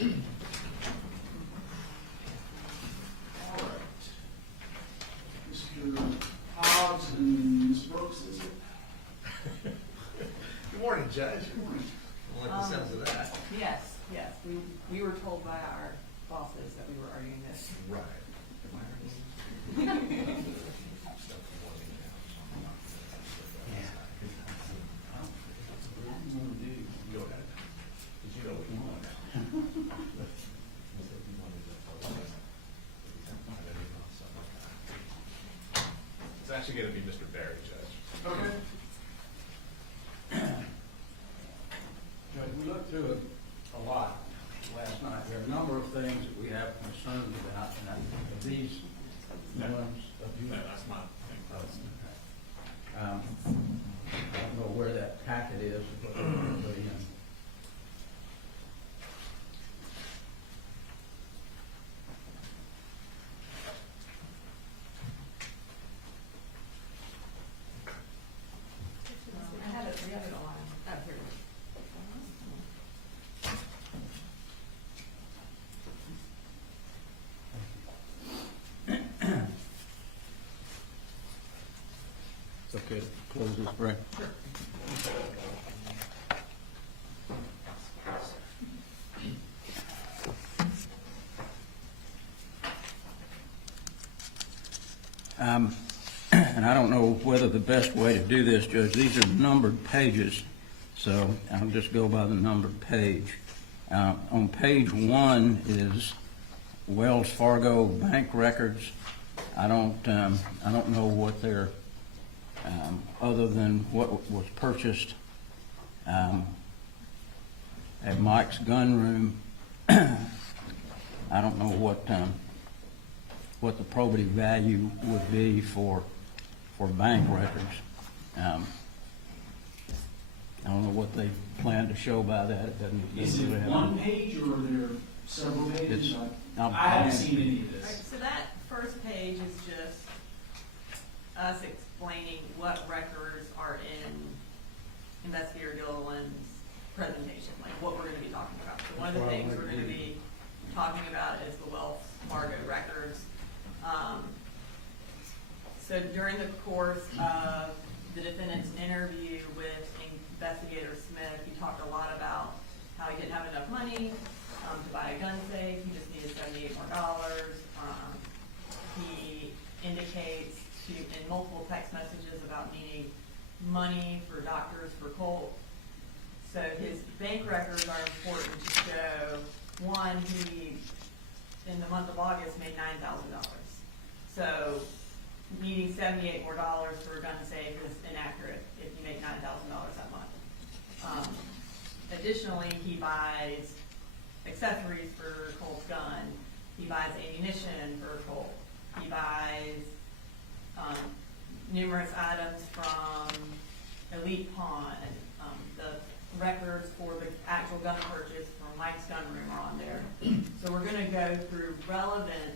All right. Mr. Hobbs and Ms. Brooks, is it? Good morning, Judge. Good morning. I like the sounds of that. Yes. We were told by our bosses that we were arguing this. Right. Go ahead. Did you know what you want? It's actually going to be Mr. Barry, Judge. Okay. Judge, we looked through it a lot last night. There are a number of things that we have concerns about, and these ones of you. That's my thing. I don't know where that packet is, but we're going to put in. I have it, we have it on. Oh, here it is. It's okay to close this break. And I don't know whether the best way to do this, Judge, these are numbered pages, so I'll just go by the numbered page. On page 1 is Wells Fargo bank records. I don't know what they're, other than what was purchased at Mike's gun room. I don't know what the probative value would be for bank records. I don't know what they plan to show by that. It doesn't. Is it really have one any- page or are there several pages? It's- I haven't seen any of Right, this. so that first page is just us explaining what records are in Investigator Gilliland's presentation, like what we're gonna be talking about. So one of the things we're gonna be talking about is the Wells Fargo records. So during the course of the defendant's interview with Investigator Smith, he talked a lot about how he didn't have enough money to buy a gun safe. He just needed $78 more. He indicates in multiple text messages about needing money for doctors for Colt. So his bank records are important to show, one, he, in the month of August, made $9,000. So needing $78 more for a gun safe is inaccurate if you make $9,000 that month. Additionally, he buys accessories for Colt's gun. He buys ammunition for Colt. He buys numerous items from Elite Pawn. The records for the actual gun purchase from Mike's gun room are on there. So we're going to go through relevant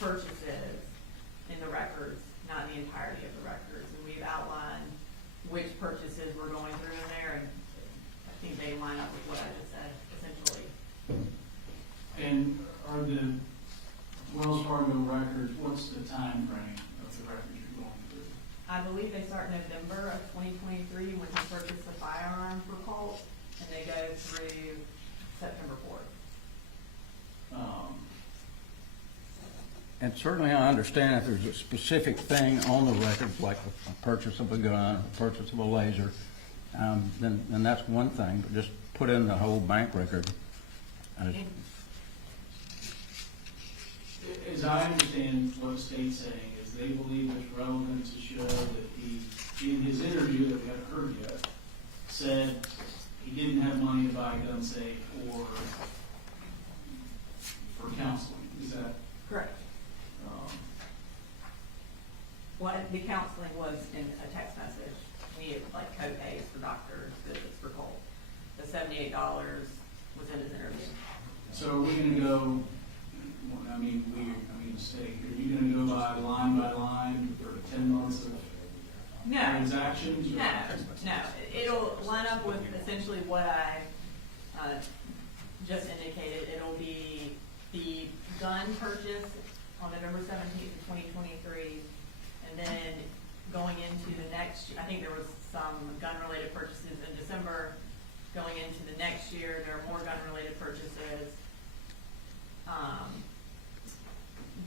purchases in the records, not the entirety of the records. And we've outlined which purchases we're going through in there, and I think they line up with what I just said, essentially. And are the Wells Fargo records, what's the time frame of the records you're going through? I believe they start November of 2023 when he purchased the firearm for Colt, and they go through September 4th. And certainly I understand if there's a specific thing on the records, like a purchase of a gun, a purchase of a laser, then that's one thing, but just put in the whole bank record. As I understand what the state's saying is they believe it's relevant to show that he, in his interview that we haven't heard yet, said he didn't have money to buy a gun safe or for counseling. Is that? Correct. What the counseling was in a text message. We had like co-pays for doctors, visits for Colt. The $78 was in his interview. So are we gonna go, state, are you gonna go by line for 10 months of No, transactions? Or? no. It'll line up with essentially what I just indicated, it'll be the gun purchase on November 17th of 2023, and then going into the next, I think there was some gun-related purchases in December. Going into the next year, there are more gun-related purchases.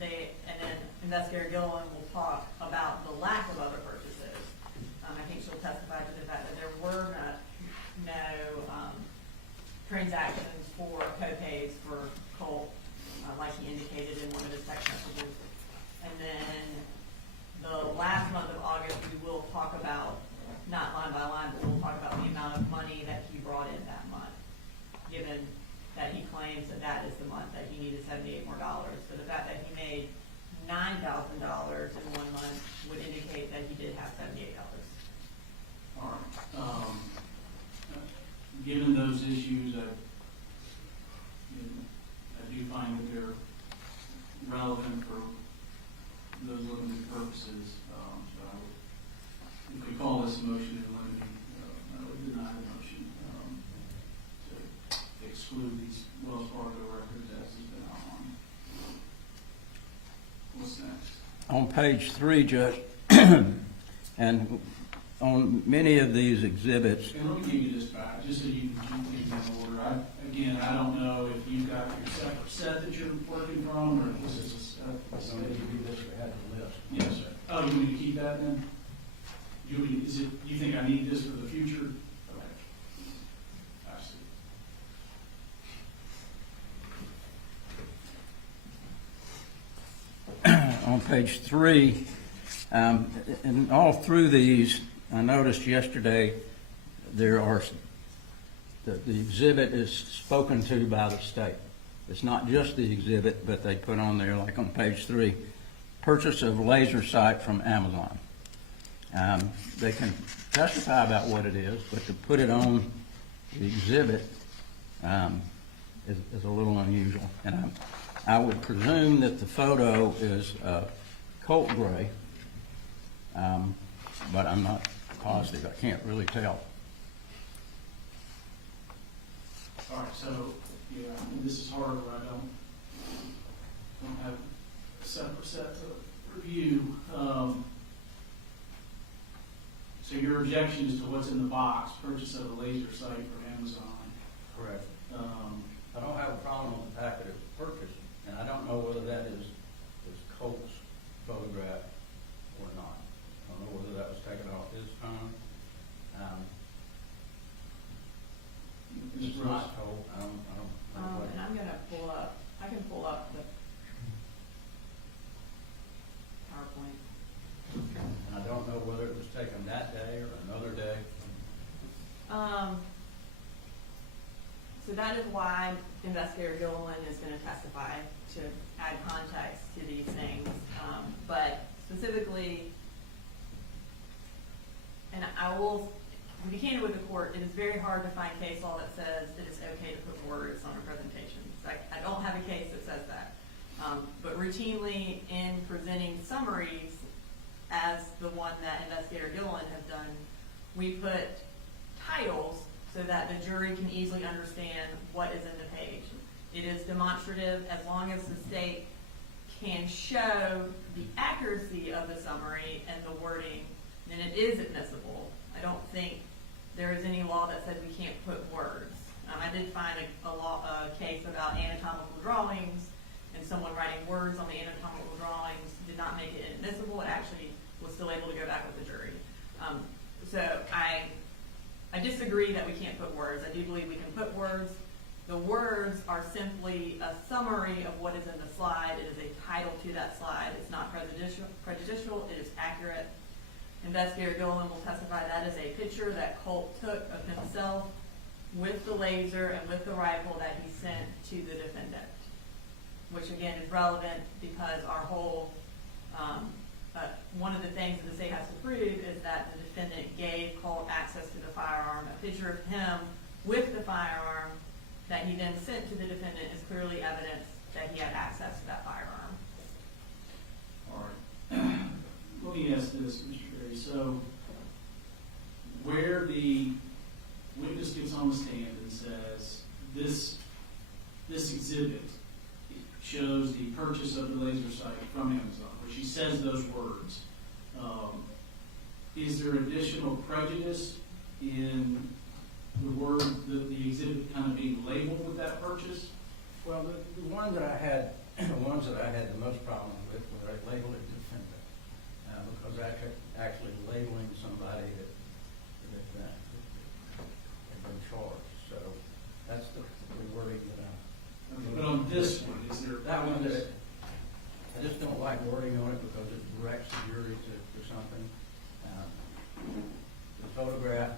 And then Investigator Gilliland will talk about the lack of other purchases. I think she'll testify to the fact that there were no transactions for co-pays for Colt, like he indicated in one of his text messages. And then the last month of August, we will talk about, not line by line, but we'll talk about the amount of money that he brought in that month, given that he claims that that is the month that he needed $78 more. So the fact that he made $9,000 in 1 month would indicate that he did have $78. All right. Given those issues, I do find that they're relevant for those limited purposes. So I would, if we call this a motion in limiting, I would deny the motion to exclude these Wells Fargo records as has been outlined. What's next? On page 3, Judge, and on many of these exhibits, And let me give you this back, just so you can keep things in order. I don't know if you've got your separate set that you're working from, or if this is a set. So maybe do this, we had the list. Yes, sir. Oh, you want me to keep that then? You think I need this for the future? Okay. I see. on page 3, and all through these, I noticed yesterday there are, the exhibit is spoken to by the state. It's not just the exhibit, but they put on there, like on page 3, purchase of laser sight from Amazon. They can testify about what it is, but to put it on the exhibit is a little unusual. And I would presume that the photo is Colt Gray, but I'm not positive. I can't really tell. All right, so, yeah, and this is hard where I don't have a separate set to review. So your objection is to what's in the box, purchase of a laser sight from Amazon. Correct. I don't have a problem with the fact that it was purchased, and I don't know whether that is Colt's photograph or not. I don't know whether that was taken off his phone. It's not Colt. I don't know. And I'm gonna pull up, I can pull up the PowerPoint. And I don't know whether it was taken that day or another day. So that is why Investigator Gilliland is going to testify to add context to these things. But specifically, and I will be candid with the court, it is very hard to find case law that says it is okay to put words on a presentation. So I don't have a case that says that. But routinely in presenting summaries, as the one that Investigator Gilliland has done, we put titles so that the jury can easily understand what is in the page. It is demonstrative as long as the state can show the accuracy of the summary and the wording, then it is admissible. I don't think there is any law that says we can't put words. I did find a case about anatomical drawings, and someone writing words on the anatomical drawings did not make it admissible. It actually was still able to go back with the jury. So I disagree that we can't put words. I do believe we can put words. The words are simply a summary of what is in the slide. It is a title to that slide. It's not prejudicial. It is accurate. Investigator Gilliland will testify that is a picture that Colt took of himself with the laser and with the rifle that he sent to the defendant, which again is relevant because our whole, one of the things that the state has to prove is that the defendant gave Colt access to the firearm. A picture of him with the firearm that he then sent to the defendant is clearly evidence that he had access to that firearm. All right. Let me ask this, Mr. Gray. So where the witness gets on the stand and says, this exhibit shows the purchase of the laser sight from Amazon, where she says those words. Is there additional prejudice in the word, the exhibit kind of being labeled with that purchase? Well, the ones that I had the most problem with were I labeled it defendant, because actually labeling somebody that had been charged. So that's the wording that I. Okay, but on this one, is there? That one, I just don't like wording on it because it directs the jury to something. The photograph,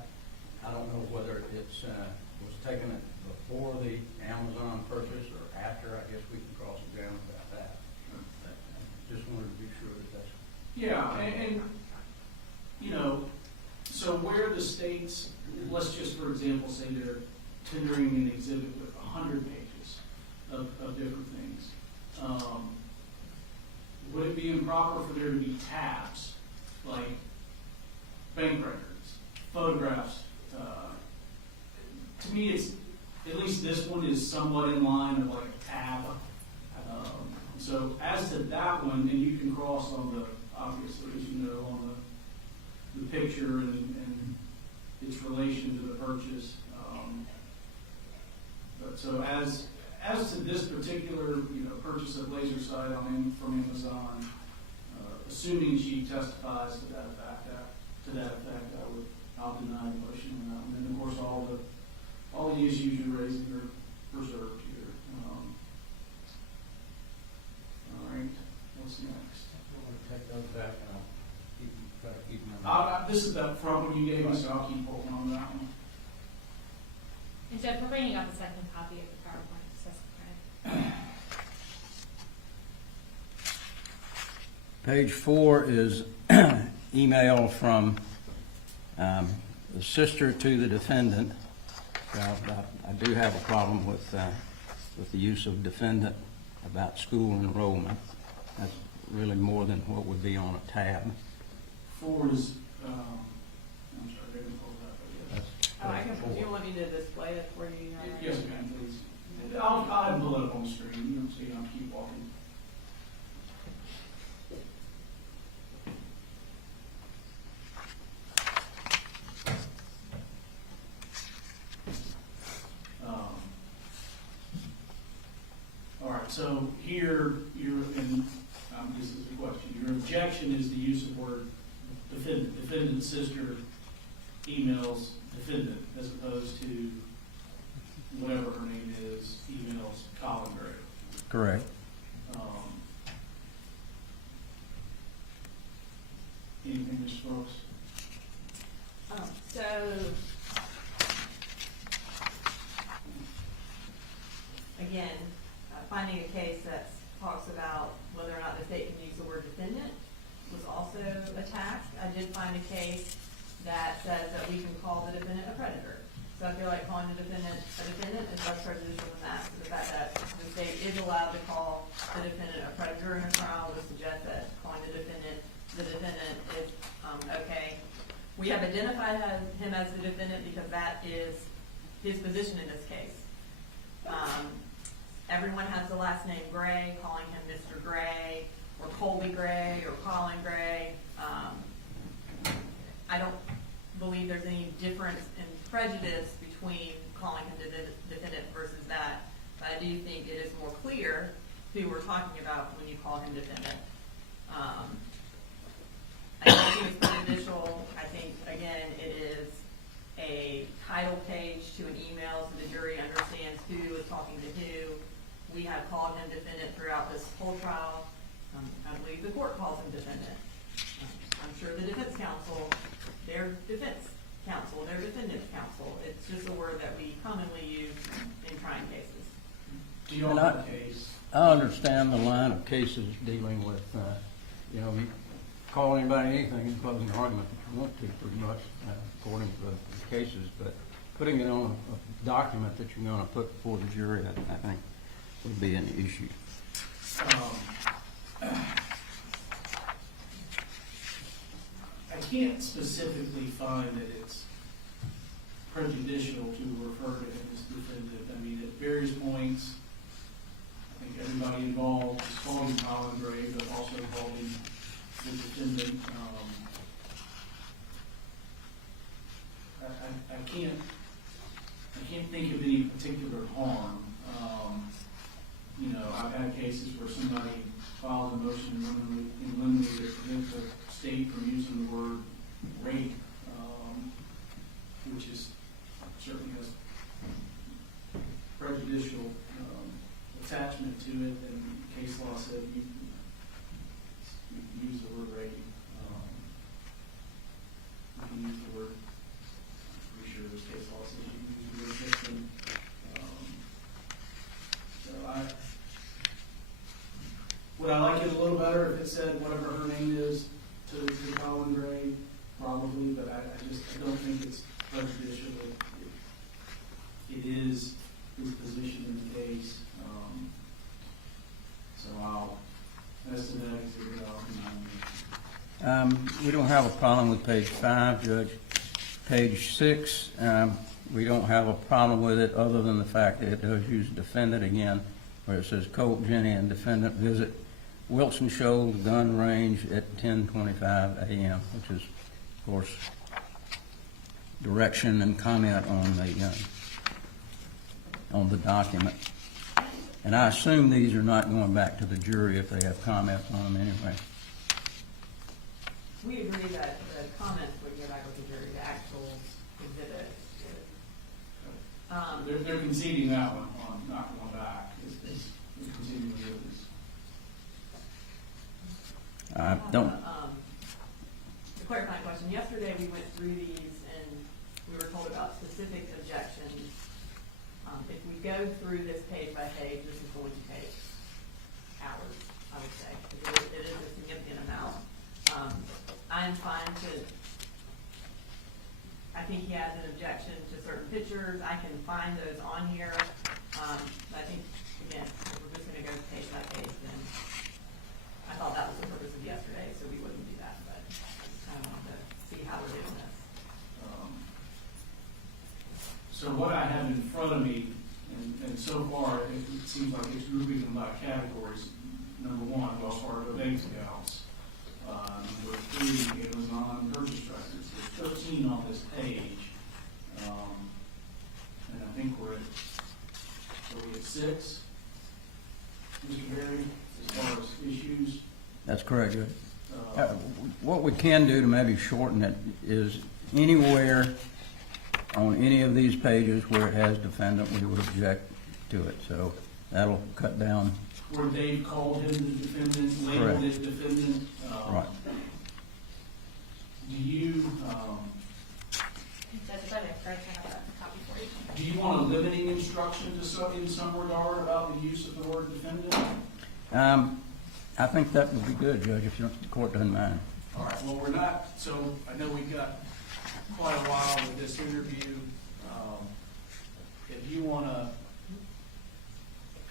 I don't know whether it's was taken before the Amazon purchase or after. I guess we can cross examine about that. Just wanted to be sure that that's. Yeah, and you know, so where the states, let's just for example say they're tendering an exhibit with 100 pages of different things. Would it be improper for there to be tabs like bank records, photographs? To me, it's at least this one is somewhat in line of like a tab. So as to that one, then you can cross on the, obviously, as you know, on the picture and its relation to the purchase. But so as to this particular, purchase of laser sight from Amazon, assuming she testifies to that effect, I'll deny the motion on that one. And of course, all the issues you're raising are preserved here. All right, what's next? I'm going to take those back and I'll try to keep them. This is the front one you gave me, so I'll keep holding on to that one. And Jeff, we're bringing up a second copy of the PowerPoint. Right? Page 4 is email from the sister to the defendant. I do have a problem with the use of defendant about school enrollment. That's really more than what would be on a tab. 4 is, I'm sorry, I didn't pull that up. Oh, I can, do you want me to display it for you? Yes, ma'am, please. I'll pull it up on the screen, so you don't have to keep walking. All right, so here, this is the question. Your objection is the use of word defendant. Defendant's sister emails defendant as opposed to whatever her name is, emails Colin Gray. Correct. Anything, Mr. Brooks? So, again, finding a case that talks about whether or not the state can use the word defendant was also attacked. I did find a case that says that we can call the defendant a predator. So I feel like calling the defendant a defendant is less prejudicial than that. So the fact that the state is allowed to call the defendant a predator in a trial would suggest that calling the defendant is okay. We have identified him as the defendant because that is his position in this case. Everyone has the last name Gray, calling him Mr. Gray, or Colt Gray, or Colin Gray. I don't believe there's any difference in prejudice between calling him the defendant versus that, but I do think it is more clear who we're talking about when you call him defendant. I think it's prejudicial. I think, again, it is a title page to an email so the jury understands who is talking to who. We have called him defendant throughout this whole trial. I believe the court calls him defendant. I'm sure the defense counsel, their defense counsel, their defendant's counsel. It's just a word that we commonly use in crime cases. Do you have a case? I understand the line of cases dealing with, you call anybody anything in closing argument that you want to, pretty much, according to the cases, but putting it on a document that you're going to put before the jury, I think, would be an issue. I can't specifically find that it's prejudicial to refer to him as defendant. I mean, at various points, harm. You know, I've had cases where somebody files a motion in limine to prevent the state from using the word rape, which is certainly has prejudicial attachment to it, and case law said you can use the word rape. You can use the word, I'm pretty sure this case law says you can use the word victim. So would I like it a little better if it said whatever her name is to Colin Gray? Probably, but I don't think it's prejudicial. It is his position in the case. So I'll, as to that, exhibit, I'll remind you. We don't have a problem with page 5, Judge. Page 6, we don't have a problem with it other than the fact that it does use defendant again, where it says Colt, Jenny, and defendant visit Wilson Shoals gun range at 10:25 a.m., which is, of course, direction and comment on the document. And I assume these are not going back to the jury if they have comments on them anyway. We agree that the comments would go back with the jury, the actual exhibit. They're conceding that one on not going back. It's continuing with this. I don't. A clarifying question. Yesterday we went through these and we were told about specific objections. If we go through this page by page, this is going to take hours, I would say. It is a significant amount. I'm fine to, I think he has an objection to certain pictures. I can find those on here. I think, again, if we're just going to go page by page, then I thought that was the purpose of yesterday, so we wouldn't do that, but I just kind of wanted to see how we're doing this. So what I have in front of me, and so far it seems like it's grouping them by categories. Number 1, Wells Fargo bank accounts. Number 3, Amazon purchase records. There's 13 on this page, and I think we're at 6. Mr. Berry, as far as issues. That's correct, Judge. What we can do to maybe shorten it is anywhere on any of these pages where it has defendant, we would object to it. So that'll cut down. Where Dave called him the defendant, labeled Correct. it defendant. Right. Do you, That's about it, right, I have a copy for you. do you want a limiting instruction to in some regard about the use of the word defendant? I think that would be good, Judge, if the court doesn't mind. All right, well, we're not, so I know we've got quite a while with this interview. If you want to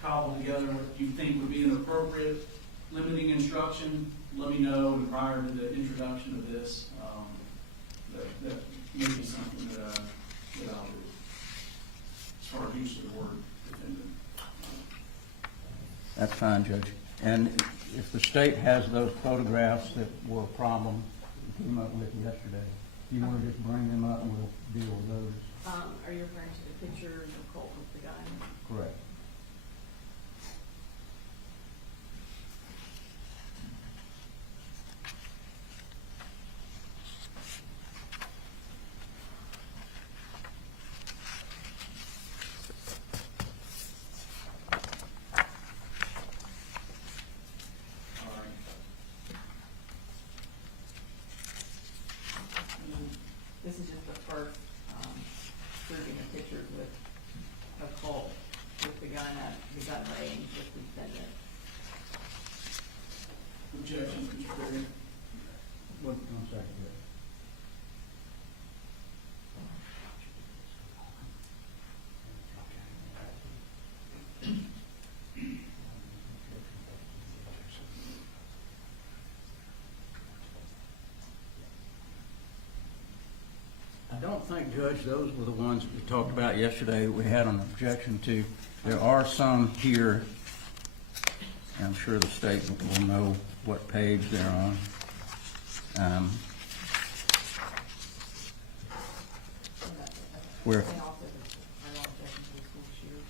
cobble together what you think would be an appropriate limiting instruction, let me know, and prior to the introduction of this, that may be something that I'll do as far as use of the word defendant. That's fine, Judge. And if the state has those photographs that were a problem we came up with yesterday, if you want to just bring them up and we'll deal with those. Are you referring to the pictures of Colt with the gun? Correct. This is just the first grouping of pictures with a Colt with the gun at the gun range with the defendant. Objection, Mr. Berry. One second, Judge. I don't think, Judge, those were the ones we talked about yesterday we had an objection to. There are some here, and I'm sure the state will know what page they're on. Where, And also, I don't objection to the school shooter.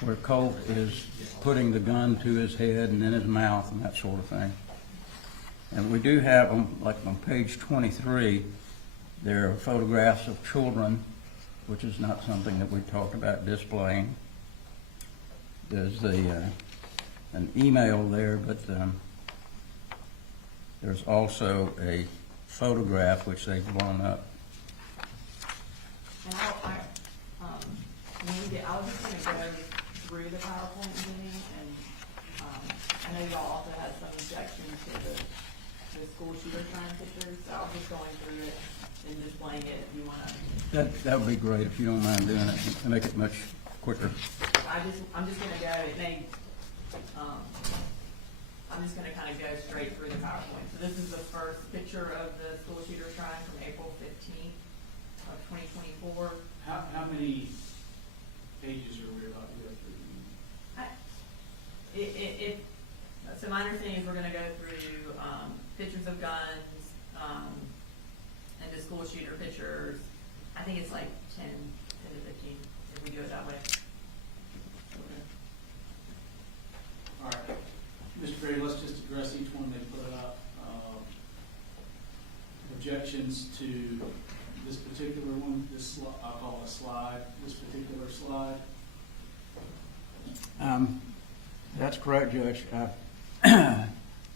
where Colt is putting the gun to his head and in his mouth and that sort of thing. And we do have, like on page 23, there are photographs of children, which is not something that we talked about displaying. There's an email there, but there's also a photograph which they've blown up. And Mandy, I was just gonna go through the PowerPoint meeting, and, I know y'all also had some objections to the school shooter sign pictures, so I was just going through it and displaying it if you wanna. That would be great if you don't mind doing it, to make it much quicker. I'm just gonna go, it may, I'm just gonna kind of go straight through the PowerPoint. So this is the first picture of the school shooter shrine from April 15th of 2024. How many pages are we about to go through? So my understanding is we're gonna go through, pictures of guns, and the school shooter pictures. I think it's like 10 to 15, if we do it that way. Okay. All right. Mr. Gray, let's just address each one they put up. Objections to this particular one, I'll call it a slide, this particular slide. That's correct, Judge. I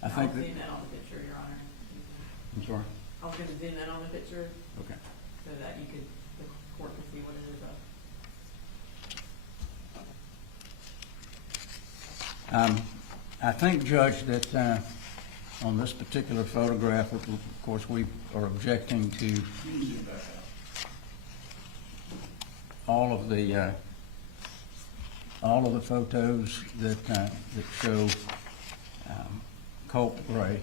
I'll think zoom that, in on the picture, Your Honor. I'm sorry. I was gonna zoom in on the picture Okay. so that the court can see what it is of. I think, Judge, that on this particular photograph, of course, we are objecting to You can zoom back out. all of the photos that show Colt Gray.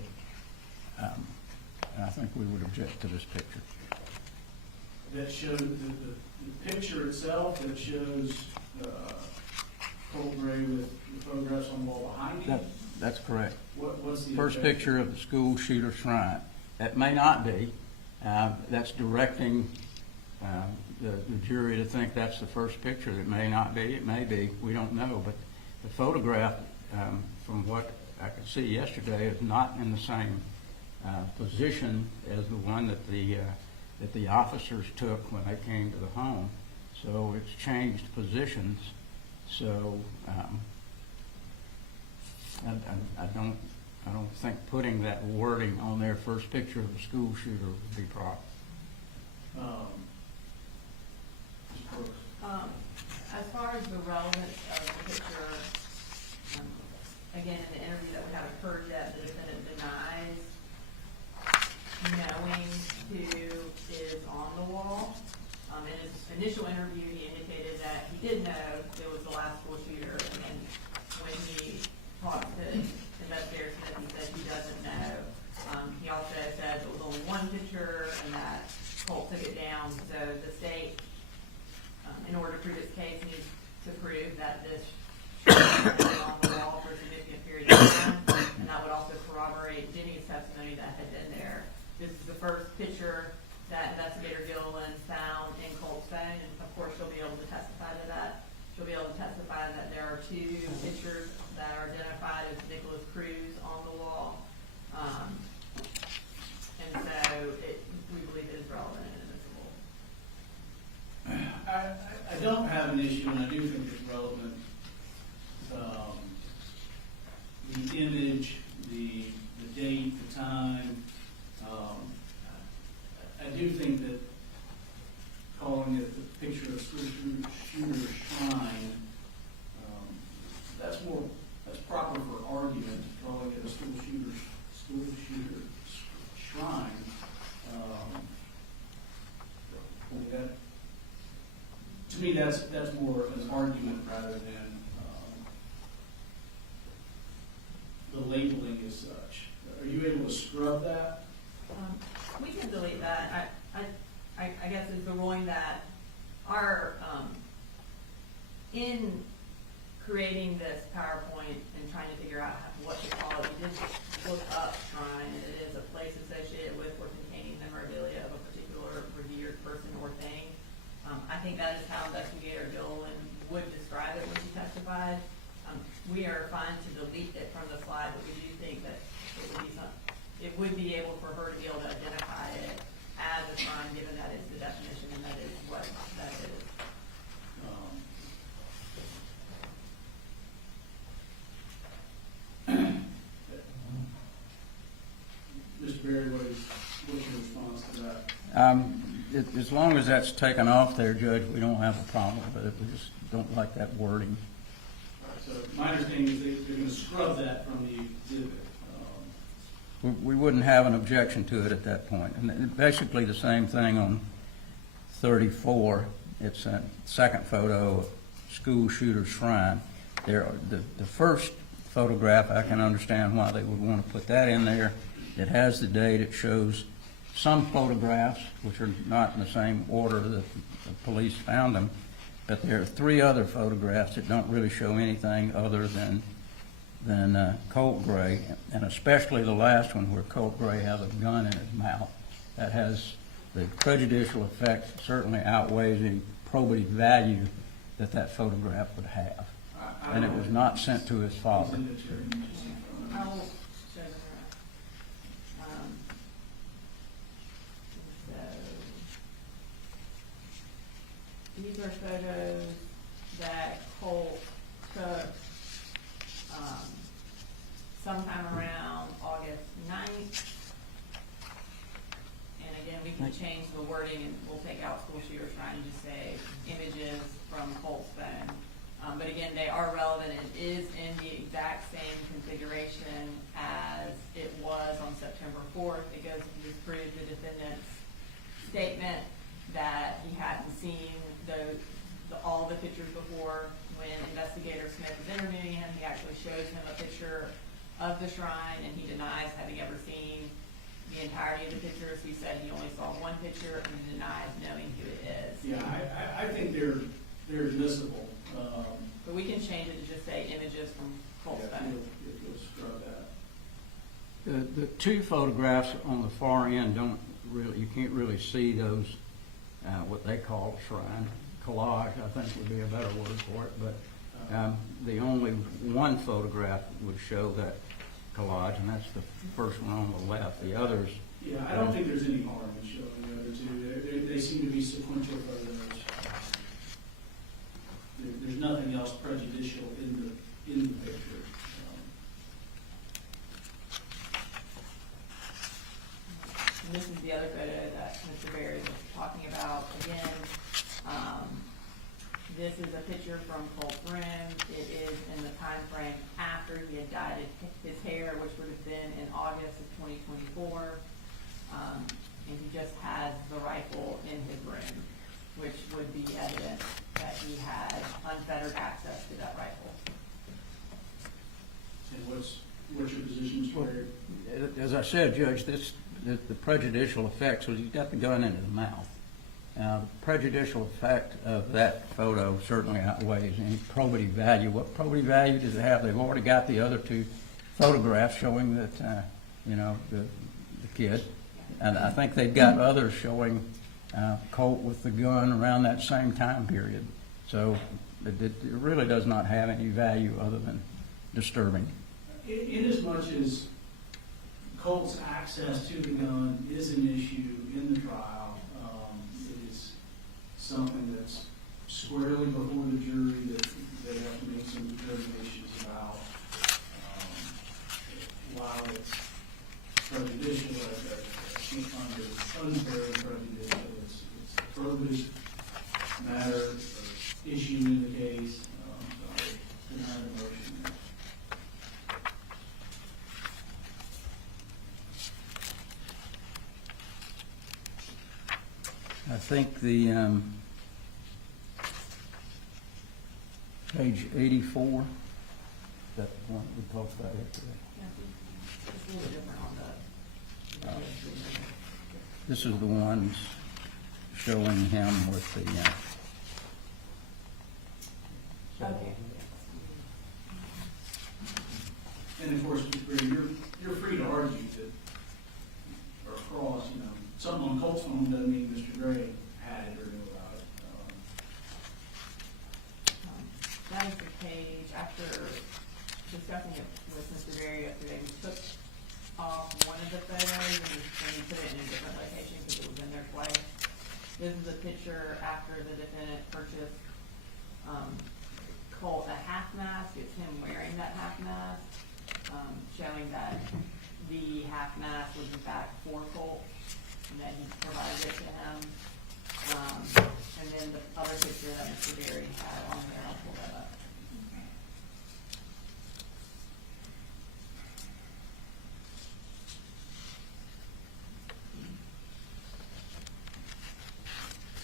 And I think we would object to this picture. That shows the picture itself that shows Colt Gray with the photographs on the wall behind him. That's correct. What's the First objection? picture of the school shooter shrine. That may not be. That's directing the jury to think that's the first picture. It may not be. It may be. We don't know. But the photograph, from what I could see yesterday, is not in the same position as the one that the officers took when they came to the home. So it's changed positions. So I don't think putting that wording on their first picture of the school shooter would be proper. Mr. Brooks. As far as the relevance of the picture, again, in the interview that we haven't heard yet, the defendant denies knowing who is on the wall. In his initial interview, he indicated that he did know it was the last school shooter, and then when he talked to Investigator Smith, he said he doesn't know. He also said it was only one picture and that Colt took it down. So the state, in order to prove its case, needs to prove that this shooter has been on the wall for a significant period of time, and that would also corroborate Jenny's testimony that had been there. This is the first picture that Investigator Gilliland found in Colt's phone, and of course she'll be able to testify to that. She'll be able to testify that there are two pictures that are identified as Nicholas Cruz on the wall. And so we believe it is relevant and admissible. I don't have an issue, and I do think it's relevant. The image, the date, the time. I do think that calling it the picture of school shooter shrine, that's proper for argument. Calling it a school shooter shrine. To me, that's more an argument rather than the labeling as such. Are you able to scrub that? We can delete that. I guess is the ruling that our, in creating this PowerPoint and trying to figure out what to call it, we did look up shrine. It is a place associated with or containing memorabilia of a particular revered person or thing. I think that is how Investigator Gilliland would describe it when she testified. We are fine to delete it from the slide, but we do think that it would be able for her to be able to identify it as a shrine, given that it's the definition and that is what that is. Mr. Berry, what's your response to that? As long as that's taken off there, Judge, we don't have a problem with it. We just don't like that wording. So my understanding is they're going to scrub that from the exhibit. We wouldn't have an objection to it at that point. And basically the same thing on 34. It's a second photo, school shooter shrine. The first photograph, I can understand why they would want to put that in there. It has the date. It shows some photographs, which are not in the same order that the police found them. But there are 3 other photographs that don't really show anything other than Colt Gray, and especially the last one where Colt Gray has a gun in his mouth. That has the prejudicial effect certainly outweighs any probative value that photograph would have. And it was not sent to his father. I will show them that. So these are photos that Colt took sometime around August 9th. And again, we can change the wording and we'll take out school shooter shrine and just say images from Colt's phone. But again, they are relevant. It is in the exact same configuration as it was on September 4th. It goes to disprove the defendant's statement that he hadn't seen all the pictures before. When Investigator Smith is interviewing him, he actually shows him a picture of the shrine, and he denies having ever seen the entirety of the pictures. He said he only saw one picture, and he denies knowing who it is. Yeah, I think they're admissible. But we can change it to just say images from Colt's phone. You'll scrub that. The 2 photographs on the far end you can't really see those, what they call shrine. Collage, I think would be a better word for it, but the only one photograph would show that collage, and that's the first one on the left. The others... Yeah, I don't think there's any harm in showing the other 2. They seem to be sequential photos. There's nothing else prejudicial in the picture. And this is the other photo that Mr. Berry was talking about. Again, this is a picture from Colt's room. It is in the time frame after he had dyed his hair, which would have been in August of 2024. And he just has the rifle in his room, which would be evidence that he had unfettered access to that rifle. And what's your position, Mr. Berry? As I said, Judge, the prejudicial effects was he's got the gun in his mouth. The prejudicial effect of that photo certainly outweighs any probative value. What probative value does it have? They've already got the other 2 photographs showing that, the kid. And I think they've got others showing Colt with the gun around that same time period. So it really does not have any value other than disturbing. In as much as Colt's access to the gun is an issue in the trial, it is something that's squarely before the jury that they have to make some determinations about. While it's prejudicial, I can't find it unfairly prejudicial. It's a probative matter or issue in the case. So I deny the motion. I think the page 84, that one we talked about yesterday. Yeah, it's a little bit different on the. This is the ones showing him with the... Okay. And of course, Mr. Gray, you're free to argue that, or cross, something on Colt's phone doesn't mean Mr. Gray had it or knew about it. the page, after discussing it with Mr. Berry yesterday, we took off one of the photos and we put it in a different location because it was in there twice. This is a picture after the defendant purchased, Colt a half mask. It's him wearing that half mask, showing that the half mask was in fact for Colt and that he provided it to him. And then the other picture that Mr. Berry had on there, I'll pull that up.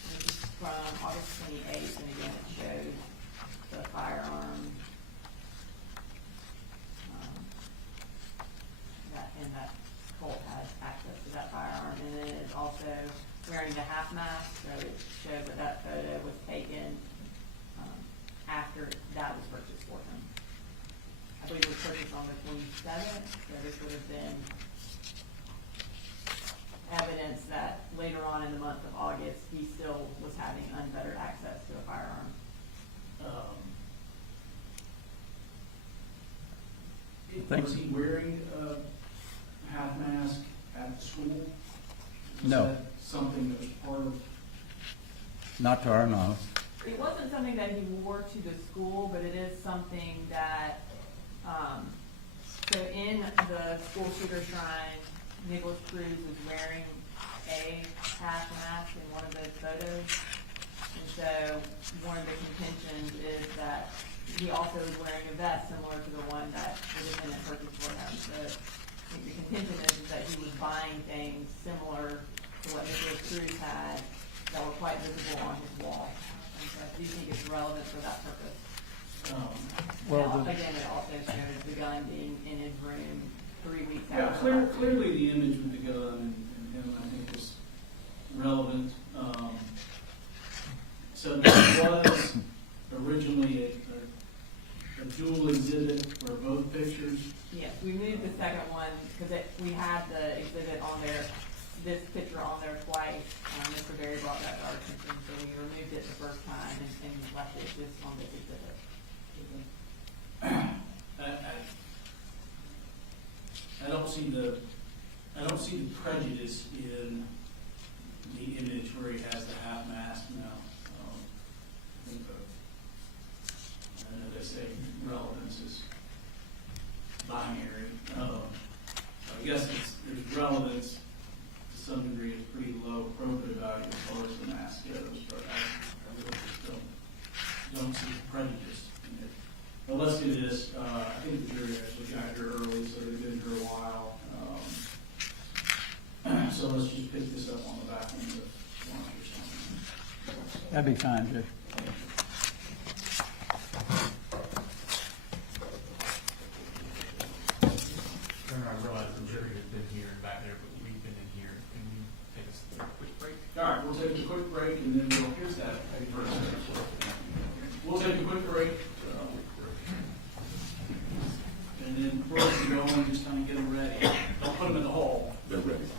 This is from August 28th, and again, it shows the firearm, that Colt had access to that firearm, and then it's also wearing the half mask, so it shows that that photo was taken, after that was purchased for him. I believe it was purchased on the 27th, so this would have been evidence that later on in the month of August, he still was having unfettered access to a firearm. Was he wearing a half mask at the school? No. Was that something that was part of? Not to our knowledge. It wasn't something that he wore to the school, but it is something that, so in the school shooter shrine, Nicholas Cruz was wearing a half mask in one of those photos. And so one of the contentions is that he also was wearing a vest similar to the one that the defendant purchased for him. So I think the contention is that he was buying things similar to what Nicholas Cruz had that were quite visible on his wall. And so I do think it's relevant for that purpose. Well, Again, it also shows the gun being in his room 3 weeks Yeah, after. clearly the image with the gun and him, I think, was relevant. So there was originally a dual exhibit for both pictures. Yes, we moved the second one because we had the exhibit on there, this picture on there twice. Mr. Berry brought that to our attention, so we removed it the first time and left it just on this exhibit. I don't see the prejudice in the image where he has the half mask now. I think I know they say relevance is binary. I guess there's relevance to some degree. It's pretty low probative value as far as the mask goes, but I really just don't see the prejudice in it. But let's do this. I think the jury actually got here early, so they've been here a while. So let's just pick this up on the back end of lunch or something. That'd be fine, Judge. I realize the jury has been here and back there, but we've been in here. Can you take us a quick break? All right, we'll take a quick break and then here's that. We'll take a quick break. And then we're going to go and just kind of get them ready. Don't put them in the hole. They're ready.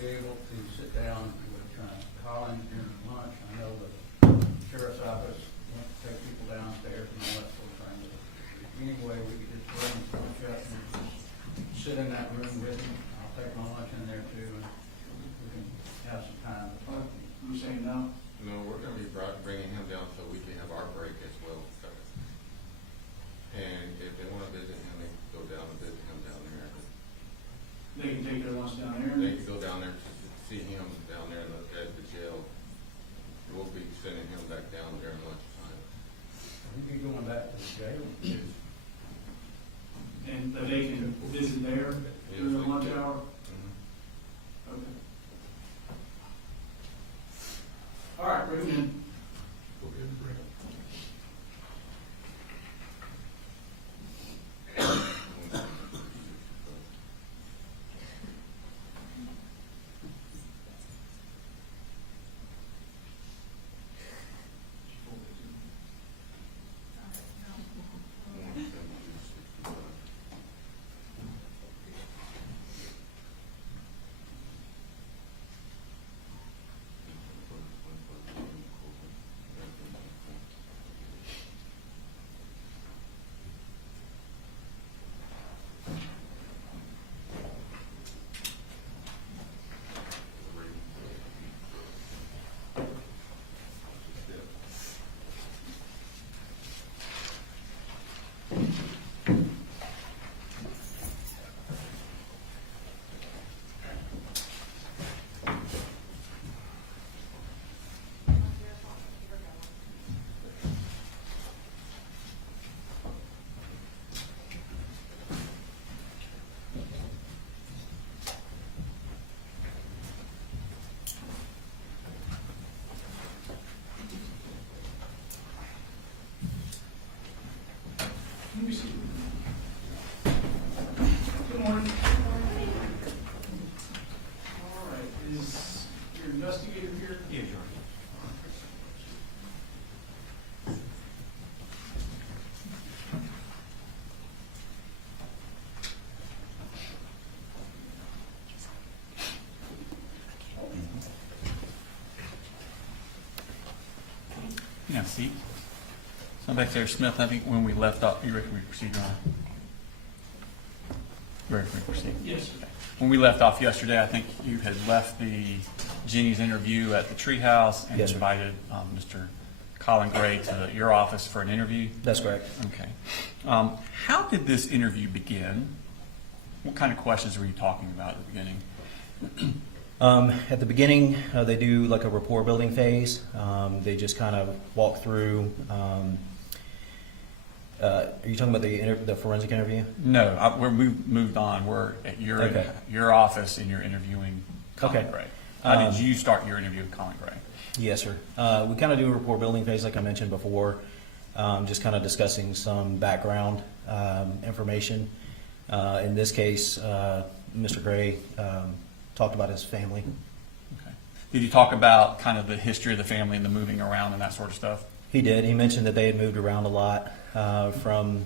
be able to sit down with Colin during lunch. I know the sheriff's office wants to take people downstairs and all that sort of thing. But anyway, we could just bring lunch up and sit in that room with him. I'll take my lunch in there too, and we can have some time to talk. You saying no? No, we're gonna be bringing him down so we can have our break as well. And if they wanna visit him, they can go down and visit him down there. They can take their lunch down there? They can go down there to see him down there at the jail. We'll be sending him back down there in lunchtime. We'd be going back to the jail. And that they can visit there during the lunch hour? Mhm. Okay. All right, bring him in. We'll get him break. Let me see. Good morning. All right, is your investigator here? Yeah, sure. You have a seat. So back there, Smith, I think when we left off, you ready for me to proceed, Ron? Ready for me to proceed? Yes, sir. When we left off yesterday, I think you had left the Jenny's interview at the treehouse and Yes, sir. invited Mr. Colin Gray to your office for an interview. That's correct. Okay. How did this interview begin? What kind of questions were you talking about at the beginning? At the beginning, they do like a rapport building phase. They just kind of walk through. Are you talking about the forensic interview? No, where we moved on, we're at your Okay. your office and you're interviewing Colin Okay. Gray. How did you start your interview with Colin Gray? Yes, sir. We kind of do a rapport building phase, like I mentioned before, just kind of discussing some background information. In this case, Mr. Gray talked about his family. Okay. Did you talk about kind of the history of the family and the moving around and that sort of stuff? He did. He mentioned that they had moved around a lot from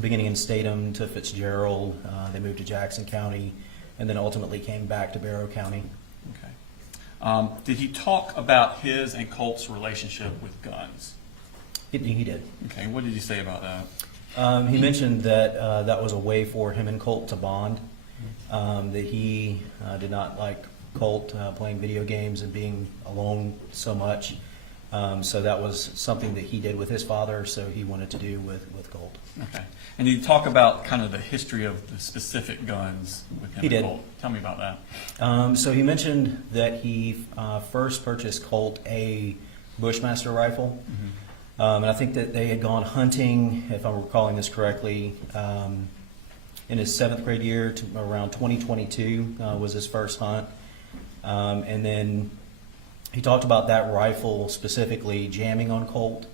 beginning in Statham to Fitzgerald. They moved to Jackson County and then ultimately came back to Barrow County. Okay. Did he talk about his and Colt's relationship with guns? He did. Okay. What did he say about that? He mentioned that that was a way for him and Colt to bond, that he did not like Colt playing video games and being alone so much. So that was something that he did with his father, so he wanted to do with Colt. Okay. And did you talk about kind of the history of the specific guns with him He and did. Colt? Tell me about that. So he mentioned that he first purchased Colt a Bushmaster rifle. And I think that they had gone hunting, if I'm recalling this correctly, in his 7th grade year to around 2022 was his first hunt. And then he talked about that rifle specifically jamming on Colt,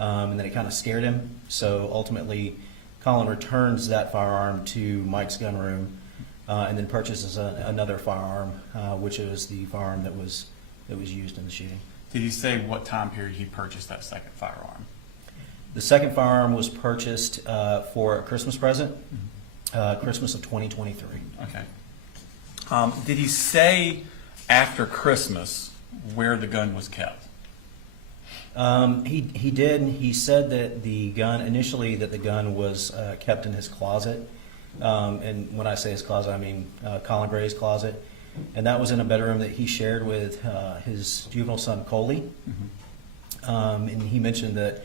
and then it kind of scared him. So ultimately, Colin returns that firearm to Mike's gun room, and then purchases another firearm, which is the firearm that was used in the shooting. Did he say what time period he purchased that second firearm? The second firearm was purchased for a Christmas present, Christmas of 2023. Okay. Did he say after Christmas where the gun was kept? He did. He said that the gun was kept in his closet. And when I say his closet, I mean Colin Gray's closet. And that was in a bedroom that he shared with his juvenile son, Coley. And he mentioned that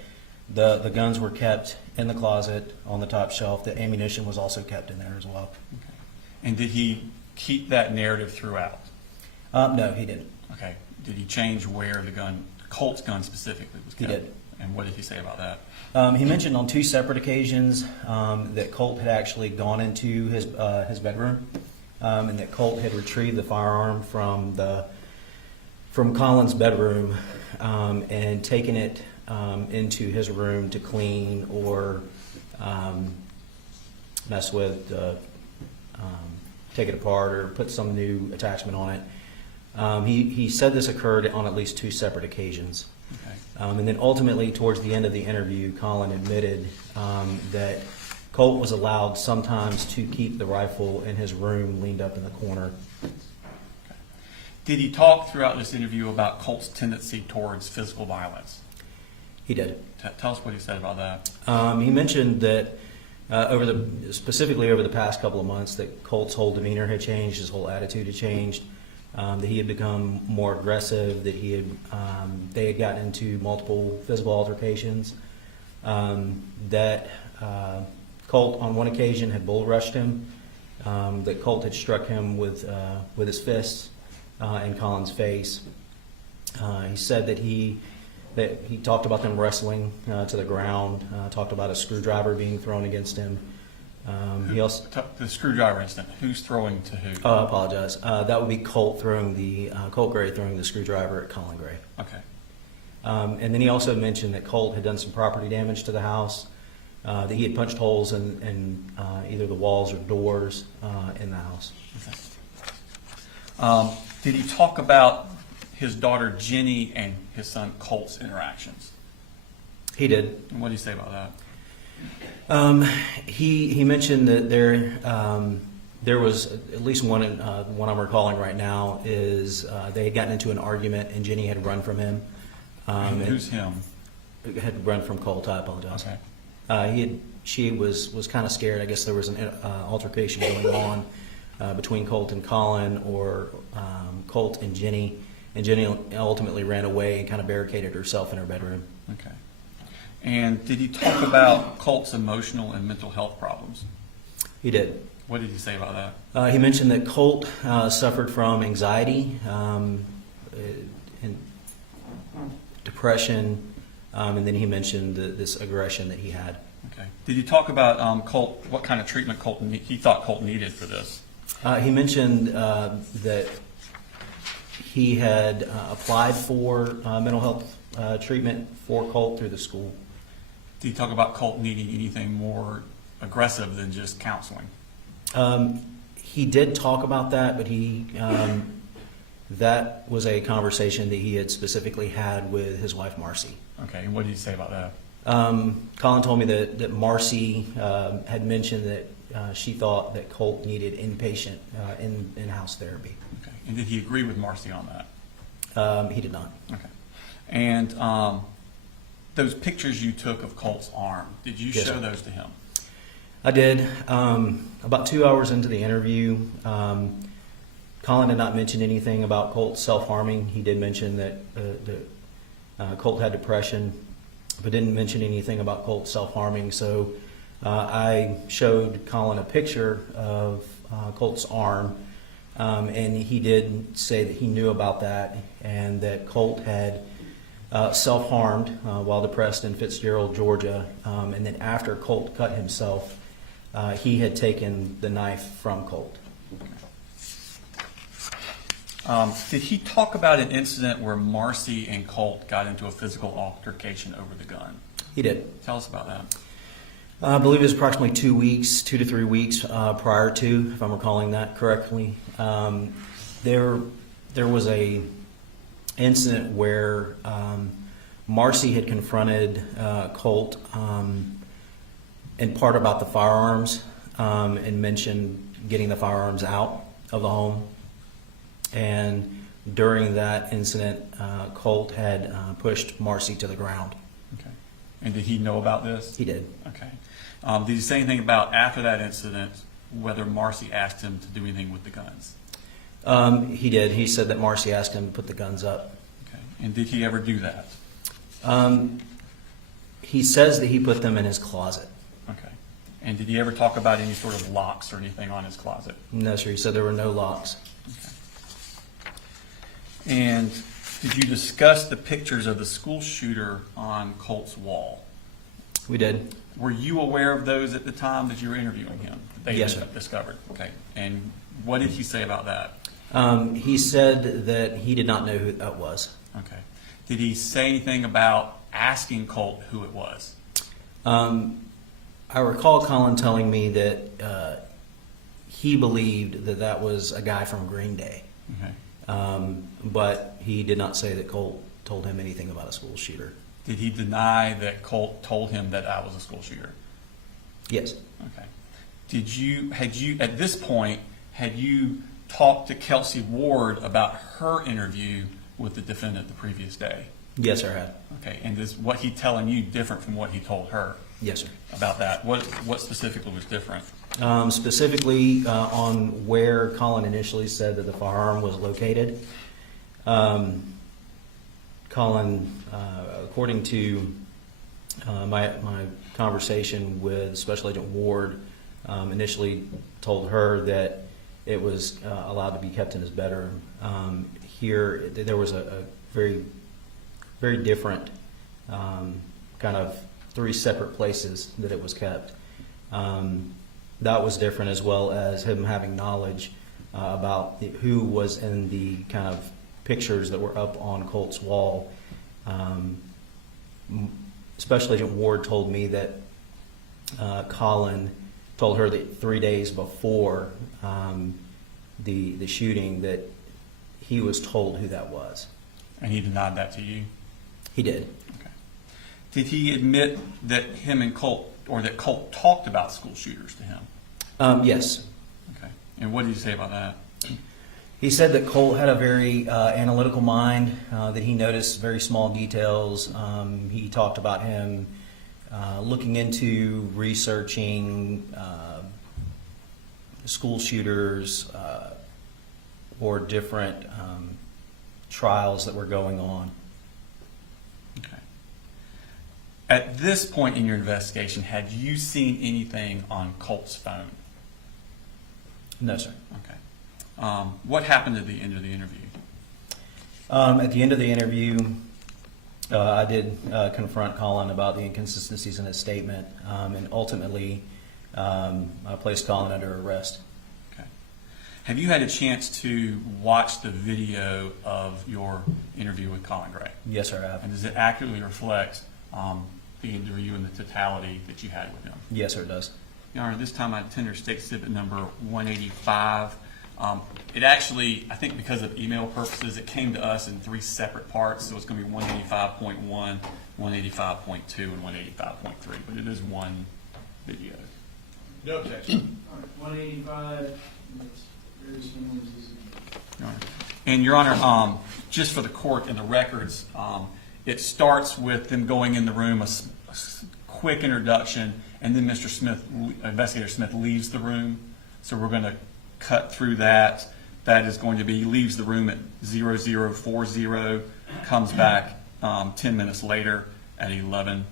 the guns were kept in the closet on the top shelf. The ammunition was also kept in there as well. Okay. And did he keep that narrative throughout? No, he didn't. Okay. Did he change where the gun, Colt's gun specifically, was He kept? did. And what did he say about that? He mentioned on 2 separate occasions that Colt had actually gone into his bedroom, and that Colt had retrieved the firearm from Colin's bedroom and taken it into his room to clean or mess with, take it apart or put some new attachment on it. He said this occurred on at least 2 separate occasions. Okay. And then ultimately, towards the end of the interview, Colin admitted that Colt was allowed sometimes to keep the rifle in his room leaned up in the corner. Did he talk throughout this interview about Colt's tendency towards physical violence? He did. Tell us what he said about that. He mentioned that specifically over the past couple of months, that Colt's whole demeanor had changed, his whole attitude had changed, that he had become more aggressive, that they had gotten into multiple physical altercations, that Colt on one occasion had bull rushed him, that Colt had struck him with his fists in Colin's face. He said that he talked about them wrestling to the ground, talked about a screwdriver being thrown against him. He also The screwdriver incident, who's throwing to who? I apologize. That would be Colt Gray throwing the screwdriver at Colin Gray. Okay. And then he also mentioned that Colt had done some property damage to the house, that he had punched holes in either the walls or doors in the house. Okay. Did he talk about his daughter Jenny and his son Colt's interactions? He did. And what did he say about that? He mentioned that there was at least one I'm recalling right now is they had gotten into an argument and Jenny had run from him. And who's him? Had run from Colt. I apologize. Okay. She was kind of scared. I guess there was an altercation going on between Colt and Colin, or Colt and Jenny. And Jenny ultimately ran away and kind of barricaded herself in her bedroom. Okay. And did he talk about Colt's emotional and mental health problems? He did. What did he say about that? He mentioned that Colt suffered from anxiety and depression, and then he mentioned this aggression that he had. Okay. Did he talk about Colt, what kind of treatment he thought Colt needed for this? He mentioned that he had applied for mental health treatment for Colt through the school. Did he talk about Colt needing anything more aggressive than just counseling? He did talk about that, but that was a conversation that he had specifically had with his wife, Marcy. Okay, and what did he say about that? Colin told me that Marcy had mentioned that she thought that Colt needed inpatient in-house therapy. Okay, and did he agree with Marcy on that? He did not. Okay. And those pictures you took of Colt's arm, did you Yes, show sir. those to him? I did. About 2 hours into the interview, Colin had not mentioned anything about Colt self-harming. He did mention that Colt had depression, but didn't mention anything about Colt self-harming. So I showed Colin a picture of Colt's arm, and he did say that he knew about that and that Colt had self-harmed while depressed in Fitzgerald, Georgia, and then after Colt cut himself, he had taken the knife from Colt. Did he talk about an incident where Marcy and Colt got into a physical altercation over the gun? He did. Tell us about that. I believe it was approximately 2 to 3 weeks prior to, if I'm recalling that correctly. There was a incident where Marcy had confronted Colt in part about the firearms and mentioned getting the firearms out of the home. And during that incident, Colt had pushed Marcy to the ground. Okay. And did he know about this? He did. Okay. Did he say anything about, after that incident, whether Marcy asked him to do anything with the guns? He did. He said that Marcy asked him to put the guns up. Okay. And did he ever do that? He says that he put them in his closet. Okay. And did he ever talk about any sort of locks or anything on his closet? No, sir. He said there were no locks. Okay. And did you discuss the pictures of the school shooter on Colt's wall? We did. Were you aware of those at the time that you were interviewing him? That Yes, you sir. discovered. Okay. And what did he say about that? He said that he did not know who that was. Okay. Did he say anything about asking Colt who it was? I recall Colin telling me that he believed that that was a guy from Green Day. Okay. But he did not say that Colt told him anything about a school shooter. Did he deny that Colt told him that I was a school shooter? Yes. Okay. At this point, had you talked to Kelsey Ward about her interview with the defendant the previous day? Yes, sir, I had. Okay. And is what he telling you different from what he told her Yes, sir. about that? What specifically was different? Specifically on where Colin initially said that the firearm was located. Colin, according to my conversation with Special Agent Ward, initially told her that it was allowed to be kept in his bedroom. Here, there was a very, very different kind of 3 separate places that it was kept. That was different, as well as him having knowledge about who was in the kind of pictures that were up on Colt's wall. Special Agent Ward told me that Colin told her that 3 days before the shooting that he was told who that was. And he denied that to you? He did. Okay. Did he admit that him and Colt, or that Colt talked about school shooters to him? Yes. Okay. And what did he say about that? He said that Colt had a very analytical mind, that he noticed very small details. He talked about him looking into researching school shooters or different trials that were going on. Okay. At this point in your investigation, had you seen anything on Colt's phone? No, sir. Okay. What happened at the end of the interview? At the end of the interview, I did confront Colin about the inconsistencies in his statement, and ultimately I placed Colin under arrest. Okay. Have you had a chance to watch the video of your interview with Colin Gray? Yes, sir, I have. And does it accurately reflect the interview and the totality that you had with him? Yes, sir, it does. Your Honor, this time I tender State Exhibit number 185. It actually, I think because of email purposes, it came to us in 3 separate parts. So it's going to be 185.1, 185.2, and 185.3. But it is one video. No objection. All right, 185, it's very similar to this. Your Honor. And Your Honor, just for the court and the records, it starts with them going in the room, a quick introduction, and then Mr. Smith, Investigator Smith, leaves the room. So we're going to cut through that. That is going to be, he leaves the room at 0040, comes back 10 minutes later at 11:00.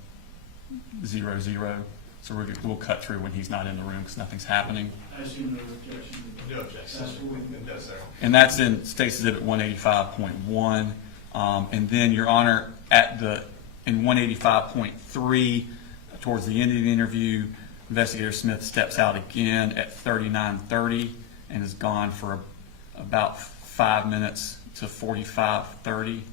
So we'll cut through when he's not in the room because nothing's happening. I assume no objection. No objection. That's what we- No, sir. And that's in State Exhibit 185.1. And then, Your Honor, in 185.3, towards the end of the interview, Investigator Smith steps out again at 39:30 and is gone for about 5 minutes to 45:30,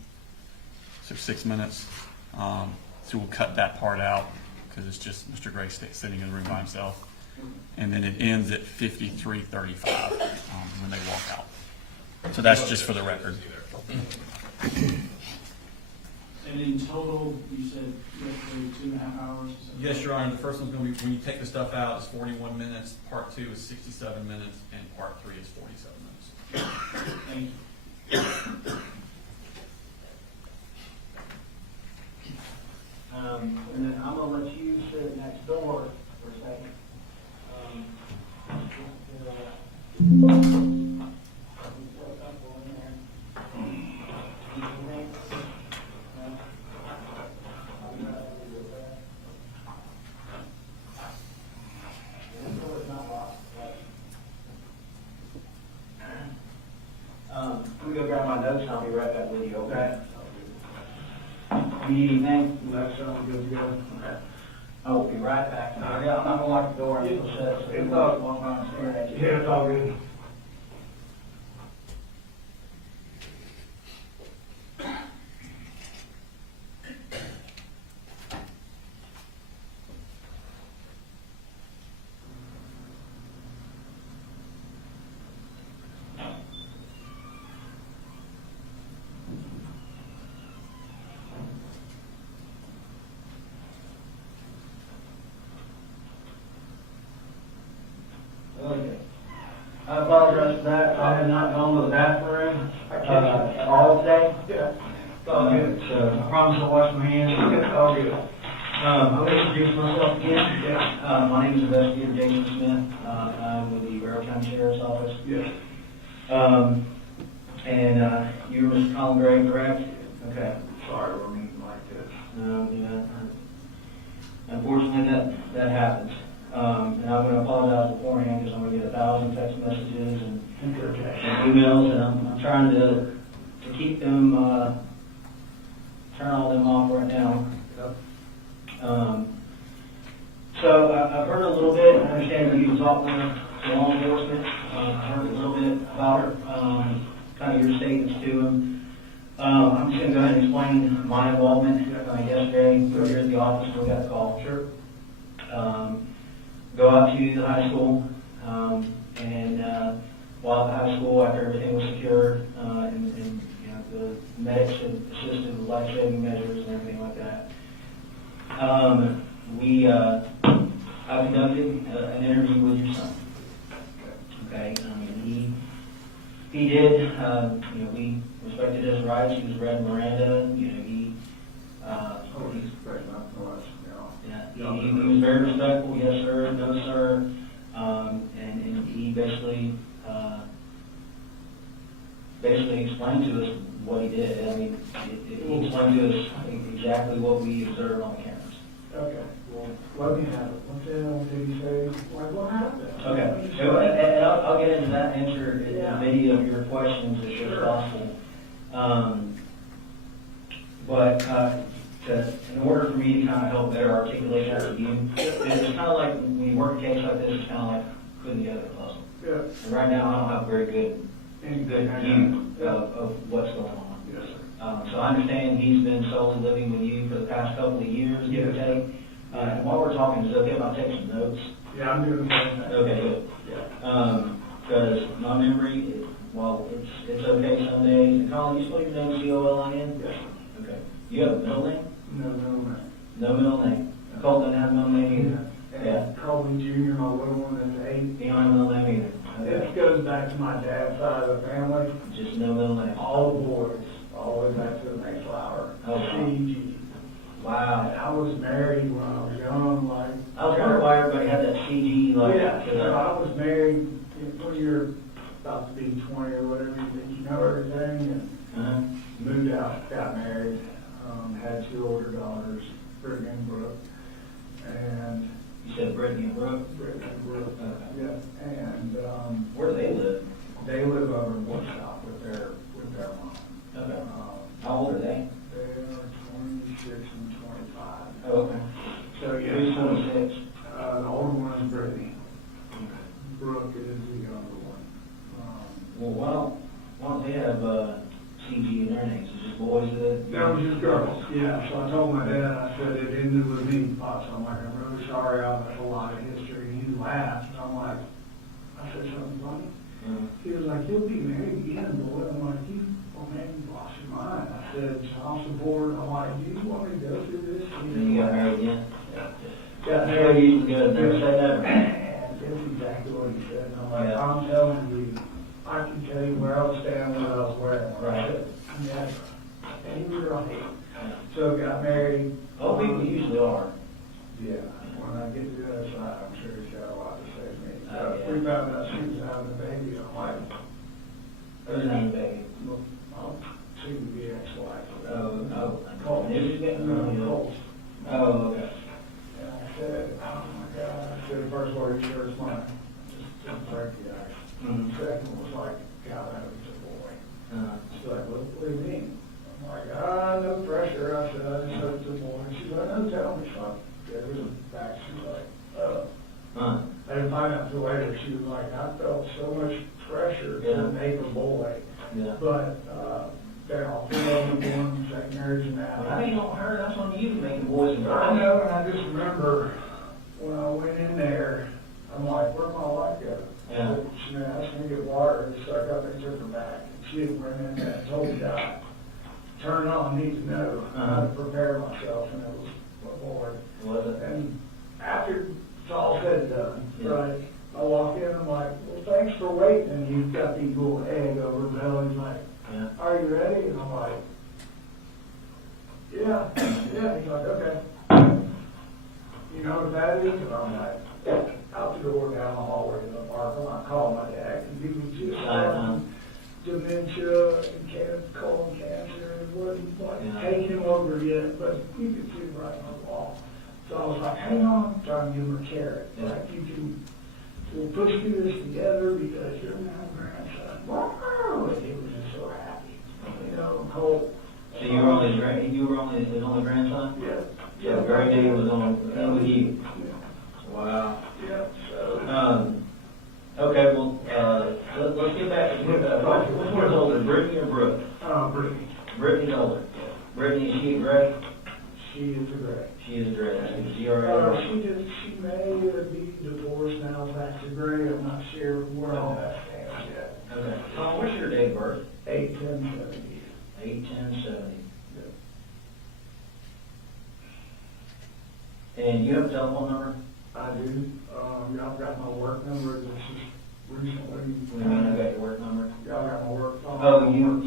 so 6 minutes. So we'll cut that part out because it's just Mr. Gray sitting in the room by himself. And then it ends at 53:35 when they walk out. So that's just for the record. And in total, you said you have to wait 2.5 hours? Is that Yes, right? Your Honor. The first one's going to be, when you take the stuff out, it's 41 minutes. Part 2 is 67 minutes, and Part 3 is 47 minutes. Thank you. me go grab my notes and I'll be right back with you, okay? You need anything? That's something good to go. Okay. I will be right back. Yeah, I'm not gonna lock the door until it says. It's all- One time staring at you. Yeah, it's all good. Okay. I apologize for that. I have not gone to the bathroom, at all today. Yeah. It's all good. So I promise I'll wash my hands. It's all good. I'll introduce myself again. My name is Investigator Jason Smith. I'm with the Barrow County Sheriff's Office. Yeah. And you're Mr. Colin Gray, correct? Okay. Sorry, we're meeting like this. Unfortunately, that happens. And I'm going to apologize beforehand because I'm going to get 1,000 text messages and It's okay. emails, and I'm trying to keep them, turn all them off right now. Yep. So I've heard a little bit, I understand that you've talked to law enforcement. I heard a little bit about kind of your statements to them. I'm just going to go ahead and explain my involvement. Yesterday, we were here at the office, we got a call. Sure. Go out to the high school, and while at the high school, after everything was secured, and you know, the medics had assisted with life-saving measures and everything like that, I conducted an interview with your son. Okay, he did, you know, we respected his rights. He was read Miranda. You know, Oh, he's great, not the last, yeah, he was very respectful. Yes, sir. No, sir. And he basically explained to us what he did. I mean, he explained to us exactly what we observed on the cameras. Okay, well, let me have it. What the hell did he say? Like, what happened? Okay, so, and I'll get into that answer in many of your questions as soon as possible. But in order for me to kind of help better articulate that to you, it's kind of like when you work a case like this, it's kind of like putting together a puzzle. Yeah. And right now, I don't have a very good view of what's going on. Yes, sir. So I understand he's been solely living with you for the past couple of years, give or take. And while we're talking, is it okay if I take some notes? Yeah, I'm doing that. Okay, good. Yeah. Because my memory, well, it's okay some days. And Colin, you spell your name C-O-L-I-N? Yes, Okay. You have a middle name? no, man. No middle name. Colt doesn't have a middle name either. Yeah. And Colin Jr., my little one, is 8. He don't have a middle name either. This Okay. goes back to my dad's side of the family. Just no middle name. All the boys, all the way back to the Mayflower. Oh, wow. CG. Wow. And I was married when I was young, like. I was wondering why everybody had that CG like. Yeah, so I was married when you're about to be 20 or whatever, you think you know everything, and moved out, got married, had 2 older daughters, Brittany and Brooke, and You said Brittany and Brooke? Brittany and Brooke, Okay. yeah, and Where do they live? they live over in Woodstock with their mom. Okay. How old are they? They're 26 and 25. Oh, okay. So, yeah. Who's 26? The older one is Brittany. Brooke is the younger one. Well, why don't they have CG in their names? Is it just boys that? That was just girls, yeah. So I told my dad, I said, it ended with me, Pops. I'm like, I'm really sorry, I have a lot of history. And he laughed. And I'm like, I said something funny. He was like, you'll be married again, boy. I'm like, oh man, you lost your mind. I said, child support. I'm like, do you want me to go through this? Then you got married again? Got Very married. usually good. Never say never. Man, that's exactly what he said. And I'm like, Yeah. I'm telling you, I can tell you where I was standing, what I was wearing. Right. Never. And he was right. So got married. Oh, people usually are. Yeah, when I get to the other side, I'm sure he's got a lot to say to me. Oh, yeah. We found out she was having a baby, I'm like, Who's name, baby? I'll soon to be ex-wife. Oh. Colt. This is getting really Colt. Oh, okay. And I said, oh my God, I said, the first word, sure is mine. Just break the ice. Mhm. Second was like, God, that was a boy. much pressure Yeah. to make a boy. Yeah. But, they're all born second marriage and that. That ain't on her, that's on you, making boys and I girls. know, and I just remember when I went in there, I'm like, where'd my wife go? Yeah. She asked me to get water, so I got they took her back. And she had went in there and told the guy, turn on, need to know, how to prepare myself, and it was a boy. Was it? And after it's all said and done, Yeah. right, I walk in, I'm like, well, thanks for waiting, and he's got these little egg over the belly, he's like, Yeah. are you ready? And I'm like, yeah. He's like, okay. You know what that is? And I'm like, out the door, down the hallway to the park. I called my dad, because he was just dementia and colon cancer. It wasn't like taking him over yet, but you could see right on the wall. So I was like, hang on, I'm trying to give him a carrot. Yeah. Like, we'll push through this together because you're my grandson. Wow! And he was just so happy. You know, Colt. So you were only his only grandson? Yeah. So Gray Day was on with you? Yeah. Wow. Yeah, so. Okay, well, let's get back to, which one's older, Brittany or Brooke? Brittany. Brittany's older. Brittany, is she a Gray? She is a Gray. She is a Gray. Is she already? She may be divorced now back to Gray. I'm not sure where all that stands yet. Okay. Tom, what's your date of birth? 8/10/70. 8/10/70. And you have a telephone number? I do. Y'all got my work number. This is recently. What do you mean I got your work number? Y'all got my work phone. Oh, they're doing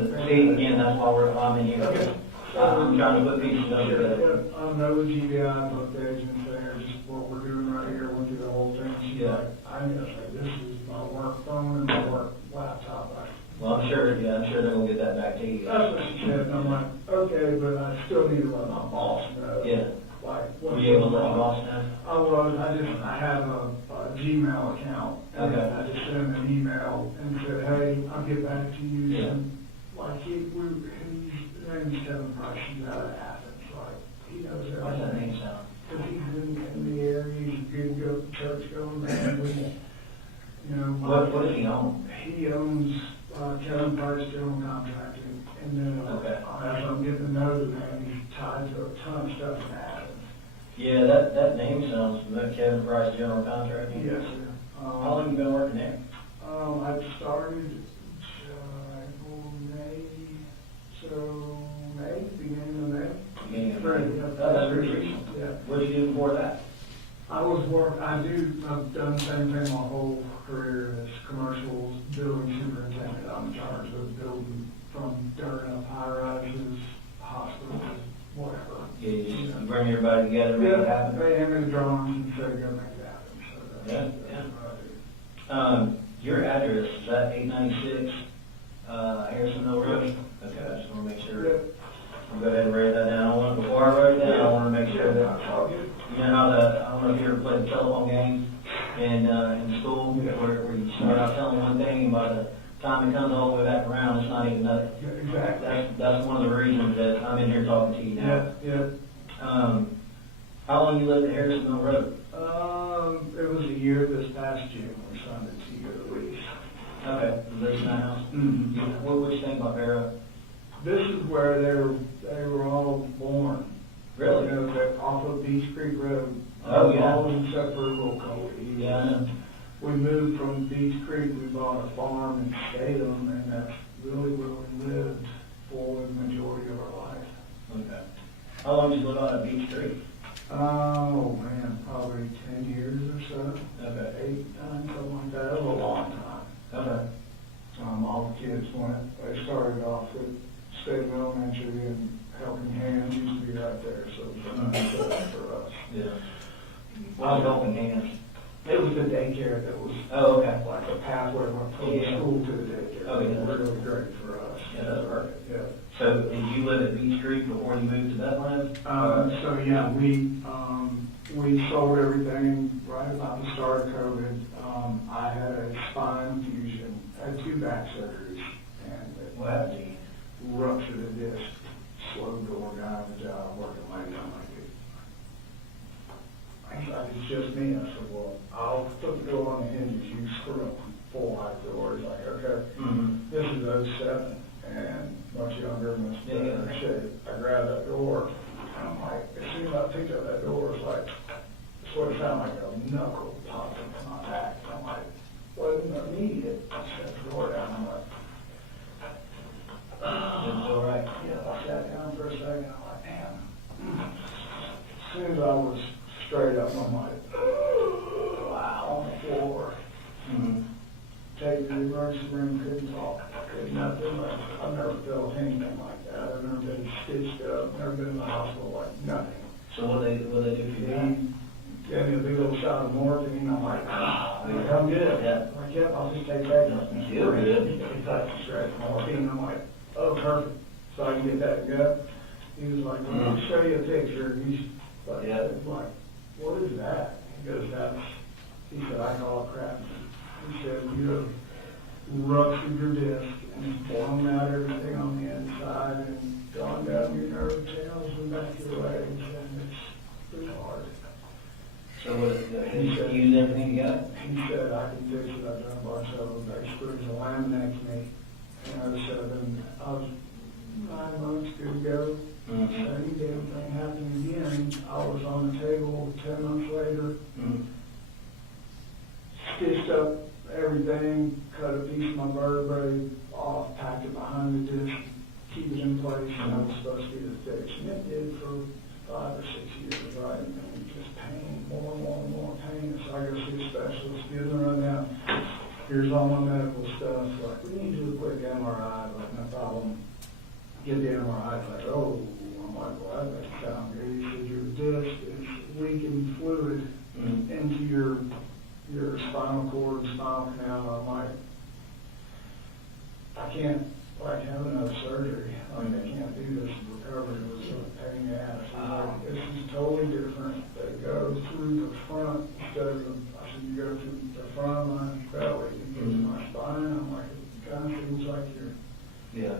the, see, again, that's why I'm in you. Okay. I'm trying to put pieces together. I know the GBI book agent there, just what we're doing right here, went through the whole thing. She's Yeah. like, I know, like, this is my work phone and my work laptop. Well, I'm sure they're gonna get that back to you. That's what she said, and I'm like, okay, but I still need to let my boss know. Yeah. Like, Were you able to let your boss know? I have a Gmail account. And Okay. I just sent him an email and said, hey, I'll get back to you. Yeah. And like, his name's Kevin Price, he's out of Athens, like, he knows everything. What's that name sound? Because he's in the area, he's a good go church going man. You know, What does he own? he owns Kevin Price General Contracting, and then Okay. as I'm getting to know the man, he's tied to a ton of stuff in Athens. Yeah, that name sounds familiar, Kevin Price General Contracting. Yes, sir. How long you been working there? I started April, May, so May, beginning of May. Beginning of Right, May? yeah. Oh, that's pretty recent. Yeah. What did you do before that? I've done the same thing my whole career as commercial building superintendent. I'm in charge of building from dirt up high rises, hospitals, whatever. Yeah, you bring everybody together, make it happen? They hand me the drawings and say, go make it happen. So that's Yeah. what I do. Your address, is that 896 Harrison Mill Road? Okay, I just want to make sure. I'll go ahead and write that down. Before I write it down, I want to make sure that, you know how I don't know if you ever played the telephone game in school, where you start out telling one thing, and by the time it comes all the way back around, it's not even that. Exactly. That's one of the reasons that I'm in here talking to you now. Yeah. How long you lived at Harrison Mill Road? It was a year this past June, we signed a 2-year lease. Okay, leasing that house? Mm-hmm. What you think about Vera? This is where they were all born. Really? You know, they're off of Beach Creek Road. Oh, yeah. All of them except for little Cody. Yeah, I know. We moved from Beach Creek, we bought a farm in Statham, and that's really where we lived for the majority of our life. Okay. How long did you live out at Beach Creek? Oh, man, probably 10 years or so. Okay. 8, 9, something like that. It was a long time. Okay. All the kids they started off at State Elementary, and Helping Hands used to be right there, so it was a nice setup for us. Yeah. What was Helping Hands? It was the daycare that was Oh, okay. like a pathway from Yeah. school to the daycare. Oh, yeah. It was really great for us. Yeah, that's perfect. Yeah. So did you live at Beach Creek before you moved to Bethlehem? So yeah, we sold everything right about the start of COVID. I had a spine fusion, had 2 back surgeries, and it What happened to you? ruptured a disc, slowed the organ out of the job, working late. I'm like, it's just me. I said, well, I'll put the door on the hinges, you screw them. white door. He's like, okay, Mm-hmm. this is '07, and much younger, much Yeah, yeah. better shape. I grabbed that door, and I'm like, as soon as I picked up that door, it's like, it's what it sounded like, a knuckle popping in my back. I'm like, wasn't immediate. I set the door down, I'm like, It's all right. yeah, I sat down for a second, I'm like, man. As soon as I was straight up, I'm like, wow, on the floor. Mm-hmm. Take me to the emergency room, couldn't talk, couldn't nothing. Like, I've never felt anything like that. I've never been stitched up, never been in the hospital, like nothing. So what they do for you? He gave me a big old shot of morphine, and I'm like, I'm good. Yeah. I'm like, yep, I'll just take that. You feel good. He touched the stretch morphine, I'm like, oh, perfect. So I can get that and go. He was like, let me show you a picture. And he's like, Yeah. like, what is that? He goes, he said, I call it crap. He said, you have ruptured your disc and blown out everything on the inside and gone down your nerve channels and back your legs, and it's pretty hard. So what, you used everything you got? He said, I can fix it. I've done a bunch of them. They screwed a laminectomy. And I was 9 months to go. Mm-hmm. Same damn thing happened again. I was on the table 10 months later, Mm-hmm. stitched up everything, cut a piece of my vertebrae off, packed it behind the disc, keep it in place, and I was supposed to get it fixed. And it did for 5 or 6 years, right? And just pain, more and more and more pain. So I go see a specialist, give them a rundown. Here's all my medical stuff. Like, we need to do a quick MRI. Like, no problem. Get the MRI. It's like, oh, I'm like, well, that doesn't sound good. He said, your disc is leaking fluid into your spinal cord and spinal canal. I'm like, I can't, like, have another surgery. Like, I can't do this recovery. It was a pain in the ass. I'm like, this is totally different. They go through the front instead of the, I said, you go through the front of my belly and go to my spine. I'm like, it kind of feels like you're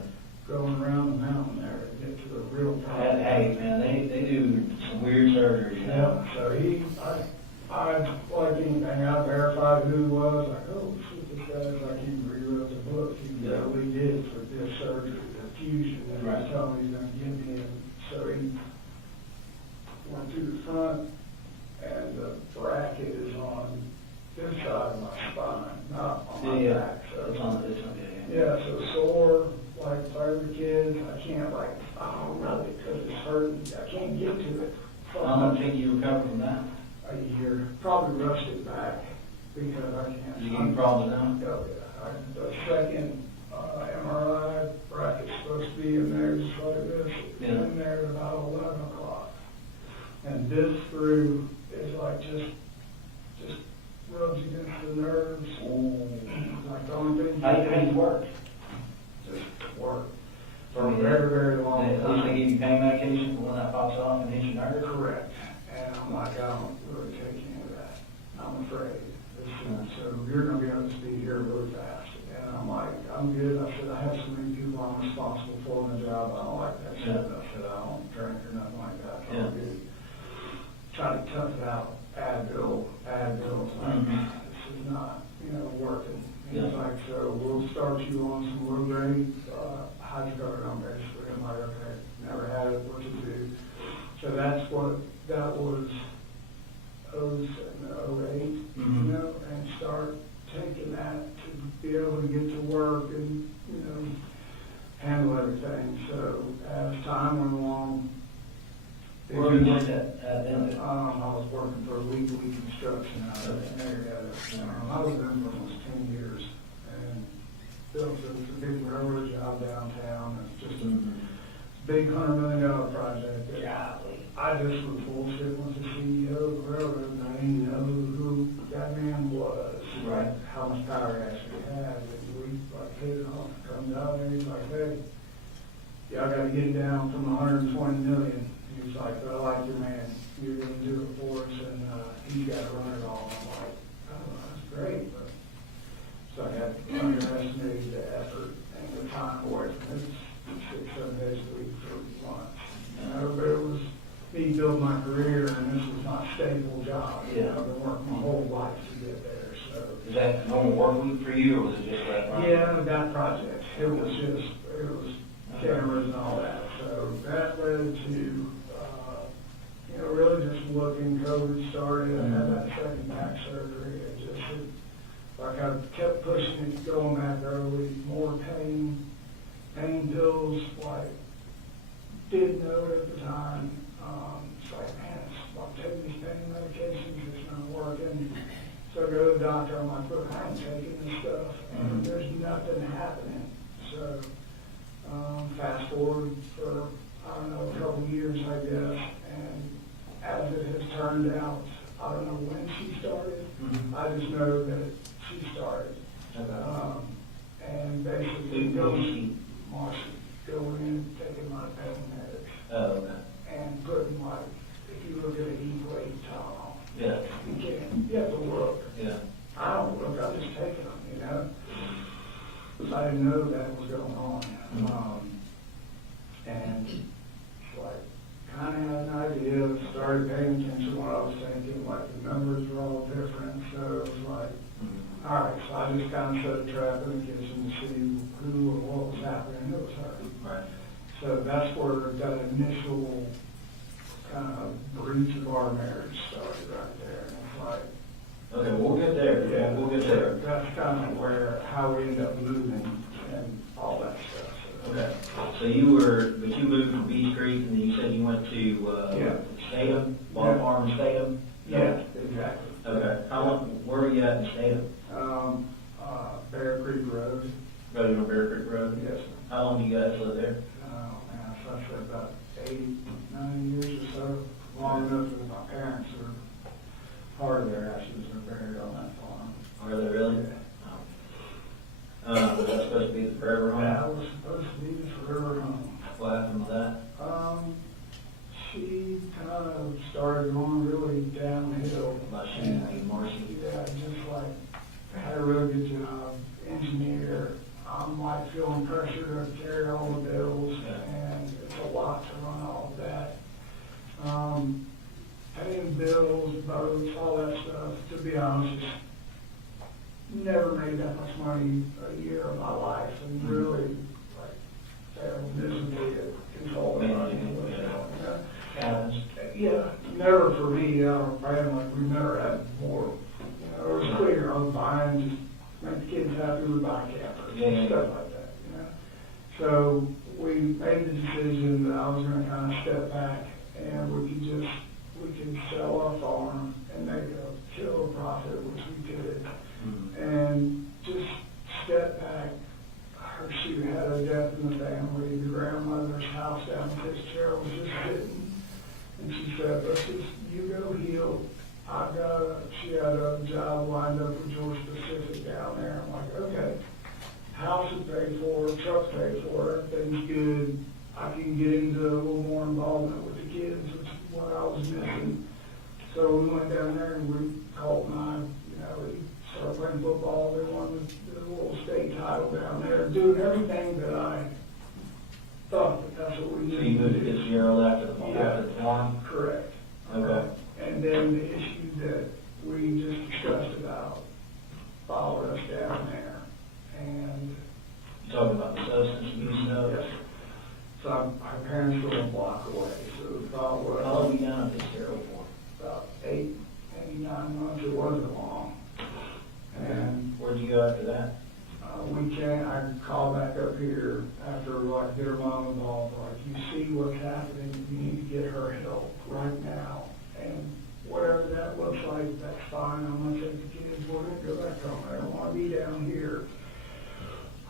going around the mountain there to get to the real problem. Hey, man, they do some weird surgery, you know? Yeah, so I like anything, I verified who he was, like, oh, shit, this guy's like, he rewrote the book, he really did for this surgery, the fusion, and Right. he told me he's gonna give me it. So he went through the front, and the bracket is on this side of my spine, not on my back. So It's on, yeah, so sore, like fighting the kids, I can't like, I don't rub it because it's hurting, I can't get to it. How long think you recover from that? A year, probably rushed it back because I can't. You getting problems now? Oh, yeah. The second MRI bracket's supposed to be in there just like this. It's in there at about 11 o'clock. And this through is like just rubs against the nerves. Like the only thing. How do you work? Just work. For a very, very long At least they time. give you pain medication for when that pops off and hits your nerve? Correct. And I'm like, I don't really take any of that. I'm afraid. So you're gonna be on the speed here really fast. And I'm like, I'm good. I said, I have so many people I'm responsible for in the job. I don't like that shit. I said, I don't drink or nothing like that. So I'm good. Try to tough it out. Advil. Like, this is not, working. And it's like, so we'll start you on some low grade hydrocodone basically. I'm like, okay, never had it. What to do? So that was 07, 08, and start taking that to be able to get to work and, handle everything. So as time went along, Where were you working at then? I was working for Legally Construction out of Marietta. I was there for almost 10 years and built a big railroad job downtown. It's just a big $100 million project. I just was bullshit with the CEO of the railroad, and I didn't know who that man was, Right. how much power he actually had. And we hit it off. Comes out there, he's like, hey, y'all got to get it down from 120 million. He was like, but I like your man. You're going to do it for us, and he's got to run it all. I'm like, oh, that's great. But so I had underestimated the effort and the time away from it. 6-7 days a week for months. But it was me building my career, and this was my stable job. Yeah. I've been working my whole life to get there. So Is that a normal work week for you, or was it just that project? Yeah, that project, it was cameras and all that, so that led to, really just looking, COVID started, I had that second back surgery, like I kept pushing it, going back early, more pain pills, like, didn't know it at the time, it's like, man, I'm taking these pain medications, it's not working. So I go to the doctor, I'm like, look, I ain't taking this stuff, and there's nothing happening. So, fast forward for, I don't know, a couple of years, I guess, and as it has turned out, I don't know when she started, I just know that she started. And basically going in, taking my pain meds. Oh, okay. And putting like, if you look at a heat wave Tylenol, Yeah. you have to look. Yeah. I don't look, I'm just taking them, Because I didn't know that was going on. And like, kind of had an idea, started paying attention to what I was thinking, like the numbers were all different, so it was like, all right, so I just kind of set a trap in the kitchen to see who or what was happening, it was her. Right. So that's where that initial kind of breach of our marriage started right there. And it's like, Okay, we'll get there. yeah, We'll get there. That's kind of where, how we ended up moving and all that stuff. So, Okay. So you moved from Beach Creek, and then you said you went to Statham, Ball Farm, Statham. yeah, exactly. Okay. How long? Where were you at in Statham? Bear Creek Road. Right on Bear Creek Road. Yes. How long do you guys live there? Oh man, so I said about 8, 9 years or so. Long enough that my parents are part of their ashes are buried on that farm. Are they really? Was that supposed to be the forever home? That was supposed to be the forever home. What happened with that? She kind of started going really downhill. About shooting like Marcy? Yeah, just like, had a really good job, engineer. I'm like feeling pressure to carry all the bills, and it's a lot to run all of that. Paying bills, boats, all that stuff, to be honest, never made that much money a year of my life, and really, like, failed miserably at controlling money. Yeah, never for me, our family, we never had more. It was clear, I was buying, just make the kids happy, we buy campers, stuff like that, So we made the decision that I was gonna kind of step back, and we could sell our farm and make a killer profit, which we did. And just step back. She had a death in the family. The grandmother's house down in Fitzgerald was just hidden. And she said, let's just, you go heal. She had a job lined up with Georgia Pacific down there. I'm like, okay, house is paid for, truck's paid for, everything's good. I can get into a little more involvement with the kids, which is what I was missing. So we went down there and Colt and I, we started playing football. They won the little state title down there, doing everything that I thought that's what we So needed. you moved to Fitzgerald after the farm? Correct. Okay. And then the issue that we just discussed about followed us down there. And You talking about the substance abuse stuff? yes, so our parents were a block away, so we followed How us long have you down at Fitzgerald for? about 8, maybe 9 months. It wasn't long. And Where'd you go after that? I call back up here after like get her mom involved, like you see what's happening, you need to get her help right now. And whatever that looks like, that's fine, I'm gonna take the kids, we're gonna go back home, I don't wanna be down here.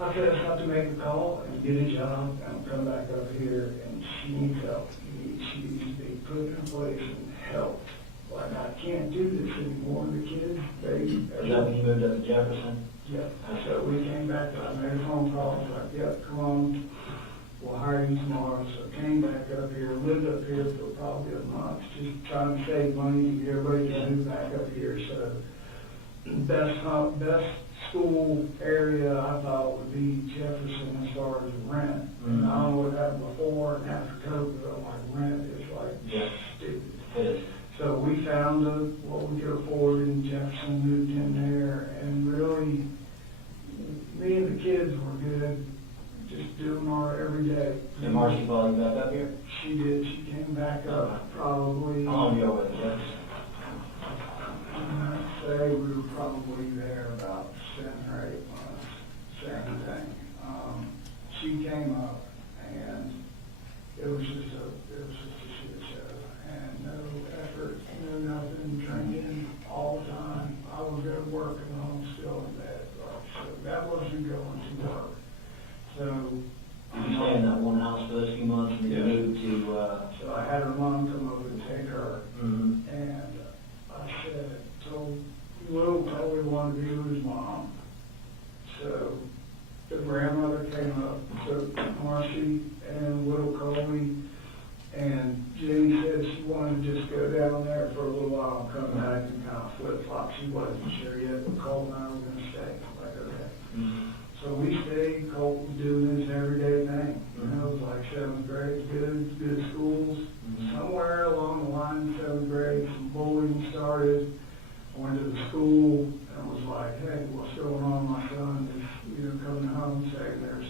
I said, I have to make a call and get a job and come back up here, and she needs help. She needs to be put in place and helped. Like, I can't do this anymore, the kids, Is that when you moved up to Jefferson? yeah, so we came back, I made a phone call, like, yep, come on, we'll hire you tomorrow. So came back up here, lived up here for probably a month, just trying to save money to get everybody to move back up here. So best school area I thought would be Jefferson as far as rent. And I don't know what happened before and after COVID, but like rent is like stupid. It is. So we found what we could afford in Jefferson, moved in there, and really me and the kids were good, just doing our every day. And Marcy brought you back up here? She did, she came back up probably, How long ago was it? I'd say we were probably there about 7 or 8 months, same thing. She came up and it was just a shit show, and no effort, no nothing, drinking all the time. I would go to work and home still in bed, so that wasn't going to work. So, Did you stay in that one house for those few months and then you Yeah. moved to, so I had her mom come over to take her, mhm. and told Will probably wanted to be with his mom. So the grandmother came up, took Marcy and Will Coley, and Jenny said she wanted to just go down there for a little while and come back and kind of flip-flop. She wasn't sure yet, but Colt and I were going to stay. Like, okay. Mhm. So we stayed. Colt was doing his everyday thing. You know, it was like 7th grade, good schools. Somewhere along the line in 7th grade, some bullying started. I went to the school and was like, hey, what's going on? My son is, coming home saying there's,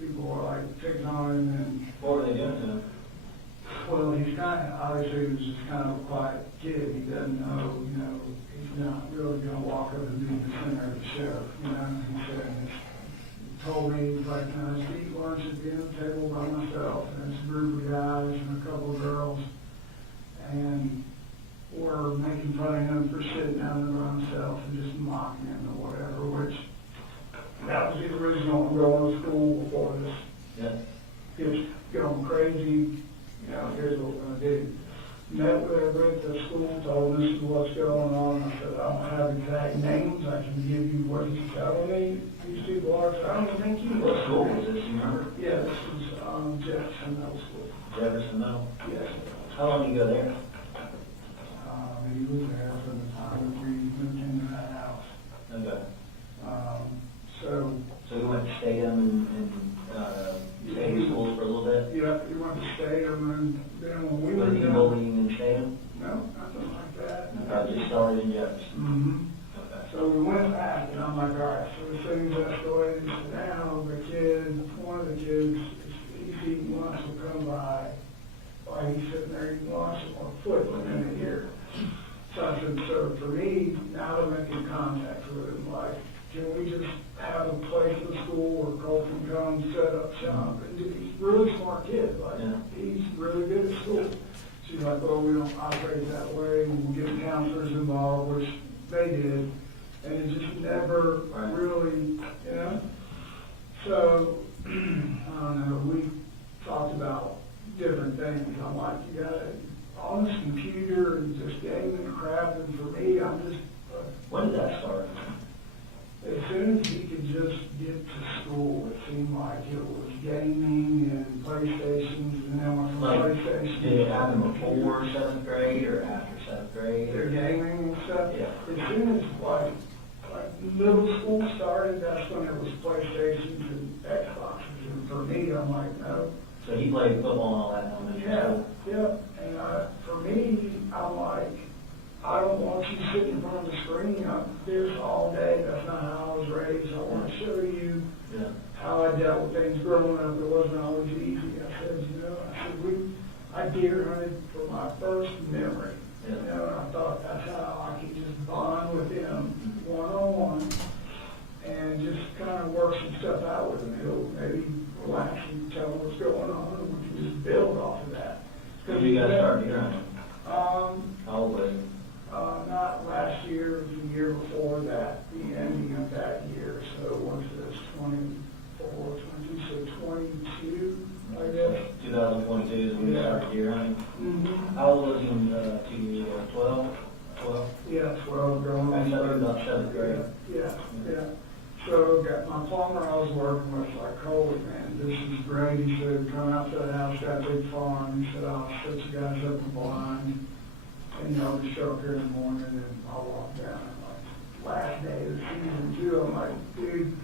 people are like picking on him, and What were they doing to him? well, he's obviously he was just kind of a quiet kid. He doesn't know, he's not really going to walk up and be the center of the show. He said, he told me, he was like, I just eat lunch at the end of the table by myself, and it's a group of guys and a couple of girls, and we're making fun of him for sitting down there by himself and just mocking him or whatever, which that was the original going to school before this. Yeah. He was going crazy. Here's what we're going to do. Met with everybody at the school, told this is what's going on. I said, I don't have exact names. I can give you what he's telling me. These people are, so I don't think you. What school was this, you remember? Yeah, this was Jefferson Middle School. Jefferson Middle? Yes. How long did you go there? He was there from the time we moved into that house. Okay. So you went to Statham and Statham schools for a little bit? yeah, he went to Statham, and then when we Was moved he down, bullying in Statham? no, nothing like that. Or just started in Jefferson? Mm-hmm. Okay. So we went back, and I'm like, all right, so the things escalated. Now one of the kids, he's eating lunch, will come by while he's sitting there eating lunch, or flipping in the ear. So I said, so for me, now they're making contact with him, like, can we just have a place in the school where Colt can come set up shop? And he's a really smart kid, like, Yeah. he's really good at school. She's like, well, we don't operate that way, we'll get counselors involved, which they did, and it just never really, So, I don't know, we talked about different things. I'm like, you gotta, on this computer and just gaming and crap, and for me, I'm just, When did that start? as soon as he could just get to school, it seemed like it was gaming and PlayStations, and then when Like, PlayStation. did it happen before 7th grade or after 7th grade? Their gaming and stuff. Yeah. As soon as like middle school started, that's when it was PlayStations and Xboxes. And for me, I'm like, no. So he played football and all that in elementary Yeah, school? yeah. And for me, I'm like, I don't want you sitting in front of the screen up this all day. That's not how I was raised. I want to show you Yeah. how I dealt with things growing up. It wasn't always easy. I said, I deer hunted for my first memory. Yeah. And I thought that's how I could just bond with him one-on-one and just kind of work some stuff out with him. He'll maybe relax and tell him what's going on, and we can just build off of that. When did you guys start deer hunting? How old was he? Not last year, it was the year before that, the ending of that year. So what's this, 24, 22, so 22, I guess. 2022 is when you started deer hunting. Mm-hmm. How old was he 2 years ago? 12? 12? Yeah, 12, growing Okay, so up. about 7th grade. Yeah. So got my plumber I was working with, like, holy man, this is great. He said, come out to the house, got a big farm. He said, I'll set you guys up a blind. And, just show up here in the morning, and I'll walk down. And like, last day of the season, too, I'm like, dude,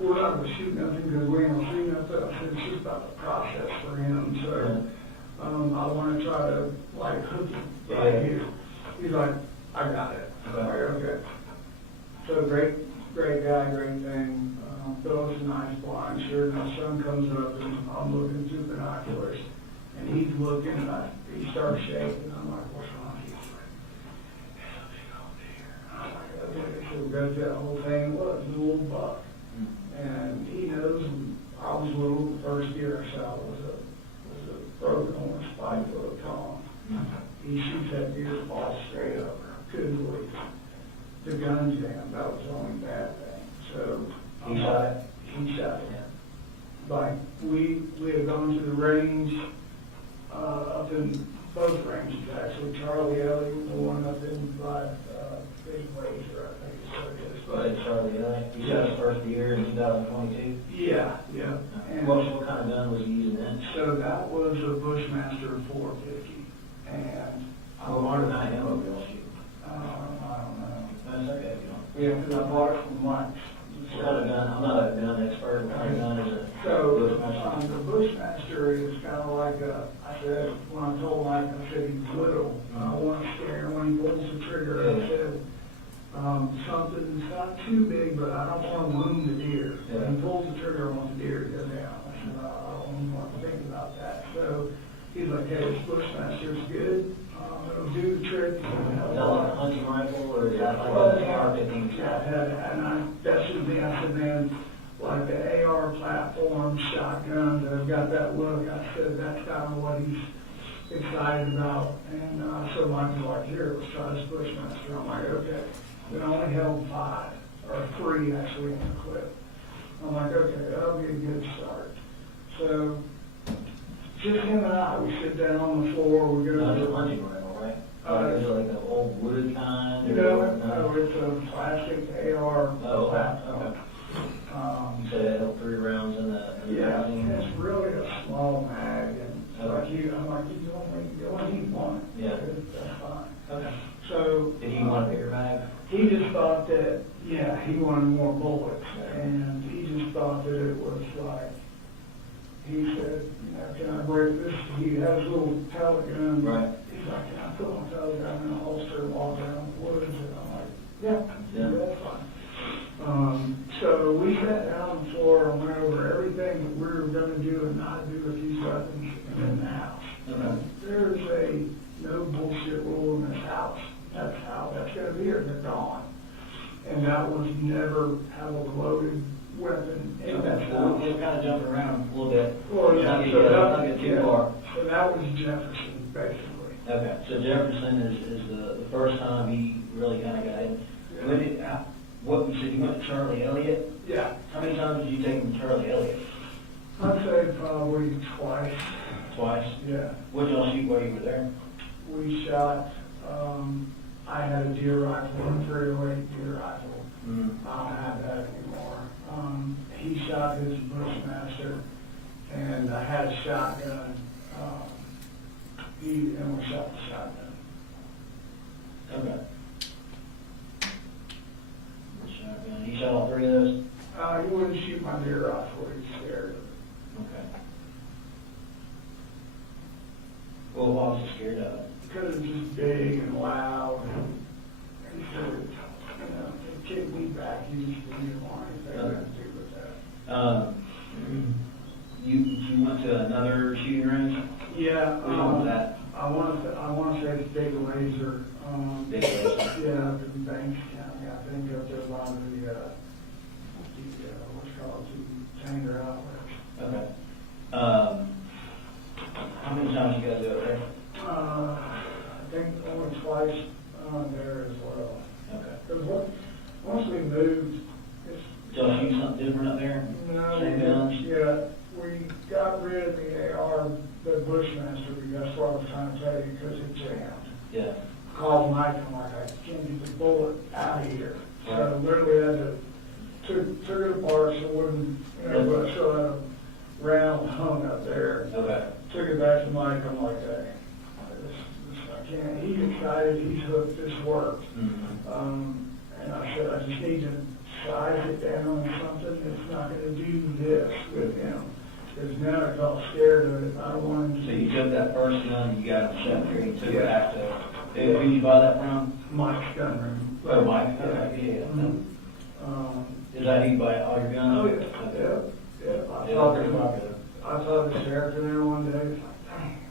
we're not going to shoot nothing because we ain't going to shoot nothing. I said, it's just about the process for him. So I want to try to, like, hook him right here. He's like, I got it. I'm like, okay. So great guy, great thing. eyes blind. Sure enough, son comes up and I'm looking through binoculars and he's looking and he starts shaking. I'm like, what's wrong? He's like, it's a big old deer. I'm like, okay. So we go through that whole thing. Well, it's a little buck. And he knows I was little. The first deer I shot was a broken horn, 5 foot Tom. He shoots that deer's ball straight over. Couldn't believe it. The gun's jammed. That was the only bad thing. So He shot it? He shot it. Like we had gone to the range up in both ranges actually. Charlie Elliott, the one up in by Big Laser, I think is what it is. But Charlie Elliott, he shot his first deer in 2022? Yeah. And what kind of gun was he using then? So that was a Bushmaster 450, and How hard did I ammo did y'all shoot? I don't know. That's okay, if you don't. Yeah, because I bought it from Mike's. What kind of gun, I'm not a gun expert, what kind of gun is it? So, Bushmaster? the Bushmaster is kind of like I said, when I told Mike, I said he's little. I want to scare him when he pulls the trigger. I said, something that's not too big, but I don't want to wound the deer. When he pulls the trigger, I want the deer to go down. I said, I don't want to think about that. So, he's like, hey, this Bushmaster's good. It'll do the trick. Is that like a hunting rifle, or is that like an AR-15? That's the thing I said, man, like the AR platform, shotguns, I've got that look. I said, that's kind of what he's excited about. And so Mike was like, here, let's try this Bushmaster. I'm like, okay. We only held 5, or 3 actually in the clip. I'm like, okay, that'll be a good start. So, just him and I, we sit down on the floor, we go No, to it's a hunting rifle, right? Is it like an old wood kind? No, it's a plastic AR Oh, platform. okay. You said it held 3 rounds in the Yeah, magazine? it's really a small mag, and I'm like, you only need one. Yeah. That's fine. Okay. So. Did he want a bigger mag? He just thought that, yeah, he wanted more bullets, and he just thought that it was like, he said, can I break this? He has a little pellet gun. Right. He's like, can I put my pellet gun in a holster and walk around the woods? And I'm like, yeah, that's fine. So we sat down on the floor and went over everything that we were going to do and not do with these weapons in the house. Okay. There's a no bullshit rule in this house. That's how that's going to be, or they're gone. And that was never have a loaded weapon in Okay, that so house. we're kind of jumping around a little bit. Well, yeah, Not get too far. So that was Jefferson, basically. Okay, so Jefferson is the first time he really kind of got in. When did, what, you said you went to Charlie Elliott? Yeah. How many times did you take him to Charlie Elliott? I'd say probably twice. Twice? Yeah. What did y'all shoot while you were there? We shot, I had a deer rifle, a 308 deer rifle. Mm-hmm. I don't have that anymore. He shot his Bushmaster, and I had a shotgun. And we shot the shotgun. Okay. Shotgun. He shot all 3 of those? He wouldn't shoot my deer rifle, he was scared of it. Okay. Well, why was he scared of it? Because it's just big and loud. And he said, it kicked me back. He just didn't want anything to do with that. You went to another shooting range? Yeah. Which one was that? I want to say it's Big Laser. Big Laser? Yeah, up in Banks County. I think up there by the what's called the Tanger outlets. Okay. How many times you guys go there? I think only twice there as well. Okay. Because once we moved, it's Did y'all shoot something different up there? no, Same guns? yeah, we got rid of the AR, the Bushmaster, because that's what I was trying to tell you, because it jammed. Yeah. Called Mike, I'm like, I can't get the bullet out of here. So I literally had to took it apart so it wouldn't, but I still had a round hung up there. Okay. Took it back to Mike, I'm like, hey, I can't, he's excited, he's hooked, this worked. Mm-hmm. And I said, I just need to size it down on something that's not gonna do this with him. Because now he's all scared of it, I don't want him So to. you took that first gun, you got him set there, you took it back to, who did you buy that from? Mike's gun room. Oh, Mike? Okay, yeah. Um, Is that who you buy all your guns? Oh, yeah, Okay. yeah. talked to the sheriff in there one day, it's like,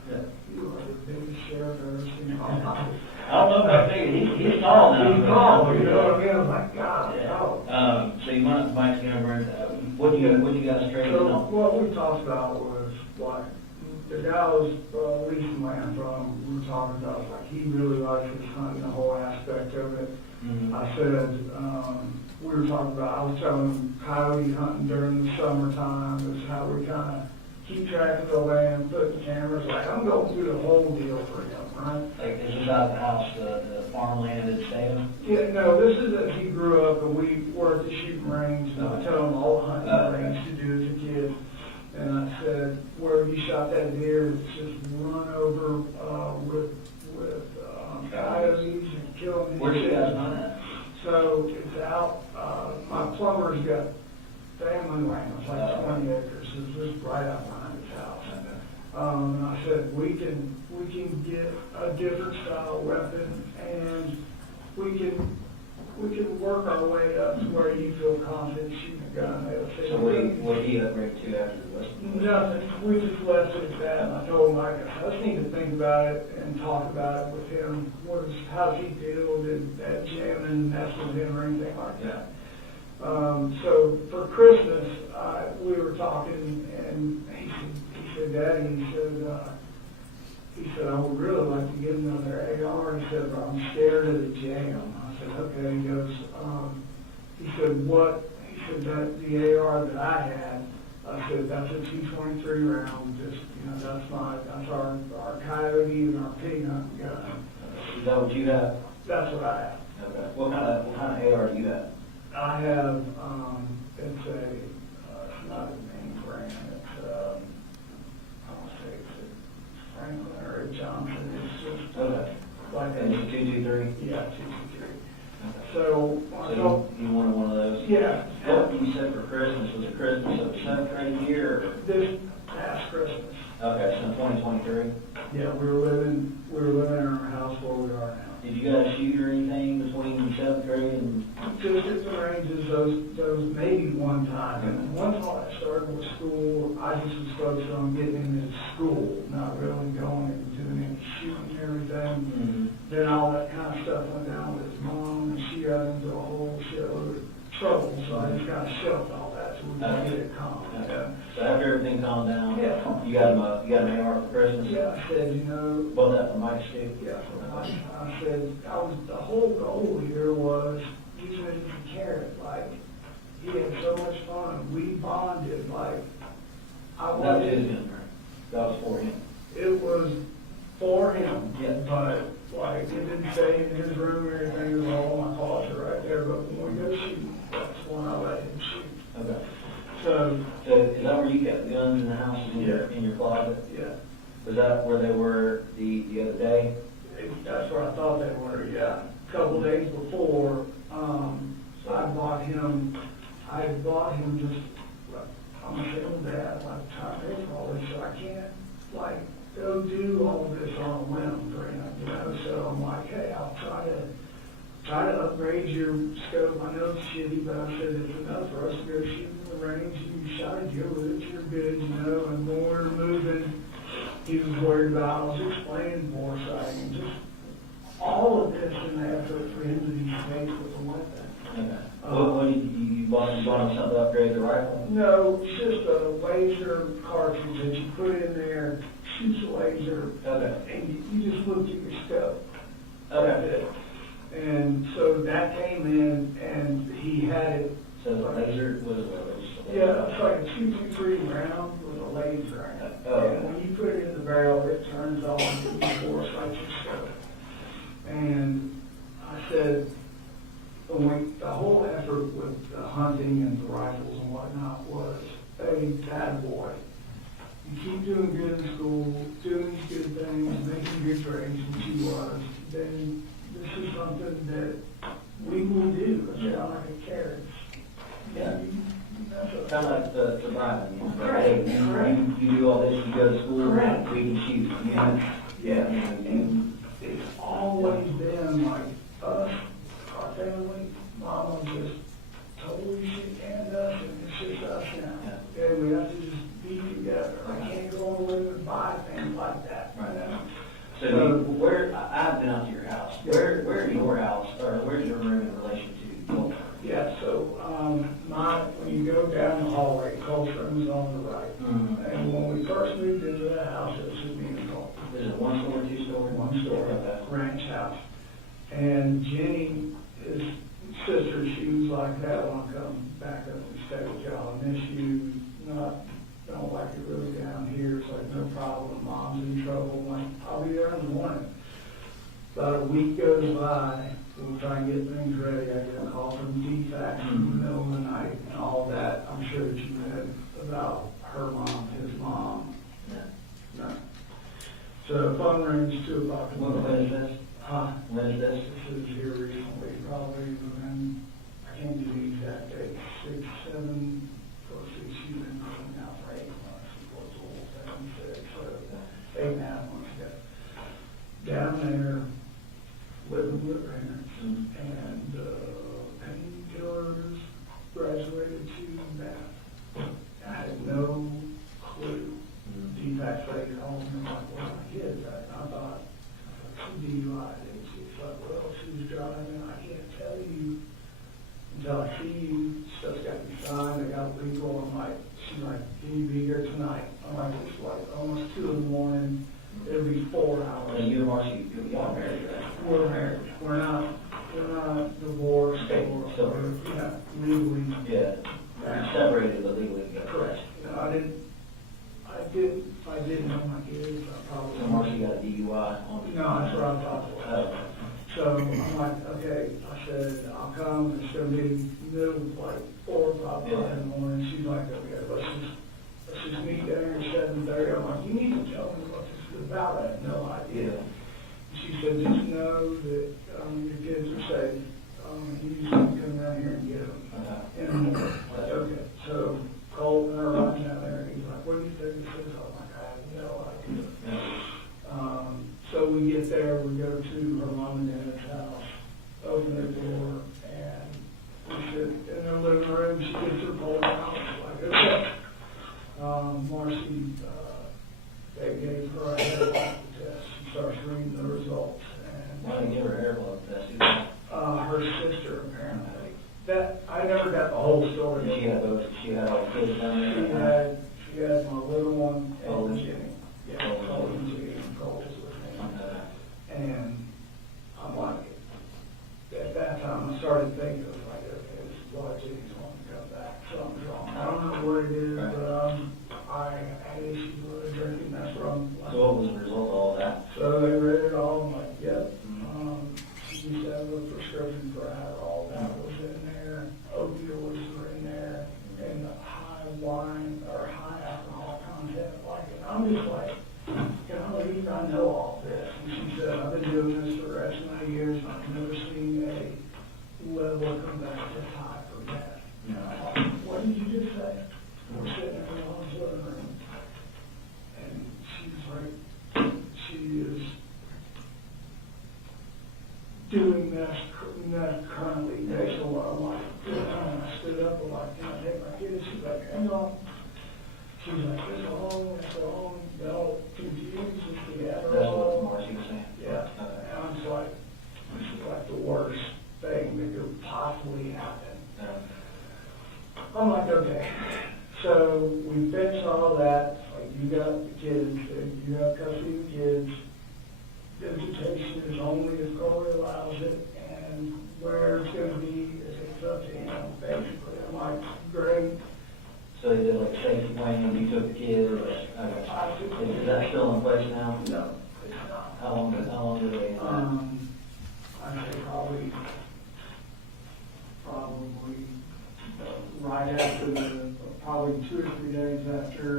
dang, you are the biggest sheriff I've ever seen in my life. I don't know about big, he's tall now. He's tall, you know what I mean? I'm like, God, Yeah. no. So you want Mike's gonna bring, what you guys straighten So out? what we talked about was like, the guy was leasing land from, we were talking about, like, he really likes his hunting, the whole aspect of it. Mhm. I said, we were talking about, I was telling him coyote hunting during the summertime is how we kind of keep track of the land, putting cameras, like, I'm going through the whole deal for him, right? Like, is this out the house, the farmland in Salem? Yeah, no, this is as he grew up, and we were at the shooting range, and I tell him all the hunting range to do as a kid. And I said, where you shot that deer, it's just run over with coyotes and killing. Where'd you guys hunt at? So it's out, my plumber's got family land, it's like 20 acres, it's just right out behind his house. And I said, we can get a different style weapon, and we can work our way up to where you feel confident shooting a gun. So what did he upgrade to after the West? Nothing, we just left it at that, and I told Mike, I just need to think about it and talk about it with him. How's he feel, did that jamming mess with him or anything like that? So for Christmas, we were talking, and he said, Daddy, he said, I would really like to get another AR. He said, but I'm scared of the jam. I said, okay. He goes, he said, what? He said, that the AR that I had, I said, that's a 223 round. Just, that's our coyote and our pig hunting gun. Is that what you have? That's what I have. Okay. What kind of AR do you have? I have, it's not a name brand. It's, I want to say it's a Franklin or a Johnson. It's just like And it's a 223? Yeah, 223. So you wanted one of those? Yeah. What you said for Christmas, was it Christmas of the 7th grade year? Or? This past Christmas. Okay, so in 2023? Yeah, we were living in our house where we are now. Did you guys shoot or anything between 7th grade and? Just at the ranges, those maybe one time. And once I started with school, I just was focused on getting into school, not really going and doing any shooting and everything. Mm-hmm. Then all that kind of stuff went down with his mom, and she got into a whole shitload of trouble, so I just kind of shelved all that so we could get it calm. Okay. So after everything calmed down, Yeah. you got an AR for Christmas? Yeah, I said, Bought that for Mike's too? Yeah, I said, the whole goal here was, even if he cared, like, he had so much fun, we bonded, like, That was his gun, right? That was for him? It was for him, Yeah. but, like, it didn't stay in his room or anything, it was all in my closet right there, but when we go shoot, that's when I let him shoot. Okay. So, Is that where you kept the guns in the house, in your closet? yeah, Was that where they were the other day? that's where I thought they were, yeah. A couple days before, I had bought him just, I'm a single dad, like, time to pay for all this, so I can't, like, go do all of this on a whim for him, so I'm like, hey, I'll try to upgrade your scope. I know it's shitty, but I said it's enough for us to go shoot in the range. You shot a deer with it, you're good, and when we're moving, he was worried about, I was explaining foresight, and just all of this in the effort for him to be safe with a weapon. Okay. What did you bought him something to upgrade the rifle? No, it's just a laser cartridge that you put in there, shoots a laser, Okay. and you just look at your scope. Okay. And so that came in, and he had it. So the laser was Yeah, it's like a 223 round with a laser in it. Oh. And when you put it in the barrel, it turns on and you force like your scope. And I said, the whole effort with the hunting and the rifles and whatnot was, hey, bad boy, you keep doing good in school, doing these good things, making good grades, which he was, then this is something that we will do. It's not like a carrot. Yeah. That's Kind of like the driving. Correct. Hey, Correct. you do all this, you go to school, Correct. we can shoot. Yeah. And it's always been like us, our family, Mama just totally shit canned us, and it's just us now. Yeah. And we have to just room is on the right. And when we first moved into the house, it was just me and Colt. Is it one story, two story? One story, Okay. ranch house. And Jenny, his sister, she was like, Dad, I want to come back up and stay with y'all. I miss you. Don't like it really down here. It's like, no problem. Mom's in trouble. I'm like, I'll be there in the morning. About a week goes by. We'll try and get things ready. I get a call from DFAX in the middle of the night and all that. I'm sure that you read about her mom, his mom. Yeah. No. So the phone rings 2 o'clock in the When morning. is this? Huh? When is this? This is here recently, probably within, I can't give you the exact date, 6, 7, or 6, she's been going out for 8 months, before it's all 7, 6, so 8.5 months ago. Down there, living with parents, and painkillers, graduated to math. I had no clue. DFAX lady called me, like, where are my kids at? And I thought, DUI, and she's like, well, she was driving, I can't tell you until I see you. Stuff's got to be signed, I got legal. I'm like, she's like, can you be here tonight? I'm like, it's like almost 2 in the morning, it'll be 4 hours. And you and Marcy, y'all married, right? We're married, we're not divorced, Okay, or, so- legally. Yeah. You're separated, but legally together. Correct. You know, if I didn't know my kids, I probably. So Marcy got a DUI on? No, that's what I thought. Oh. So I'm like, okay, I said, I'll come, it's gonna be middle, like 4 or 5 o'clock in the morning. She's like, okay, let's just meet there at 7:30. I'm like, you need to tell me what this is about. I had no idea. She said, just know that your kids are safe. You just need to come down here and get them. In the morning. Like, okay. So Colt and I are running down there, and he's like, what do you think this is? I'm like, I have no idea. So we get there, we go to her mom and dad's house, open the door, and we sit in their living room. She gets her pulse out. Like, okay. Marcy, they gave her a hair blood test. She starts reading the results. Why didn't you give her a hair blood test? Her sister, apparently. That, I never got the whole story. She had all the kids down there? She had my little one Colt and and Jenny. Yeah, Colt and Jenny, and Colt was with me. And I'm like, at that time, I started thinking, I was like, okay, this is why Jenny's wanting to come back. Something's wrong. I don't know what it is, but I had issues with her drinking. That's where I'm like. So what was the result of all that? So they read it all. I'm like, yep. She used to have a prescription for Adderall. That was in there. Opioids were in there. And the high wine or high alcohol content. Like, and I'm just like, golly, I know all this. And she said, I've been doing this for the rest of my years, and I've never seen a level come back this high for meth. You know, I'm like, what did you just say? We're sitting in the mom's living room. And she's like, she is doing this currently based on what I'm like. And I stood up, I'm like, can I take my kids? She's like, hang on. She's like, it's wrong, y'all confused with the That's what Adderall. Marcy was saying? Yeah, and I'm just like, this is like the worst thing that could possibly happen. I'm like, okay. So we finished all that, like, you got the kids, and you have custody of the kids. Visitation is only if Corey allows it, and where it's gonna be, it's up to him, basically. I'm like, great. So they did like safety planning, you took the kids, is that still in place now? No, it's not. How long do they? I'd say probably right after probably 2 or 3 days after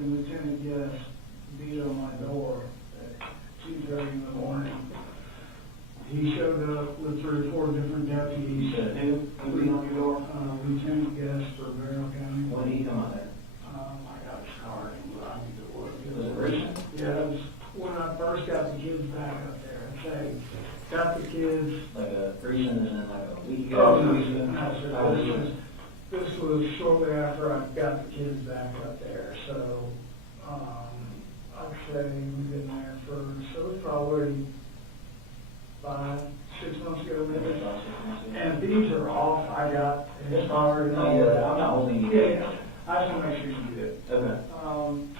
Lieutenant Guest beat on my door at 2:30 in the morning. He showed up with 3 or 4 different deputies. Who beat on your door? Lieutenant Guest for Barrow County. When did he come out there? I got his card and I need to work. Was it recent? Yeah, it was when I first got the kids back up there. And say, got the kids. Like a recent and then like a week ago? Oh, no, 2 weeks ago? How was it? this was shortly after I got the kids back up there. So, I'd say we've been there so it's probably 5, 6 months ago, maybe. And these are off. I got his card and all that. I'm not holding you just want to make sure you did. Okay.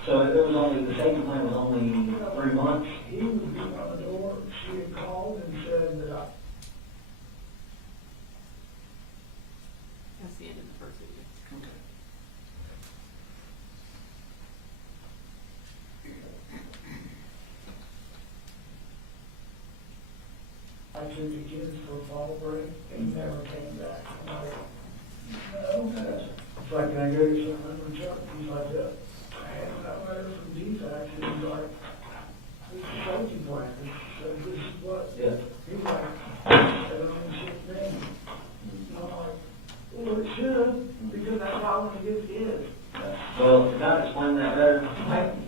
So it was only, the safety plan was only 3 months? He was beating on the door, she had called and said that That's the end of the first video. I took the kids for a fall break and never came back. I'm like, no, it's like, can I go get something from Chuck? He's like, yeah. I had that letter from DFAX, and he's like, this is a safety plan. So this is what, Yeah. he's like, I don't shit thing. And I'm like, well, it should, because that's how it is. Well, to kind of explain that better,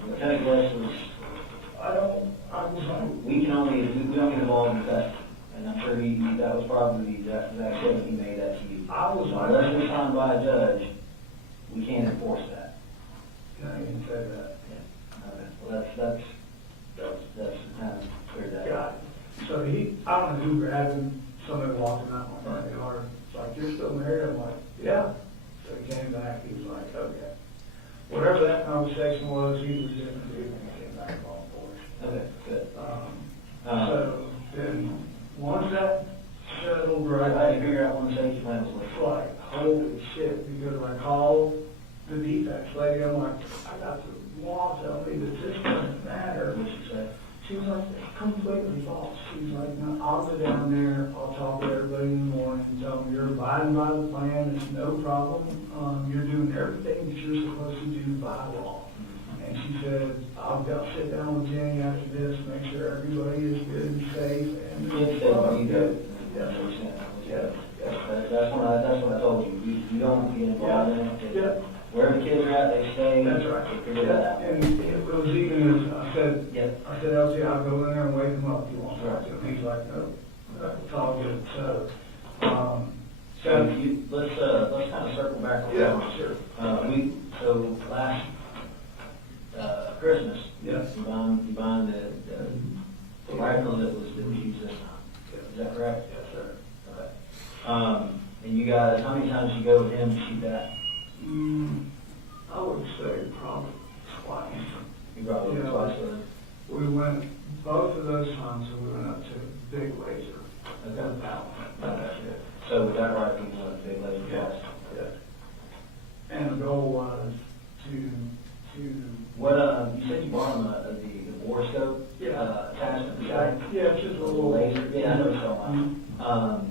Lieutenant Glass was, I was like, we don't get involved in that. And I'm sure that was probably the exact statement he made that to you. I was like, Unless it's signed by a judge, we can't enforce that. I didn't say that. Okay. Well, that's kind of clear that. Got it. So I don't know who grabbed him, somebody walked him out my front yard. It's like, you're still married? I'm like, yeah. So he came back, he was like, okay. Whatever that conversation was, he was different dude when he came back on board. Okay, good. So then, once that settled I right, had to figure out when the safety plan was it's like, holy shit, because I called the defense lady, I'm like, I got the law telling me that this doesn't matter. what she said. She was like, it's completely false. She was like, no, I'll go down there, I'll talk to everybody in the morning and tell them you're abiding by the plan, it's no problem. You're doing everything that you're supposed to do by law. And she said, I'll sit down with Jenny after this, make sure everybody is good and safe. And It's safe, you do. Yeah. Yeah. That's what I told you. You don't get involved in it. Yeah. Wherever the kids are at, they stay. That's right. Figure that out. And it was even as I said, Yeah. LT, I'll go in there and wake him up if you want. Right. And he's like, no, it's all good. So, So let's kind of circle back on that. yeah, sure. So last Christmas, Yes. you buying the rifle that was used this time. Is that correct? Yes, sir. Okay. And you guys, how many times you go with him to shoot that? I would say probably twice. You probably Yeah. twice with him. We went, both of those times, we went up to Big Laser. Okay. That one. That's it. So with that rifle, you went to Big Lady twice. Yeah. And the goal was to What, you said you bought him the bore scope? Yeah. Attachment, is yeah, that? it's just a little Laser? Yeah, I know what you're talking Mhm. about.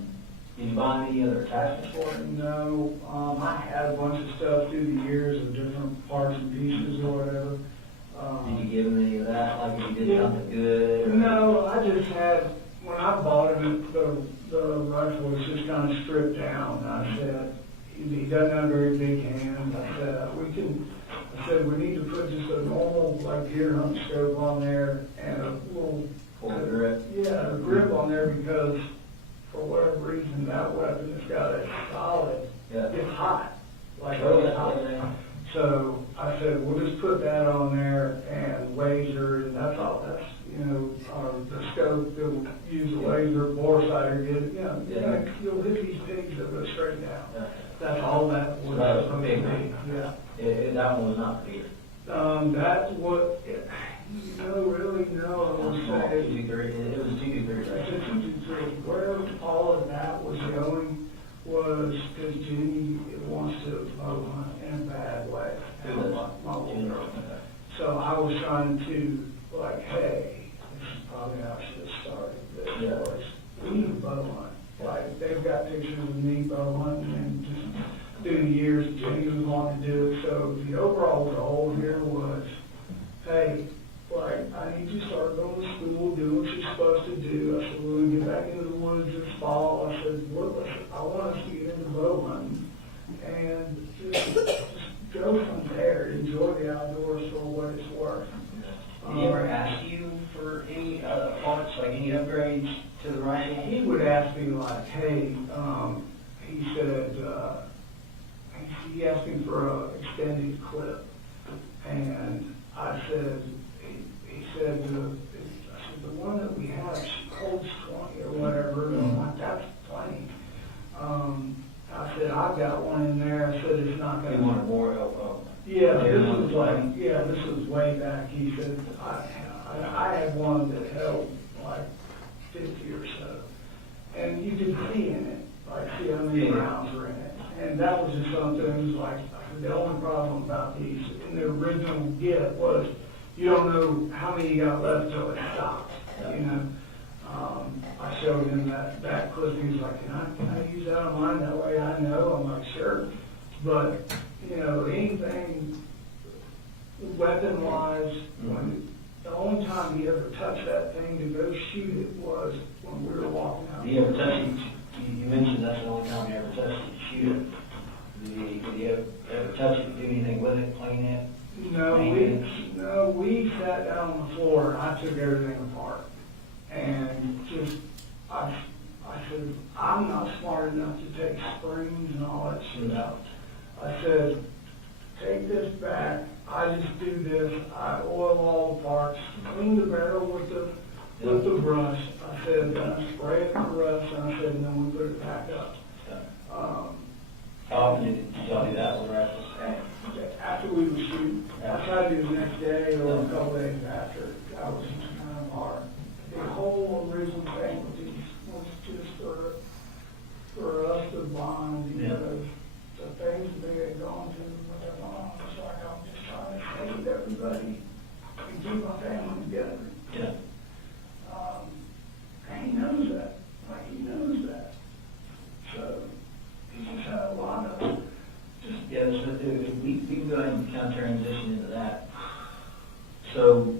Did you buy any other attachments for it? No, I had a bunch of stuff through the years of different parts and pieces or whatever. Did you give him any of that, like if you did Yeah. something good? Or? No, I just had, when I bought him, the rifle was just kind of stripped down. I said, he doesn't have very big hands. I said, we need to put just a normal, like, deer hunt scope on there and a little, Pull the grip? yeah, a grip on there because for whatever reason, that weapon has got a solid, Yeah. it's hot, like, Oh, it's hot. yeah. So I said, we'll just put that on there and laser, and that's all, that's, the scope that will use the laser, bore sighter, you'll hit these pigs that go straight down. Yeah. That's all that was That was supposed to big. be, yeah. That one was not big. That's what, really, no, I would say. It was 223, It's right? a 223. Where all of that was going was because Jenny wants to mow hunt in a bad way. Who does? My little girl. Okay. So I was trying to, like, hey, this is probably how I should have started this. Yeah. Was, we need to bow hunt. Like, they've got pictures of me bow hunting and just through the years, Jenny was wanting to do it. So the overall goal here was, hey, like, I need you to start going to school, do what you're supposed to do. I said, we're going to get back into the woods this fall. I said, look, I want us to get into bow hunting and just go from there, enjoy the outdoors for what it's worth. Did he ever ask you for any parts, like any upgrades to the rifle? He would ask me like, hey, he said, he asked me for an extended clip. And I said, he said, the one that we have holds 20 or whatever. And I'm like, that's plenty. I said, I've got one in there. I said, it's not got He wanted more help, Yeah, this was way back. He said, I had one that held like 50 or so. And you could see in it, like see how many rounds were in it. And that was just something, it was like, the only problem about these in the original gift was you don't know how many you got left till it stops, you know. I showed him that clip, he was like, can I use that on mine? That way I know. I'm like, sure. But, you know, anything weapon-wise, the only time he ever touched that thing to go shoot it was when we were walking out. Did he ever touch it? You mentioned that's the only time he ever touched it, to shoot it. Did he ever touch it, do anything with it, clean it? No, we sat down on the floor and I took everything apart. And just, I said, I'm not smart enough to take springs and all that shit out. I said, take this back, I just do this, I oil all the parts, clean the barrel with the brush. I said, spray it with the rust, and I said, and then we put it back up. How often did y'all do that with rifles? After we would shoot, I tried to do the next day or a couple days after. That was kind of hard. The whole original thing with these was just for us to bond, because the things they had gone through with their mom, it's like I'm just trying to stay with everybody and keep my family together. Yeah. And he knows that. Like, he knows that. So, he just had a lot of just. Yeah, so we can go ahead and kind of transition into that. So,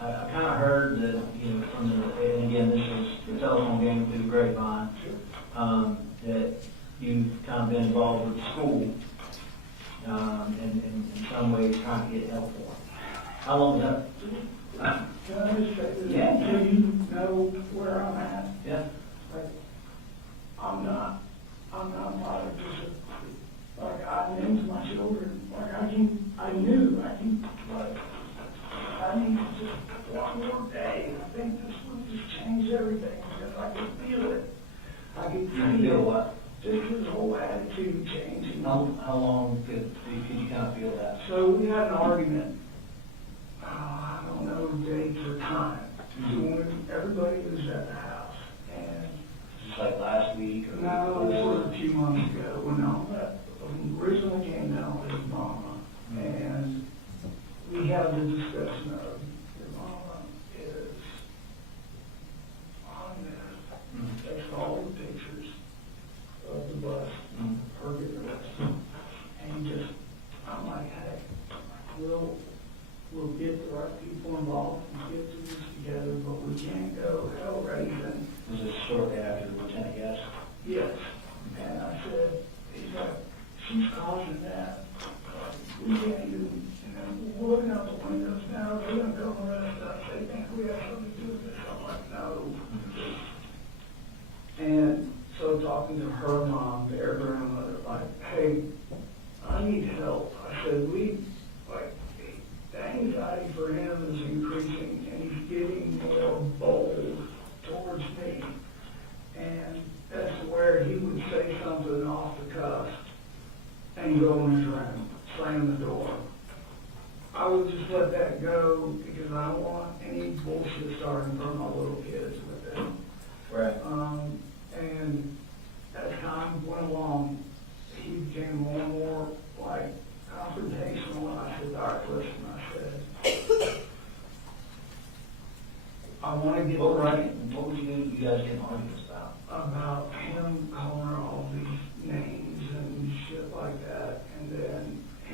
I kind of heard that, you know, from the, and again, this is the telephone game through the grapevine, that you've kind of been involved with the school, in some ways trying to get help for them. How long is that? Can I just say this? Yeah. So you know where I'm at? Yeah. Like, I'm not like just like I named my children. Like I knew, like, I need just one more day. I think this would just change everything because I could feel it. I could Feel what? just his whole attitude changing. How long could you kind of feel that? So we had an argument. I don't know dates or time. So when everybody was at the house, and Just like last week or? no, it was a few months ago when originally came down with his mama, and we had the discussion of your mama is on there. They saw the pictures of the bus, her getting arrested, and just, I'm like, hey, we'll get the right people involved and get through this together, but we can't go hell raising. Was it shortly after the lieutenant guest? Yes. And I said, he's like, she's causing that. We can't even, we're looking out the windows now, they're gonna go arrest us, they think we have something to do with this. I'm like, no. And so talking to her mom, their grandmother, like, hey, I need help. I said, the anxiety for him is increasing and he's getting more bold towards me. And that's where he would say something off the cuff and go in his room, slam the door. I would just let that go because I don't want any bullshit starting from my little kids with it. Right. And as time went along, he became more and more like confrontational. And I said, all right, listen, I said, I want to get What right would you guys get arguments about him calling her all these names and shit like that, and then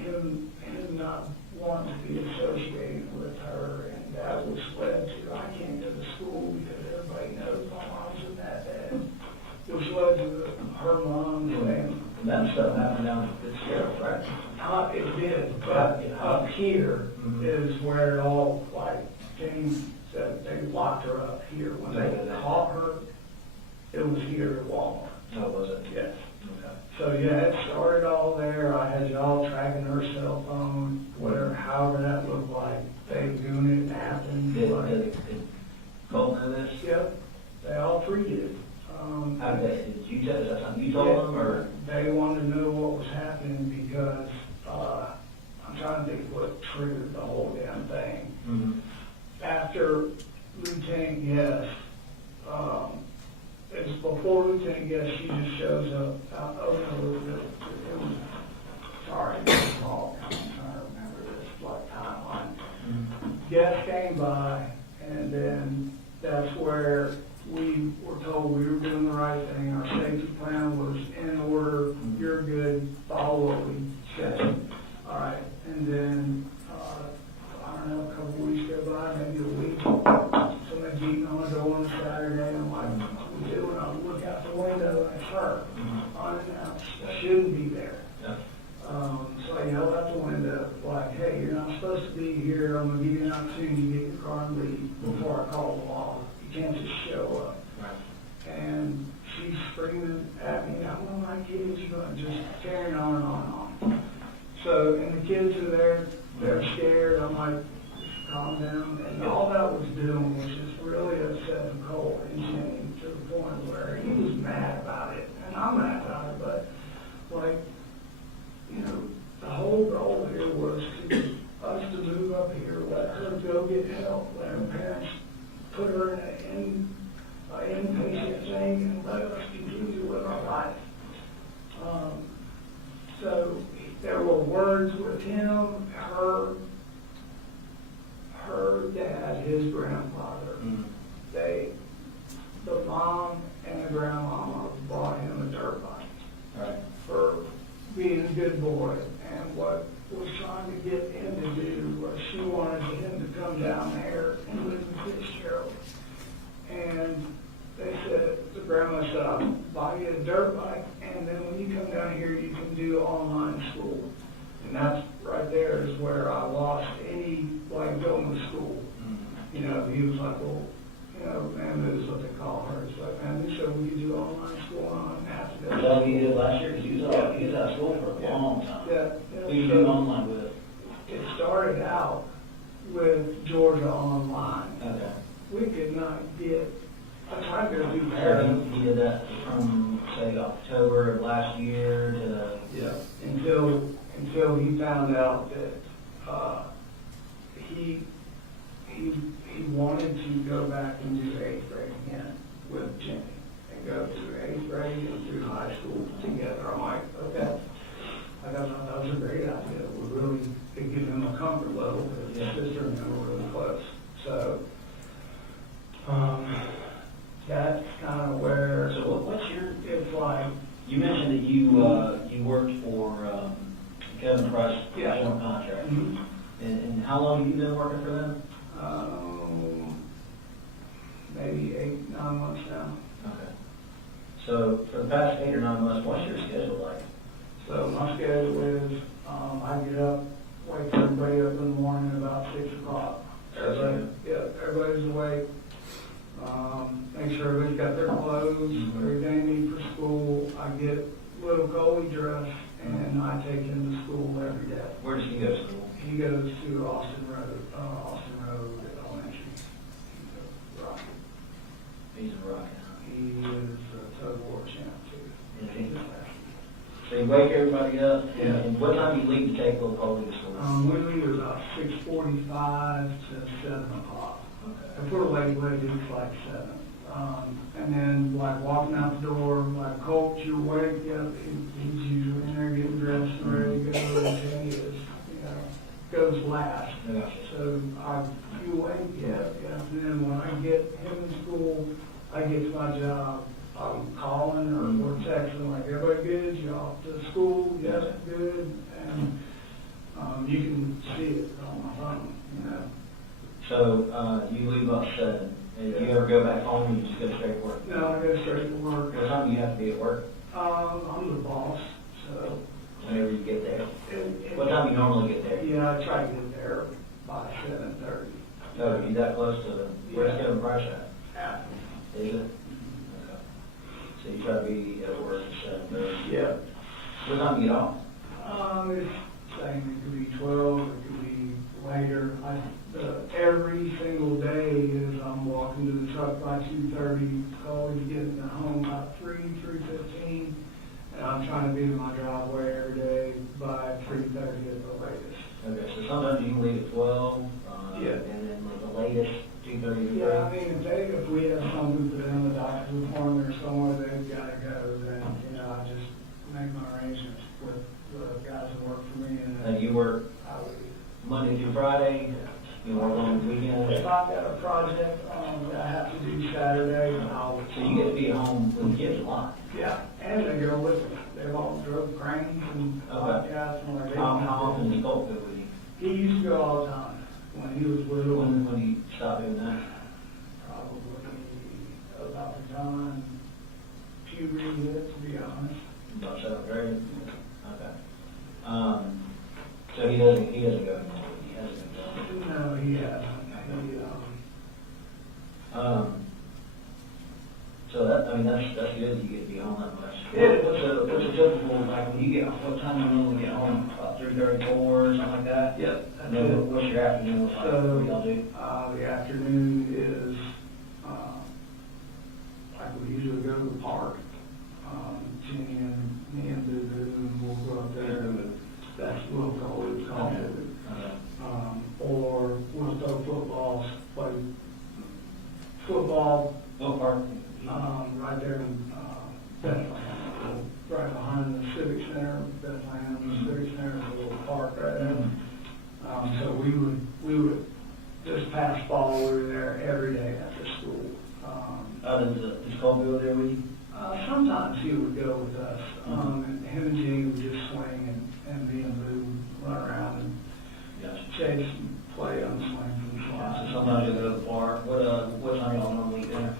him not wanting to be associated with her, and that was led to, I can't go to school because everybody knows my mom's in that bed. It was led to her mom saying, That stuff happened down at Fitzgerald, right? it did, but up here is where it all, like, came, that they locked her up here. When they caught her, it was here at Walmart. No, it wasn't. Yes. Okay. So, yeah, it started all there. I had y'all tracking her cell phone, whatever, however that looked like. They doing it, happened. Did Colt know this? Yep, they all three did. How did you tell, is that something you told them, or? They wanted to know what was happening because came by, and then that's where we were told we were doing the right thing. Our safety plan was in order. You're good. Follow what we said. All right. And then, I don't know, a couple weeks go by, maybe a week. Somebody beating on the door on Saturday. I'm like, what do we do? And I look out the window and it's her. Unannounced. Shouldn't be there. So I yelled out the window, like, hey, you're not supposed to be here. I'm going to give you an opportunity to get your car and leave before I call the law. You can't just show up. And she's screaming at me, I want my kids, just carrying on and on and on. So, and the kids are there, they're scared. I'm like, calm down. And all that was doing was just really upsetting Colt and Jenny to the point where he was mad about it. And I'm mad about it, but, like, you know, the whole goal here was us to move up here, let her go get help, let her parents put her in an inpatient thing, and let us continue to live our life. So there were words with him, her dad, his grandfather. The mom and the grandmama bought him a dirt bike for being a good boy, and what was trying to get him to do was she wanted him to come down there and live in Fitzgerald. And they said, the grandma said, I'll buy you a dirt bike, and then when you come down here, you can do online school. And that's right there is where I lost any, like, going to school. You know, he was like, well, you know, man, is what they call her. It's like, man, they said we could do online school on half of Is that what you did last year? Because he was out of school for a long time. Yeah. Who you do online with? It started out with Georgia Online. Okay. We could not get, I tried to do So parents. he did that from, say, October of last year to... Yeah. Until he found out that he wanted to go back and do 8th grade again with Jimmy and go through 8th grade and through high school together. I'm like, okay. I thought that was a great idea. It would really give him a comfort level because his sister and him were really close. So that's kind of where. So what's your... It's like. You mentioned that you worked for Kevin Price, general contractor. Mm-hmm. And how long have you been working for them? Maybe 8, 9 months now. Okay. So for the past 8 or 9 months, what's your schedule like? So my schedule is, I get up, wake everybody up in the morning about 6 o'clock. Everybody's awake. Make sure everybody's got their clothes, everything they need for school. I get little Coley dressed, and I take him to school every day. Where does he go to school? He goes to Austin Road Elementary. Rocky. He's a rocket. He is a tug of war champ too. Is he? So you wake everybody up, and what time do you leave to take little Coley to school? We leave about 6:45 to 7 o'clock. Okay. If we're late, it's like 7. And then, like, walking out the door, like, Colt, you awake? Yep, he's usually in there getting dressed and ready to go, and he is, you know, goes last. So, you awake? Yep. And then when I get him in school, I get to my job, I'm calling or we're texting, like, everybody good? You off to school? Yes, good. And you can see it on my phone, you know. So you leave about 7. And do you ever go back home and you just go straight to work? No, I go straight to work. What time do you have to be at work? I'm the boss, so. Whenever you get there. What time do you normally get there? Yeah, I try to get there by 7:30. No, are you that close to where's Kevin Price at? Yeah. Is it? Okay. So you try to be at work at 7:30? Yeah. What time do you get off? It's saying it could be 12, it could be later. Every single day is I'm walking to the truck by 2:30, always getting home about 3:15, and I'm trying to be in my driveway every day by 3:30 at the latest. Okay, so sometimes you can leave at 12, Yeah. and then the latest 2:30 to 3. Yeah, I mean, if we have something for them, the doctor's appointment or somewhere they've got to go, then, you know, I just make my arrangements with the guys that work for me. And you work I would, Monday through Friday, You work on the weekends? If I've got a project, that I have to do Saturday, I'll. So you get to be at home with the kids a lot? Yeah, and they go with me. They've all drove cranes and bobcats and like. How often does Colt go with you? He used to go all the time when he was little. When do you stop doing that? Probably about the time puberty hit, to be honest. About 7th grade? Okay. So he doesn't go anymore, he hasn't been going. No, he hasn't. So that's good, you get to be home that much. Yeah. What's a typical, like, when you get, what time do you normally get home? About 3:30, 4, something like that? Yep. And then what's your afternoon look like? What do y'all do? The afternoon is, like we usually go to the park. Jenny and me and Boo and we'll go up there to, that's what we call it. Or we'll throw footballs, play football, What park? right there in, Bethlehem, right behind the Civic Center, Bethlehem, Civic Center, is a little park right there. So we would, this past fall, we were there every day after school. Does Colt go there with you? Sometimes he would go with us, and him and Jenny would just swing, and me and Boo would run around and Gotcha. chase and play on the swing from the So fly. sometimes you go to the park. What time y'all normally eat dinner?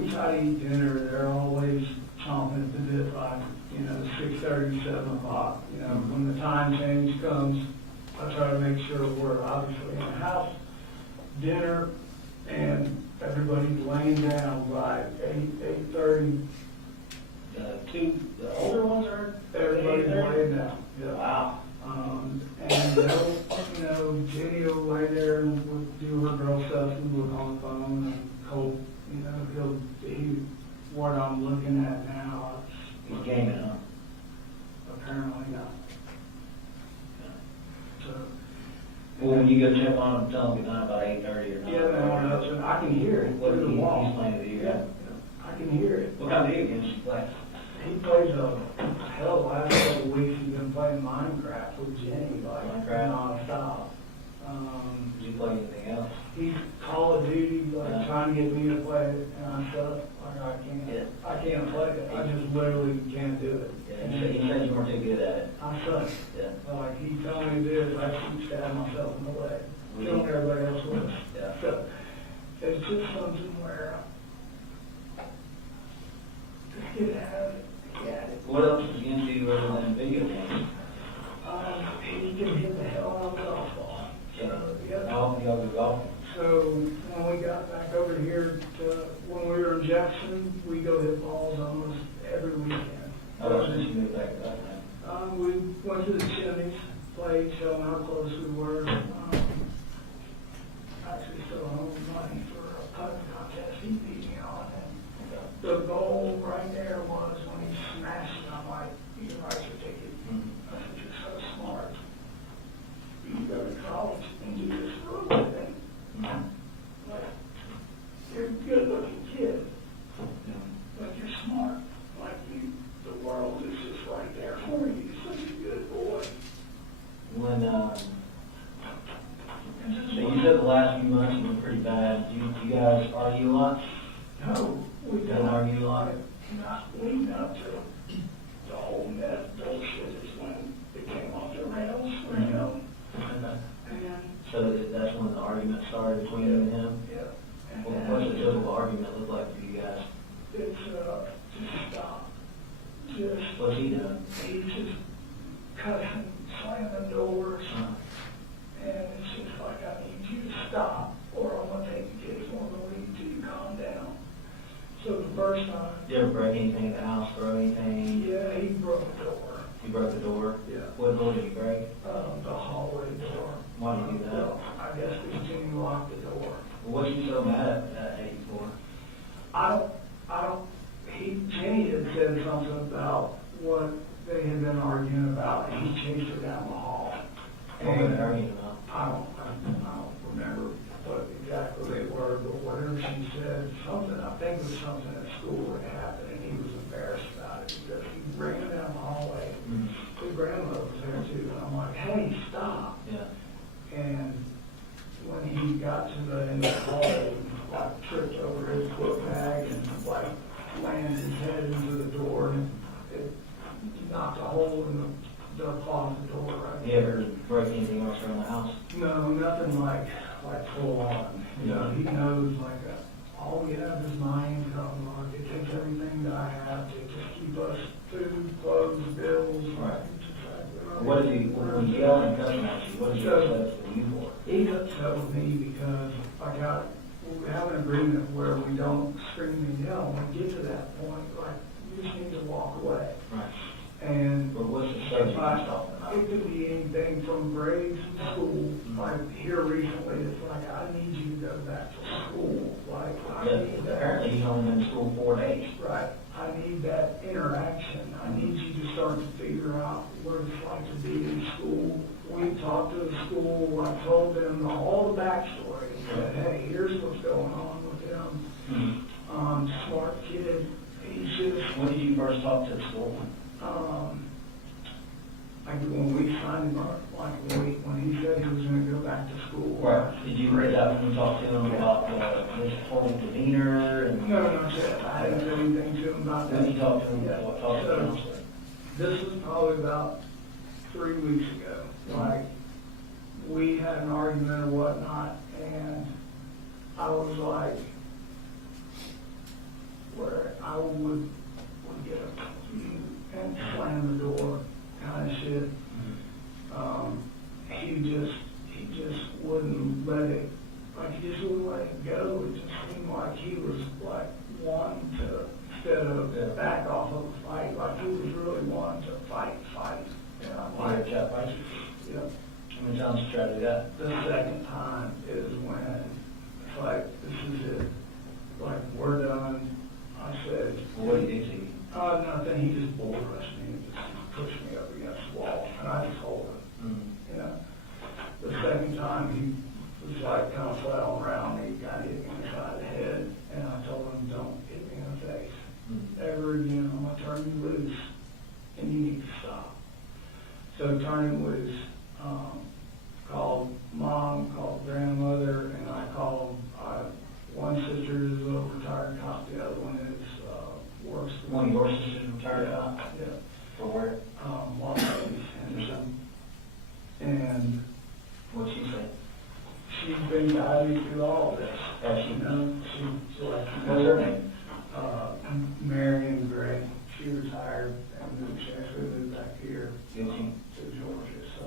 We try to eat dinner, they're always chomping at the bit by, 6:30, 7 o'clock. When the time change comes, I try to make sure we're obviously in the house, dinner, and everybody's laying down by 8:30. The older ones are? Everybody's 8:30? laying down. Yeah. Wow. And they'll, Jenny will lay there and we'll do her girl stuff and look on the phone, and Colt, he, what I'm looking at now, He's gaming, huh? apparently not. So, Well, when you go check on him, tell him good night about 8:30 or 9. yeah, no, I can hear it What through the he's wall. playing video Yeah, game? I can hear it. What kind of video games do you play? He plays hell, the last couple of weeks he's been playing Minecraft with Jenny, like, Minecraft? nonstop. Do you play anything else? He's Call of Duty, like, Yeah. trying to get me to play it, and I said, like, Yeah. I can't play it, I just literally can't do it. Yeah, he said you weren't too good at it. I suck. Yeah. Like, he told me this, I keep stabbing myself in the leg, killing everybody else with it. Yeah. So, it's just something where, he had it. What else is he into other than video games? He can hit the hell out of the golf ball. So, yeah. How often do y'all go golfing? So when we got back over here when we were in Jackson, we go hit balls almost every weekend. How long since you moved back to that man? We went to the chimneys, played, showed them how close we were. Actually still home money for a putting contest he beat me on. And the goal right there was when he smashed it, I'm like, you can write your ticket. I said, you're so smart. You can go to college and do this for a living. Like, you're a good looking kid, but you're smart. Like the world is just right there for you. You're such a good boy. When, so you said the last few months have been pretty bad. Do you guys argue a lot? No, we Don't don't. argue a lot? Not leading up to the whole meth bullshit is when it came off the rails, And, So that's when the argument started between you and him? yeah. What's the typical argument look like for you guys? It's, just stop. Just, What's he doing? he's just cussing, slamming doors. And it's just like, I need you to stop, or I'm gonna take the kids on the lead till you calm down. So the first time, Did you ever break anything at the house, throw anything? yeah, he broke the door. You broke the door? Yeah. What door did you break? The hallway door. Why did you do that? Well, I guess because Jimmy locked the door. What's you so mad at 84? Jenny had said something about what they had been arguing about, and he chased her down the hall. What were they arguing about? I don't remember what exactly they were, but whatever she said, something, I think it was something at school that happened, and he was embarrassed about it, because he ran down the hallway. His grandmother was there too, and I'm like, hey, stop. Yeah. And when he got to the end of the hall, like tripped over his book bag and like landed his head into the door and it knocked a hole in the closet door, right? You ever break anything else around the house? No, nothing like full on. You know, he knows like all we have is my income. Like, it takes everything that I have to just keep us food, clothes, bills. Right. What did he, when he yelled and cussed at you, what did he upset with you for? He got upset with me because we have an agreement where we don't scream and yell. When we get to that point, like, you just need to walk away. Right. And But what's the subject he's talking about? it could be anything from grades in school, like here recently, it's like, I need you to go back to school. Like, I Yeah, need that. apparently he's only been in school 4 days. Right. I need that interaction. I need you to start to figure out what it's like to be in school. We talked to the school. I told them all the backstory. I said, hey, here's what's going on with him. Smart kid. He's just, When did you first talk to the school? like when we signed him up, like when he said he was going to go back to school. Did you read that when you talked to him about his whole demeanor and? No, not yet. I didn't do anything to him about that. When you talked to him, Yeah. what talked to him? This was probably about 3 weeks ago. Like, we had an argument or whatnot, and I was like, where I would get up and slam the door, kind of shit. He just wouldn't let it, like, he just wouldn't let it go. It just seemed like he was like wanting to, instead of back off of the fight, like he was really wanting to fight. And I'm like, Chat fight? yeah. How many times you tried to do that? The second time is when it's like, this is it. Like, we're done. I said, What did he do to you? nothing. He just bull rushed me and just pushed me up against the wall. And I just hold him, you know. The second time he was like kind of flailing around me, got hit me in the side of the head. And I told him, don't hit me in the face. Ever again, I'm going to turn you loose. And you need to stop. So turn him loose. Called mom, called grandmother, and I called, one sister is a retired cop, the other one is, works. One of your sisters retired Yeah, out? yeah. For where? Los Angeles. And What'd she say? she's been guiding through all of this. Has she? You know, she's like, What's her name? Colin Gray. She retired and she actually moved back here Did she? to Georgia, so.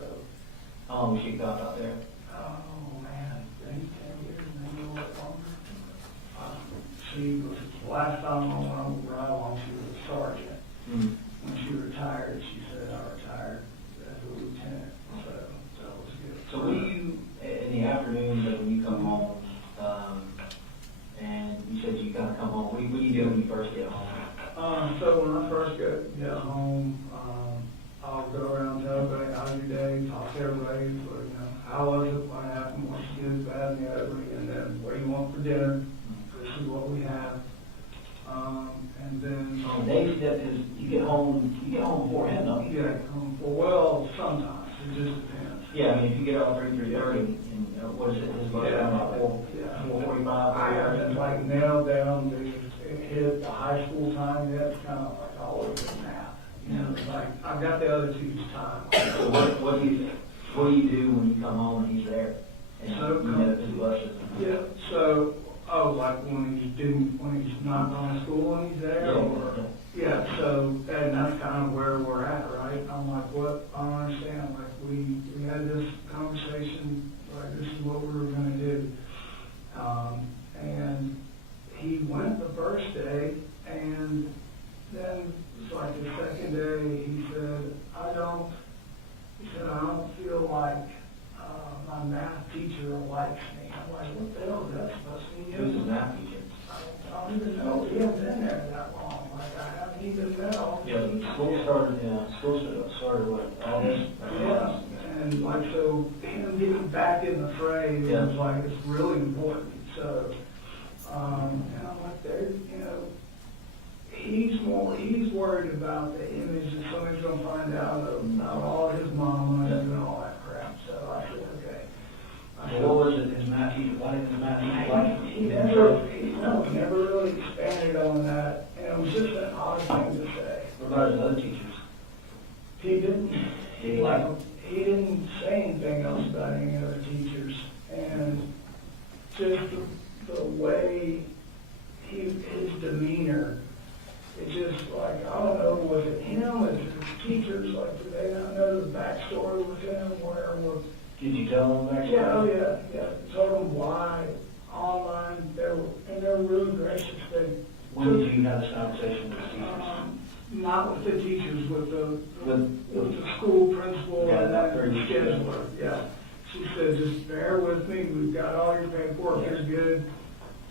How long was she got out there? Oh, man, maybe 10 years, maybe a little longer. She was, last time I went over ride along, she was a sergeant. When she retired, she said, I retired as a lieutenant, so that was good. So what do you, in the afternoons when you come home, and you said you kind of come home, what do you do when you first get home? So when I first get home, I'll go around and tell everybody, how's your day, talk to everybody, but, you know, how was it, what happened, what's good, bad, and the ugly, and then what do you want for dinner? This is what we have. And then. On days that is, you get home before him, don't you? Yeah, well, sometimes, it just depends. Yeah, I mean, if you get out 3:30, and what is it, his bus around about 4:45? I haven't like nailed down to hit the high school time yet. It's kind of like all over the map. You know, it's like I've got the other two's time. So what do you do when you come home and he's there? And So, you know, his buses? Yeah. So, like when he's not going to school and he's there, or yeah. So, and that's kind of where we're at, right? I'm like, what? I don't understand. Like we had this conversation. Like this is what we were going to do, and he went the first day, and then it's like the second day, he said, I don't feel like my math teacher likes me. I'm like, what the hell is that supposed to mean? Who's his math teacher? I don't even know. He hasn't been there that long. Like, I haven't even know. Yeah, school started what, August? Yeah, and like, so him getting back in the fray was like, it's really important. So, and I'm like, there, you know, he's worried about the image that somebody's going to find out about all his mama and all that crap. So I said, okay. What was it, his with him where we're, Did you tell them back? yeah, oh yeah, told them why online, and they were really gracious. When did you have this conversation with the teachers? Not with the teachers, with With the school principal Yeah, and that the pretty scheduler, yeah. She said, just bear with me, we've got all your paperwork, it's good.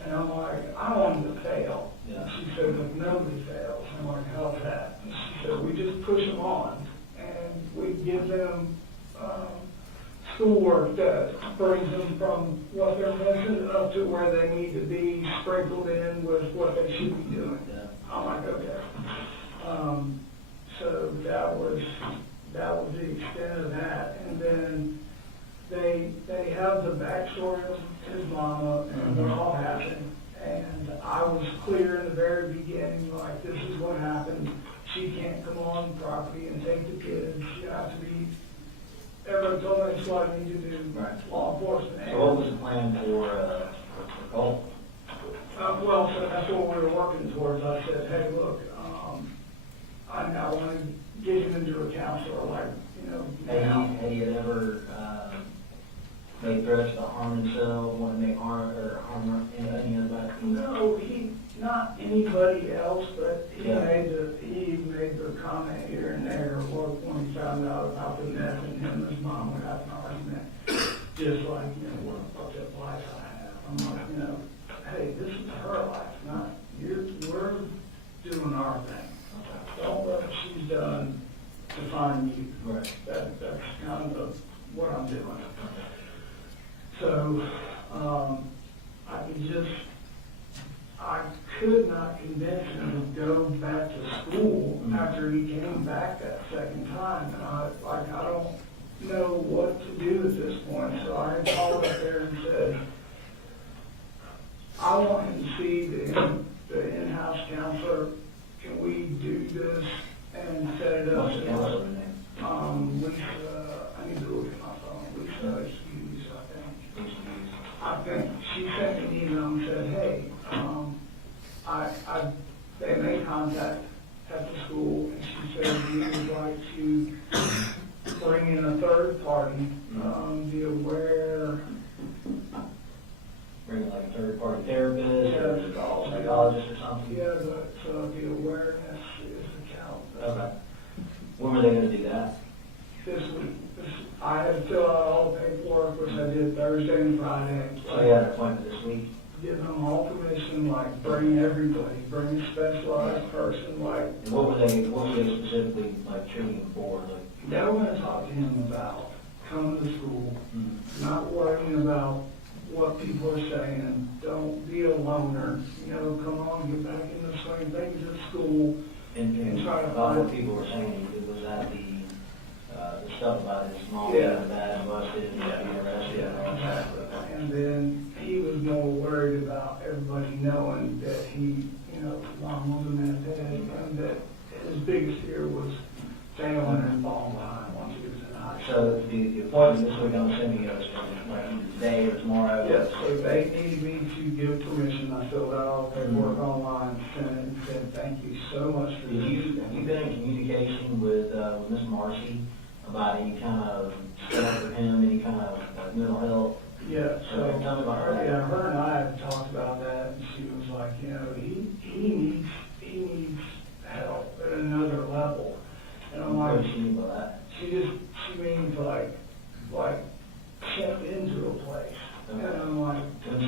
And I'm like, I want them to fail. Yeah. She said, look, nobody fails. I'm like, how's that? And she said, we just push them on, and we give them, schoolwork that brings them from what they're missing up to where they need to be, sprinkled in with what they should be doing. Yeah. I'm like, okay. So that was the extent of that. And then they have the backstory of his mama and what all happened. And I was clear in the very beginning, like, this is what happened. She can't come on the property and take the kids. She has to be, everybody told me that's what I need to do. Right. Law enforcement. So what was the plan for Colt? Well, so that's what we were working towards. I said, hey, look, I now want to get him into a counselor, like, you know. Had he ever made threats to harm himself, want to make harm any other? No, not anybody else, but he Yeah. made the comment here and there, when he found out about the meth and him and his mom would have an argument. Just like, you know, what a fucked up life I have. I'm like, you know, hey, this is her life, not yours. We're doing our thing. Don't let what she's done define you. Right. That's kind of what I'm doing. So, I could not convince him to go back to school after he came back that second time. And I don't know what to do at this point. So I called up there and said, I want him to see the in-house counselor. Can we do this and set it up? What's the counselor's name? Lisa, I need to look at my phone. Lisa Hughes, I think she sent me an email and said, hey, they made contact at the school, and she said we would like to bring in a third party, be aware. Bring like a third-party therapist or psychologist or something? Yeah, but the awareness is the count. Okay. When were they going to do that? This week. I had to fill out all the paperwork, which I did Thursday and Friday. So you had an appointment this week? Give them all permission, like, bring everybody, bring a specialized person, like. And what were they specifically, like, treating him for? Like, They were gonna talk to him about coming to school, not worrying about what people are saying, don't be a loner, you know, come on, get back in the swing, things at school. and try to about find. what people were saying, it was that the stuff about his mom Yeah. being bad and busted and being arrested. Exactly. And then he was more worried about everybody knowing that he, you know, mom was a meth head, and that his biggest fear was failing and falling behind once he was in high school. So the appointment this week, I'm assuming it was like either today or tomorrow? Yes, so they needed me to give permission. I filled out all the paperwork online, sent it, and said, thank you so much for Have this. you been in communication with Ms. Marcy about any kind of stuff for him, any kind of mental health? Yeah, so, Tell me about her. yeah, her and I had talked about that, and she was like, you know, he needs help at another level. And I'm What like, does she mean by that? she means like check into a place. And I'm like, When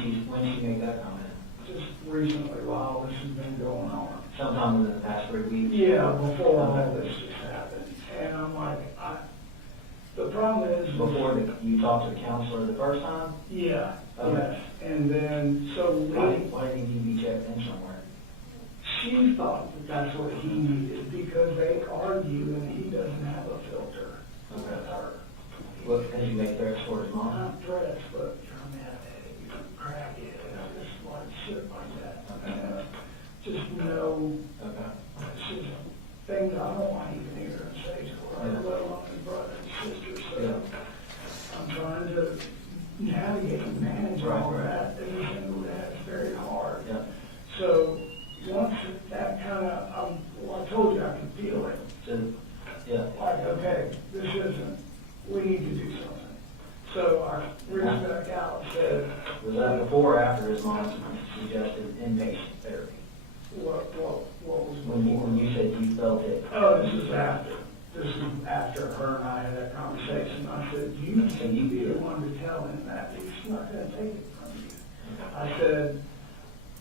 did she make that comment? just recently, while this has been going on. Sometime within the past 3 weeks? Yeah, before all this just happened. And I'm like, the problem is. Before you talked to the counselor the first time? Yeah, Okay. yes. And then, so Why didn't he be checked in somewhere? she thought that that's what he needed, because they argue and he doesn't have a filter with her. What, did you make threats for his mom? Not threats, but you're a meth head, you're a crackhead, just like shit like that. And, just no, Okay. it's just things I don't want to even hear her say to her, Yeah. let alone his brother and sister. So Yeah. I'm trying to navigate and manage all that, and that's very hard. Yeah. So once that kind of, well, I told you I could feel it. So, yeah. Like, okay, this isn't, we need need to do something. So I reached back out and said, Was that before or after his mom suggested inpatient therapy? what was When you said you felt it? Oh, this is after. This is after her and I had that conversation. I said, you need to be the one to tell him that. He's not gonna take it from you. I said,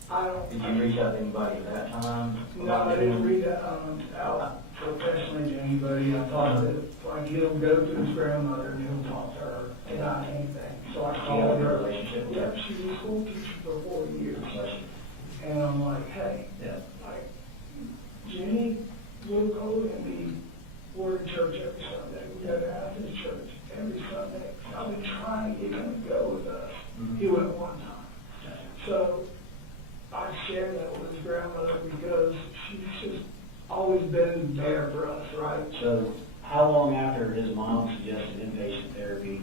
I don't. Did you reach out to anybody at that time? No, I didn't read out professionally to anybody. I thought that, like, he'll go to his grandmother and he'll talk to her about anything. So I Do you called have a her. relationship with Yeah, her? she was a school teacher for 4 years. And I'm like, hey, Yeah. like, Jenny will go and we're in church every Sunday. We go to Athens church every Sunday. I've been trying to get him to go with us. Mhm. He went one time. So I share that with his grandmother because she's just always been there for us, right? So how long after his mom suggested inpatient therapy,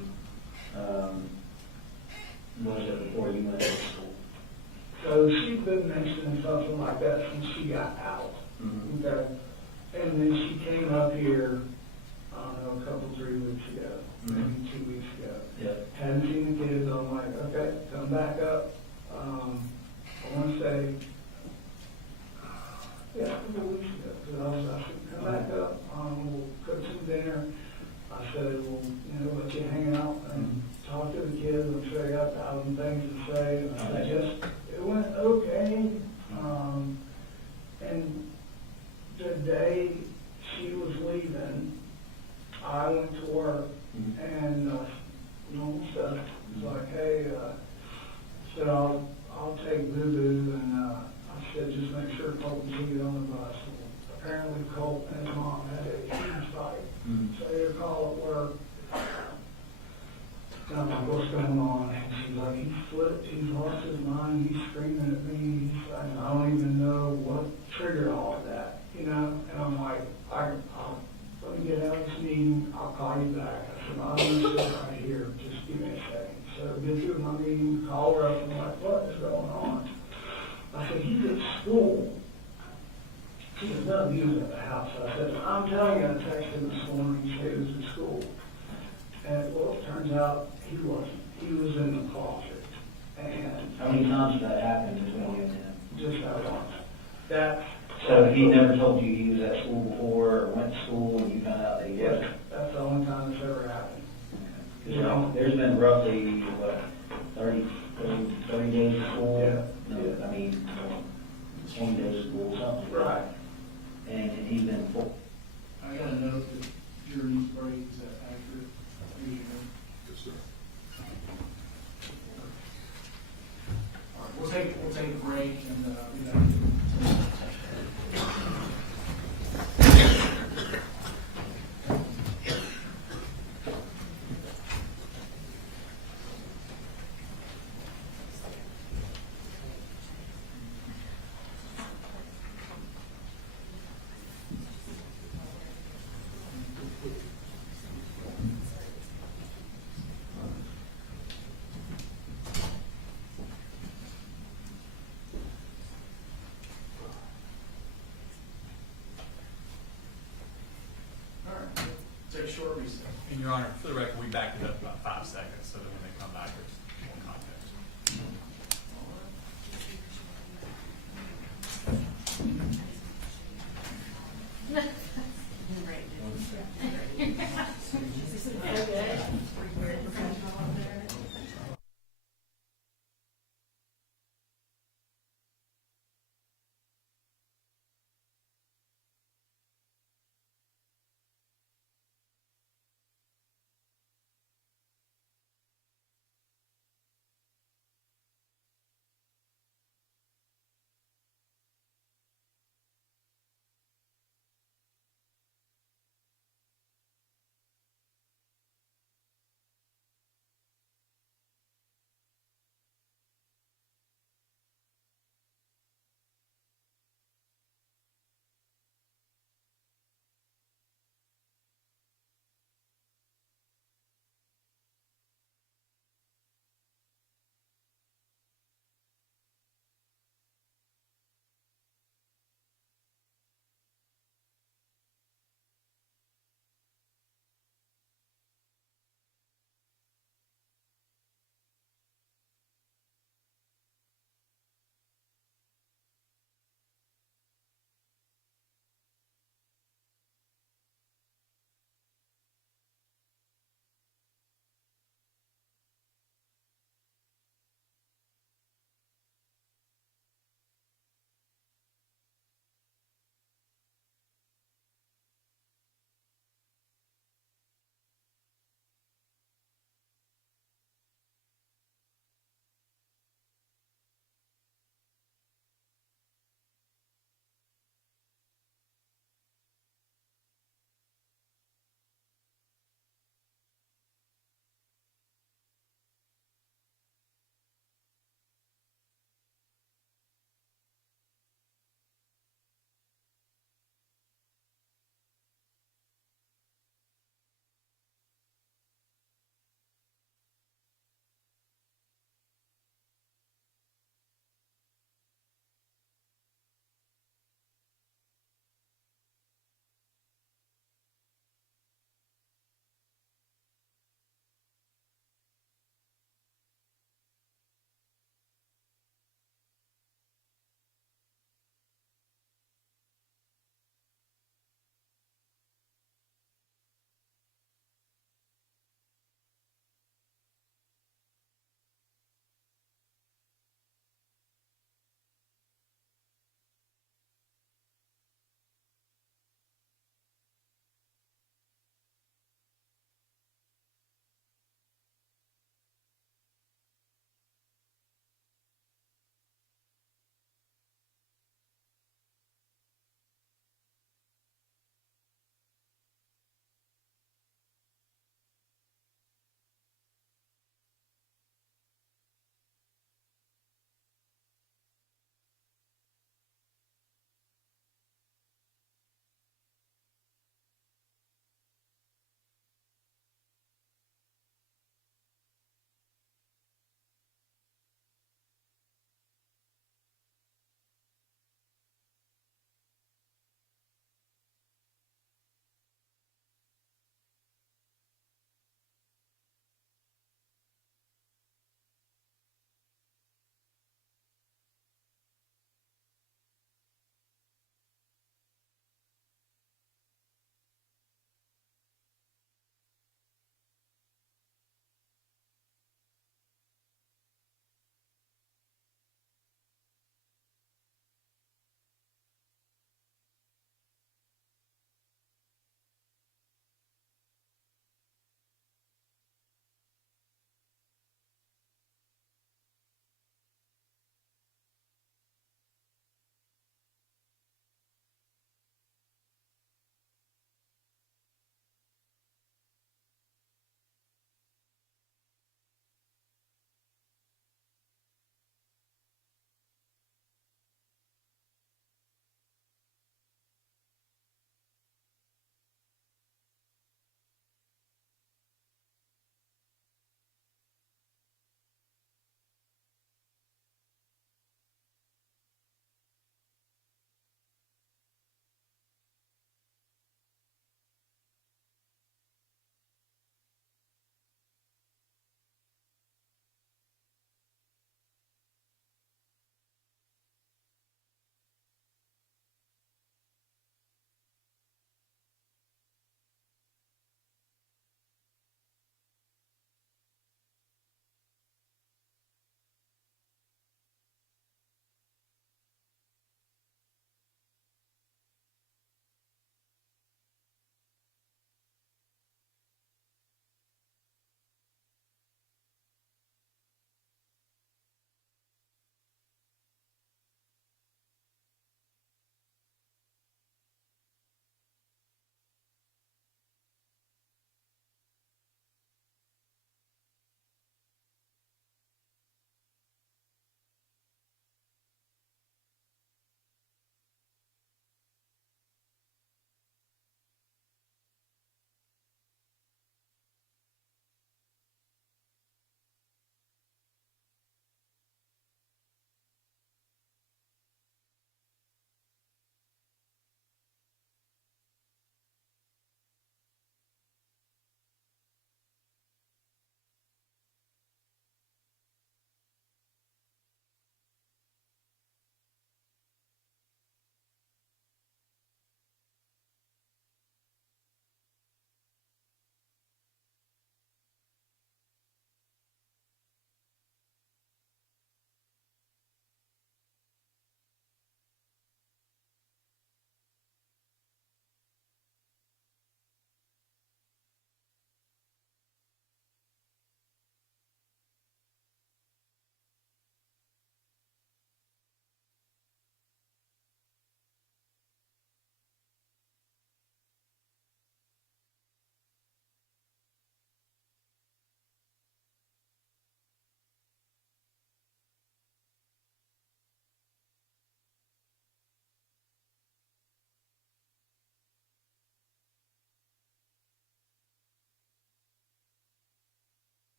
was it before you went to school? So she's been mentioning something like that since she got out. Mhm. Okay. And then she came up here, I don't know, a couple, 3 weeks ago, maybe 2 weeks ago. Yeah. Hadn't seen the kids. I'm like, okay, come back up. I want to say, yeah, a couple weeks ago. Because I said, come back up. We'll cook some dinner. I said, we'll, let you hang out and talk to the kids. I'm sure you got 1,000 things to say. And I said, it went okay. And the day she was leaving, I went to work and normal stuff. It was like, hey, said I'll take Boo Boo, and I said just make sure Colt can get on the bus. Well, apparently Colt and his mom had a huge fight, so they had a call at work. And I'm like, what's going on? And she's like, he's flipped, he's lost his mind, he's screaming at me. He's like, I don't even know what triggered all of that, And I'm like, let me get out of this meeting, I'll call you back. I said, I'm going to sit right here, just give me a second. So get through my meeting, call her up, and I'm like, what is going on? I said, he's at school. She said, no, he was at the house. I said, I'm telling you, I texted him this morning, he said he was at school. And well, it turns out he wasn't. He was in the closet. And How many times did that happen between you and him? just that once. That. So he never told you he was at school before or went to school and you found out that he Yes, wasn't? that's the only time it's ever happened. Because there's been roughly, 30 days of school? Yeah. No, I mean, 20 days of school, something. Right. And he's been full. I got a note that Journey's break, is that accurate? Yes, sir. All right, we'll take a break and, be back. All right, take a short recess. And Your Honor, for the record, we backed it up about 5 seconds, so that when they come back, there's more context.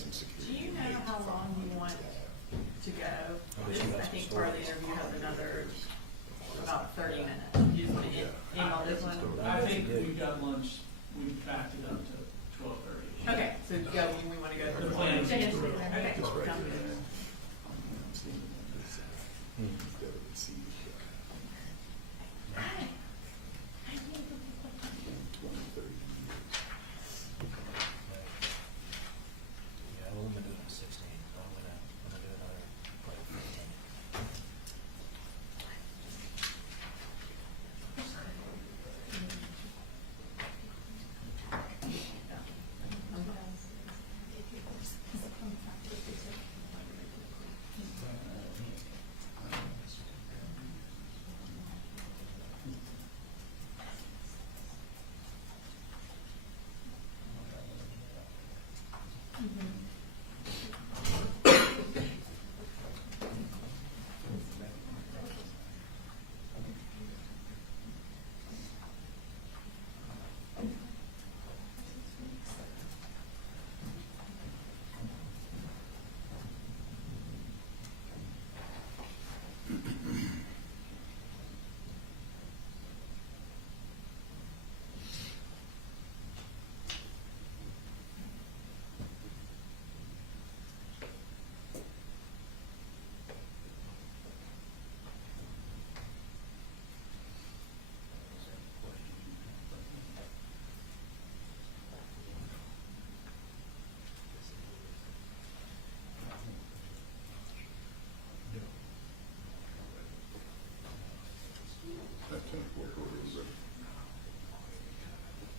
Do you know how long you want to go? I think part of the interview has another about 30 minutes. You just want to end on this one? I think we've got lunch, we've backed it up to 12:30. Okay, so go, we want to go through The the plan is Okay, to- sounds good. Yeah, well, I'm gonna do it on 16. I'm gonna do another, like, 15.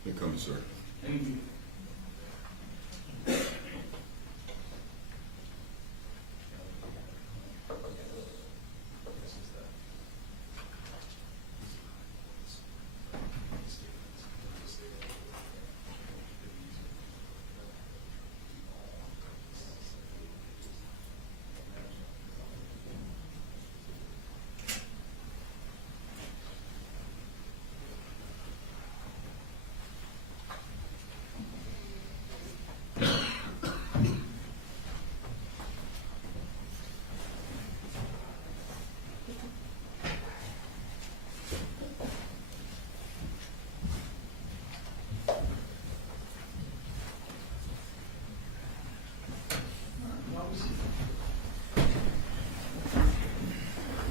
Here comes, sir. Thank you.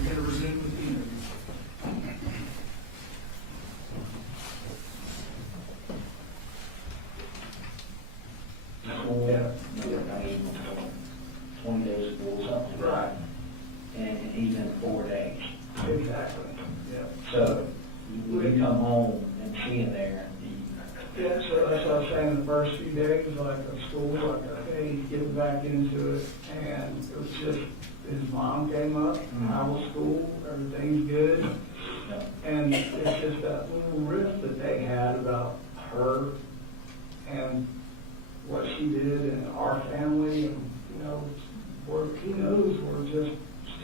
We're going to resume with the interview. School, 20 days of school, something. Right. And he's in 4 days. Exactly, yeah. So you come home and see him there, Yeah, so that's what I was saying, the first few days, like of school, like, okay, he's getting back into it, and it was just, his mom came up, how was school, everything's good, and it's just that little rift that they had about her and what she did and our family, and, you know, he knows we're just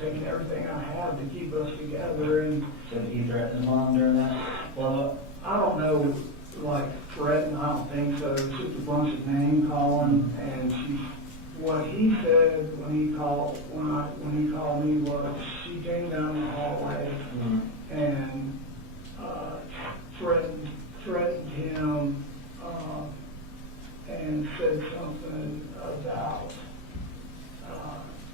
taking everything I have to keep us together, and so he threatened his mom during that blow-up? I don't know, like threatened, I don't think so. It's just a bunch of name calling, and what he said when he called me was she came down the hallway and threatened him and said something about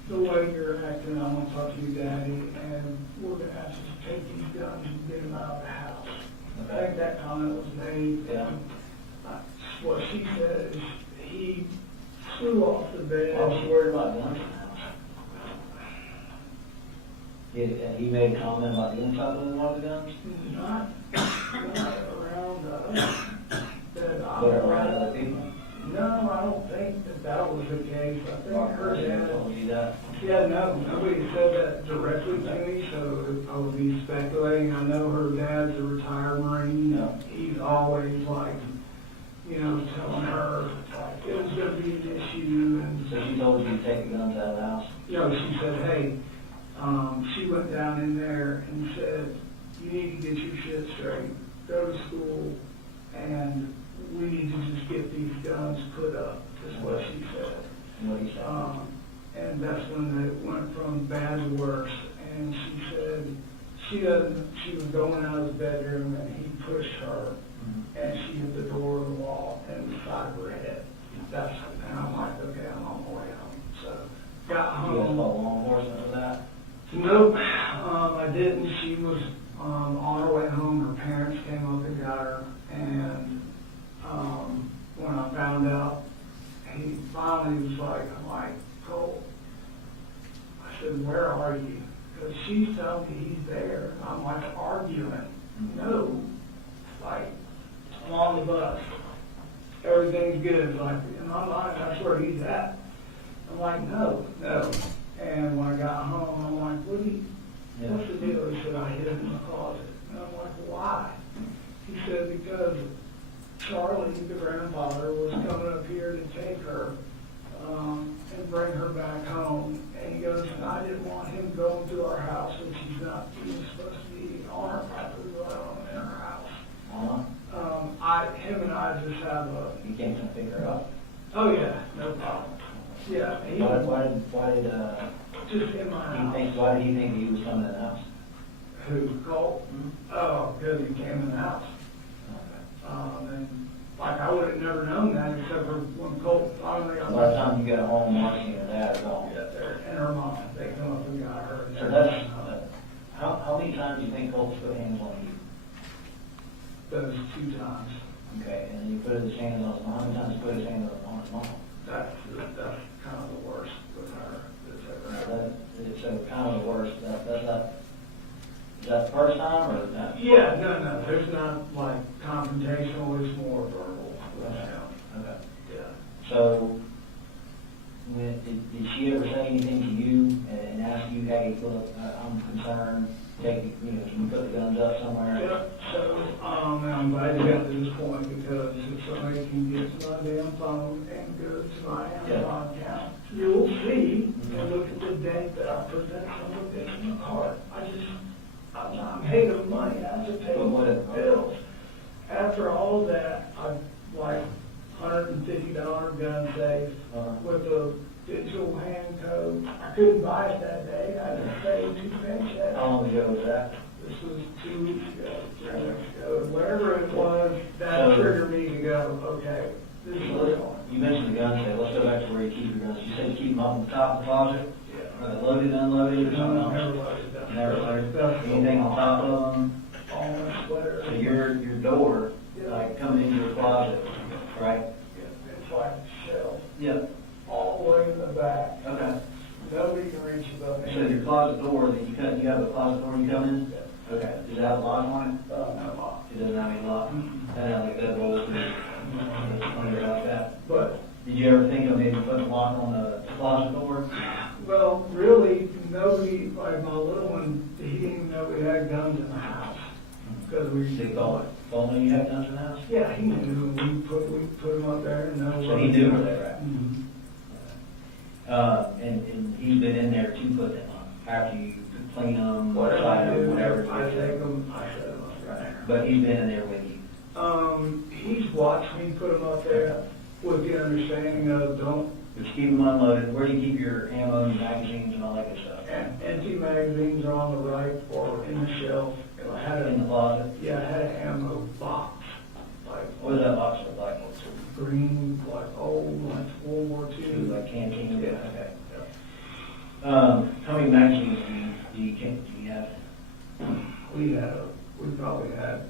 the way you're acting. I'm gonna talk to your daddy, and we're gonna have to take these guns and get them out of the house. I think that comment was made. Yeah. What she said is he flew off the bed. I was worried about guns in the house. He made a comment about the inside of one of the guns? Not around that I But around other people? No, I don't think that was the case. I think her dad. Told you that? Yeah, no, nobody said that directly to me, so I would be speculating. I know her dad's a retired Marine. Yeah. He's always like, you know, telling her like it was gonna be an issue, and So she told you to take the guns out of the house? you know, she said, hey, she went down in there and said, you need to get your shit straight, go to school, and we need to just get these guns put up, is what she said. And What he said? And that's when it went from bad to worse. And she said she was going out of the bedroom and he pushed her and she hit the door of the wall and the side of her head. And I'm like, okay, I'm on my way home. So got You guys home. call law enforcement for that? Nope, I didn't. She was on her way home. Her parents came up and got her. And when I found out, he finally was like, I'm like, Colt. I said, where are you? Because she's telling me he's there. I'm like arguing. No, like I'm on the bus. Everything's good. Like in my mind, that's where he's at. I'm like, no. And when I got home, I'm like, what's the deal? He said, I hid him in the closet. And I'm like, why? He said, because Charlie, the grandfather, was coming up here to take her and bring her back home. And he goes, and I didn't want him going to our house, which he's not even supposed to be on our property, let alone in our house. Him and I just have a... You can't come pick her up? Oh, yeah, no problem. Yeah. Why did Just in my house. why did he think he was coming to the house? Who, Colt? Oh, because he came in the house. And like I would have never known that except for when Colt finally got By the time you got home, Marcy and her dad is all. and her mom, they come up and got her. So that's, how many times do you think Colt's put hands on you? Those 2 times. Okay, and then you put his hands on his mom, how many times you put his hands on his mom? That's kind of the worst with her that's ever happened. So kind of the worst, is that the first time or not? Yeah, no, there's not like confrontational, it's more verbal. Okay. Yeah. So, did she ever say anything to you and ask you, hey, look, I'm concerned, can you put the guns up somewhere? Yeah, so, I'm glad you got to this point because if somebody can get to my damn phone and go to my Amazon account, you'll see and look at the date that I put that son of a bitch in the cart. I'm paid of money, I have to pay my bills. After all that, I like $150 gun safe with a digital hand code. I couldn't buy it that day, I had to pay 2 paychecks. How long ago was that? This was 2 weeks ago, 3 weeks ago, whatever it was, that triggered me to go, okay, this is what's going. You mentioned the gun safe. Let's go back to where you keep your guns. You said you keep them up on the top of the closet? Yeah. Are they loaded, unloaded, or something else? Never loaded them. Never loaded? Anything on top of them? All my sweaters. So your door, like coming into your closet, right? Yeah, it's like shells, Yeah. all the way in the back. Okay. Nobody can reach above me. So your closet door that you have a closet door you come in? Okay. Does it have a lock on it? No lock. It doesn't have any lock? That has like that bolts under like that. But, Did you ever think of maybe putting a lock on the closet door? well, really, nobody, like my little one, he didn't even know we had guns in the house. Because we... They told him you had guns in the house? Yeah, he knew. We put him up there and no. So he knew where they were at? Mhm. And he's been in there to put them up, after you clean them, Whatever slide I them, do, whatever. I take them, I set them up right there. But he's been in there with you. He's watched me put them up there with the understanding of don't, Just keep them unloaded. Where do you keep your ammo and magazines and all that good stuff? and empty magazines are on the right or in the shelf. If I had In the a, closet? yeah, I had an ammo box, like What does that box look like? green, like old, like World War It was II. like canteen? Yeah, okay. How many magazines do you have? We probably had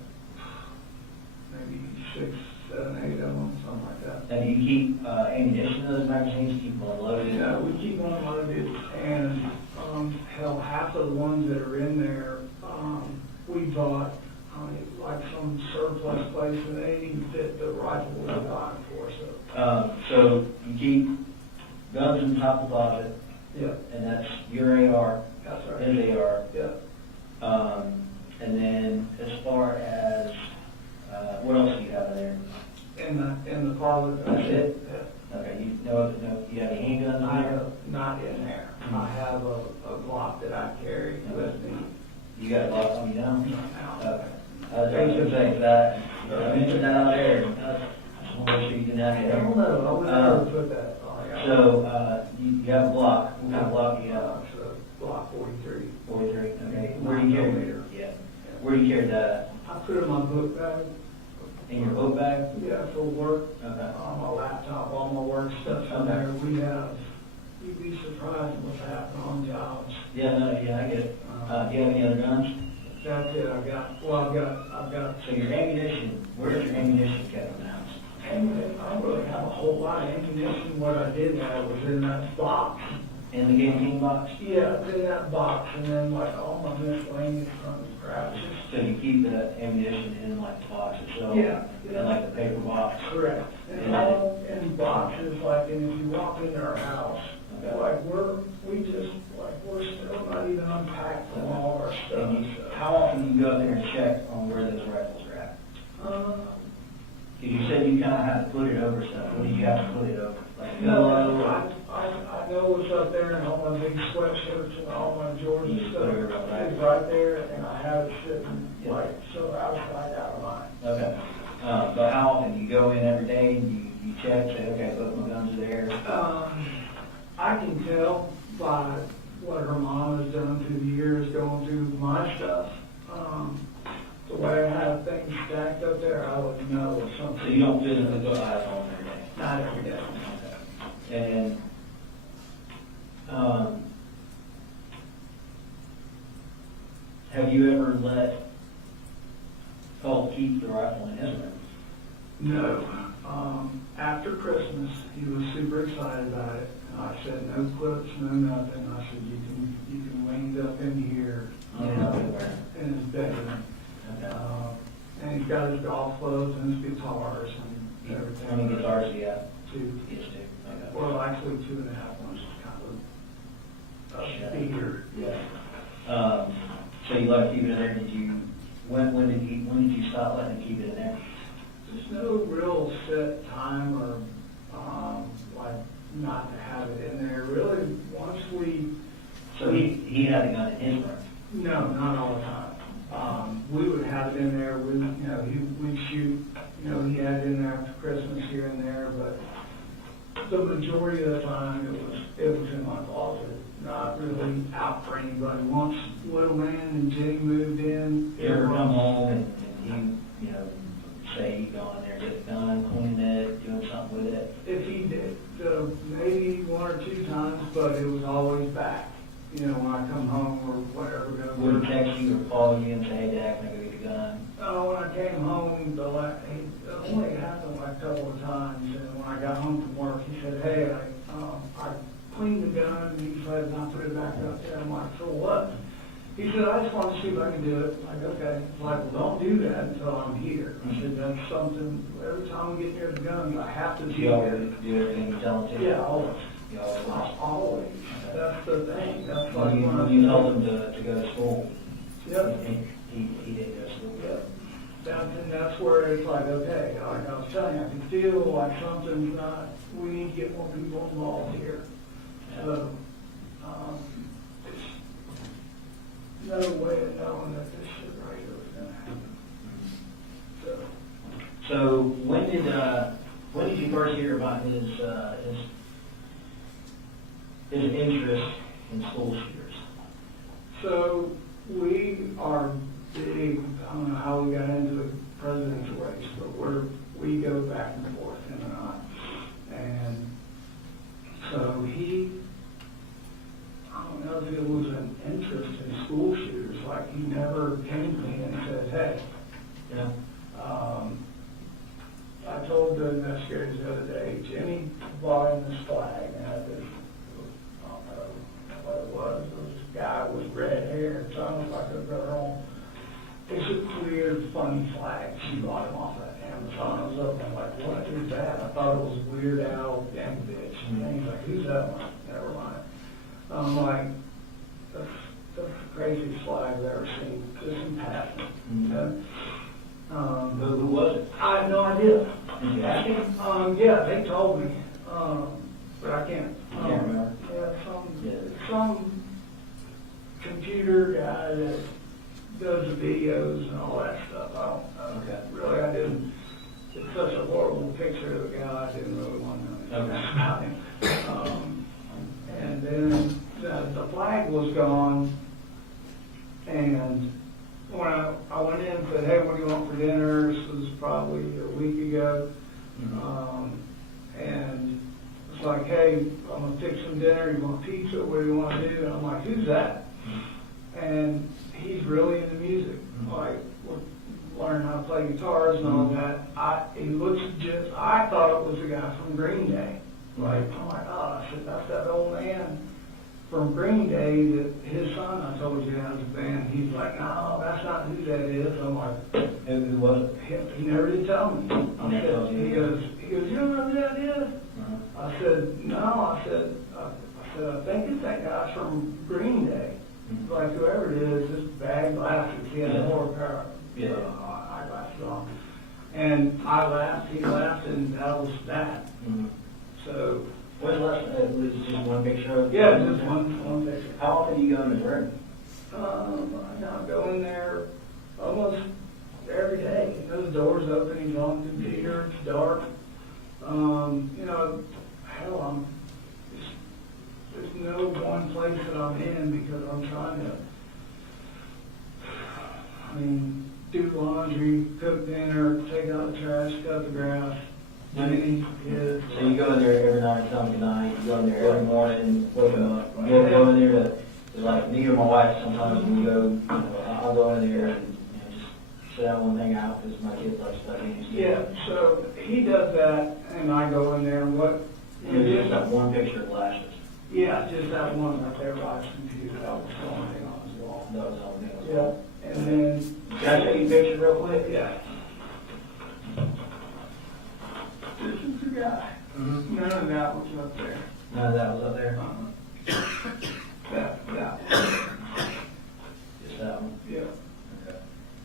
maybe 6, 7, 8 of them, something like that. And do you keep ammunition in those magazines? Keep them unloaded? Yeah, we keep them unloaded, and hell, half of the ones that are in there, we bought, like some surplus place, and they didn't even fit the rifle we were buying for, so. So you keep guns in the top of the closet, Yeah, and that's your AR, that's right. his AR. Yeah. And then as far as, what else do you have in there? In the closet. That's it? Yeah. Okay, you have any handguns in I there? have, not in there. I have a Glock that I carry with me You got a lock on you now? now. Okay. I was going to say that, I mentioned that out there, I just want to make sure you didn't have I it don't there. know, I would never put that on. So, you have a block, what kind of block do you have? It's block 43. 43, okay. Where do you carry, yeah, where do you carry that I put it in my book bag. in your book bag? Yeah, for work, Okay. on my laptop, all my work stuff's in there. We have, you'd be surprised what's happening on jobs. Yeah, no, yeah, I get it. Do you have any other guns? That's it, I've got, So your ammunition, where's your ammunition kept in the house? and I don't really have a whole lot of ammunition. What I did have was in that box. In the canteen box? Yeah, it's in that box, and then like all my miscellaneous crap. So you keep the ammunition in like the box itself? Yeah. In like the paper box? Correct. And all in boxes, like, and if you walk into our house, Okay. like, we're still not even unpacked from all our stuff. And how often do you go out there and check on where those rifles are at? Uh, Because you said you kind of had to put it over stuff. What do you have to put it over? Like a No, pillow? I know what's up there, and all my big sweatshirts and all my Jordan You stuff put it right is right there, and I have it sitting, Yeah. like, so outside out of line. Okay. But how often? You go in every day and you check, say, okay, both my guns are there? I can tell by what her mom has done through the years going through my stuff. The way I have things stacked up there, I would know if So something. you don't physically go eyes on every day? Not every day. Okay. And, have you ever let Colt keep the rifle in his room? No. After Christmas, he was super excited about it. And I said, no clips, no nothing. I said, you can wing it up in here, in his bedroom. Okay. And he's got his golf clubs and his guitars and everything. How many guitars do you have? Two. He has two. Okay. Well, actually 2.5 ones, kind of a speeder. Yeah. So you let him keep it in there, when did you stop letting him keep it in there? There's no real set time or, like, not to have it in there. Really, once we, So he had a gun in his room? no, not all the time. We would have it in there, we'd shoot, he had it in there after Christmas here and there, but the majority of the time, it was in my closet, not really out for anybody. Once Little Man and Jenny moved in. You ever come home and you say you go in there, get the gun, clean it, doing something with it? If he did, maybe 1 or 2 times, but it was always back. When I come home or whatever. Would he text you or call you and say, hey, Dad, can I go get the gun? When I came home, it only happened like a couple of times, and when I got home from work, he said, hey, I cleaned the gun, and he said, and I put it back up there. I'm like, for what? He said, I just wanted to see if I could do it. I'm like, okay. He's like, well, don't do that until I'm here. I said, that's something, every time we get near the gun, I have to Do do you it. always do everything you tell him to? Yeah, always. You always watch? Always. That's the thing. That's like When you told him to go to school, Yep. he didn't go to school? Yeah. And that's where it's like, okay, like I was telling you, I can feel like something's not, we need to get more people involved here. So, it's no way of knowing that this shit right here was gonna happen. So when did you first hear about his interest in school shooters? So we are big, I don't know how we got into the presidential race, but we go back and forth, him and I. And so I don't know if it was an interest in school shooters, like he never came to me and said, hey. Yeah. I told the investigators the other day, Jimmy bought him this flag, and had this, I don't know what it was, this guy with red hair, it's almost like a girl. It's a weird, funny flag. She bought him off of Amazon. I was up and I'm like, what is that? I thought it was Weird Al Yankovic. And he's like, who's that one? Never mind. I'm like, that's the craziest flag I've ever seen. Just in passing. Mm-hmm. Who was it? I have no idea. Did you ask him? Yeah, they told me, but I can't. Can't remember. Yeah, some computer guy that does the videos and all that stuff. I don't know. Okay. Really, I didn't. It's such a horrible picture of the guy. I didn't really want to know anything about him. gone. And when I went in and said, hey, what do you want for dinner? This was probably a week ago. And it's like, hey, I'm gonna fix some dinner. You want pizza? What do you want to do? And I'm like, who's that? And he's really into music. Like, we're learning how to play guitars and all that. He looks just, I thought it was the guy from Green Day. Like, I'm like, oh, I said, that's that old man from Green Day that his son, I told you, has a band. He's like, no, that's not who that is. I'm like, Who was it? he never did tell me. I Never said, told you. he goes, you don't know who that is? I said, no. I said, I think it's that guy from Green Day. Like, whoever it is, this bag glasses, he had a more pair of eyeglasses on. And I laughed, he laughed, and that was that. So, When's the last, it was just one picture of? yeah, just one picture. How often do you go in his room? I go in there almost every day. Those doors open, he's on the computer, it's dark. You know, hell, there's no one place that I'm in because I'm trying to, do laundry, cook dinner, take out the trash, cut the grass. Jenny is. So you go in there every night, tell me good night, you go in there every morning, wake up, you go in there to, it's like me or my wife, sometimes we go, I'll go in there and, just sit out one thing out, because my kids like stuff games. Yeah, so he does that, and I go in there, and what? It's just that one picture of lashes. Yeah, just that one right there by his computer, that was the only thing on his wall. That was all it was. Yeah, and then, Can I show you a picture real quick? yeah. This is the guy. None of that was up there. None of that was up there? That, Just that one? yeah. Okay.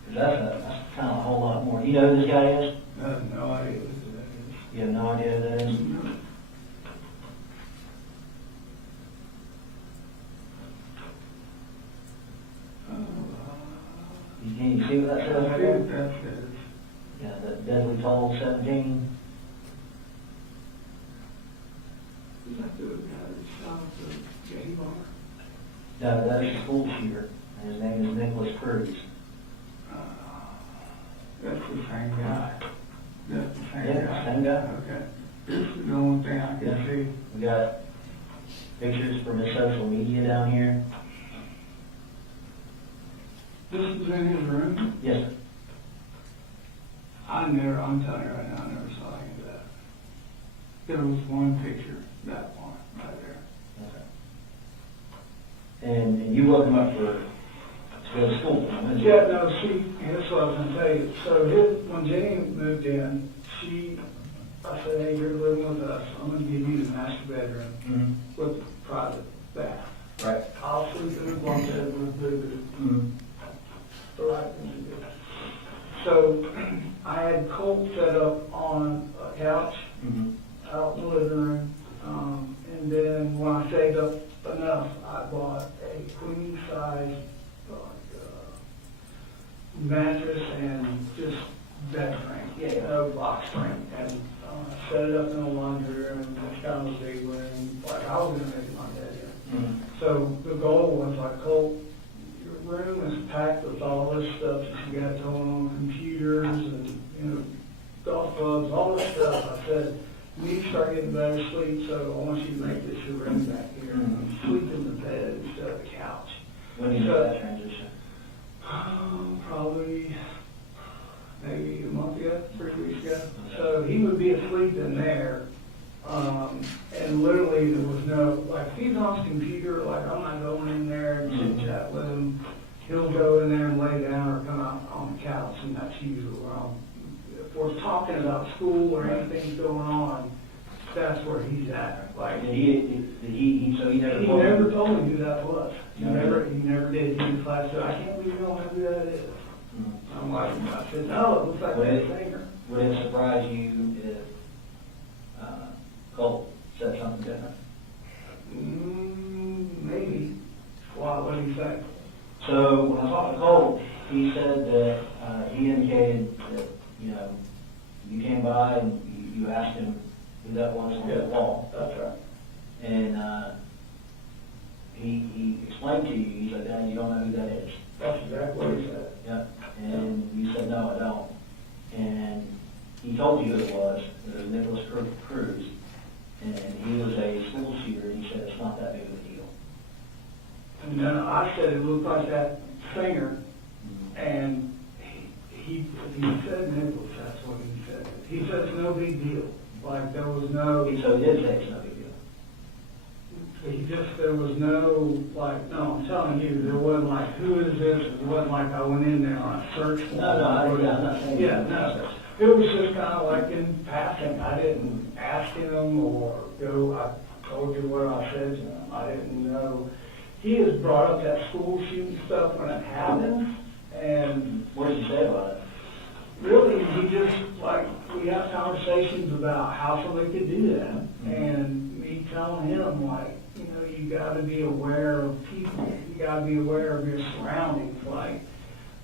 'Cause that's kind of a whole lot more. You know who this guy is? I have no idea who that You have no idea who that is? is. Can you see what that says I right think there? that's it. Yeah, the deadly toll 17. Is that the guy that shot the gay bar? No, that is a school shooter, and his name is Nicholas Cruz. That's the same guy. That's the same Yeah, guy. same guy. Okay. This is the only thing I can see. We got pictures from his social media down here. This is in his room? Yes, sir. I'm telling you right now, I never saw any of that. There was one picture, that one, right there. Okay. And you woke him up to go to school. Didn't you? Yeah, no, see, that's what I was gonna tell you. So when Jenny moved in, I said, hey, you're living with us, I'm gonna give you the master bedroom Mhm. with private bath. Right. I'll sleep in the bunk bed with boo-boo. Mhm. The right thing to do. So I had Colt set up on a couch Mhm. out in the living room. And then when I saved up enough, I bought a queen size mattress and just bed frame, no box frame. And set it up in the laundry room, which kind of a big room, like I was gonna make it my bedroom. Mhm. So the goal was like, Colt, your room is packed with all this stuff that you got going on, computers and, golf clubs, all this stuff. I said, you need to start getting better sleep, so I want you to make this your room back here. And sleep in the bed instead of the couch. When did you make that transition? Probably maybe a month ago, 3 weeks ago. So he would be asleep in there. And literally there was no, like, if he's on his computer, like, I'm not going in there and chit chat with him. He'll go in there and lay down or come out on the couch, and that's usually where if we're talking about school or anything's going on, that's where he's at. Like, So he never he told you? never told me who that was. He No. never did. He was like, I can't believe you don't know who that is. Mhm. I'm like, I said, no, it looks like that singer. Would it surprise you if Colt said something different? Maybe. Why, what do you think? So when I talked to Colt, he said that he indicated that, you came by and you asked him who that was on the wall. That's right. And he explained explained to you, he said, Dad, you don't know who that is. That's exactly what he said. Yeah. And you said, no, I don't. And he told you who it was Nicholas Cruz, and he was a school shooter, and he said it's not that big of a deal. And then I said it looked like that singer, and he said Nicholas, that's what he said. He said it's no big deal. Like, there was no, So he did say it's no big deal. there was no, like, no, I'm telling you, there wasn't like, who is this? It wasn't like I went in there and I searched for I'm not saying. Yeah, no. It was just kind of like in passing. I didn't ask him or go, I told you what I said to him. I didn't know. He has brought up that school shooting stuff when it happened, and What did you say about it? really, he just, like, we have conversations about how somebody could do that, and me telling him, like, you know, you gotta be aware of people, you gotta be aware of your surroundings, like,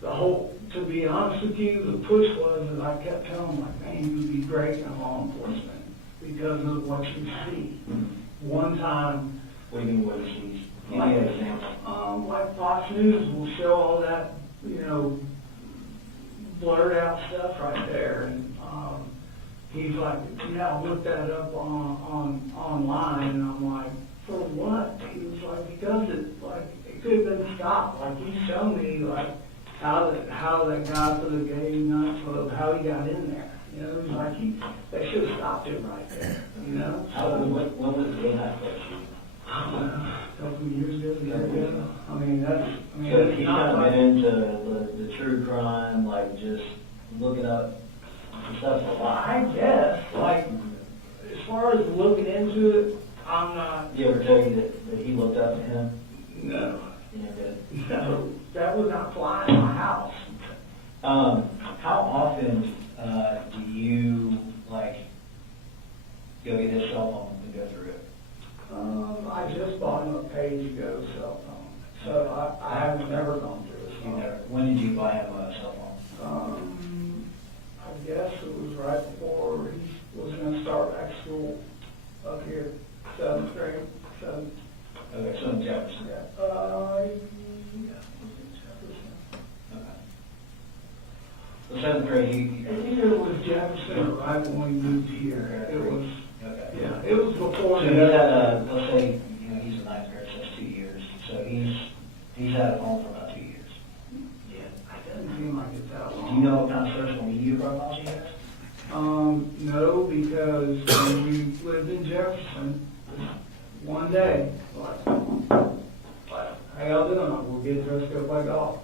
the whole, to be honest with you, the push was that I kept telling him, like, man, you would be great in law enforcement, because of what you see. One time, What do you mean, what did you give me an example? like Fox News will show all that, you know, blurred out stuff right there, and he's like, yeah, look that up online, and I'm like, for what? He was like, because it could have been stopped. Like, he showed me like how that guy for the gay nightclub, how he got in there. You know, he's like, they should have stopped it right there. You know. When was the gay nightclub shooting? A couple of years ago. I mean, So it's he's not not like, been into the true crime, like just looking up stuff a lot. I guess, like, as far as looking into it, I'm not. Did he ever tell you that he looked up to him? No. Yeah, good. No, that would not fly in my house. How often do you like go get his cell phone and go through it? I just bought him a page-ago cell phone, so I haven't never gone through his phone. When did you buy him a cell phone? I guess it was right before he was going to start back school up here, 7th grade. Okay, so in Jefferson. Yeah. Yeah. Okay. So 7th grade, It was Jefferson right when we moved here. It was, okay. yeah, it was before. So he's had let's say, you know, he's a 9th grade, so that's 2 years. So he's had a phone for about 2 years. Yeah, it doesn't seem like it's that long. Do you know what kind of social media profiles he has? No, because when we lived in Jefferson, one day, like, hey, y'all doing? We'll get dressed, go play golf.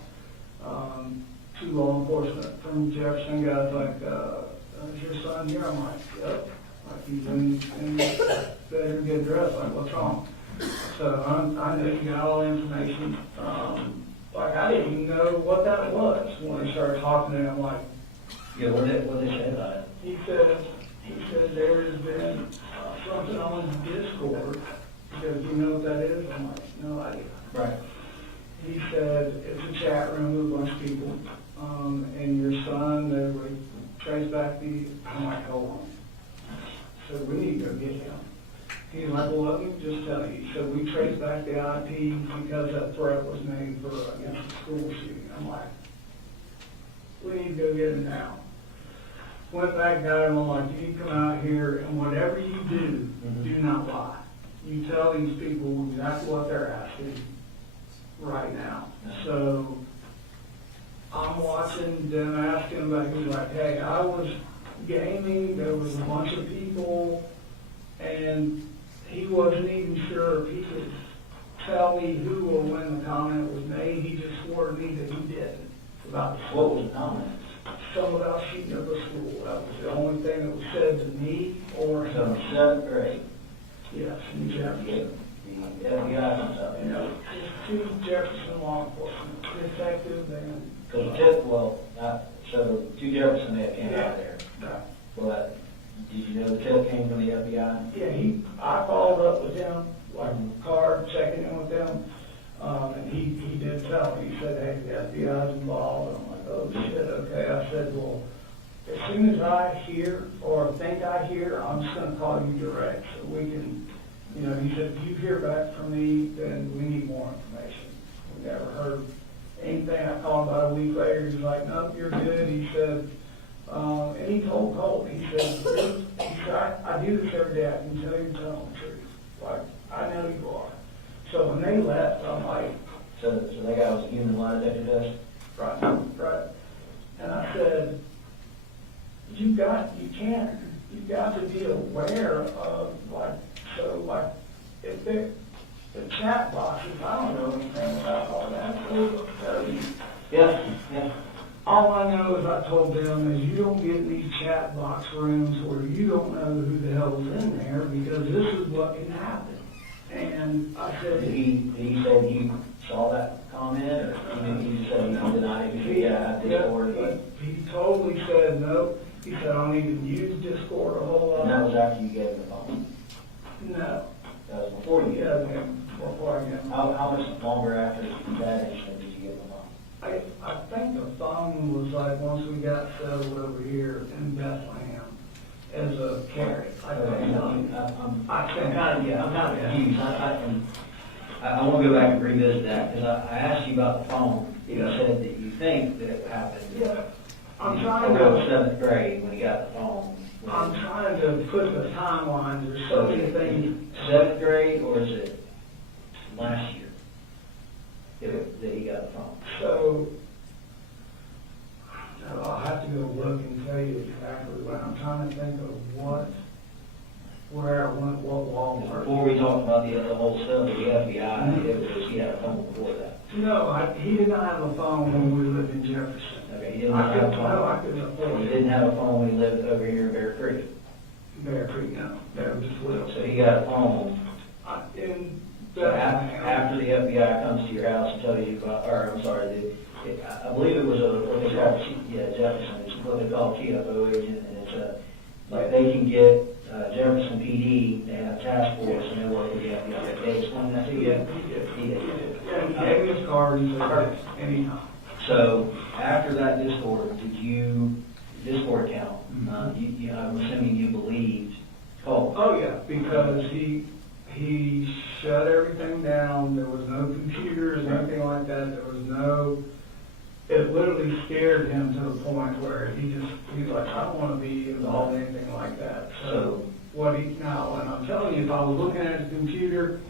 Two law enforcement from Jefferson guys like, is your son here? I'm like, yep. Like, he's in better get dressed. Like, what's wrong? So I knew he got all the information. Like, I didn't even know what that was when I started talking to him. Like, Yeah, what did they say about it? he said there has been something on Discord. He goes, do you know what that is? I'm like, no idea. Right. He said it's a chat room with a bunch of people, and your son, they would trace back the. I'm like, hold on. So we need to go get him. He's like, well, let me just tell you. So we traced back the IP because that threat was made for against the school shooting. I'm like, we need to go get him now. Went back, got him. I'm like, you need to come out here, and whatever you do, do not lie. You tell these people exactly what they're asking right now. So I'm watching them ask him about, he's like, hey, I was gaming, there was a bunch of people, and he wasn't even sure if he could tell me who or when the comment was made. He just swore to me that he didn't. About What was the comment? something about shooting up a school. That was the only thing that was said to me or So him. in 7th grade, Yes, in Jefferson. the FBI comes up. You know, just two Jefferson law enforcement, detective and. Because the tip, so 2 Jefferson they came out there. Right. But did you know the tip came from the FBI? Yeah, I followed up with him, like car, checking in with them, and he did tell me, he said, hey, the FBI's involved, and I'm like, oh shit, okay. I said, well, as soon as I hear or think I hear, I'm just gonna call you direct, so we can, you know, he said, if you hear back from me, then we need more information. never heard anything. I called him about a week later, he was like, nope, you're good. He said, and he told Colt, he said, I do this every day, I can tell you're telling the truth. Like, I know you are. So when they left, I'm like, So that guy was using the lie detector test? right. And I said, you've got to be aware of, if the chat boxes, I don't know anything about all that, so tell you. Yeah. All I know is I told them is you don't get in these chat box rooms where you don't know who the hell's in there, because this is what can happen. And I said, Did he say he saw that comment, or he said he denied it? Yeah, Discord. he totally said no. He said, I don't even use Discord a whole lot. And that was after you gave him the phone? No. That was before you gave Yeah, him the phone? before I get How much longer after that incident did you give him the phone? I think the phone was like once we got settled over here in Bethlehem as a carry. I'm kind of confused. I want to go back and revisit that, because I asked you about the phone. You said that you think that it happened. Yeah. I'm in trying to, seventh grade when he got the phone. I'm trying to put the timelines. There's so many things. Seventh grade, or is it last year that he got the phone? So, I'll have to go look and tell you exactly what I'm trying to think of where I went, what Walmart. Before we talked about the whole stuff with the FBI, he had a phone before that. No, he did not have a phone when we lived in Jefferson. Okay, he didn't have a phone. I couldn't afford He it. didn't have a phone when he lived over here in Bear Creek. Bear Creek, no, that was just little. So he got a phone. In So after the FBI comes to your house and tells you about, or I'm sorry, I believe it was what they call, Jefferson. It's what they call a TFO agent, and it's like they can get Jefferson PD, they have a task force, and they work with the FBI. They explain that to you? He did. Yeah, he gave me his card and said, anytime. So after that Discord account, I'm assuming you believed Colt. Oh, yeah, because he shut everything down. There was no computers or anything like that. There was no, it literally scared him to the point where he's like, I don't want to be involved in anything like that. So now, and I'm telling you, if I was looking at his computer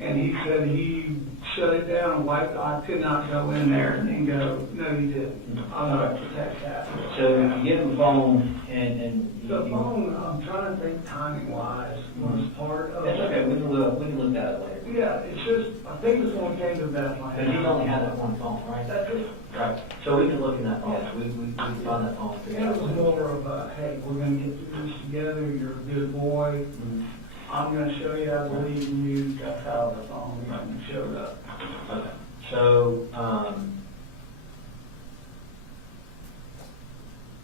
and he said he shut it down, I could not go in there and go, no, you didn't. I'm not to protect that. So you give him the phone and The phone, I'm trying to think timing wise, was part of. That's okay, we can look at it later. Yeah, it's just, I think this one came to Bethlehem. Because he's only had that one phone, right? That's it. Right. So we can look in that phone. We can find that phone. It was more of a, hey, we're gonna get through this together, you're a good boy. I'm gonna show you I believe in you. That's how the phone showed up. Okay. So,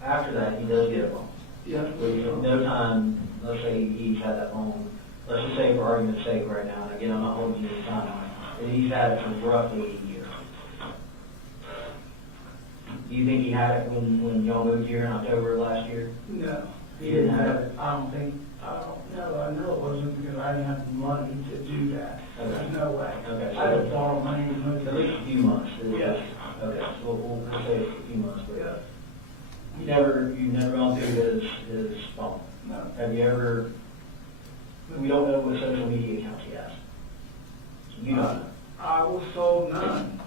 after that, he does get a phone. Yeah. With no time, let's say he's had that phone, let's just say for argument's sake right now, and again, I'm not holding you to time, that he's had it for roughly a year. Do you think he had it when y'all moved here in October of last year? No. He didn't have it? I don't know. I know it wasn't because I didn't have the money to do that. Okay. There's no way. Okay. I had to borrow money to move. At least a few months. Yes. Okay, so we'll say a few months, but Yeah. you've never gone through his phone. No. Have you ever, we don't know what social media accounts he has. You don't. I was told none.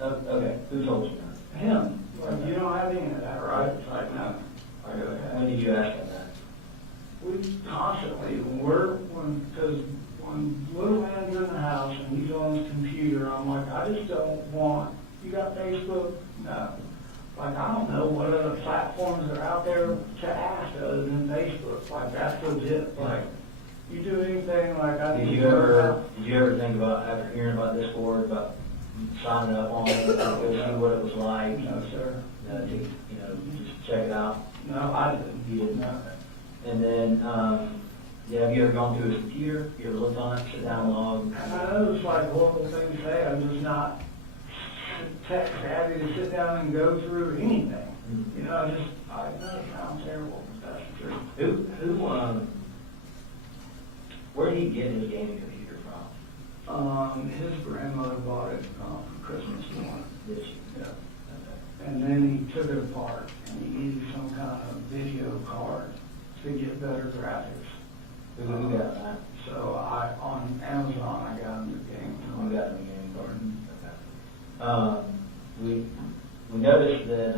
Okay, who told you that? Him. Like, you don't have any of that, right? It's like, no. When did you ask him that? We constantly, because when little man's in the house and he's on his computer, I'm like, I just don't want, you got Facebook? No. Like, I don't know what other platforms are out there to ask other than Facebook. Like, that's legit. Like, you do anything like I Did need you to learn ever think about, after hearing about this board, about signing up on it, go see what it was like? No, sir. Just check it out? No, I didn't. You didn't? No. And then, have you ever gone through his computer? You ever looked on it, sit down and log? I know it's like horrible thing to say. I'm just not tech savvy to sit down and go through anything. Mm-hmm. You know, I know it sounds terrible, but that's the truth. Where did he get his gaming computer from? His grandmother bought it from Christmas morning. Did you? Yeah. Okay. And then he took it apart and he used some kind of video card to get better graphics. Who got that? So on Amazon, I got him the game. We got the game card. Okay. We noticed that,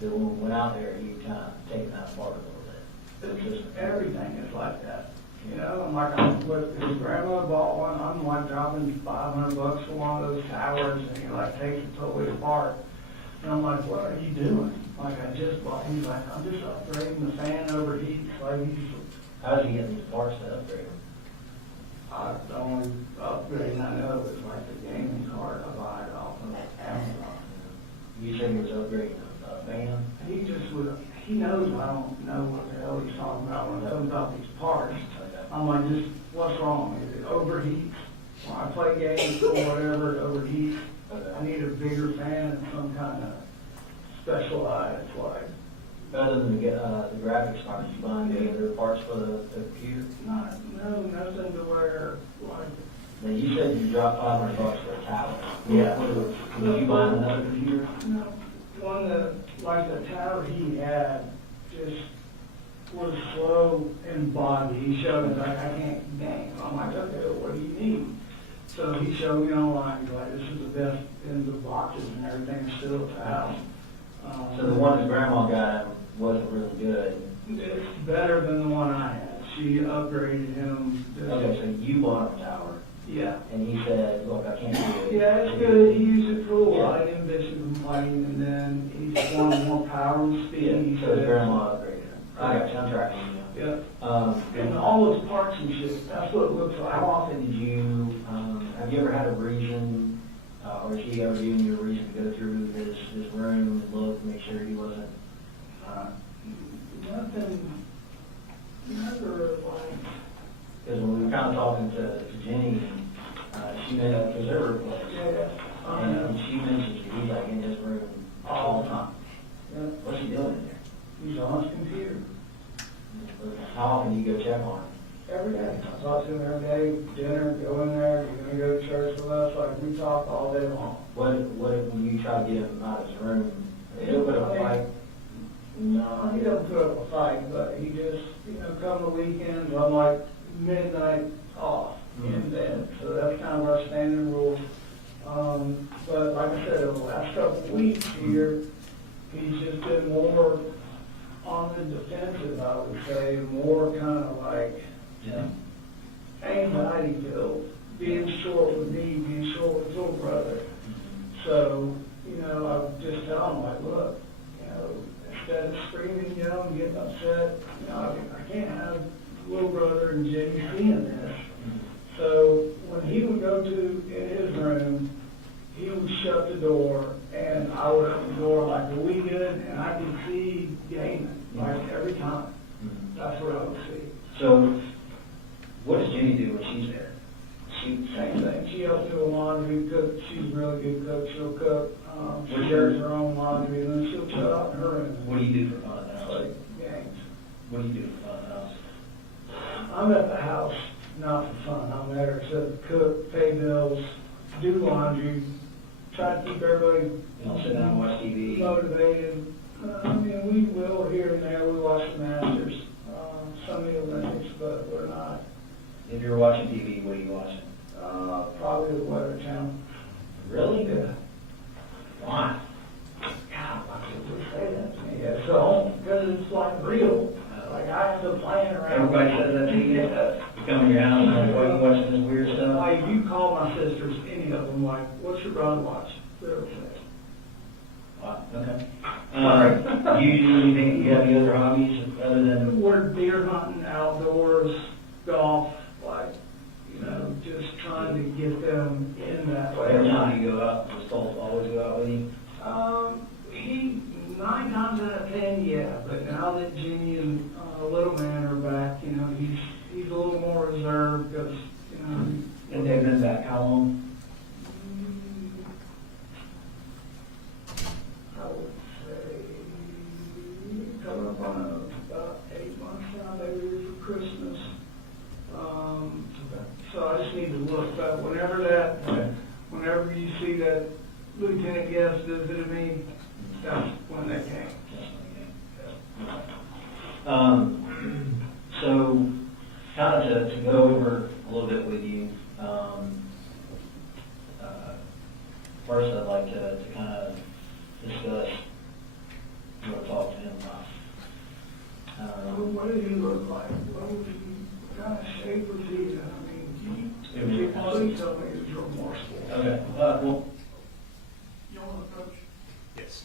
that when we went out there, you kind of taken that apart a little bit. It's just everything is like that. You know, I'm like, his grandma bought one, I'm like dropping $500 for one of those towers, and he like takes it totally apart. And I'm like, what are you doing? Like, I just bought, he's like, I'm just upgrading the fan overheats. Like, How did you get these parts to upgrade them? the only upgrade I know is like the gaming card I buy it off of Amazon. You said he was upgrading a fan? He just would, he knows I don't know what the hell he's talking about when it comes about these parts. I'm like, just, what's wrong? Is it overheats? When I play games or whatever, it overheats. I need a bigger fan and some kind of specialized, like, Other than the graphics card, did you buy any other parts for the computer? nothing to where, like, Now, you said you dropped $500 for a tower. Yeah. Did you buy another computer? no, one that, like the tower he had, just was slow in body. He showed me, like, I can't game. I'm like, okay, what do you need? So he showed me online, he's like, this is the best in the boxes and everything still at the house. So the one that grandma got wasn't really good. It's better than the one I had. She upgraded him. Okay, so you bought a tower, Yeah. and he said, look, I can't do it. Yeah, it's good. He used it for a while. I didn't bitch and complain, and then he just wanted more power and speed. He So his said, grandma upgraded him. I got you, I'm tracking you. Yeah. And all those parts and shit, that's what it looks like. How often did you, have you ever had a reason, or has he ever given you a reason to go through his room and look, make sure he wasn't, Nothing, never like, because when we were kind of talking to Jenny, she mentioned, because there were, and she mentioned that he's like in his room all the time. Yeah. What's he doing in there? He's on his computer How often do you go check on him? every day. I talk to him every day, dinner, go in there, you're gonna go to church with us, like, we talk all day long. What, when you try to get him out of his room, he'll put up a fight? No, he doesn't put up a fight, but he just, come the weekends, I'm like midnight off in bed. So that's kind of our standing rule. But like I said, over the last couple of weeks here, he's just been more on the defensive, I would say, more kind of like anxiety filled, being short with me, being short with his little brother. So, I just tell him, like, look, instead of screaming, and getting upset, I can't have little brother and Jenny seeing this. So when he would go in his room, he would shut the door, and I would open the door like, are we good? And I could see gaming, like every time. That's what I would see. So, what does Jenny do when she's there? Same thing. She helps do a laundry, cook. She's a really good cook. She'll cook. She does her own laundry, and then she'll chill out in her room. What do you do for fun at the house? Play games. What do you do for fun at the house? I'm at the house, not for fun. I'm there to cook, pay bills, do laundry, try to keep everybody You don't sit down and watch TV? motivated. We will here and there. We watch the Masters, some of the Olympics, but we're not. If you're watching TV, what are you watching? Probably the Weather Channel. Really? Yeah. Why? God, why people say that to me? Yeah, so, because it's like real. Like I have to plan around. Everybody says that to you? You come in your house and like, what are you watching this weird stuff? Like, if you call my sisters, any of them, like, what's your brother watch? They'll say. Wow, okay. Do you do anything, you have any other hobbies other than? We're deer hunting, outdoors, golf, like, just trying to get them in that way. Every time you go out, does Colt always go out with you? He, 9 times out of 10, yeah, but now that Jimmy and little man are back, he's a little more reserved because, And they've been back how long? I would say, coming up on about 8 months now, they were here for Christmas. So I just need to look, but whenever that whenever you see that Lieutenant Guest visited me, that's when they came. So, kind of to go over a little bit with you, first I'd like to kind of discuss what I talked to him about. What did he look like? What kind of shape was he in? I mean, please tell me he was remorseful. Okay, well, You want to coach? Yes.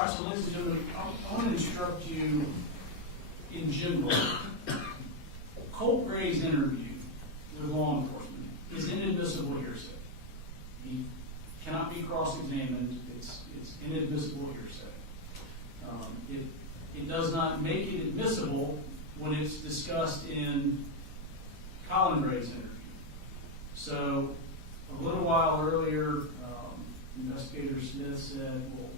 All right, so ladies and gentlemen, I want to instruct you in general. Colt Gray's interview with law enforcement is inadmissible hearsay. He cannot be cross-examined. It's inadmissible hearsay. It does not make it admissible when it's discussed in Colin Gray's interview. So a little while earlier, Investigator Smith said, well,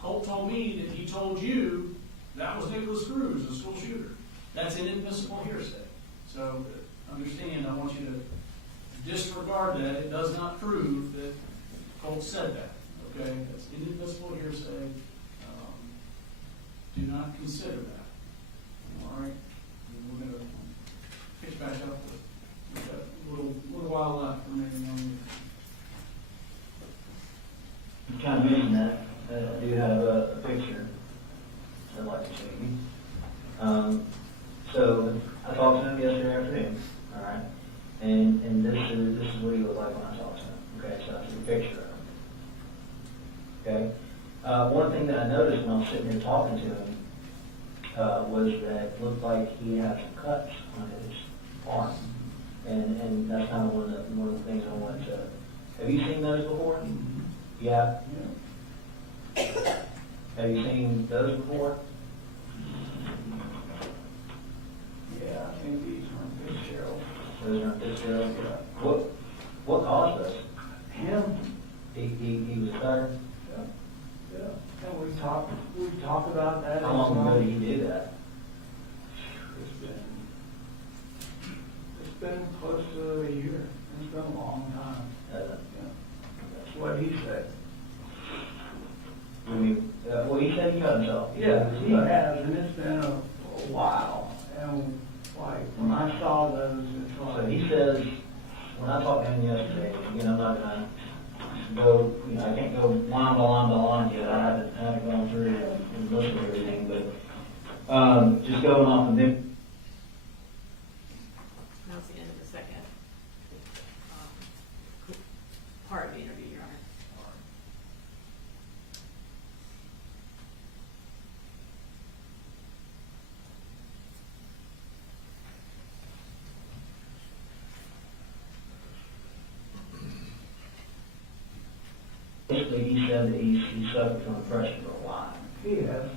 Colt told me that he told you that was Nicholas Cruz, the school shooter. That's inadmissible hearsay. So understand, I want you to disregard that. It does not prove that Colt said that. Okay? That's inadmissible hearsay. Do not consider that. All right? And we're going to pitch back up with a little while left remaining on the. You kind of mentioned that. I do have a picture I'd like to show you. So I talked to him yesterday afternoon, all right? And this is what he looked like when I talked to him. Okay, so I took a picture of him. Okay? One thing that I noticed when I was sitting here talking to him was that it looked like he had some cuts on his arm. And that's kind of one of the things I wanted to. Have you seen those before? Yeah. Have you seen those before? Yeah, I think these are Fitzgerald. Those aren't Fitzgerald? Yeah. What caused those? Him? He was there? Yeah. And we talked about that. How long ago did he do that? It's been close to a year. It's been a long time. Yeah. That's what he said. Well, he said he cut himself. Yeah, he has, and it's been a while. And like when I saw those, it's like. So he says, when I talked to him yesterday, I'm not gonna go, I can't go line by line by line yet. I haven't gone through and listened to everything, but just going off of them. That's the end of the second part of the interview, Your Honor. Basically, he said that he suffered from depression for a while. He has.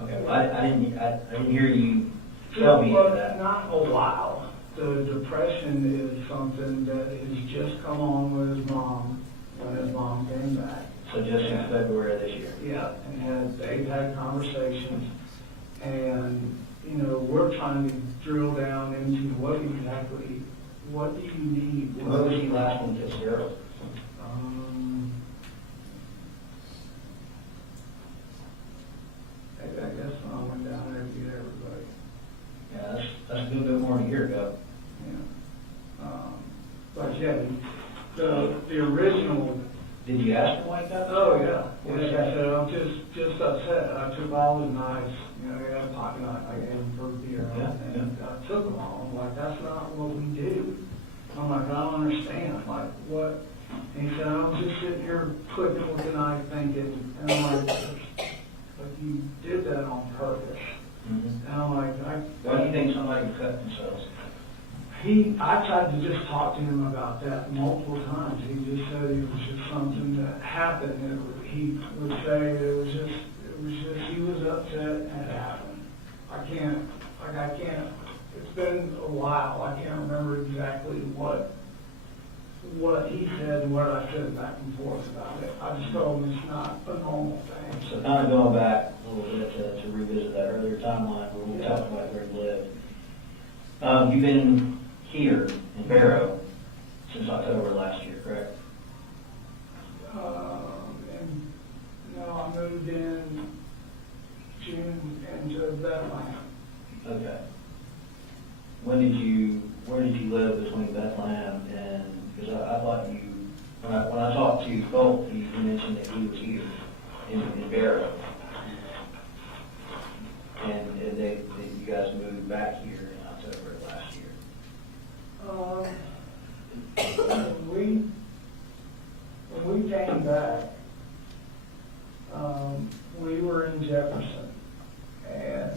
Okay, well, I didn't hear you tell me Well, that. not a while. The depression is something that has just come on with his mom when his mom came back. So just in February of this year. Yeah, and they've had conversations, and we're trying to drill down into what do you need? What was he last one to Fitzgerald? I guess when I went down there to get everybody. Yeah, that's a good bit more than a year ago. Yeah. But yeah, the original. Did you ask him why he got? Oh yeah. Like I said, I'm just upset. I took all his knives. He had a pocket knife I gave him for beer, and I took them all. I'm like, that's not what we do. I'm like, I don't understand. Like what? And he said, I was just sitting here clicking with the knife, thinking, and I'm like, but you did that on purpose. Mm-hmm. And I'm like, Why do you think somebody cut themselves? I tried to just talk to him about that multiple times. He just said it was just something that happened. He would say it was just he was upset and it happened. I can't, it's been a while. I can't remember exactly what he said and what I said back and forth about it. I just told him it's not a normal thing. So kind of going back a little bit to revisit that earlier timeline where we talked about where he lived. You've been here in Barrow since October last year, correct? And no, I moved in June into Bethlehem. Okay. Where did you live between Bethlehem and, because I thought when I talked to Colt, you mentioned that he was here in Barrow. And you guys moved back here in October of last year. When we came back, were in Jefferson, and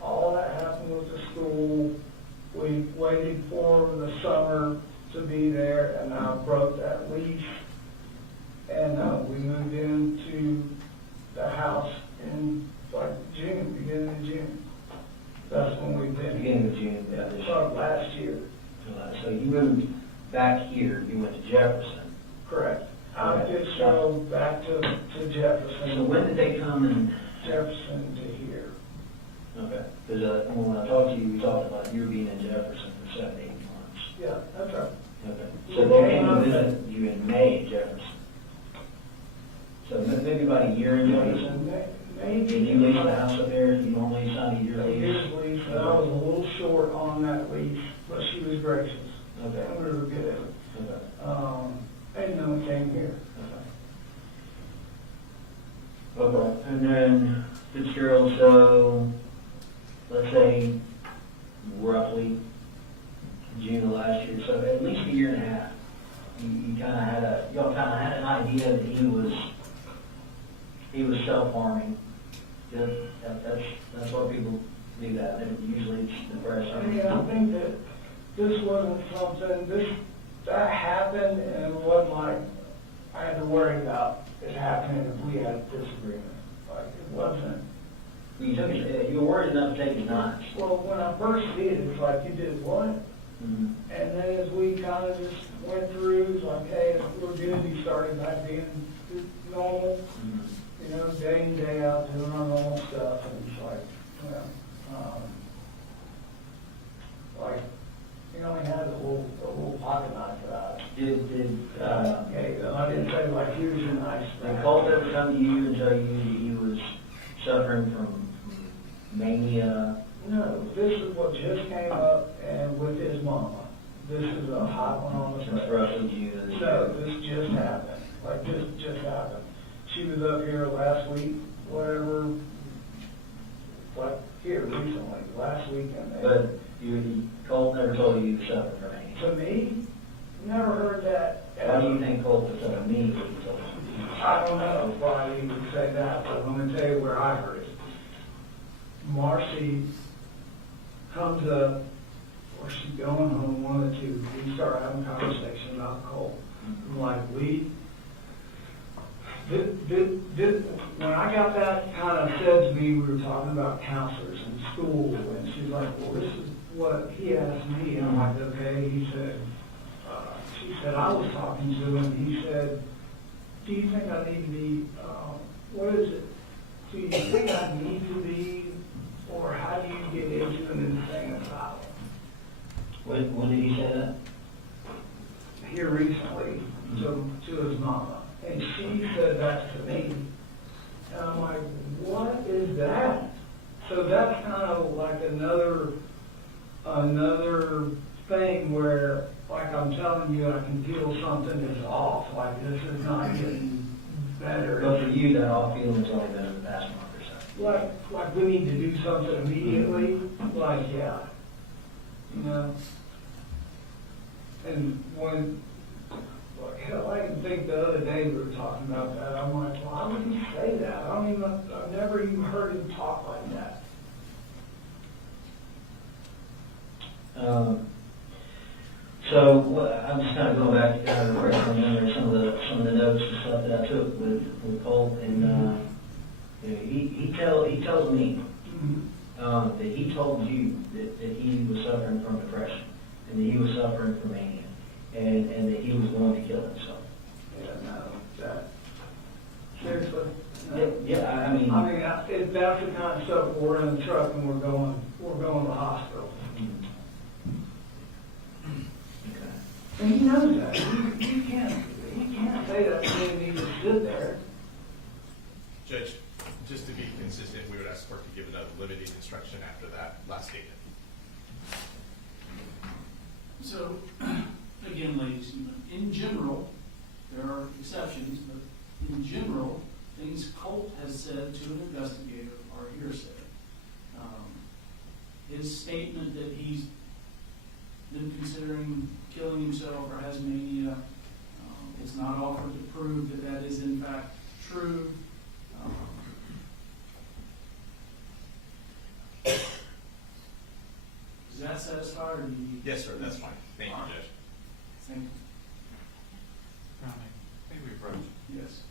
all that happened with the school. We waited for the summer to be there, and I broke that lease, and we moved into the house in like June, beginning of June. That's when we've been. Beginning of June, yeah, this year. Last year. So you moved back here, you went to Jefferson. Correct. I just drove back to Jefferson. So when did they come and, Jefferson to here. okay, because when I talked to you, we talked about you being in Jefferson for 7 to 8 months. Yeah, that's right. Okay. So they came to visit you in May in Jefferson. So maybe about a year in Jefferson. Maybe. Did you lease the house up there? You normally sign a year A lease? year's lease, but I was a little short on that lease, but she was gracious. Okay. And we were good at it. Okay. And then we came here. Okay. Okay. And then Fitzgerald, so let's say roughly June of last year, so at least a year and a half. You kind of had y'all kind of had an idea that he was self-harming. That's why people do that. Usually it's depression. Yeah, I think that this wasn't something, that happened and it wasn't like I had to worry about it happening if we had a disagreement. Like, it wasn't. You were worried enough to take his knives. Well, when I first did, it's like, you did what? Mm-hmm. And then as we kind of just went through, it's like, hey, we're good, we started back being normal, Mm-hmm. you know, day in, day out, doing our normal stuff, and it's like, well, like, he only had a little pocket knife for that. I didn't say, like, here's your knife. Did Colt ever come to you and tell you that he was suffering from mania? No, this is what just came up, and with his mama. This is a hot one on the Since face. roughly June? No, this just happened, like, this just happened. She was up here last week, whatever, like, here recently, last weekend. But Colt never told you he suffered from mania? To me, never heard that. Why do you think Colt was so mean when he told you? I don't know why he would say that, but I'm gonna tell you where I heard it. Marcy comes up, or she's going home, one of the two. We start having a conversation about Colt. I'm like, when I got that kind of said to me, we were talking about counselors in school, and she's like, well, this is what he asked me. And I'm like, okay. He said, she said, I was talking to him. He said, do you think I need to be, what is it? Do you think I need to be, or how do you get into an insane asylum? When did he say that? Here recently, to his mama. And she said that to me. And I'm like, what is that? So that's kind of like another thing where, like I'm telling you, I can feel something is off. Like this is not getting better. But for you, that all feeling's only been in the past month or so. Like we need to do something immediately. Like, yeah. You know? And when, like, hell, I can think the other day we were talking about that. I'm like, why would he say that? I've never even heard him talk like that. So I'm just kind of going back to kind of refresh my memory some of the notes and stuff that I took with Colt, and you know, he tells me that he told you that he was suffering from depression and that he was suffering from mania and that he was going to kill himself. Yeah, no, that seriously. No. Yeah, I mean, if that's the kind of stuff, we're in the truck and we're going to the hospital. And he knows that. He can't say that to me and he just sit there. Judge, just to be consistent, we would ask court to give another limiting instruction after that last statement. So, again, ladies and gentlemen, in general, there are exceptions, but in general, things Colt has said to an investigator are hearsay. His statement that he's been considering killing himself or has mania, it's not offered to prove that that is in fact true. satisfied, or do you? Yes, sir, that's fine. Thank you, Judge. Thank you. Maybe we approach. Yes.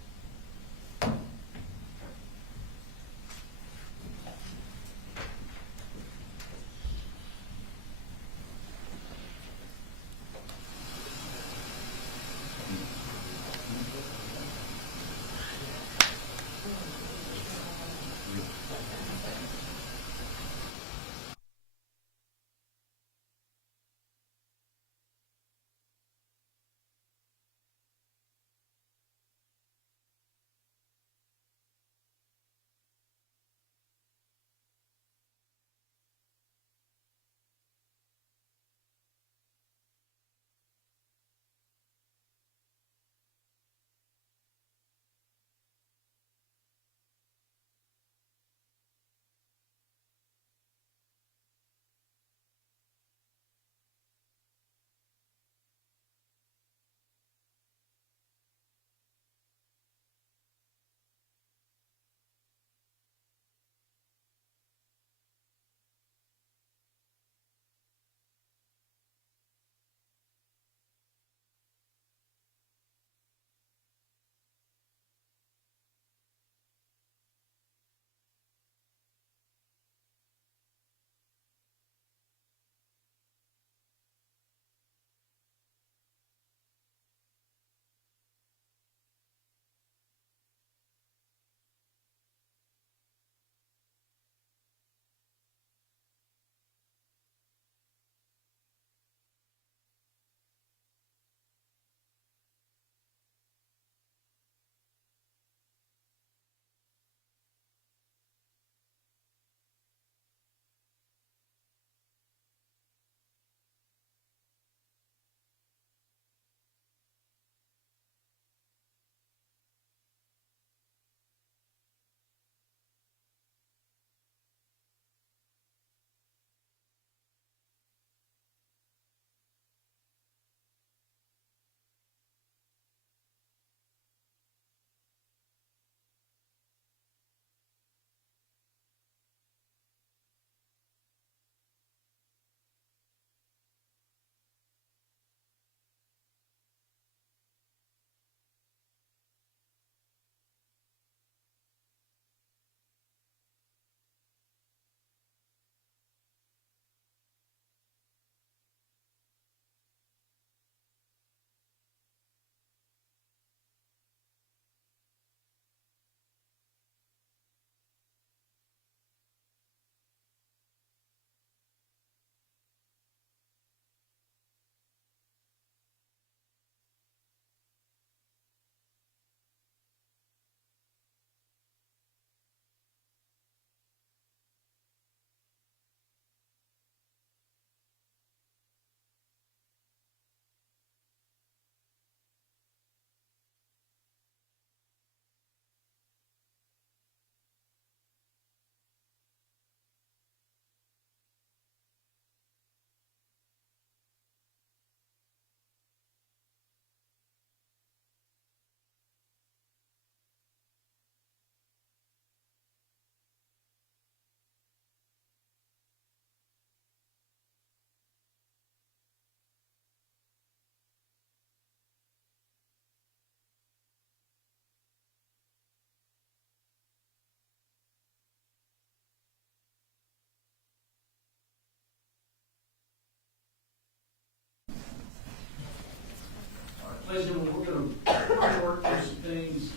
Ladies and gentlemen, we're gonna work through some things.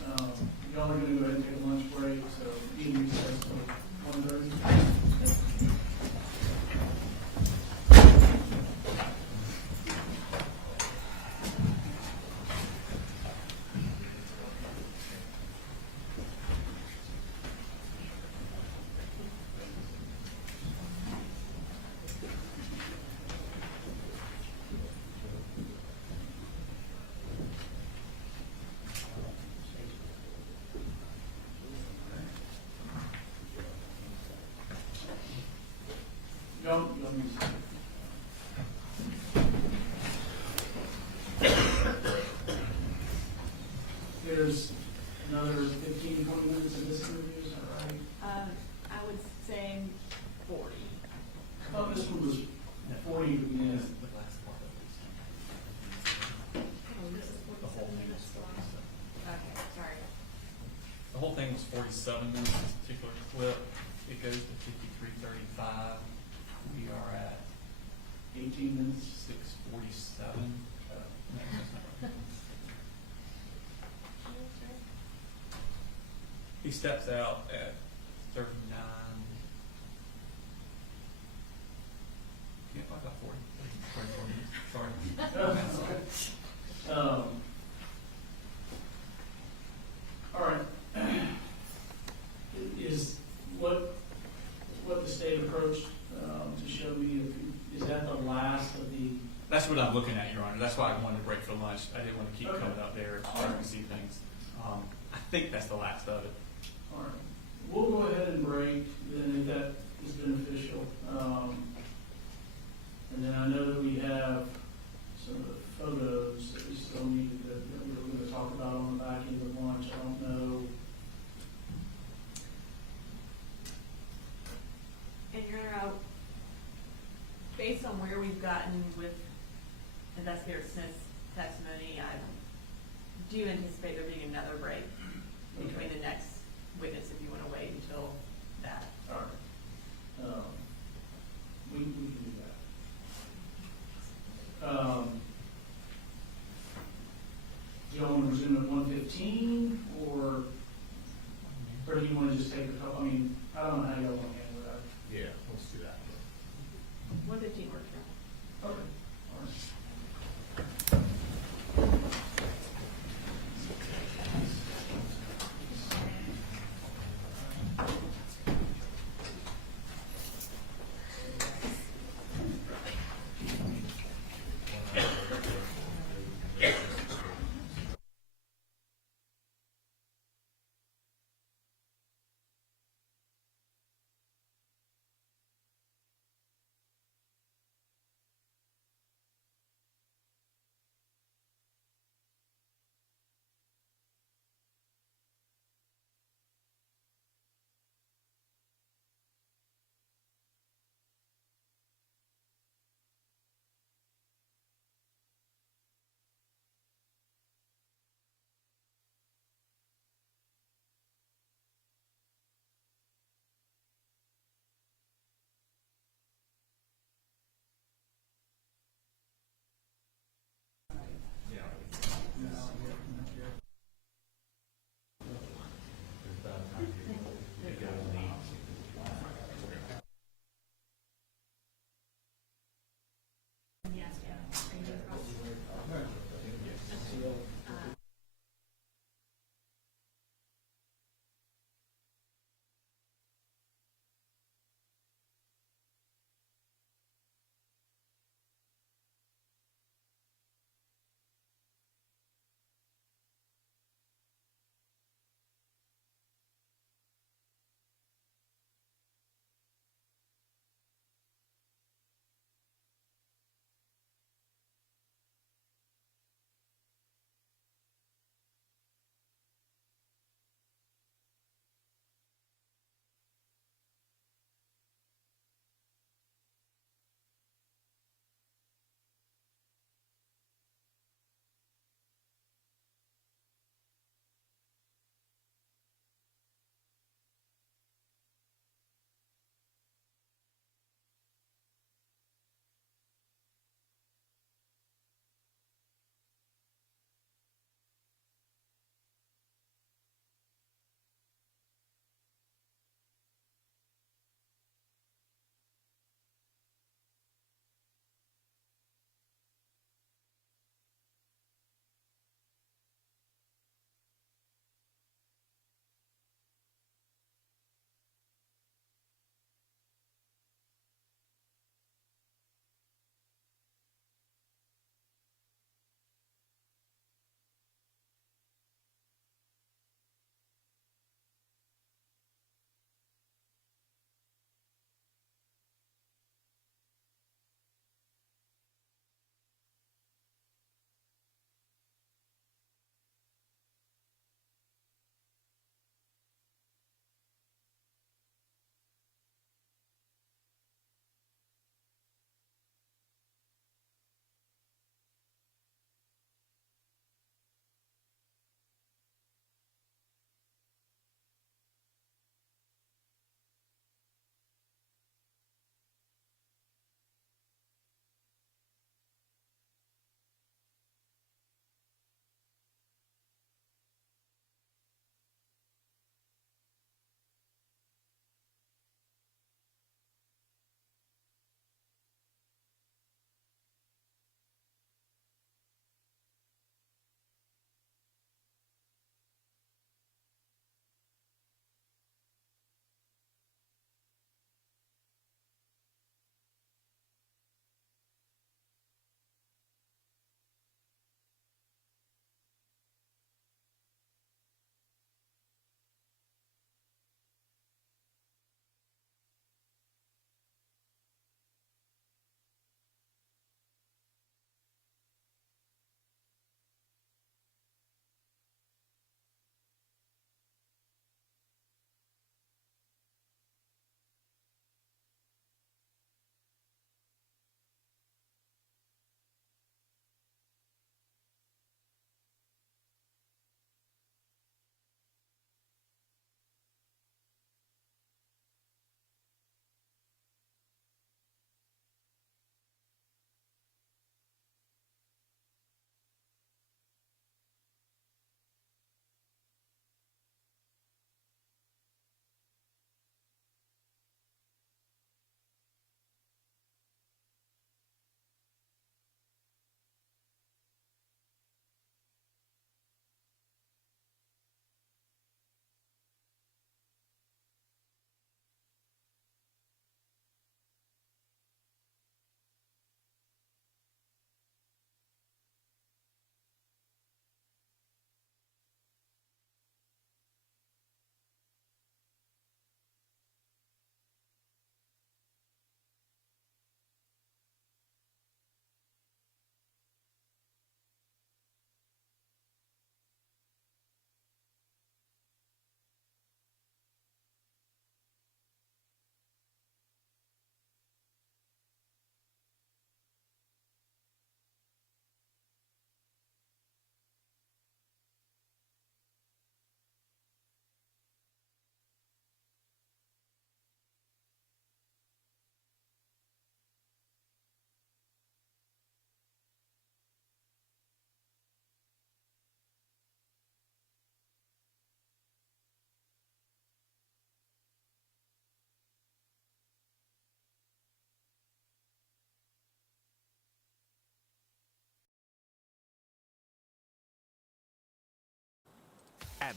Y'all are gonna go ahead and take a lunch break, so meeting recess till 1:30. Don't use it. There's another 15, 20 minutes of this interview, is that right? I would say 40. I thought this one was 15 minutes. 6:47. He steps out at 39. Can't talk about 40. 24 minutes. Sorry. All right. Is what the state approached to show me, is that the last of the? That's what I'm looking at, Your Honor. That's why I wanted to break for lunch. I didn't want to keep Okay. coming up there so I can see things. I think that's the last of it. All right. We'll go ahead and break, then if that is beneficial. And then I know that we have some of the photos that we still needed that we were going to talk about on the back end of lunch. I don't know. And you're out, based on where we've gotten with Investigator Smith's testimony, I do anticipate there being another break between the next witness if you want to wait until that. All right. We can do that. Do y'all want to resume at 1:15 or do you want to just take a couple, I mean, I don't know how y'all want to handle that. Yeah, let's do that. 1:15 works for me. Okay. All right.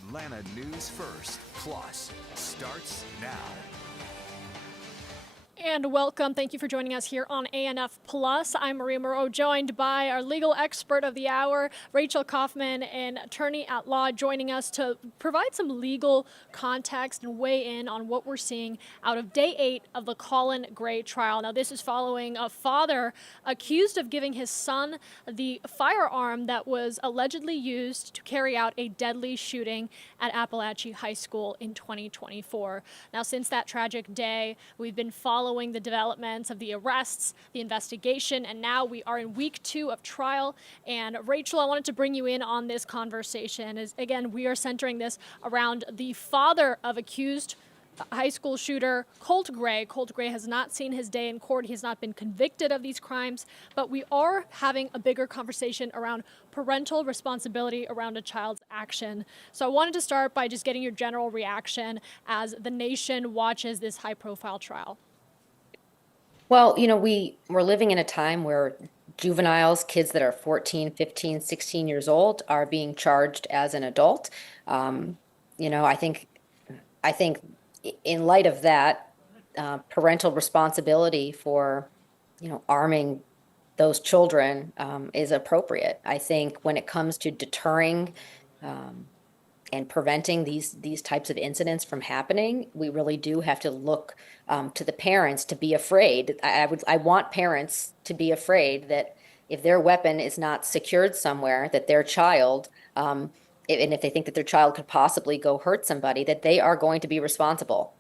Atlanta News First Plus starts now. And welcome. Thank you for joining us here on ANF Plus. I'm Maria Moreau, joined by our legal expert of the hour, Rachel Kaufman, an attorney at law, joining us to provide some legal context and weigh in on what we're seeing out of day 8 of the Colin Gray trial. Now, this is following a father accused of giving his son the firearm that was allegedly used to carry out a deadly shooting at Apalachee High School in 2024. Now, since that tragic day, we've been following the developments of the arrests, the investigation, and now we are in week 2 of trial. And Rachel, I wanted to bring you in on this conversation. As again, we are centering this around the father of accused high school shooter Colt Gray. Colt Gray has not seen his day in court. He has not been convicted of these crimes, but we are having a bigger conversation around parental responsibility around a child's action. So I wanted to start by just getting your general reaction as the nation watches this high-profile trial. Well, we're living in a time where juveniles, kids that are 14, 15, 16 years old, are being charged as an adult. I think in light of that, parental responsibility for, arming those children is appropriate. I think when it comes to deterring and preventing these types of incidents from happening, we really do have to look to the parents to be afraid. I want parents to be afraid that if their weapon is not secured somewhere, that their child, and if they think that their child could possibly go hurt somebody, that they are going to be responsible.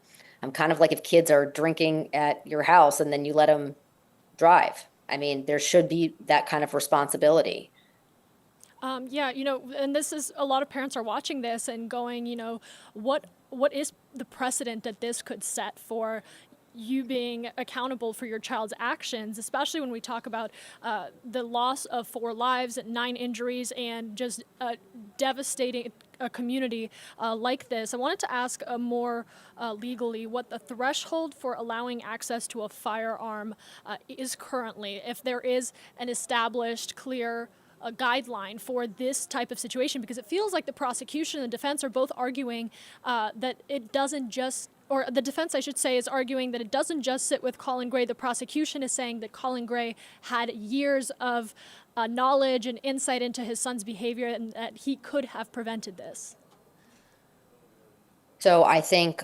Kind of like if kids are drinking at your house and then you let them drive. I mean, there should be that kind of responsibility. And this is, a lot of parents are watching this and going, what is the precedent that this could set for you being accountable for your child's actions, especially when we talk about the loss of 4 lives, 9 injuries, and just devastating a community like this. I wanted to ask more legally what the threshold for allowing access to a firearm is currently, if there is an established, clear guideline for this type of situation, because it feels like the prosecution and the defense are both arguing that it doesn't just, or the defense, I should say, is arguing that it doesn't just sit with Colin Gray. The prosecution is saying that Colin Gray had years of knowledge and insight into his son's behavior and that he could have prevented this. So I think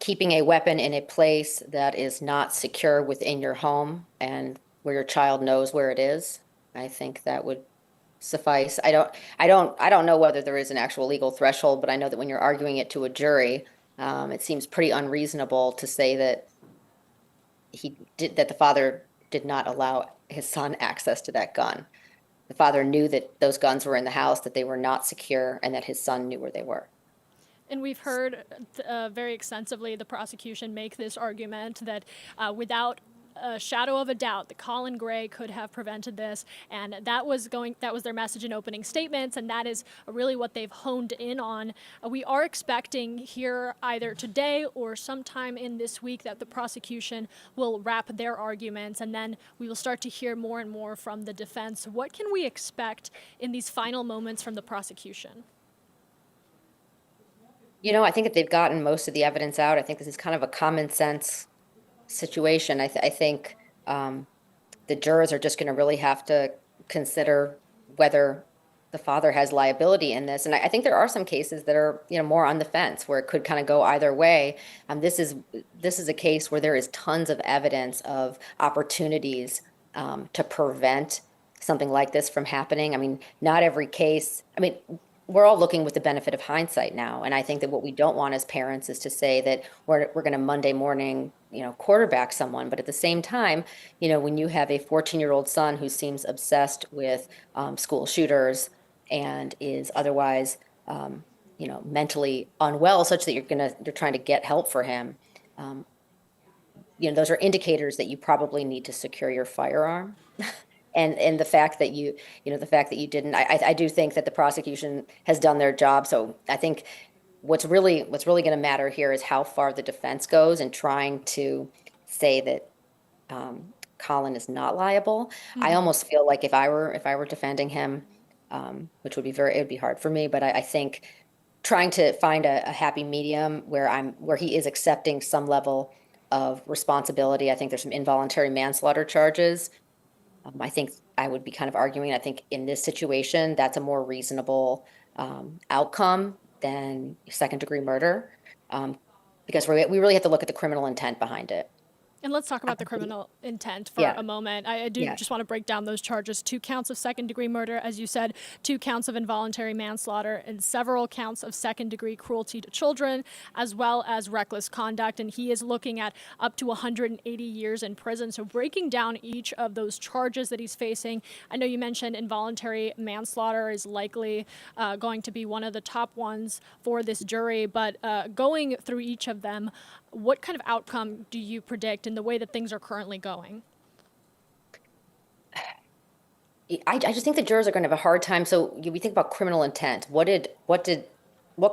keeping a weapon in a place that is not secure within your home and where your child knows where it is, I think that would suffice. I don't know whether there is an actual legal threshold, but I know that when you're arguing it to a jury, it seems pretty unreasonable to say that the father did not allow his son access to that gun. The father knew that those guns were in the house, that they were not secure, and that his son knew where they were. And we've heard very extensively the prosecution make this argument that without a shadow of a doubt that Colin Gray could have prevented this, and that was their message in opening statements, and that is really what they've honed in on. We are expecting here either today or sometime in this week that the prosecution will wrap their arguments, and then we will start to hear more and more from the defense. What can we expect in these final moments from the prosecution? I think that they've gotten most of the evidence out. I think this is kind of a common sense situation. I think the jurors are just going to really have to consider whether the father has liability in this. And I think there are some cases that are, more on the fence where it could kind of go either way. This is a case where there is tons of evidence of opportunities to prevent something like this from happening. I mean, not every case. I mean, we're all looking with the benefit of hindsight now. And I think that what we don't want as parents is to say that we're going to Monday morning, quarterback someone. But at the same time, when you have a 14-year-old son who seems obsessed with school shooters and is otherwise, mentally unwell, such that you're trying to get help for him, those are indicators that you probably need to secure your firearm. And the fact that you didn't, I do think that the prosecution has done their job. So I think what's really going to matter here is how far the defense goes in trying to say that Colin is not liable. Mm-hmm. I almost feel like if I were defending him, which would be it would be hard for me, but I think trying to find a happy medium where he is accepting some level of responsibility. I think there's some involuntary manslaughter charges. I think I would be kind of arguing, I think in this situation, that's a more reasonable outcome than second-degree murder, because we really have to look at the criminal intent behind it. And let's talk about the criminal intent for a moment. I do just want to break down those charges. 2 counts of second-degree murder, as you said, 2 counts of involuntary manslaughter, and several counts of second-degree cruelty to children, as well as reckless conduct. And he is looking at up to 180 years in prison. So breaking down each of those charges that he's facing, I know you mentioned involuntary manslaughter is likely going to be one of the top ones for this jury, but going through each of them, what kind of outcome do you predict in the way that things are currently going? I just think the jurors are going to have a hard time. So we think about criminal intent. What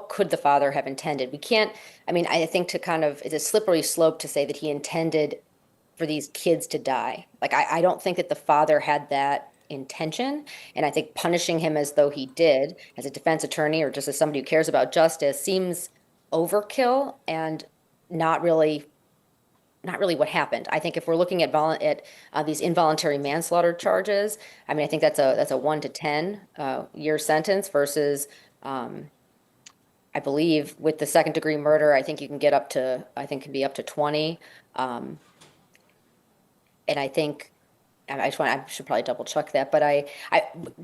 could the father have intended? We can't, I mean, I think it's a slippery slope to say that he intended for these kids to die. Like, I don't think that the father had that intention. And I think punishing him as though he did, as a defense attorney or just as somebody who cares about justice, seems overkill and not really what happened. I think if we're looking at these involuntary manslaughter charges, I mean, I think that's a 1 to 10 year sentence versus, I believe with the second degree murder, I think you can get up to, can be up to 20. And I think, I should probably double check that, but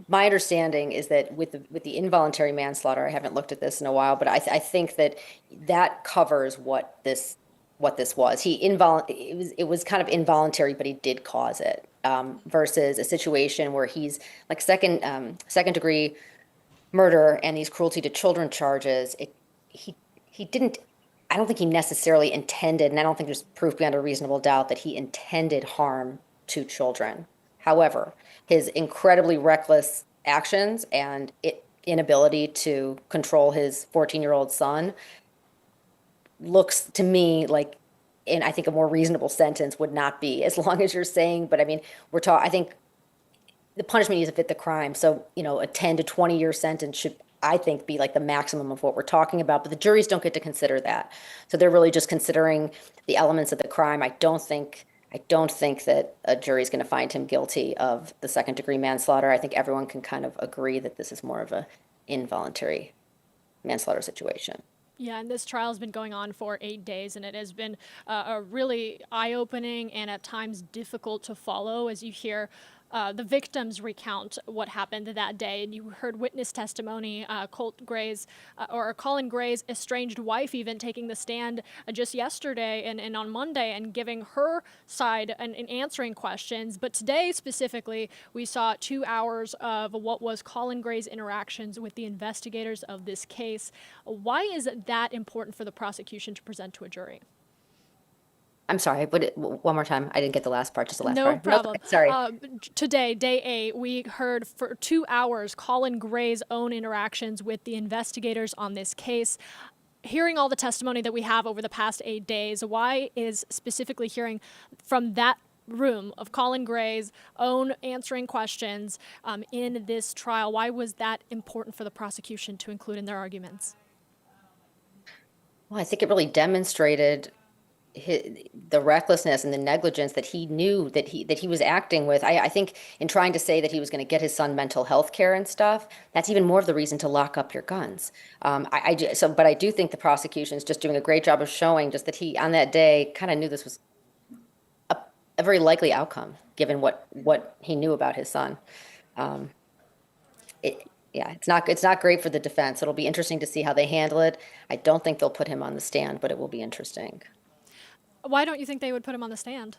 my understanding is that with the involuntary manslaughter, I haven't looked at this in a while, but I think that covers what this was. It was kind of involuntary, but he did cause it, versus a situation where he's like second degree murder and these cruelty to children charges. He didn't. I don't think he necessarily intended, and I don't think there's proof beyond a reasonable doubt that he intended harm to children. However, his incredibly reckless actions and inability to control his 14-year-old son looks to me like, and I think a more reasonable sentence would not be as long as you're saying, but I mean, I think the punishment needs to fit the crime. So, a 10 to 20 year sentence should, I think, be like the maximum of what we're talking about, but the juries don't get to consider that. So they're really just considering the elements of the crime. I don't think that a jury is going to find him guilty of the second degree manslaughter. I think everyone can kind of agree that this is more of a involuntary manslaughter situation. Yeah, and this trial has been going on for 8 days, and it has been a really eye-opening and at times difficult to follow as you hear the victims recount what happened that day. And you heard witness testimony, Colin Gray's estranged wife even taking the stand just yesterday and on Monday and giving her side and answering questions. But today specifically, we saw 2 hours of what was Colin Gray's interactions with the investigators of this case. Why is it that important for the prosecution to present to a jury? I'm sorry, but one more time. I didn't get the last part, just the last part. No problem. Nope, sorry. Today, day 8, we heard for 2 hours Colin Gray's own interactions with the investigators on this case. Hearing all the testimony that we have over the past 8 days, why is specifically hearing from that room of Colin Gray's own answering questions in this trial, why was that important for the prosecution to include in their arguments? Well, I think it really demonstrated the recklessness and the negligence that he knew that he was acting with. I think in trying to say that he was going to get his son mental health care and stuff, that's even more of the reason to lock up your guns. But I do think the prosecution is just doing a great job of showing just that he on that day kind of knew this was a very likely outcome given what he knew about his son. It's not great for the defense. It'll be interesting to see how they handle it. I don't think they'll put him on the stand, but it will be interesting. Why don't you think they would put him on the stand?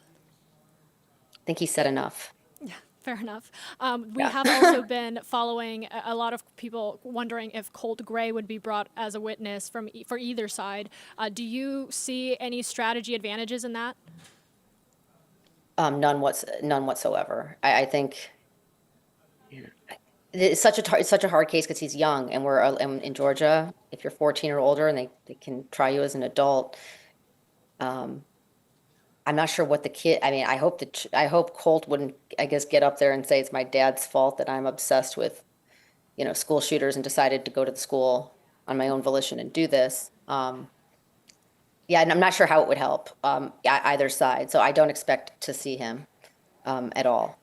I think he said enough. Yeah, fair enough. We have also been following a lot of people wondering if Colt Gray would be brought as a witness for either side. Do you see any strategy advantages in that? None whatsoever. I think it's such a hard case because he's young, and we're in Georgia. If you're 14 or older, and they can try you as an adult. I'm not sure what the kid. I mean, I hope Colt wouldn't, get up there and say it's my dad's fault that I'm obsessed with, school shooters and decided to go to the school on my own volition and do this. Yeah, and I'm not sure how it would help either side. So I don't expect to see him at all.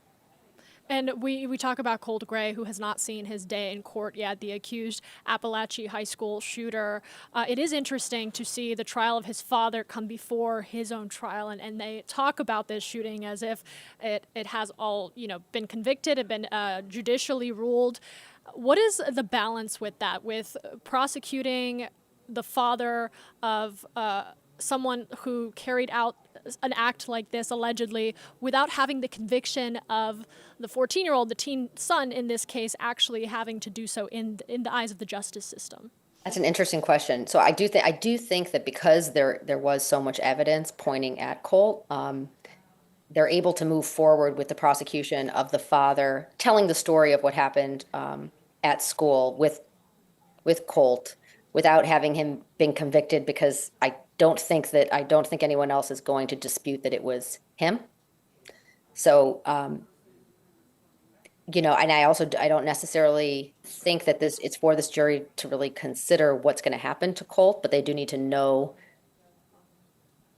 And we talk about Colt Gray, who has not seen his day in court yet, the accused Apalachee High School shooter. It is interesting to see the trial of his father come before his own trial, and they talk about this shooting as if it has all, been convicted and been judicially ruled. What is the balance with that, with prosecuting the father of someone who carried out an act like this allegedly without having the conviction of the 14-year-old, the teen son in this case, actually having to do so in the eyes of the justice system? That's an interesting question. So I do think that because there was so much evidence pointing at Colt, they're able to move forward with the prosecution of the father telling the story of what happened at school with Colt without having him been convicted, because I don't think anyone else is going to dispute that it was him. So, and I don't necessarily think that it's for this jury to really consider what's going to happen to Colt, but they do need to know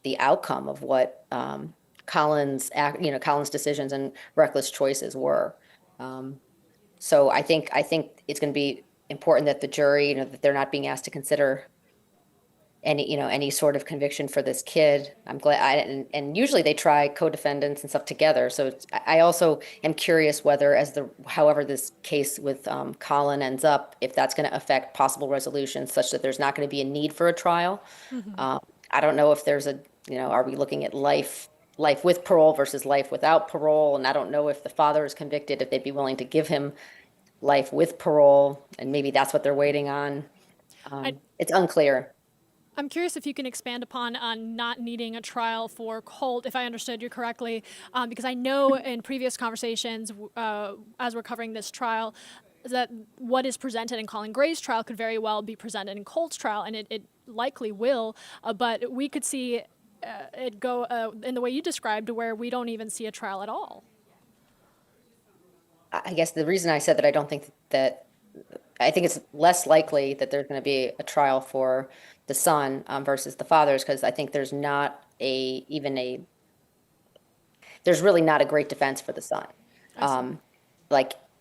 the outcome of what Colin's decisions and reckless choices were. So I think it's going to be important that the jury, that they're not being asked to consider any sort of conviction for this kid. I'm glad, and usually they try co-defendants and stuff together. So I also am curious whether, however this case with Colin ends up, if that's going to affect possible resolutions such that there's not going to be a need for a trial. Mm-hmm. I don't know if there's are we looking at life with parole versus life without parole? And I don't know if the father is convicted, if they'd be willing to give him life with parole, and maybe that's what they're waiting on. It's unclear. I'm curious if you can expand upon not needing a trial for Colt, if I understood you correctly, because I know in previous conversations as we're covering this trial that what is presented in Colin Gray's trial could very well be presented in Colt's trial, and it likely will, but we could see it go in the way you described, where we don't even see a trial at all. I guess the reason I said that I don't think that, I think it's less likely that there's going to be a trial for the son versus the father's, because I think there's really not a great defense for the son.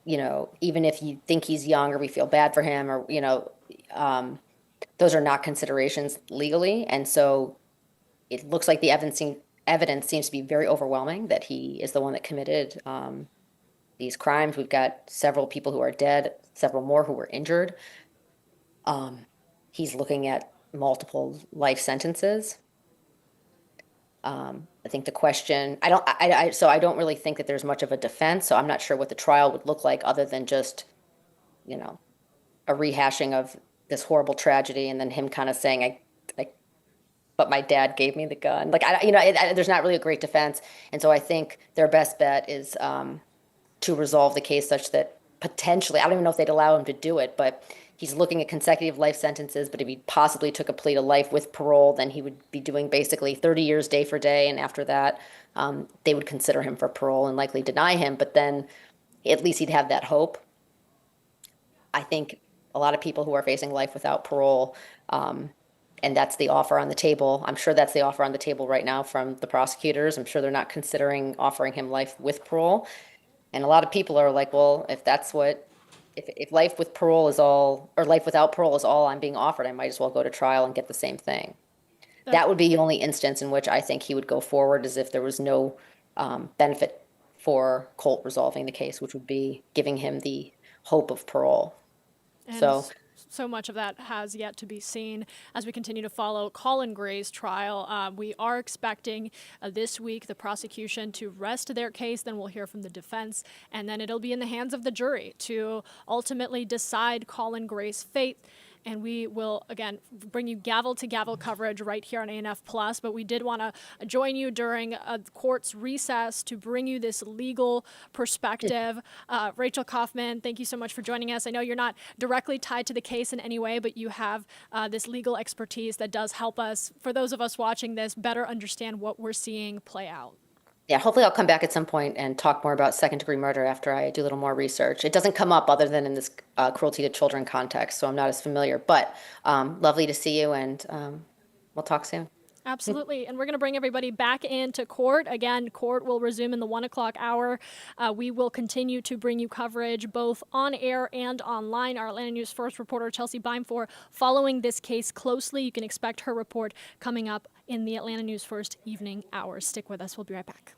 Even if you think he's young or we feel bad for him, or, those are not considerations legally. And so it looks like the evidence seems to be very overwhelming that he is the one that committed these crimes. We've got several people who are dead, several more who were injured. He's looking at multiple life sentences. I think the question, so I don't really think that there's much of a defense. So I'm not sure what the trial would look like other than just, a rehashing of this horrible tragedy, and then him kind of saying, but my dad gave me the gun. There's not really a great defense. And so I think their best bet is to resolve the case such that potentially, I don't even know if they'd allow him to do it, but he's looking at consecutive life sentences. But if he possibly took a plea to life with parole, then he would be doing basically 30 years day for day. And after that, they would consider him for parole and likely deny him. But then at least he'd have that hope. I think a lot of people who are facing life without parole, and that's the offer on the table. I'm sure that's the offer on the table right now from the prosecutors. I'm sure they're not considering offering him life with parole. And a lot of people are like, well, if life with parole is all, or life without parole is all I'm being offered, I might as well go to trial and get the same thing. That would be the only instance in which I think he would go forward, as if there was no benefit for Colt resolving the case, which would be giving him the hope of parole. And so much of that has yet to be seen as we continue to follow Colin Gray's trial. We are expecting this week the prosecution to rest their case, then we'll hear from the defense, and then it'll be in the hands of the jury to ultimately decide Colin Gray's fate. And we will, again, bring you gavel-to-gavel coverage right here on ANF Plus. But we did want to join you during the court's recess to bring you this legal perspective. Rachel Kaufman, thank you so much for joining us. I know you're not directly tied to the case in any way, but you have this legal expertise that does help us, for those of us watching this, better understand what we're seeing play out. Yeah, hopefully I'll come back at some point and talk more about second-degree murder after I do a little more research. It doesn't come up other than in this cruelty to children context, so I'm not as familiar. But lovely to see you, and we'll talk soon. Absolutely. And we're going to bring everybody back into court. Again, court will resume in the 1 o'clock hour. We will continue to bring you coverage both on air and online. Our Atlanta News First reporter, Chelsea Beimfor, following this case closely. You can expect her report coming up in the Atlanta News First evening hours. Stick with us. We'll be right back.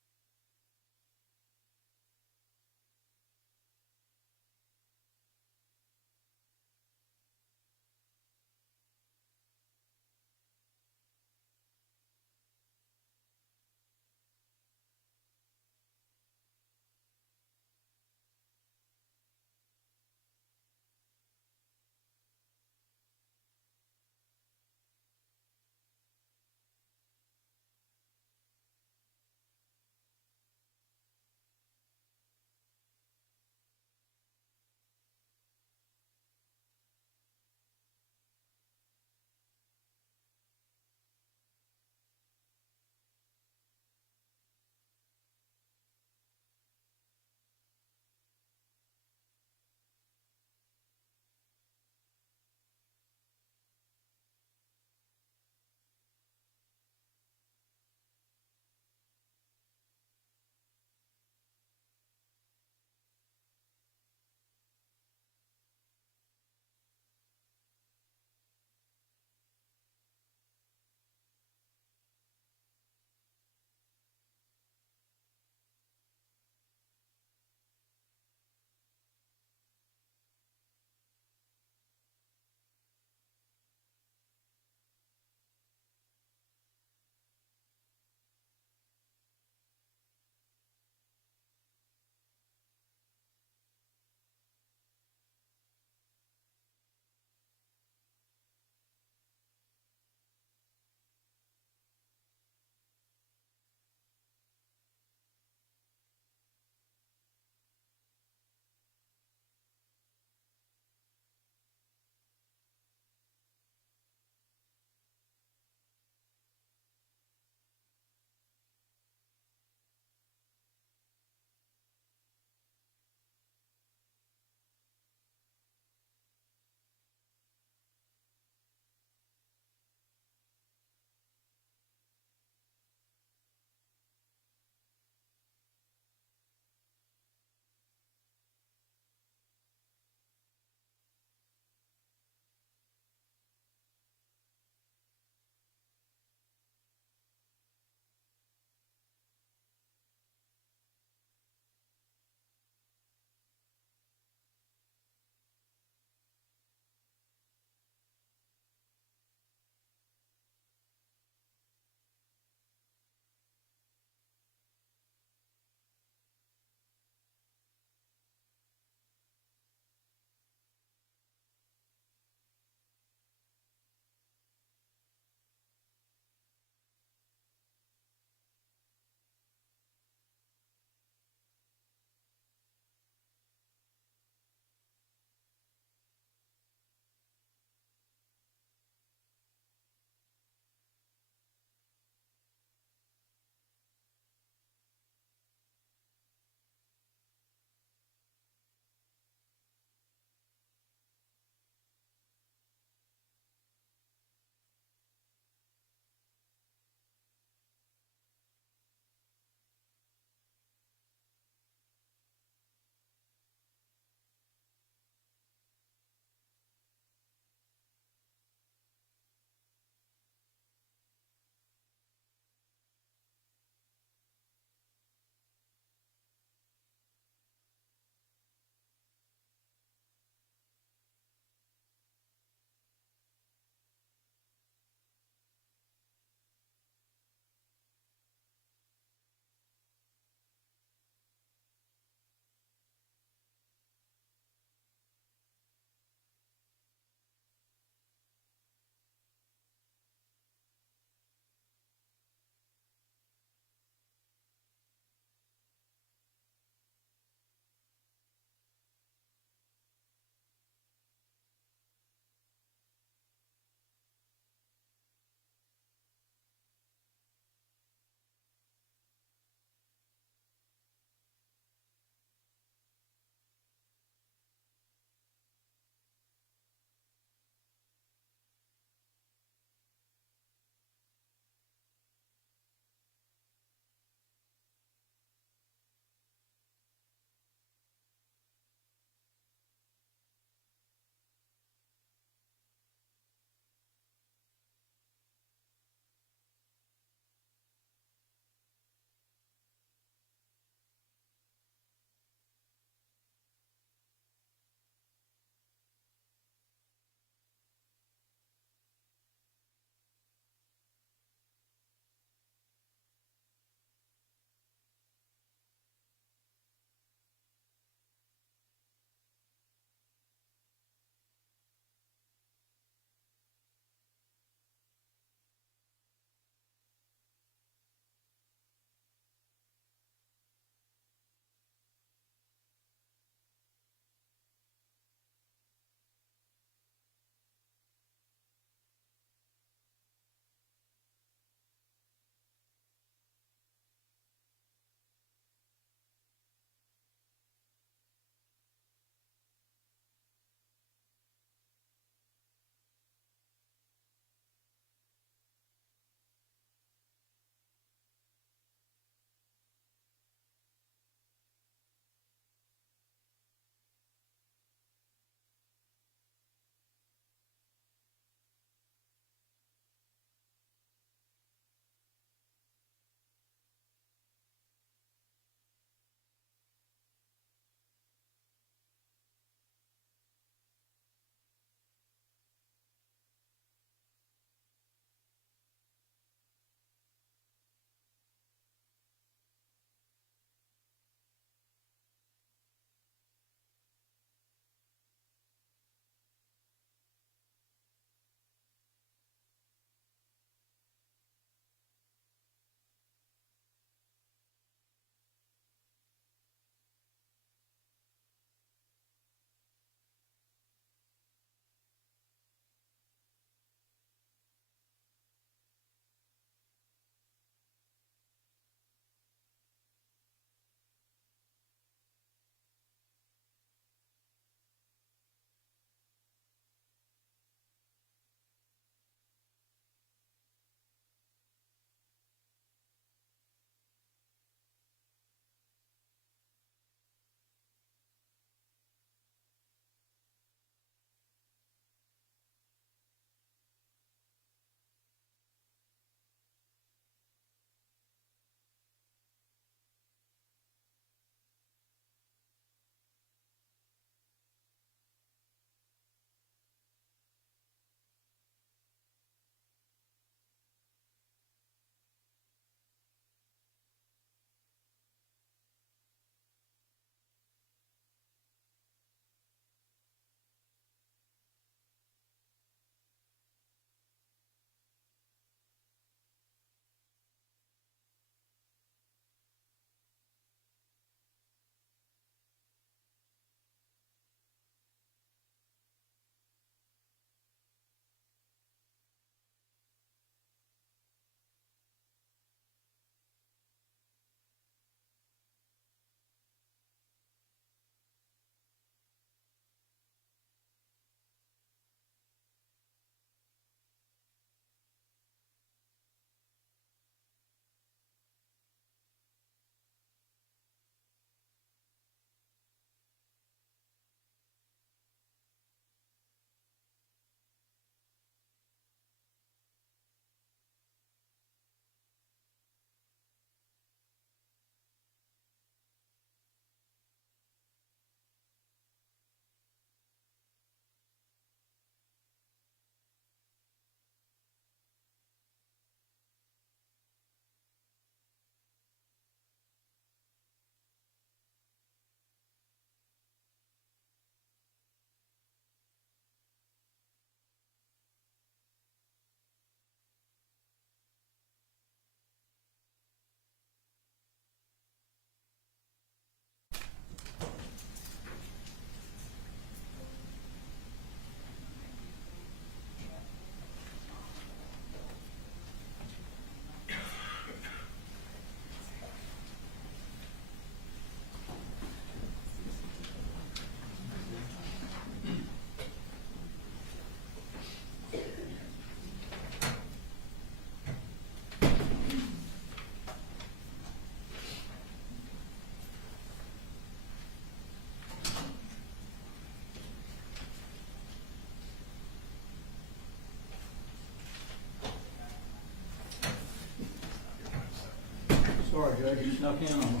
Sorry, Judge, you snuck in on me.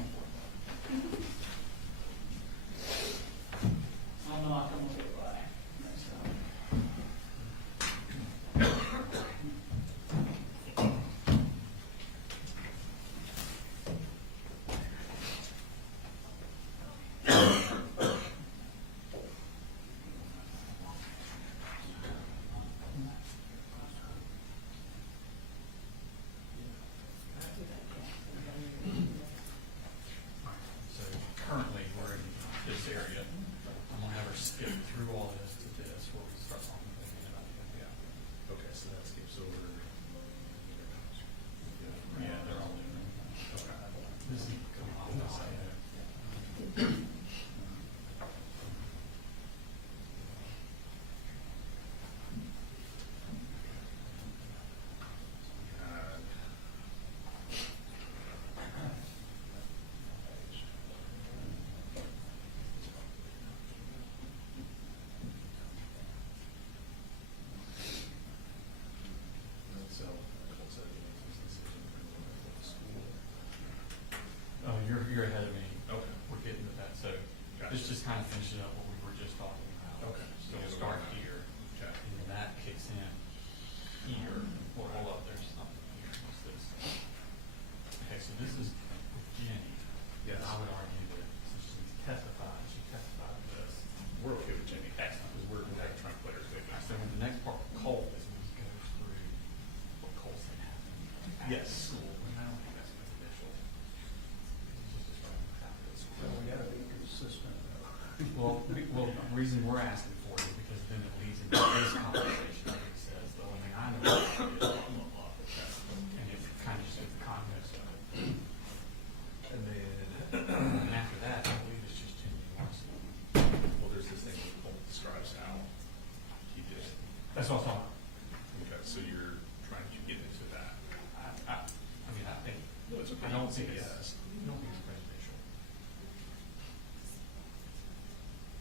I know I'll come up with why next time. So currently, we're in this area. I'm gonna have her skip through all this to this, where we start talking about it. Yeah. Okay, so that skips over. Yeah, they're all in. Okay. This is coming off the side. Oh, you're ahead of me. Okay. We're getting to that, so Gotcha. this just kind of finishes up what we were just talking about. Okay. So we'll start here, Okay. and then that kicks in here. Well, hold up, there's something here. What's this? Okay, so this is Jenny. Yes. I would argue that since she testified to this. We're okay with Jenny. Excellent. Because we're trying to play her safe. So the next part, Colt, is when he goes through what Colt said happened at Yes. school, and I don't think that's beneficial. He's just describing what happened at school. We gotta be consistent. Well, the reason we're asking for it is because then it leads into this conversation. Like he says, the only thing I know about it is criminal law, and it kind of just gives the context of it. And then, And after that, I believe it's just Jenny Larson. well, there's this thing where Colt describes how he did it. That's what I'm talking about. Okay, so you're trying to get into that. I mean, I think, No, it's okay. I don't think Yes. it's prejudicial.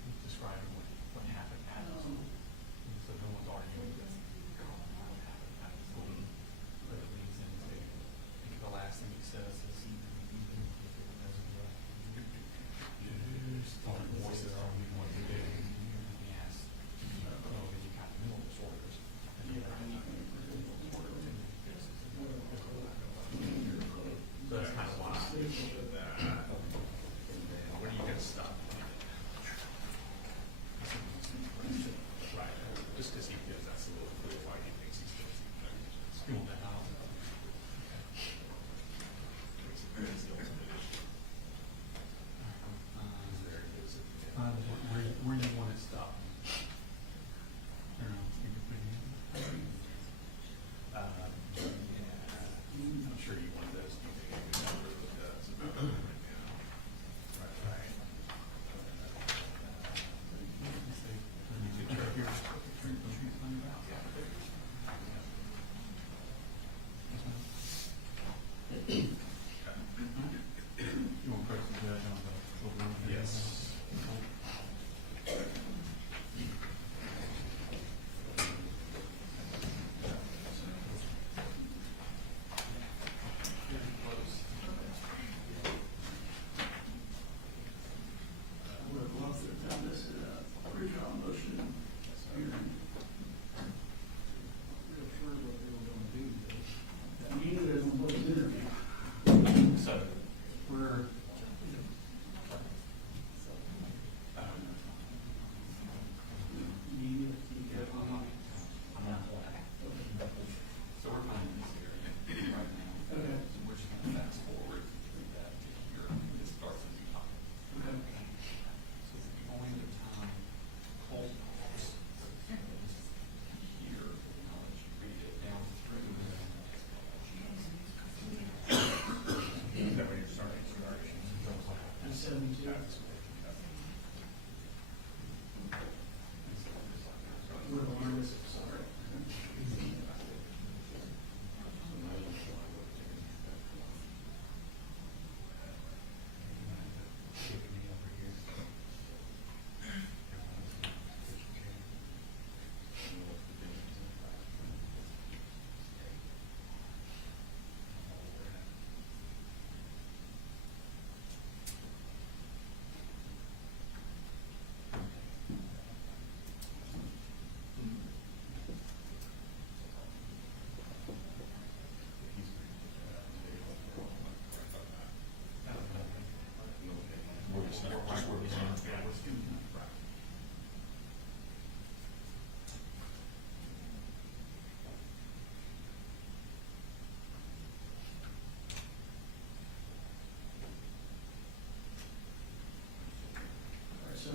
He's describing what happened at school. So no one's arguing with what happened at school. But it leads into, I think the last thing he says is, starting voices are we want to do. And he asks, oh, you got mental disorders. And he so that's kind of why.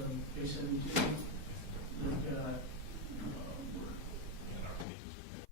so page 72, look, And our pages would be-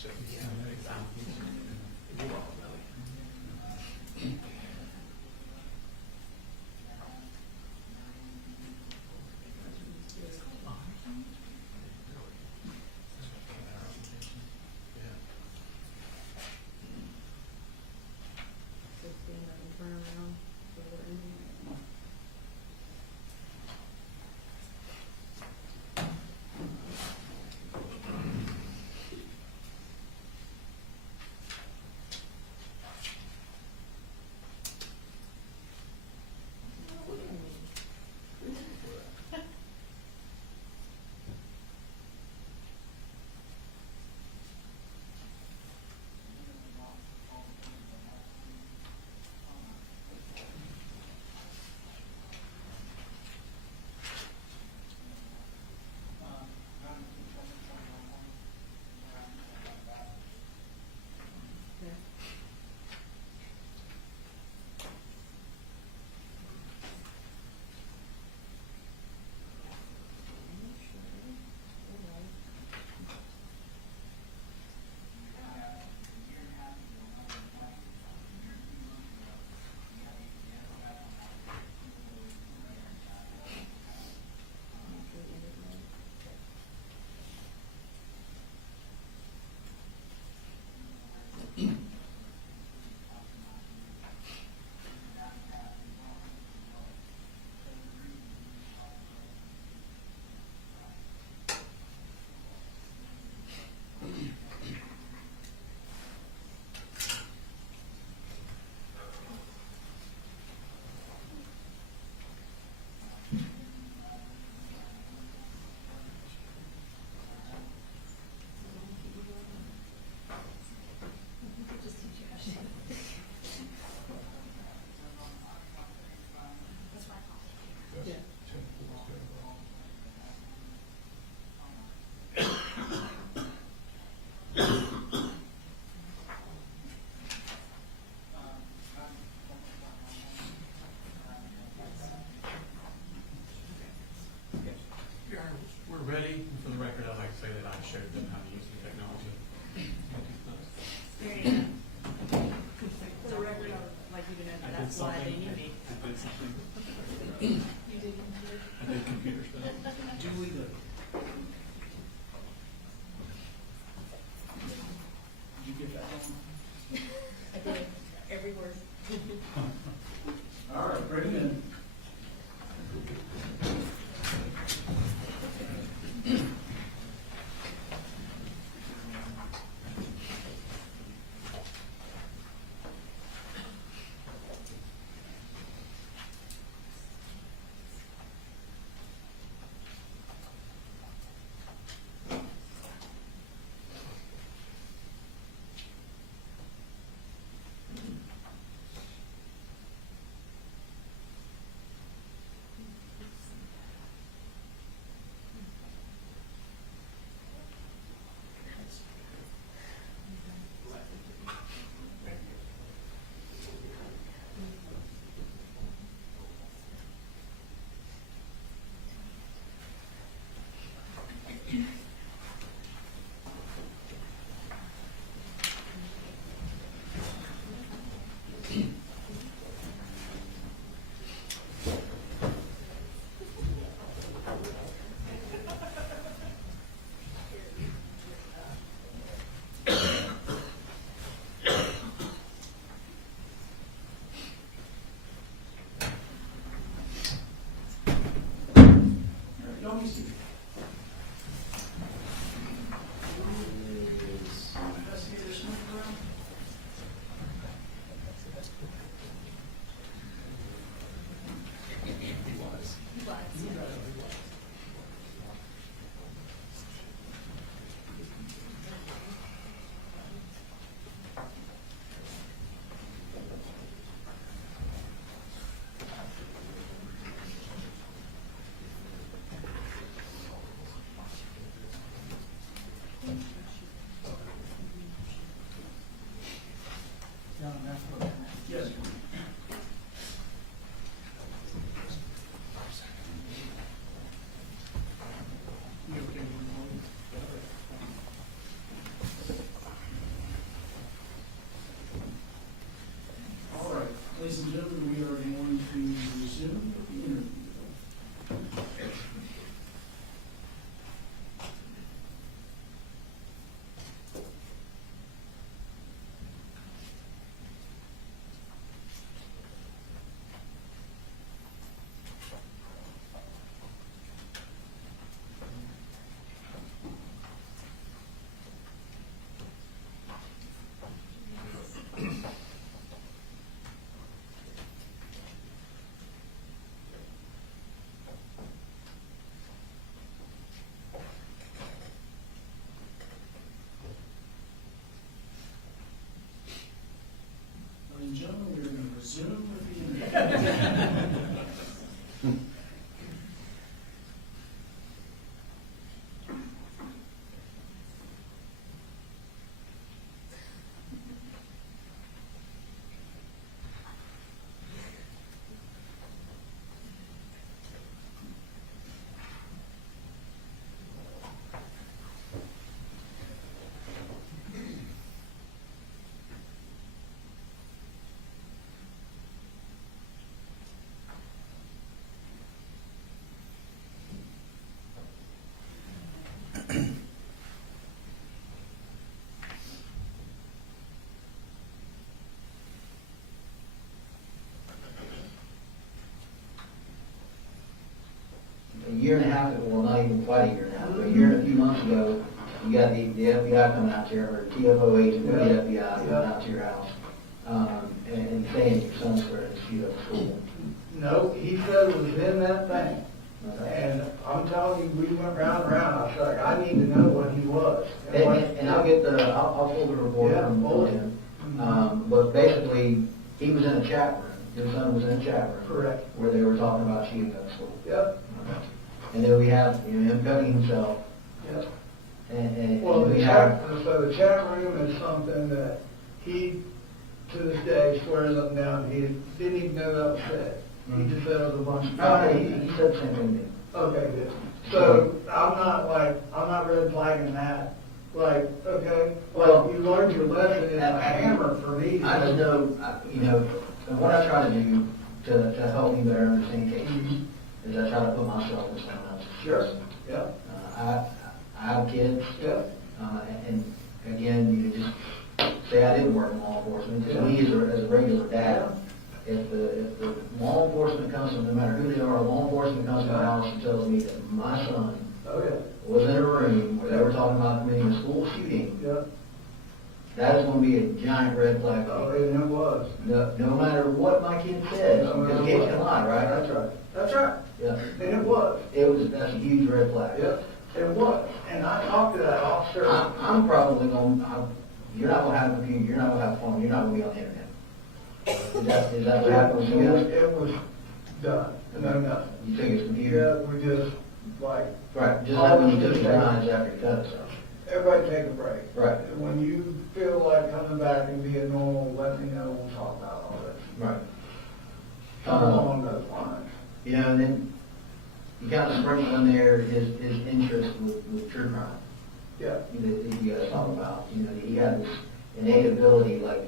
Turn around. year and a half ago, well, not even quite a year and a half, but a year and a few months ago, you got the FBI coming out to your, or TFO agent from the FBI coming out to your house, and saying your son's swearing to shoot up the school. No, he said it was in that thing. And I'm telling you, we went round and round. I said, I need to know what he was. And I'll get I'll pull the report from him. But basically, he was in a chat room. Your son was in a chat room. Correct. Where they were talking about shooting up school. Yep. Okay. And then we have, him cutting himself. Yep. And Well, we the have, so the chat room is something that he, to this day, swears up and down, he didn't even know that was said. He just said it was a bunch of. no, he said the same thing to me. Okay, good. So I'm not red flagging that. Like, okay, well, you learned your lesson. It's a hammer for me. I just know, what I try to do to help you better understand cases is I try to put myself in someone else's shoes. Sure. Yeah. I have kids. Yeah. And again, you just say I didn't work in law enforcement. Just me as a regular dad. If the law enforcement comes from, no matter who they are, law enforcement comes to my house and tells me that my son was in a room where they were talking about committing a school shooting, that is going to be a giant red flag. Oh, and it was. No matter what my kid says, because kids can lie, right? That's right. That's right. Yeah. And it was. That's a huge red flag. Yeah. It was. And I talked to that officer. I'm probably going, you're not going to have a computer, you're not going to have a phone, you're not going to be on the internet. Is that what happened with you guys? It was done. No, nothing. You took his computer? Yeah, we just, like. Right, just like when you took your knives after you cut yourself. Everybody take a break. Right. When you feel like coming back and being normal, let me know, we'll talk about all this. Right. Something along those lines. And then you kind of sprinkle in there his interest with true crime. Yeah. That you guys talk about. He had this innate ability, like,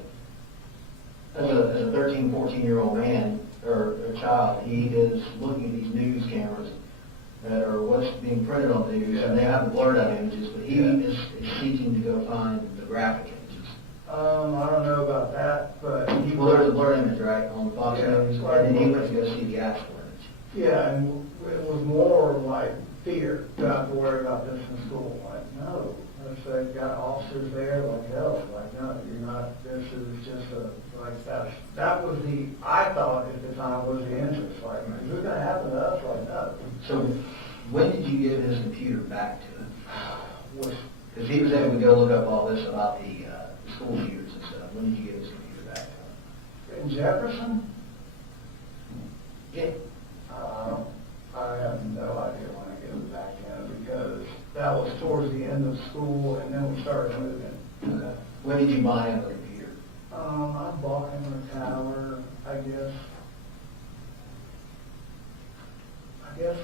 as a 13, 14-year-old man or a child, he is looking at these news cameras or what's being printed on the news, and they have the blurred out images, but he is seeking to go find the graphic images. I don't know about that, but Well, there's a blurred image, right, on Fox News, right. and then he went to go see the actual image. Yeah, and it was more like fear. Do I have to worry about this in school? Like, no. They've got officers there, like, hell, like, no, you're not, this is just that was I thought at the time was the interest. Like, is this going to happen to us? Like, no. So when did you give his computer back to him? Because he was able to go look up all this about the school shooters and stuff. When did you give his computer back to him? In Jefferson? Yeah. I have no idea when I gave it back to him because that was towards the end of school and then we started moving. Okay. When did you buy him a computer? I bought him a tower, I guess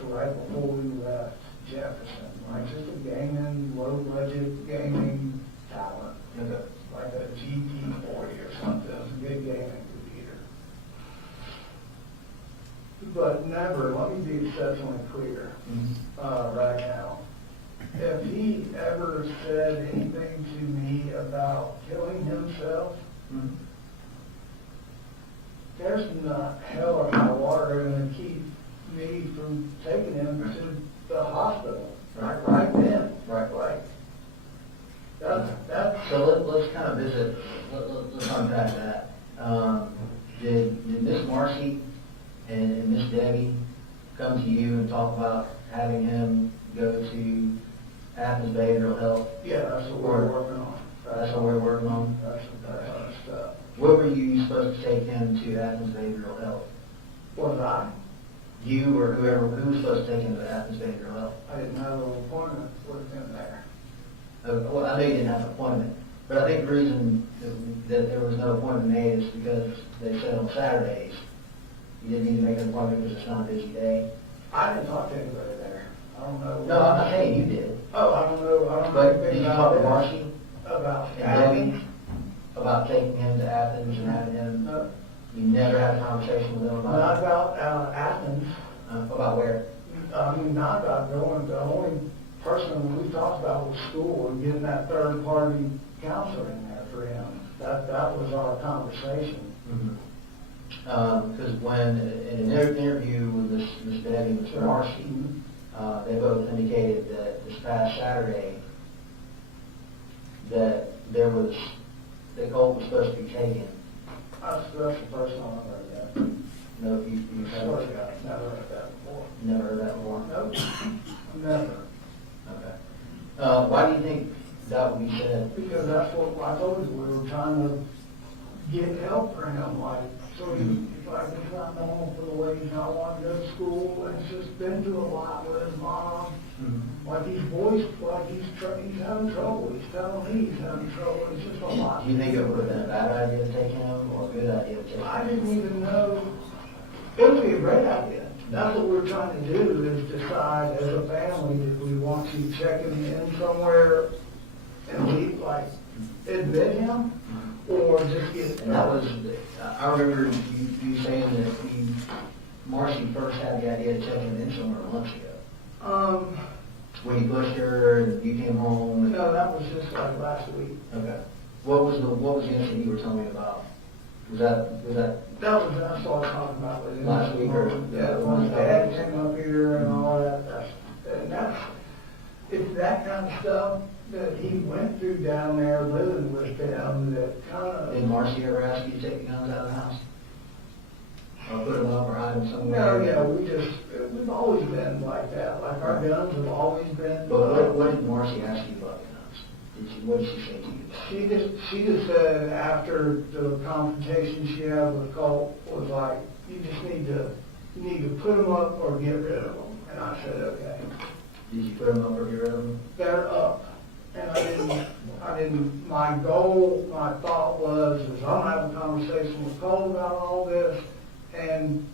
right before we left Jefferson. Like just a gaming, low budget gaming tower. Okay. Like a GT40 or something. It was a good gaming computer. But never, let me be exceptionally clear right now. If he ever said anything to me about killing himself, there's not hell or high water going to keep me from taking him to the hospital. Right then. Right. That's So let's kind of visit, let's unpack that. Did Miss Marcy and Miss Debbie come to you and talk about having him go to Athens Behavioral Health? Yeah, that's what we're working on. That's what we're working on? That's stuff. What were you supposed to take him to Athens Behavioral Health? Was I? You or whoever, who was supposed to take him to Athens Behavioral Health? I didn't have an appointment with him there. Well, I know you didn't have an appointment, but I think the reason that there was no appointment made is because they said on Saturdays you didn't need to make an appointment because it's not a busy day. I didn't talk to anybody there. I don't know. No, I'm not saying you did. Oh, I don't know. But did you talk to Marcy about and Debbie about taking him to Athens and having him? No. You never had a conversation with them about Not about Athens. About where? I mean, not about going. The only person we talked about was school and getting that third-party counselor in there for him. That was our conversation. Because when in an interview with Miss Debbie and Mr. Marcy, they both indicated that this past Saturday, that Colt was supposed to be taken. That's the first time I've heard that. No, you've I swear to God, never heard that before. never heard that before? Nope, never. Okay. Why do you think that would be said? Because that's what I told you, we were trying to get help for him, like, so he, like, it's not normal for the way he's not wanting to go to school, and he's just been through a lot with his mom. Like, he's voiced, like, he's having trouble, he's telling me he's having trouble, it's just a lot. Do you think it would have been a bad idea to take him, or a good idea to take him? I didn't even know, it would be a great idea. That's what we're trying to do, is decide as a family if we want to check him in somewhere and leave, like, admit him, or just get. And that was, I remember you saying that Marcy first had the idea to check him in somewhere months ago. When you pushed her and you came home? No, that was just like last week. Okay. What was the incident you were telling me about? Was that? That was, that's all I was talking about with him. Last week or? Yeah, when his dad came up here and all that, it's that kind of stuff that he went through down there living with them that kind of. Did Marcy ever ask you to take the guns out of the house? Or put them up or hide them somewhere? No, yeah, we've always been like that, like our guns have always been. But what did Marcy ask you about the guns? What did she say to you? She just said after the confrontation she had with Colt was like, you need to put them up or get rid of them. And I said, okay. Did you put them up or get rid of them? They're up. And I didn't, my goal, my thought was, is I'm gonna have a conversation with Colt about all this, and.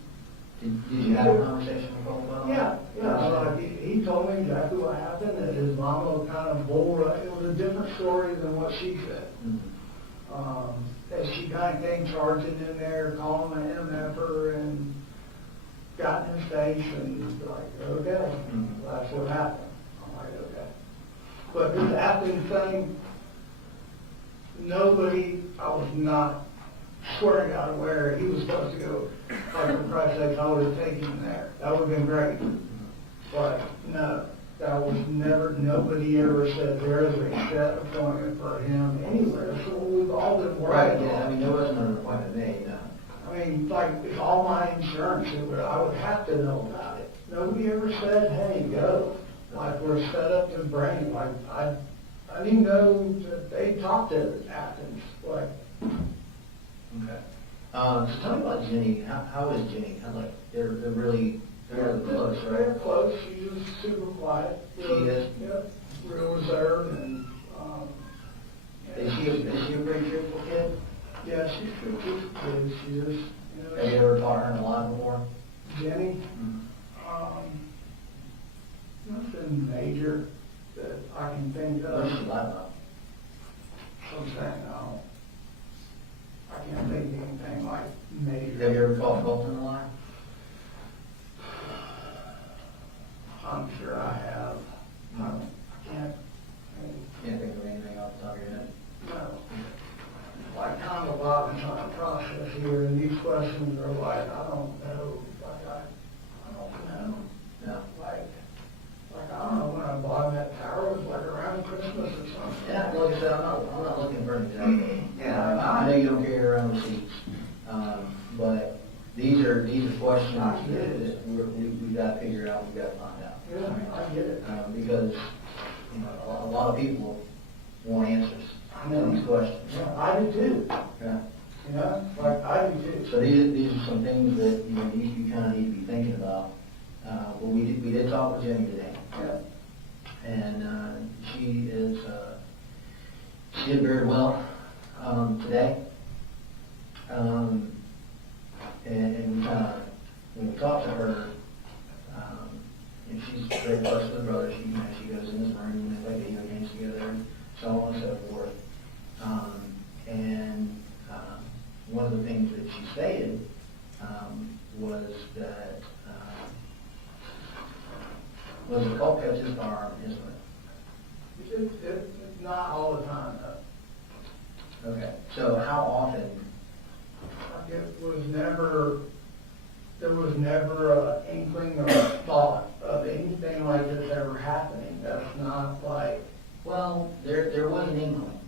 Did you have a conversation with Colt about Yeah, all like, he told me exactly what happened, that his mama kind of it was a different story than what she said. That she kind of came charging in there, calling an MFer and got in his face and like, okay, that's what happened. I'm like, okay. But this acting thing, I was not swearing out of where he was supposed to go. Like, for Christ's sake, I would have taken him there. That would have been great. But no, that was never, nobody ever said there is a set appointment for him anywhere. So we've all been worried. Right, yeah, I mean, there wasn't an appointment made, no. I mean, like, it's all my insurance, I would have to know about it. Nobody ever said, hey, go. Like, we're set up to bring, like, I didn't know that they talked to Athens, like. Okay. So tell me about Jenny. How is Jenny? They're really close, right? They're close. She's just super quiet. She is? Yeah, real reserved and, Is she a pretty truthful kid? yeah, she's pretty good. She is, Have you ever taught her in a lie before? Jenny, nothing major that I can think of. What does she lie about? I'm saying, I can't think of anything like major. Have you ever caught Colt in a lie? I'm sure I have. I can't, Can't think of anything off the top of your head. no. Like, kind of a lot of trying to process here, and these questions are like, I don't know, like, I don't know. No. Like, I don't know, when I bought that tower, it was like around Christmas or something. Yeah, like I said, I'm not looking for an example. Yeah, I know you don't carry around receipts, but these are questions I get it. that we've got to figure out, we've got to find out. Yeah, I get it. Because, a lot of people want answers to these questions. Yeah, I do too. Yeah. Yeah, like, I do too. So these are some things that, you kind of need to be thinking about. But we did talk with Jenny today. Yeah. And she did very well today. And when we talked to her, and she's very close to the brother. She goes in his room and they play video games together, and so on and so forth. One of the things that she stated was that the Colt kept his firearm in his room. It's not all the time, though. Okay. So how often? There was never an inkling or a thought of anything like an inkling.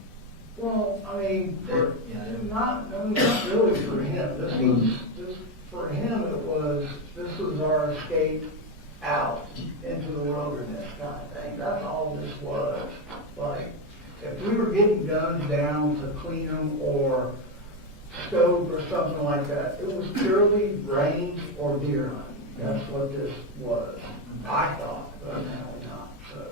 Well, I mean, Yeah. not really for him. This for him, this was our escape out into the wilderness kind of thing. That's all this was. Like, if we were getting guns down to clean them or stove or something like that, it was purely range or deer hunting. That's what this was. I thought, but apparently not. So.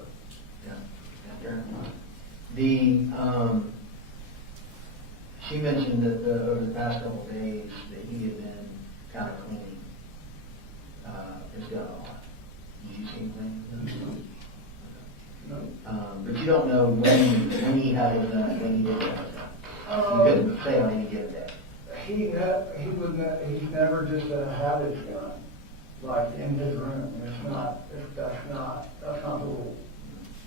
She mentioned that over the past couple of days that he had been kind of cleaning his gun a lot. Did you see him cleaning? No. But you don't know when he had it done, when he didn't have it done. You couldn't say on any given day. He's never just had his gun, like in his room. That's not the rule.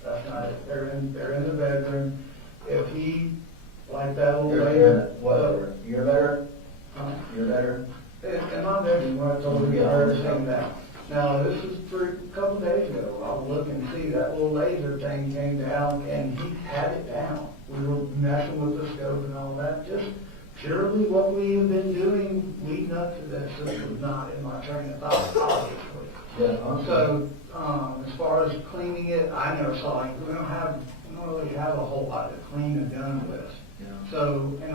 That's not it. They're in the bedroom. If he, like that little lady. Whatever. You're better? You're better? In my bedroom, when I told her to get everything down. Now, this was a couple days ago. I was looking to see that little laser thing came down, and he had it down. We were messing with the scope and all that. Just purely what we have been doing leading up to this. This was not in my train of thought, obviously. Yeah. So, as far as cleaning it, I never saw it. We don't really have a whole lot to clean a gun with. Yeah. So, and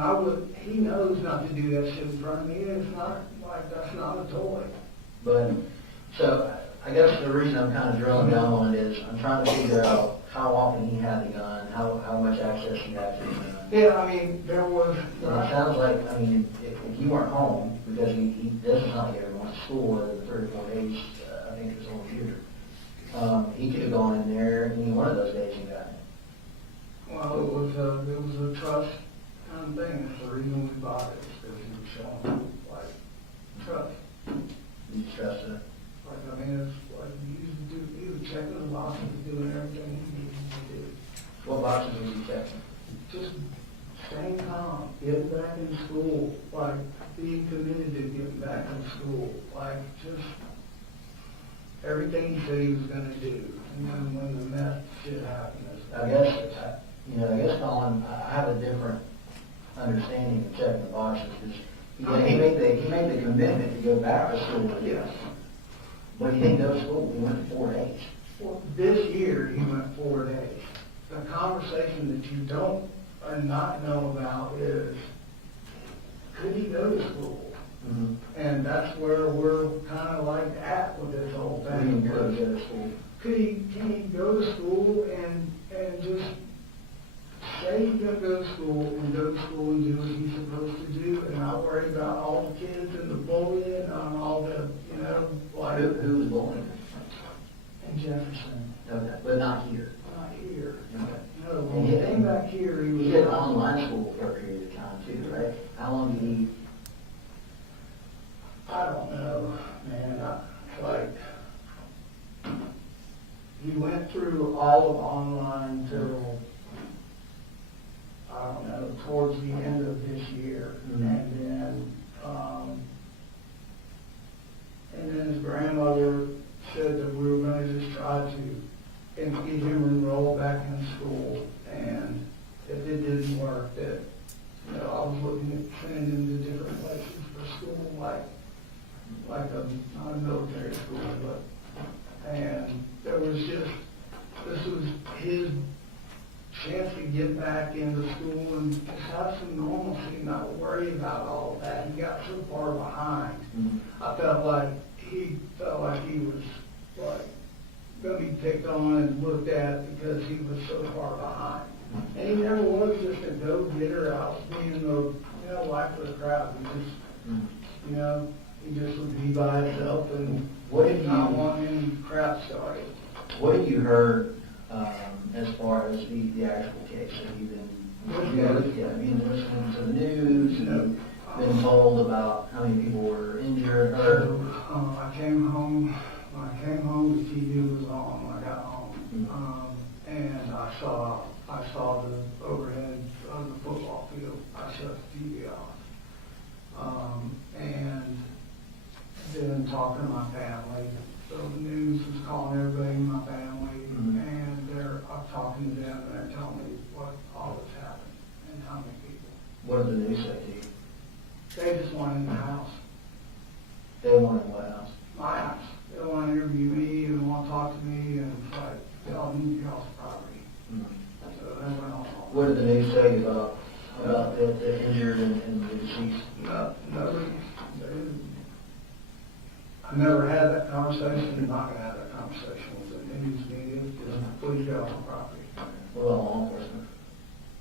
he knows not to do that shit in front of me. It's not like, that's not a toy. But, so, I guess the reason I'm kind of drilling down on it is I'm trying to figure out how often he had the gun, how much access he had to the gun. Yeah, I mean, there was. It sounds like, I mean, if you weren't home, because he doesn't sound like he ever went to school over the 3 or 4 days, I think it was on computer. He could have gone in there any one of those days and got it. Well, it was a trust kind of thing. That's the reason we bought it, because he was showing, like, trust. You trust it? Like, I mean, it's like he was checking the boxes, doing everything he needed to do. What boxes was he checking? Just staying calm, getting back in school, like being committed to getting back in school, like just everything he said he was going to do. And then when the mess shit happened, I guess, Colin, I have a different understanding of checking the boxes, because he made the commitment to go back to school. yes. But he didn't go to school. He went for 4 days. Well, this year he went 4 days. The conversation that you don't and not know about is, could he go to school? Mm-hmm. And that's where we're kind of like at with this whole thing. Could he go to school? Can he go to school and just say he's going to go to school and do what he's supposed to do and not worry about all the kids and the bullying and all the, like. Who was bullying? In Jefferson. Okay, but not here. Not here. Okay. No, when he came back here, he was. He did online school for a period of time too, right? How long did he? I don't know, man. He went through all of online till, I don't know, towards the end of this year. Mm-hmm. And then his grandmother said that we were going to just try to get him enrolled back in school. And if it didn't work, that, I was looking at sending him to different places for school, like not a military school, and there was just, this was his chance to get back into school and just have some normalcy, not worry about all of that. He got so far behind. Mm-hmm. I felt like he was like going to be picked on and looked at because he was so far behind. And he never was just a go-getter out being the life of the crowd. He just, he just would be by himself and not want any crap started. What have you heard as far as the actual case? Have you been listening to the news? Have you been told about how many people were injured? I came home. When I came home, the TV was on when I got home, and I saw the overhead of the football field. I shut the TV off, and then talking to my family. So the news was calling everybody in my family, and I'm talking to them, and they're telling me what all this What did they say to you? They just wanted in the house, They wanted what house? my house. They want to interview me and want to talk to me and it's like, y'all need y'all's property. So that went on. What did the news say about the injured and the deceased? No, I never had that conversation, I'm not gonna have that conversation with the news media, just please get off my property. What about law enforcement?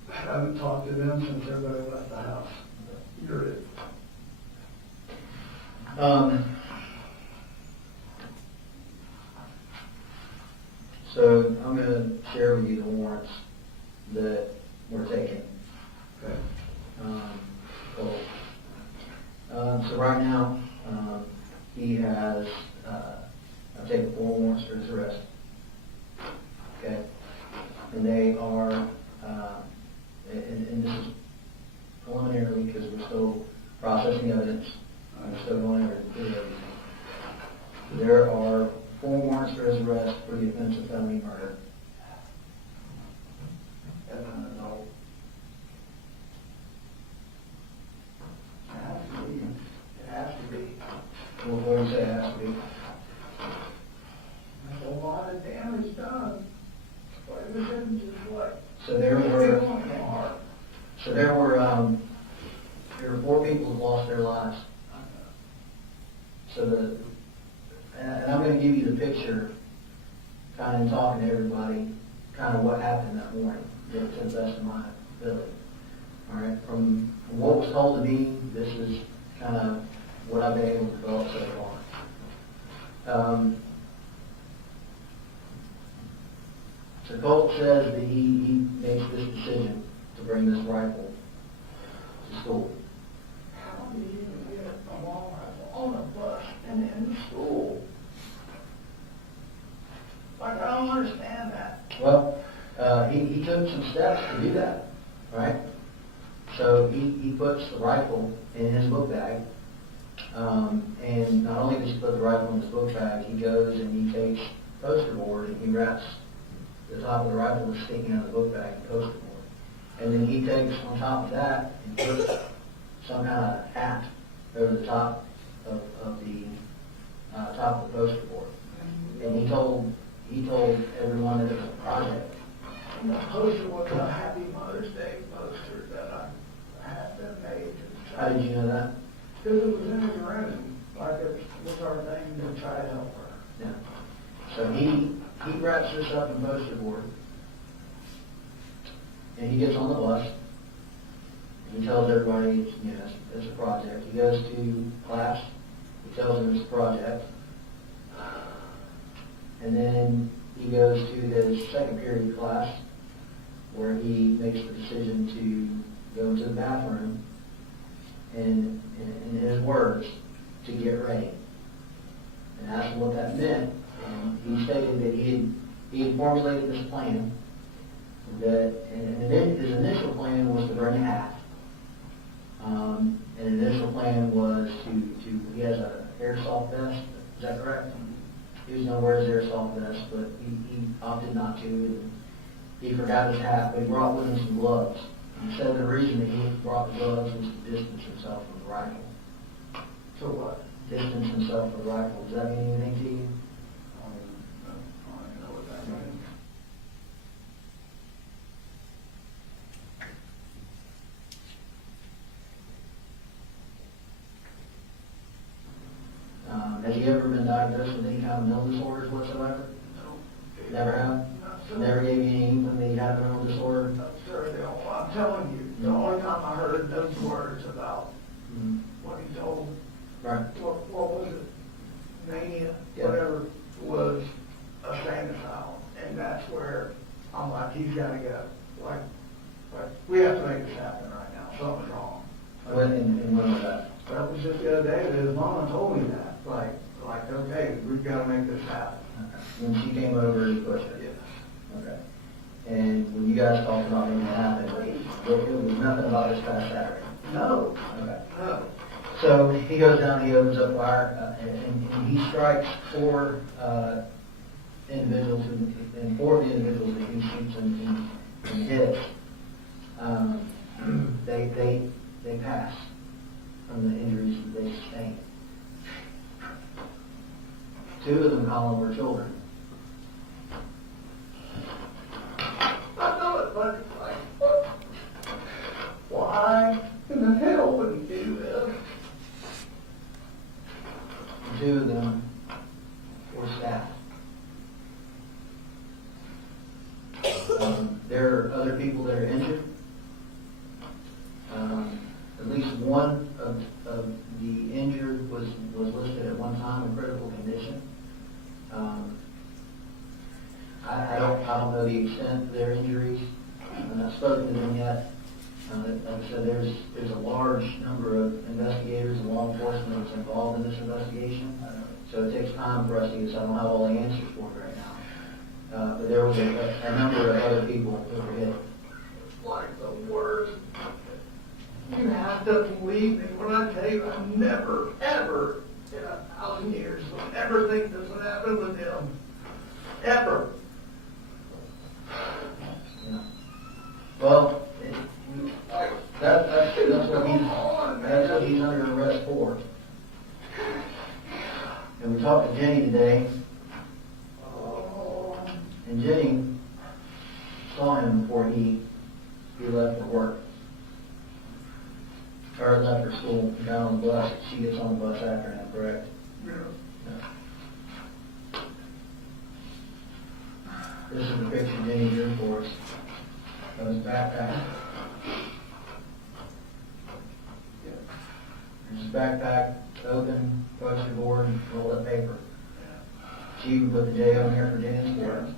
I haven't talked to them since everybody left the house. You're it. So I'm gonna share with you the warrants that were taken. Okay. So right now, he has, I've taken 4 warrants for his arrest. Okay? And they are, and this is preliminarily because we're still processing evidence. We're still going over the evidence. There are 4 warrants for his arrest for the offense of felony murder. As an adult. It has to be. What do you say it has to be? There's a lot of damage done. What it was in just what? So there were 4 people who lost their lives. So and I'm going to give you the picture, kind of talking to everybody, kind of what happened that morning, to the best of my ability. All right, from what was told to me, this is kind of what I've been able to develop so far. So Colt says that he makes this decision to bring this rifle to school. How do you even get a long rifle on a bus and in school? Like, I don't understand that. Well, he took some steps to do that, right? So he puts the rifle in his book bag, and not only does he put the rifle in his book bag, he goes and he takes poster board and he wraps the top of the rifle that's sticking out of the book bag in poster board. And then he takes on top of that and puts some kind of hat over the top of the top of the poster board. And he told everyone that it was a project. And the poster was a Happy Mother's Day poster that I had been made. How did you know that? Because it was in his room, like it was our thing to try to help her. Yeah. So he wraps this up in poster board, and he gets on the bus, and he tells everybody, it's a project. He goes to class, he tells them it's a project, and then he goes to his second period class, where he makes the decision to go into the bathroom, and in his words, to get ready. And asked him what that meant. And he stated that he had formulated this plan, that and his initial plan was to bring a hat. And his initial plan was to he has an airsoft vest, is that correct? He was going to wear his airsoft vest, but he opted not to, and he forgot his hat, but he brought with him some gloves. He said the reason that he brought the gloves was to distance himself from the rifle. So what? Distance himself from the rifle. Does that mean anything to you? I don't know what that means. Has he ever been diagnosed with any kind of mental disorders whatsoever? No. Never have? No, sir. Never gave you any inkling that he had a mental disorder? No, sir. I'm telling you, the only time I heard those words about what he told, Right. what was it? Mania, Yeah. whatever, was a sane asylum. And that's where I'm like, he's gotta go. Like, we have to make this happen right now. Something's wrong. And when was that? That was just the other day that his mama told me that. Like, okay, we've gotta make this happen. When she came over, he pushed her? Yeah. Okay. And when you guys talked about making it happen, it was nothing about this past Saturday? No. Okay. No. So he goes down, he opens up fire, and he strikes 4 individuals, and 4 of the individuals that he shoots and hits, they passed from the injuries that they sustained. 2 of them, Colin, were children. I know it, but like, what? Why in the hell would he do this? 2 of them were staff. There are other people that are injured. At least one of the injured was listed at one time in critical condition. I don't know the extent of their injuries. I've not spoken to them yet. Like I said, there's a large number of investigators and law enforcement that's involved in this investigation. So it takes time for us to get, so I don't have all the answers for it right now. But there was a number of other people that were hit. Like the worst. You have to believe me when I tell you I never, ever, in 1,000 years, would ever think this would happen with him. Ever. Yeah. Well, that's what he's under arrest for. And we talked to Jenny today, and Jenny saw him before he left for work. Or left for school, got on the bus. She gets on the bus after him, correct? Yeah. Yeah. This is the picture Jenny drew for us of his backpack. There's his backpack, open, poster board, and rolled up paper. She even put the J on there for Jenny's work.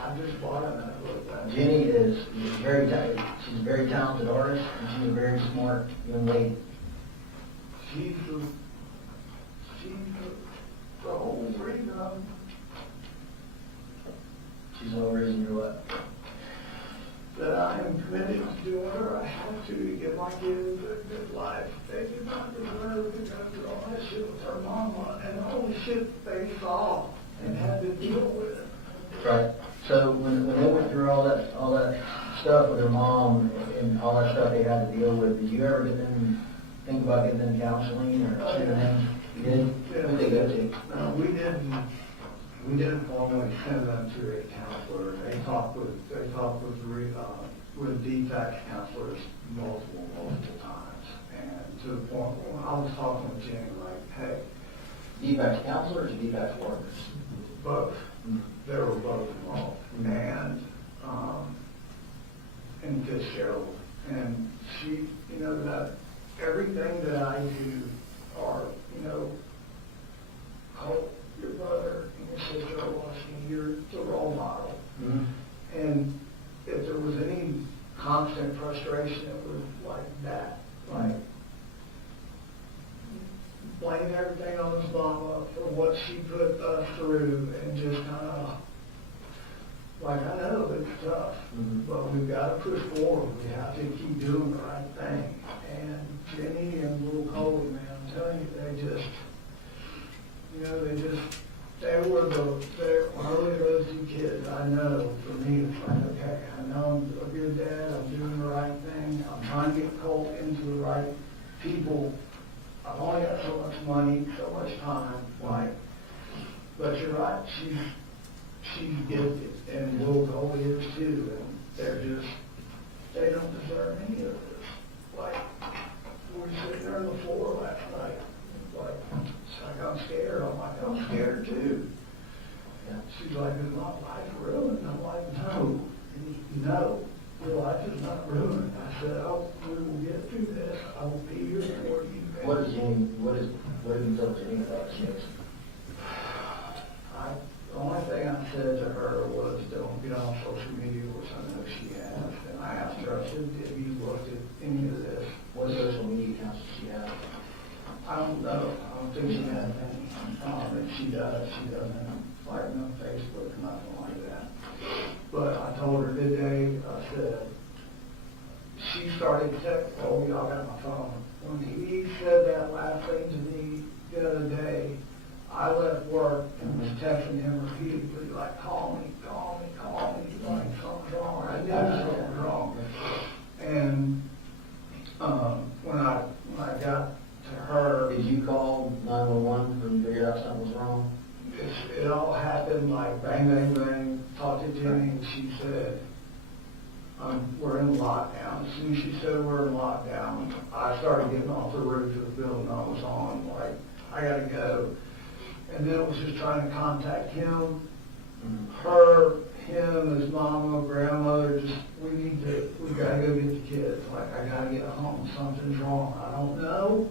I just bought it and I looked at it. Jenny is she's a very talented artist, and she's a very smart young lady. She's the whole reason She's the whole reason you're what? that I am committed to doing what I have to get my kids a good life. They did not deserve to go through all that shit with her mama and all the shit they saw and had to deal with. Right. So when they went through all that stuff with her mom and all that stuff they had to deal with, did you ever get them think about getting them counseling or anything? You did? Yeah. Who did they go to? No, we didn't formally send them to a counselor. They talked with defect counselors multiple times, and to the point when I was talking with Jenny, like, hey, Defects counselors or defects workers? both. Mm-hmm. They were both involved, and Fitzgerald, and she, you know, that everything that I do, or Colt, your brother, and your sister are watching, you're the role model. Mm-hmm. And if there was any constant frustration, it was like that, like blaming everything on his mama for what she put us through, and just kind of like, I know it's tough, but we've got to push forward. We have to keep doing the right thing. And Jenny and little Coley, man, I'm telling you, they were when I look at those 2 kids, I know for me it's like, okay, I know I'm a good dad, I'm doing the right thing, I'm trying to get Colt into the right people. I've only got so much money, so much time, like, but you're right, she's gifted, and little Coley is too, and they don't deserve any of this. Like, we were sitting there on the floor last night, like, it's like, I'm scared. I'm like, I'm scared too. And she's like, is my life ruined? I'm like, no, your life is not ruined. I said, we will get through this. I will be here for you. What have you told Jenny about this? The only thing I said to her was, don't get on social media, which I know she has. And I asked her, I said, have you looked at any of this? What social media accounts does she have? I don't know. I don't think she has any. If she does, she doesn't like no Facebook, nothing like that. But I told her today, I said, she started to text, oh, y'all got my phone. When he said that last thing to me the other day, I left work and was texting him repeatedly, like, call me, like, something's wrong. I knew something was wrong. And when said we're in lockdown, I started getting off the roof of the building I was on, like, I gotta go. And then it was just trying to contact him, her, him, his mama, grandmother, just, we gotta go get the kids. Like, I gotta get home, something's wrong, I don't know.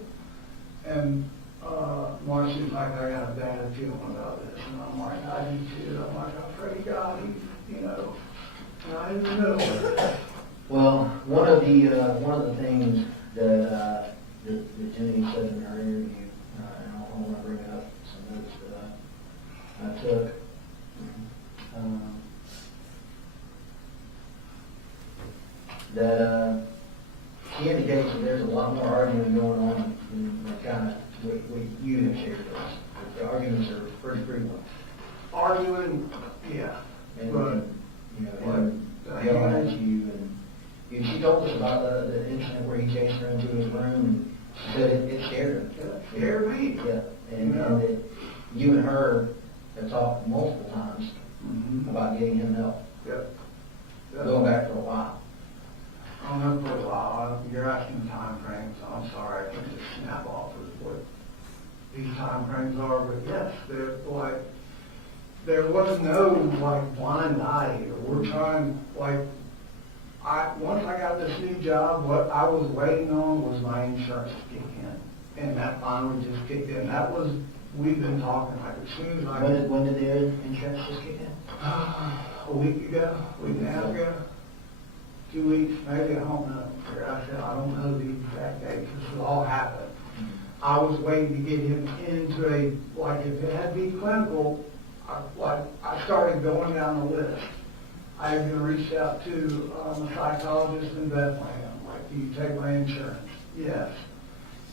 And, Marcy's like, I got a bad feeling about this. And I'm like, I do too. I'm like, I pray to God, you know, not in the middle of it. Well, one of the things that Jenny said in her interview, and I want to bring up some notes that I took. That she indicates that there's a lot more arguing going on than kind of what you have shared with us. The arguments are pretty frequent. Arguing, yeah. And, but, you know, him yelling at you, and she told us about the incident where he chased her into his room, and she said it scared her. It scared me. Yeah, and that you and her have talked multiple times about getting him help. Yep. Going back for a while. I don't know, for a while. You're asking time frames. I'm sorry, I can't just snap off of what these time frames are, but yes, they're like, there was no like blind eye here. We're trying, like, once I got this new job, what I was waiting on was my insurance to kick in, and that finally just kicked in. That was, we've been talking, like, as soon as I... When did the insurance just kick in? A week ago, week and a half ago, 2 weeks, maybe, I don't know. I said, I don't know the exact date, because it all happened. I was waiting to get him into a, like, if it had to be clinical, I started going down the list. I even reached out to a psychologist in Bethlehem, like, do you take my insurance? Yes.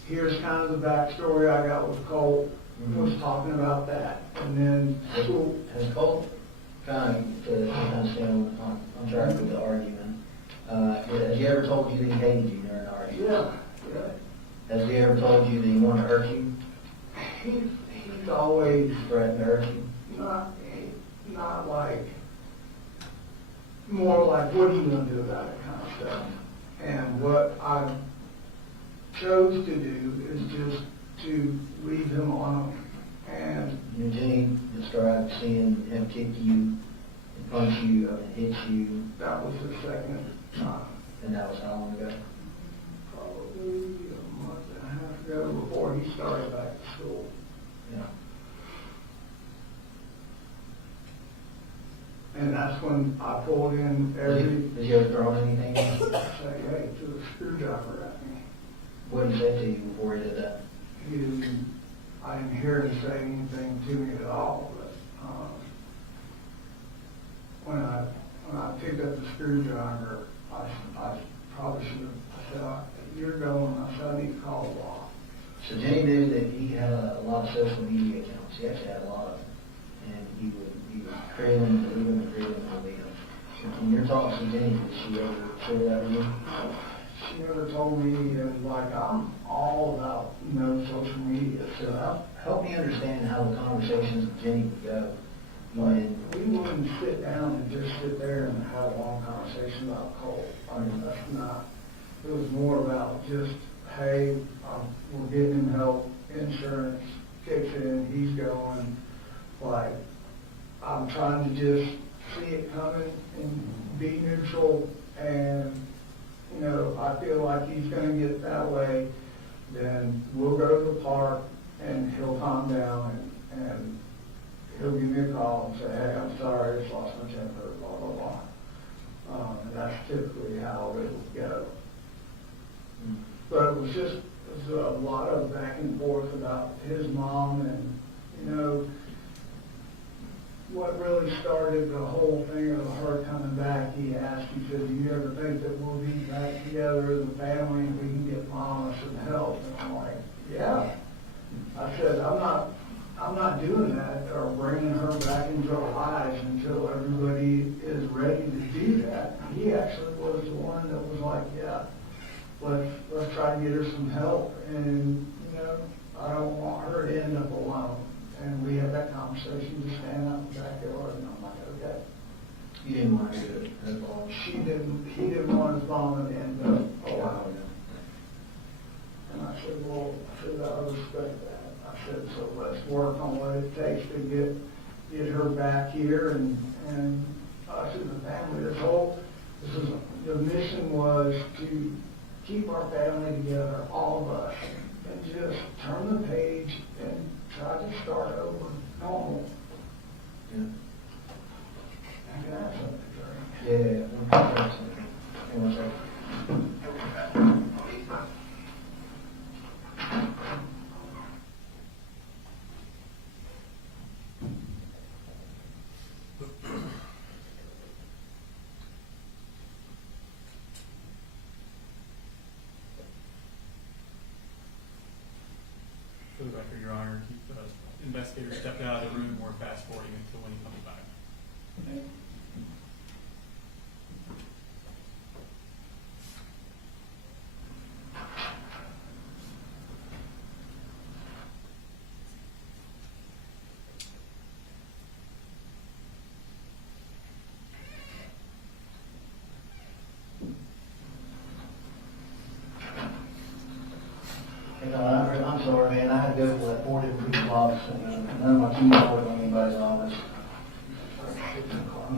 Here's kind of the backstory I got with Colt, was talking about that. And then school. Has Colt kind of, to kind of stay on track with the argument, has he ever told you that he hated you during the argument? Yeah. Has he ever told you that he wanted to hurt you? He's always threatened to hurt you? Not like, more like, what are you going to do about it kind of stuff. And what I chose to do is just to leave him alone. And Jenny described seeing him kick you, and punch you, and hit you. that was the second time. And that was how long ago? Probably a month and a half ago, before he started back to school. Yeah. And that's when I pulled in every... Did you ever throw anything? Say, hey, to the screwdriver at me. What did he say to you before he did that? I didn't hear him say anything to me at all, but when I picked up the screwdriver, I probably should have said, you're going. I said, I need to call the law. So Jenny knew that he had a lot of social media accounts. He actually had a lot of them. And he would create them, delete them, and create them, and delete them. In your talks with Jenny, did she ever share that with you? She never told me, and like, I'm all about, social media. So help me understand how the conversations with Jenny would go. When we wouldn't sit down and just sit there and have a long conversation about Colt. I mean, that's not. It was more about just, hey, we're getting him help, insurance kicks in, he's going. Like, I'm trying to just see it coming and be neutral, and I feel like he's going to get that way. Then we'll go to the park, and he'll calm down, and he'll give me a call and say, hey, I'm sorry, I just lost my temper, blah, blah, blah. And that's typically how it would go. But it was a lot of back and forth about his mom, and, what really started the whole thing of her coming back, he asked, he said, do you ever think that we'll be back together as a family and we can get Mama some help? And I'm like, yeah. I said, I'm not doing that or bringing her back into our lives until everybody is ready to do that. He actually was the one that was like, yeah, let's try to get her some help. And, I don't want her to end up alone. And we had that conversation, just stand out in the backyard, and I'm like, okay. you didn't want to do it at all. He didn't want his mom to end up a while ago. And I said, well, I respect that. I said, so let's work on what it takes to get her back here, and us as a family, the mission was to keep our family together, all of us, and just turn the page and try to start over normal. Yeah. And that's something. Yeah. One second. For the record, Your Honor, keep the investigator stepping out of the room or fast forwarding until when he comes back. I'm sorry, man. I had to go to like 4 different people's offices, and none of my keys work on anybody's office.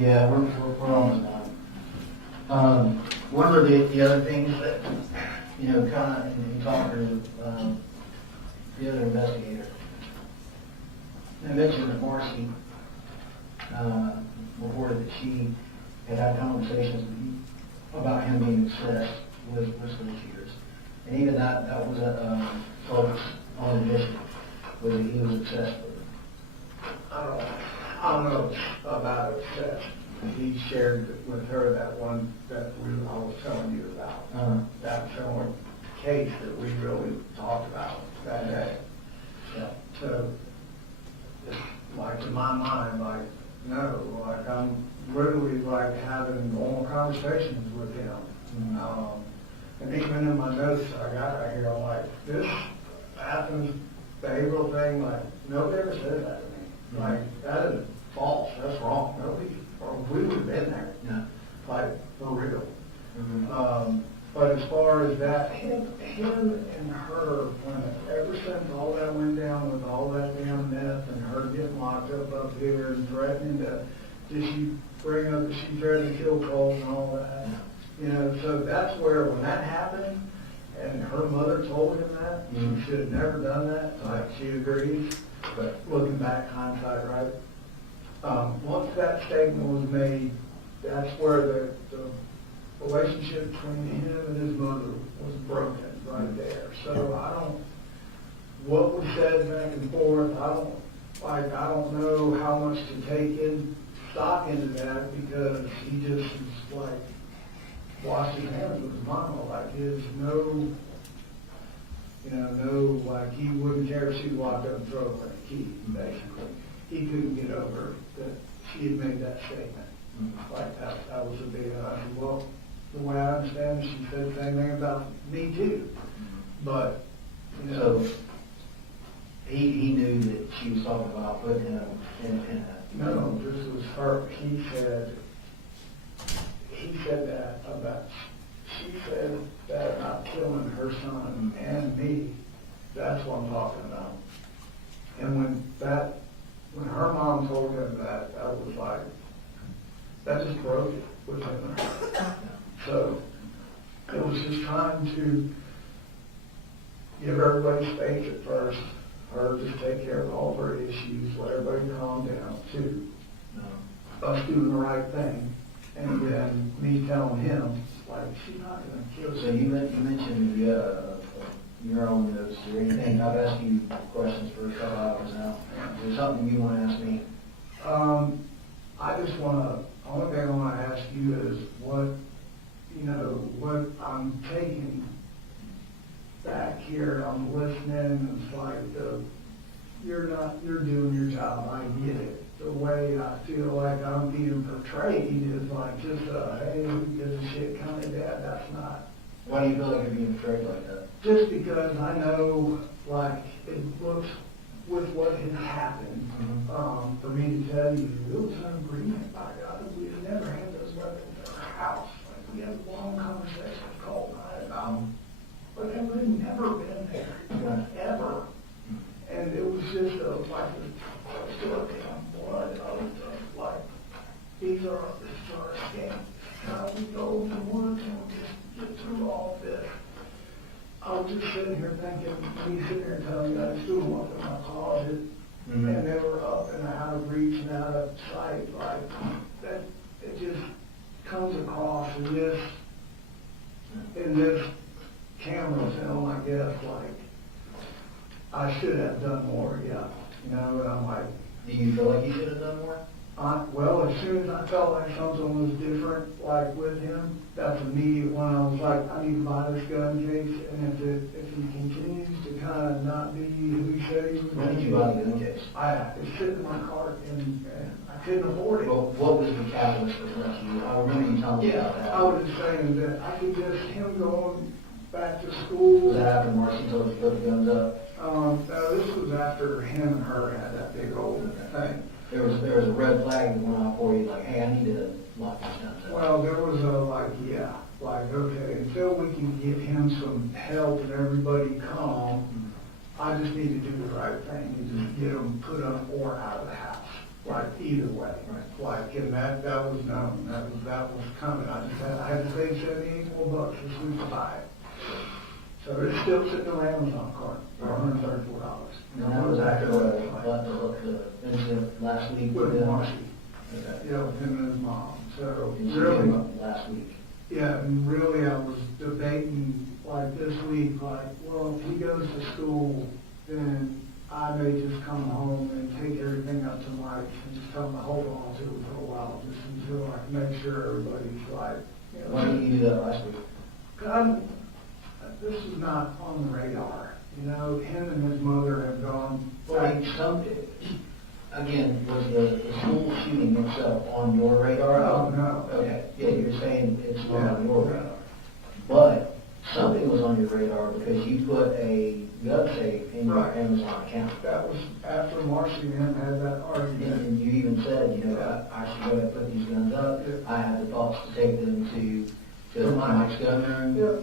Yeah, we're almost done. One of the other things that, you know, kind of, in talking to the other investigator, I mentioned that Marcy reported that she had conversations about him being obsessed with school shooters. And even that was a focus on admission, whether he was obsessed with it. I don't know about obsessed. He shared with her that one that I was telling you about. That's the only case that we really talked about that day. Yeah. So, it's like in my mind, like, no, like I'm literally like having normal conversations with him. And even in my notes I got right here, I'm like, this Athens behavioral thing, like, nobody ever said that to me. Like, that is false, that's wrong. Nobody, or we would have been there. Yeah. Like, for real. But as far as that, him and her, ever since all that went down with all that damn meth and her getting locked up here and threatening did she bring up that she threatened to kill Colt and all that? You know, so that's where, when that happened, and her mother told him that, she should have never done that, like she agrees, but looking back, hindsight, right? Once that statement was made, that's where the relationship between him and his mother was broken right there. So what was said back and forth, I don't know how much to take in stock into that, because he just is like, washed his hands with his mama, like his no, like he wouldn't care if she walked up and throw away a key, basically. He couldn't get over that she had made that statement. Like that was a big, well, the way I understand it, she said the same thing about me too. But, So he knew that she was talking about putting him in a... No, this was her. He said that about killing her son and me. That's what I'm talking about. And when her mom told him that was like, that just broke it with him and her. So it was just trying to give everybody space at first, her just take care of all of her issues, let everybody calm down too. Us doing the right thing. And then me telling him, like, she's not going to kill So you mentioned your own notes. Is there anything? I've asked you questions for a couple hours now. Is there something you want to ask me? I just want to, only thing I want to ask you is what I'm taking back here, I'm listening, and it's like, you're doing your job, I get it. The way I feel like I'm being portrayed is like just hey, who gives a shit kind of dad. That's not. Why do you feel like you're being portrayed like that? Just because I know, like, it looks with what had happened, for me to tell you, it was an agreement, by God, we had never had those weapons in our house. Like, we had a long conversation with Colt and I about had never been there, ever. And it was just like a sort of blood of like, these are our games. How we go in the woods and just get through all this. I was just sitting here thinking, me sitting here telling you I was doing one in my closet, and they were up and out of reach and out of sight, like that. It just comes across in this camera film, I guess, like I should have done more, yeah. You know, and I'm like, Do you feel like you should have done more? well, as soon as I felt like something was different, like with him, that's immediate when I was like, I need to buy this gun, Jace, and if he continues to kind of not be who he said he was When going did to you be, buy the gun case? it's sitting in my cart, and I couldn't afford it. Well, what was the catalyst that led you? I remember you telling me Yeah, about that. I was just saying that I could just, him going back to school. Was that after Marcy told you to put the guns up? No, this was after him and her had that big old thing. There was a red flag that went off for you, like, hey, I need to lock these guns up. Well, there was okay, until we can get him some help and everybody calm, I just need to do the right thing and just get him put up or out of the house. Like either way, like, and that was known, that was coming. I had to pay $78 this week to buy it. So it's still sitting on Amazon cart for $134. And that was after the incident last week With them? Marcy, Okay. yeah, with him and his mom. So And she really, came up last week. yeah, and really I was debating like this week, like, well, if he goes to school, then I may just come home and take everything up to Mike and just tell him to hold on to it for a while, just until I can make sure everybody's like, you know. Why didn't you do that last week? This is not on the radar. You know, him and his mother have gone. Well, again, was the school shooting itself on your radar? Oh, no. Okay, yeah, you're saying it's not on your radar. But something was on your radar because you put a gun safe in your Amazon account. That was after Marcy and him had that argument. And you even said, you know, I should go and put these guns up. I had the thoughts to take them to Mike's gun room. Yeah.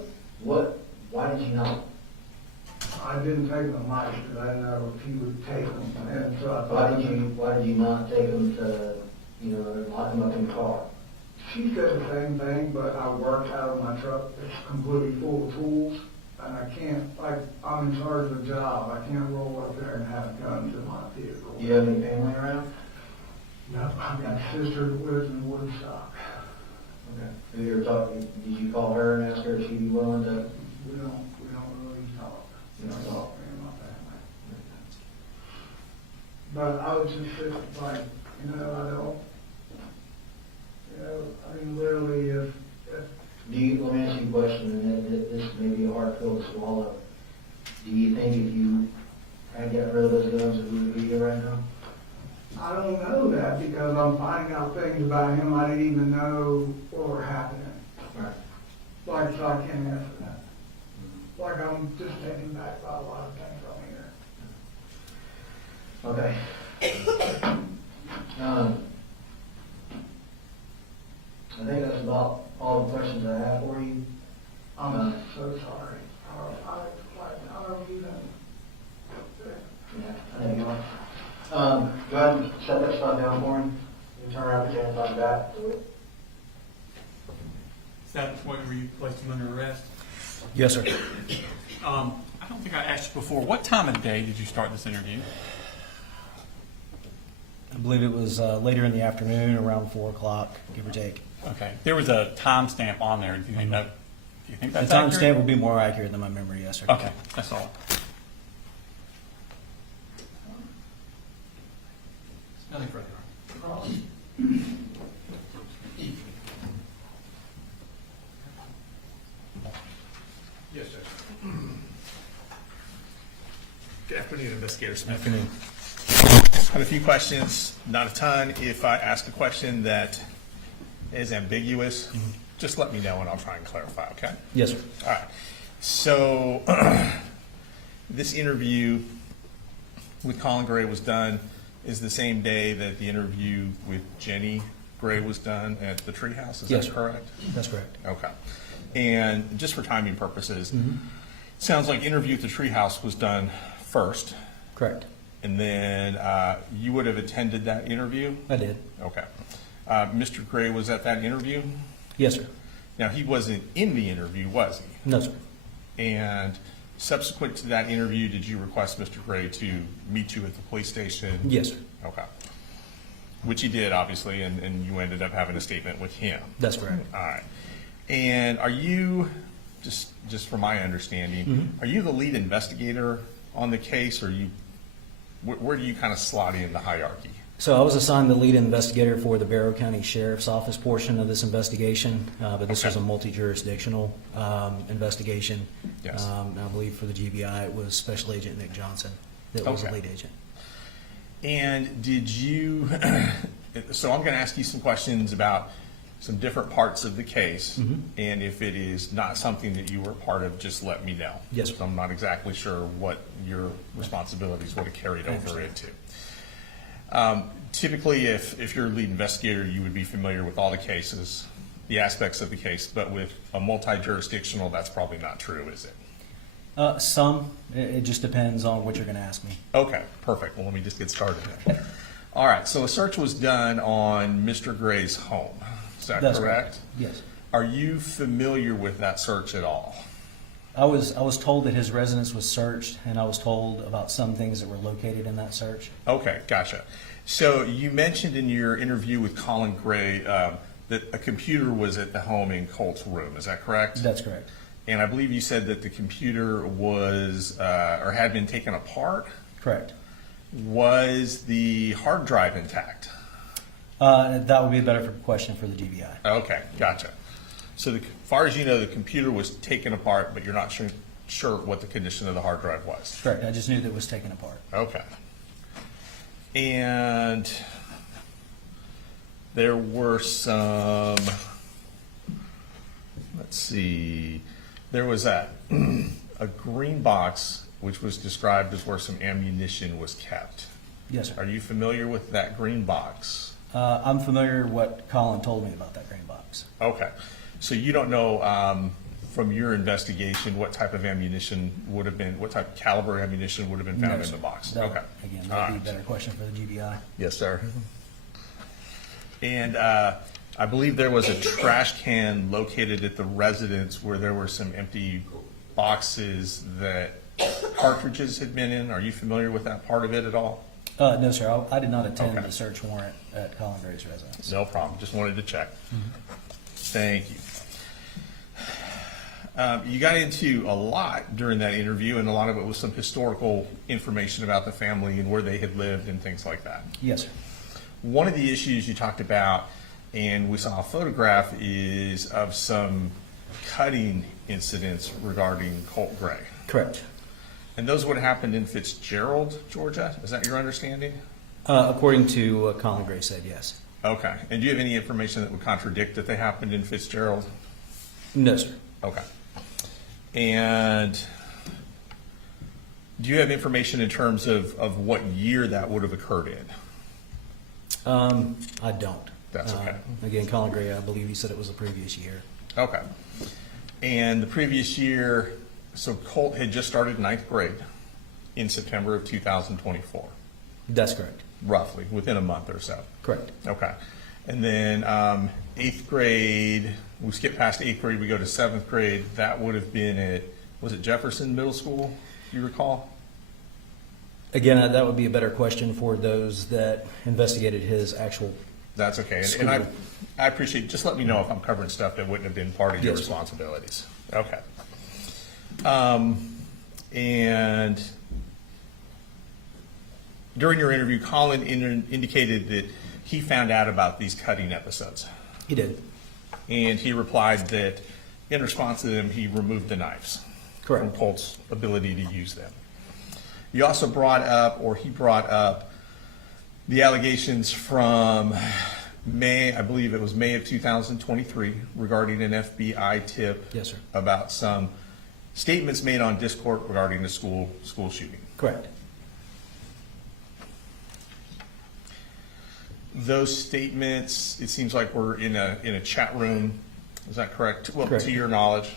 Why did you not? I didn't take them to Mike because I didn't know if he would take them. And so I thought. Why did you not take them to, you know, lock them up in the car? She said the same thing, but I work out of my truck. It's completely full of tools. And I can't, like, I'm in charge of the job. I can't roll up there and have guns in my vehicle. Do you have any family around? No, I've got a sister that lives in Woodstock. Okay. Did you call her and ask her if she'd be willing to? We don't really talk. We don't talk in my family. But I was just sitting like, you know, I mean, literally, if Let me ask you a question, and this may be a hard pill to swallow. Do you think if you had got rid of those guns, that we would be here right now? I don't know that because I'm finding out things about him I didn't even know were happening. Right. Like, so I can't answer that. Like, I'm just taken back by a lot of things on here. Okay. I think that's about all the questions I have for you. I'm so sorry. I don't even. Yeah, I know you are. Go ahead and set that stuff down for him. You turn around, put your hands on your back. Is that the point where you placed him under arrest? Yes, sir. I don't think I asked you before. What time of day did you start this interview? I believe it was later in the afternoon, around 4 o'clock, give or take. Okay. There was a timestamp on there. Do you think that's The accurate? timestamp will be more accurate than my memory, yes, sir. Okay, that's all. Nothing further. Yes, Judge. Good afternoon, Investigator Smith. Afternoon. I have a few questions, not a ton. If I ask a question that is ambiguous, just let me know and I'll try and clarify, okay? Yes, sir. All right. So this interview with Colin Gray was done is the same day that the interview with Jenny Gray was done at the treehouse. Is Yes, that sir. correct? That's correct. Okay. And just for timing purposes, Sounds like interview at the treehouse was done first, Correct. and then you would have attended that interview? I did. Okay. Mr. Gray was at that interview? Yes, sir. Now, he wasn't in the interview, was he? No, sir. And subsequent to that interview, did you request Mr. Gray to meet you at the police station? Yes, sir. Okay. Which he did, obviously, and you ended up having a statement with him. That's correct. All right. And are you, just from my understanding, are you the lead investigator on the case, or where do you kind of slot in the hierarchy? So I was assigned the lead investigator for the Barrow County Sheriff's Office portion of this investigation, but this was a multi-jurisdictional investigation. Yes. I believe for the GBI, it was Special Agent Nick Johnson that was the lead agent. And did you, so I'm going to ask you some questions about some different parts of the case, and if it is not something that you were a part of, just let me know. Yes, sir. I'm not exactly sure what your responsibilities would have carried over into. Typically, if you're a lead investigator, you would be familiar with all the cases, the aspects of the case, but with a multi-jurisdictional, that's probably not true, is it? Some. It just depends on what you're going to ask me. Okay, perfect. Well, let me just get started then. All right, so a search was done on Mr. Gray's home. Is that That's correct? Yes. Are you familiar with that search at all? I was told that his residence was searched, and I was told about some things that were located in that search. Okay, gotcha. So you mentioned in your interview with Colin Gray that a computer was at the home in Colt's room. Is that correct? That's correct. And I believe you said that the computer was or had been taken apart. Correct. Was the hard drive intact? That would be a better question for the GBI. Okay, gotcha. So as far as you know, the computer was taken apart, but you're not sure what the condition of the hard drive was. Correct. I just knew that it was taken apart. Okay. And there were some, let's see, there was a green box which was described as where some ammunition was kept. Yes, sir. Are you familiar with that green box? I'm familiar with what Colin told me about that green box. Okay. So you don't know from your investigation what type of ammunition would have been, what type of caliber ammunition would have been found in the box? Okay. Again, that would be a better question for the GBI. Yes, sir. And I believe there was a trash can located at the residence where there were some empty boxes that cartridges had been in. Are you familiar with that part of it at all? No, sir. I did not attend the search warrant at Colin Gray's residence. No problem. Just wanted to check. Thank you. You got into a lot during that interview, and a lot of it was some historical information about the family and where they had lived and things like that. Yes, sir. One of the issues you talked about, and we saw a photograph, is of some cutting incidents regarding Colt Gray. Correct. And those would have happened in Fitzgerald, Georgia? Is that your understanding? According to what Colin Gray said, yes. Okay. And do you have any information that would contradict that they happened in Fitzgerald? No, sir. Okay. And do you have information in terms of what year that would have occurred in? I don't. That's okay. Again, Colin Gray, I believe he said it was the previous year. Okay. And the previous year, so Colt had just started 9th grade in September of 2024. That's correct. Roughly, within a month or so. Correct. Okay. And then 8th grade, we skip past 8th grade, we go to 7th grade. That would have been at, was it Jefferson Middle School, do you recall? Again, that would be a better question for those that investigated his actual. That's okay. School. And I appreciate, just let me know if I'm covering stuff that wouldn't have been part of your responsibilities. Okay. And during your interview, Colin indicated that he found out about these cutting episodes. He did. And he replied that in response to them, he removed the knives. Correct. From Colt's ability to use them. You also brought up, or he brought up, the allegations from May, I believe it was May of 2023, regarding an FBI tip. Yes, sir. About some statements made on Discord regarding the school shooting. Correct. Those statements, it seems like we're in a chat room. Is that correct? Well, correct. To your knowledge.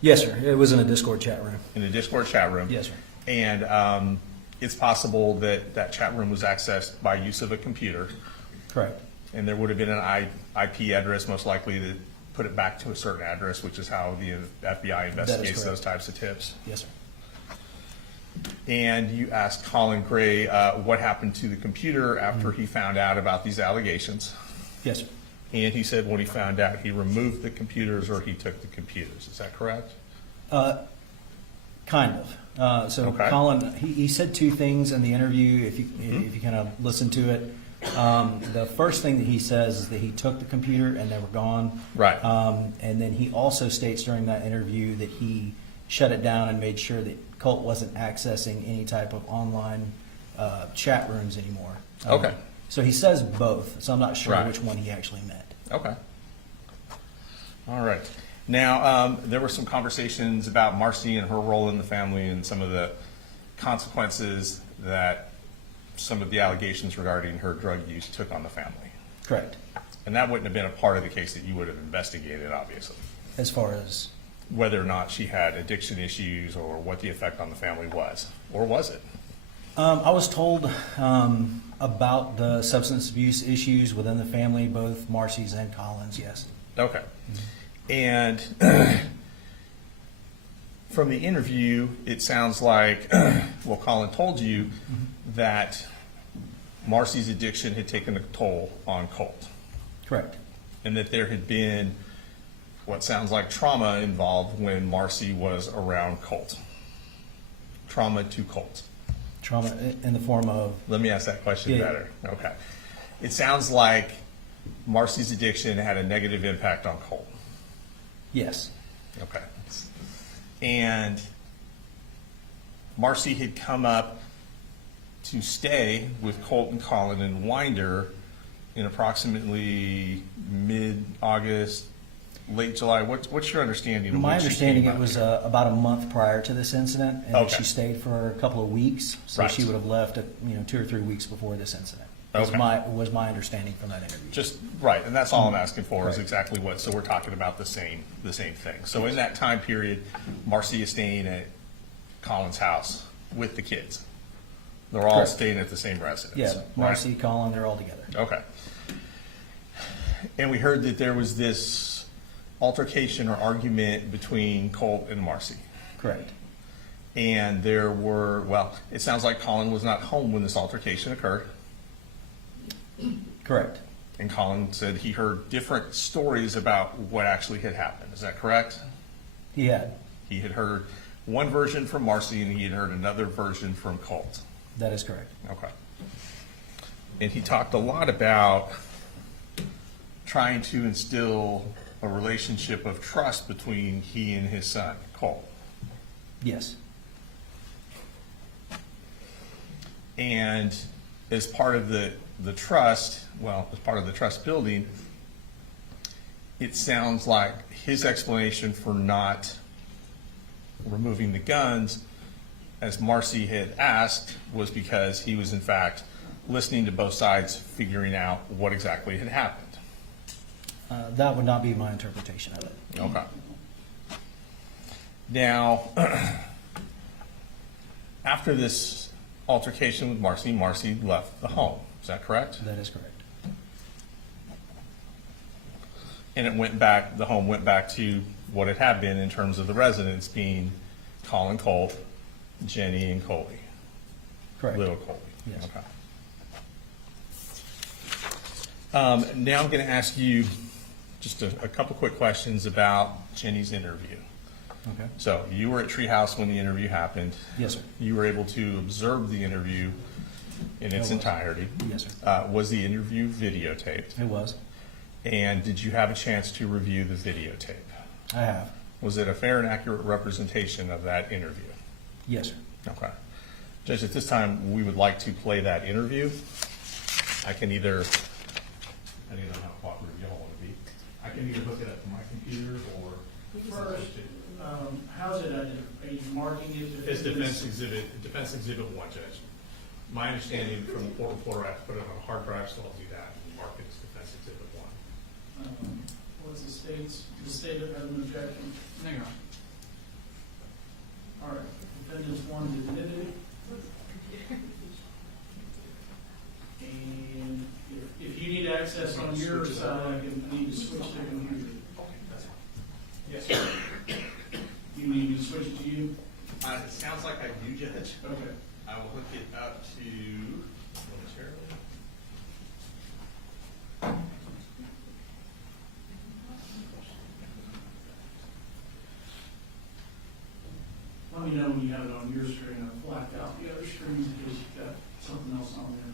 Yes, sir. It was in a Discord chat room. In a Discord chat room? Yes, sir. And it's possible that that chat room was accessed by use of a computer, Correct. and there would have been an IP address most likely that put it back to a certain address, which is how the FBI investigates those types of tips. Yes, sir. And you asked Colin Gray what happened to the computer after he found out about these allegations. Yes, sir. And he said when he found out, he removed the computers or he took the computers. Is that correct? Kind of. So Okay. Colin, he said two things in the interview, if you kind of listen to it. The first thing that he says is that he took the computer and they were gone. Right. And then he also states during that interview that he shut it down and made sure that Colt wasn't accessing any type of online chat rooms anymore. Okay. So he says both, so I'm not sure Right. which one he actually meant. Okay. All right. Now, there were some conversations about Marcy and her role in the family and some of the consequences that some of the allegations regarding her drug use took on the family. Correct. And that wouldn't have been a part of the case that you would have investigated, obviously, As far as, whether or not she had addiction issues or what the effect on the family was. Or was it? I was told about the substance abuse issues within the family, both Marcy's and Colin's, yes. Okay. And from the interview, it sounds like, well, Colin told you that Marcy's addiction had taken a toll on Colt. Correct. And that there had been what sounds like trauma involved when Marcy was around Colt. Trauma to Colt. Trauma in the form of? Let me ask that question Yeah. better. Okay. It sounds like Marcy's addiction had a negative impact on Colt. Yes. Okay. And Marcy had come up to stay with Colt and Colin and Winder in approximately mid-August, late July. What's your understanding of My when she understanding, came it up was here? about a month prior to this incident, and that Okay. she stayed for a couple of weeks, so Right. she would have left, 2 or 3 weeks before this incident. Okay. Was my understanding from that interview. Just right, and that's all I'm asking for is Right. exactly what. So we're talking about the same thing. So in that time period, Marcy is staying at Colin's house with the kids. They're all Correct. staying at the same residence. Yeah, right? Marcy, Colin, they're all together. Okay. And we heard that there was this altercation or argument between Colt and Marcy. Correct. And there were, well, it sounds like Colin was not home when this altercation occurred. Correct. And Colin said he heard different stories about what actually had happened. Is that correct? He had. He had heard one version from Marcy and he had heard another version from Colt. That is correct. Okay. And he talked a lot about trying to instill a relationship of trust between he and his son, Colt. Yes. And as part of the trust, well, as part of the trust building, it sounds like his explanation for not removing the guns, as Marcy had asked, was because he was in fact listening to both sides, figuring out what exactly had happened. That would not be my interpretation of it. Okay. Now, after this altercation with Marcy, Marcy left the home. Is that correct? That is correct. And it went back, the home went back to what it had been in terms of the residents being Colin, Colt, Jenny, and Coley. Correct. Little Coley. Yes. Okay. Now I'm going to ask you just a couple quick questions about Jenny's interview. Okay. So you were at Treehouse when the interview happened. Yes, sir. You were able to observe the interview in its was. entirety. Yes, sir. Was the interview videotaped? It was. And did you have a chance to review the videotape? I have. Was it a fair and accurate representation of that interview? Yes, sir. Okay. Judge, at this time, we would like to play that interview. I can either, I don't know how cooperative y'all want to be. I can either hook it up to my computer or. First, how's it identified? Are you marking it? It's Defense Exhibit 1, Judge. My understanding from the court reporter, I have to put it on a hard drive, so I'll do that and mark it as Defense Exhibit 1. What's the state has an objection? Hang on. access on your side, I need to switch to computer. Yes, sir. You need me to switch it to you? It sounds like I do, Judge. Okay. I will hook it up to momentarily. Let me know when you have it on your screen. I've blacked out the other screens because you've got something else on there.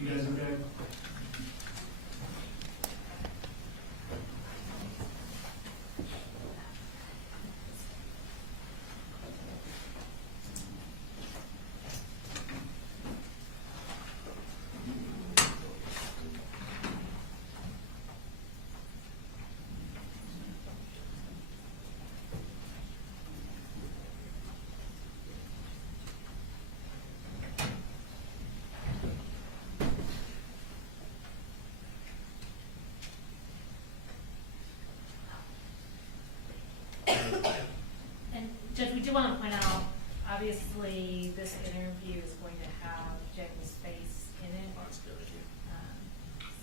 You guys okay? And Judge, we do want to point out, obviously, this interview is going to have Jamie's face in it.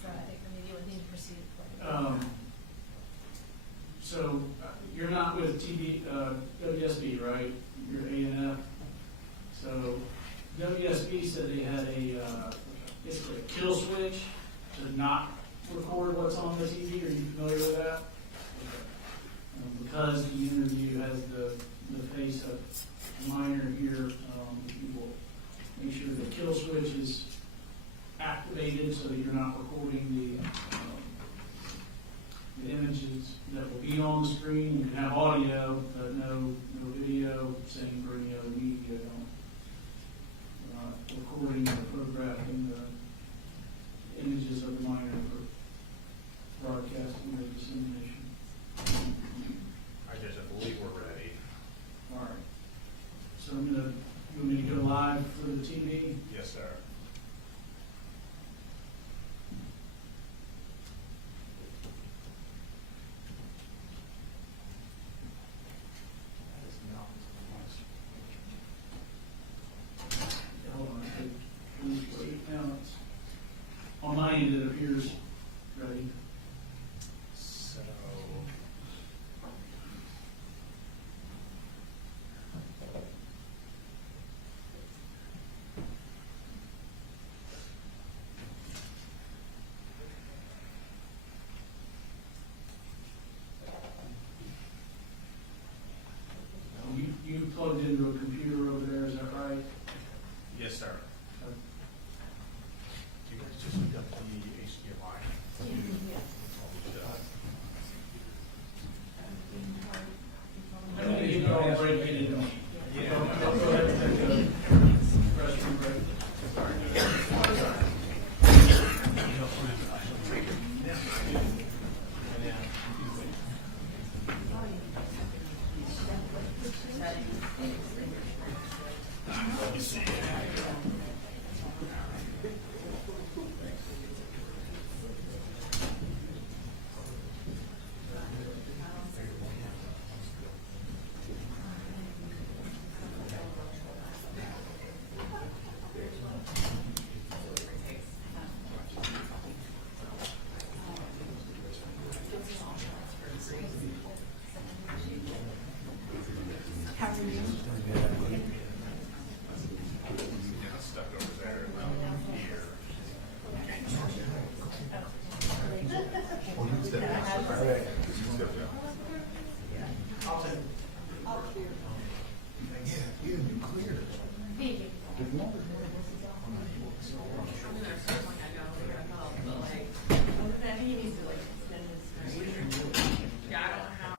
So I think maybe you would need to proceed. So you're not with WSB, right? You're A&F. So WSB said they had basically a kill switch to not record what's on the TV. Are you familiar with that? Because the interview has the face of the minor here, you will make sure the kill switch is activated so that you're not recording the images that will be on the screen. You can have audio, but no video, same for any other media. Recording or photographing the images of the minor for broadcasting or dissemination. All right, Judge, I believe we're ready. All right. So you want me to go live for the TV? Yes, sir. Hold on. Please wait. Now it's on my end. It appears ready. So. You plugged into a computer over there, is that right? Yes, sir. You guys just hooked up the HDMI. You can all break it in. Yeah. Go ahead and take a restroom break. Stuck over there. Here. Thank you. He needs to like extend his screen. Yeah, I don't know how.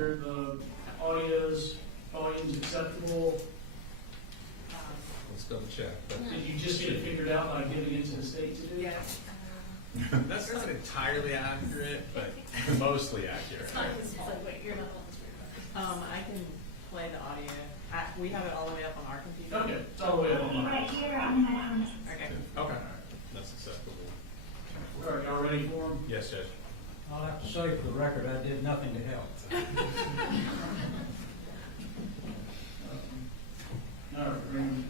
The audio's volume's acceptable. Let's double check. Did you just get it figured out by giving it to the state to do? Yes. That's not entirely accurate, but mostly accurate. It's not his fault. Wait, you're not I can play the audio. We have it all the way up on our computer. Okay, it's all the way up on mine. right here on my phone. Okay. Okay, that's acceptable. All right, y'all ready for them? Yes, Judge. I'll have to say for the record, I did nothing to help. All right, ready?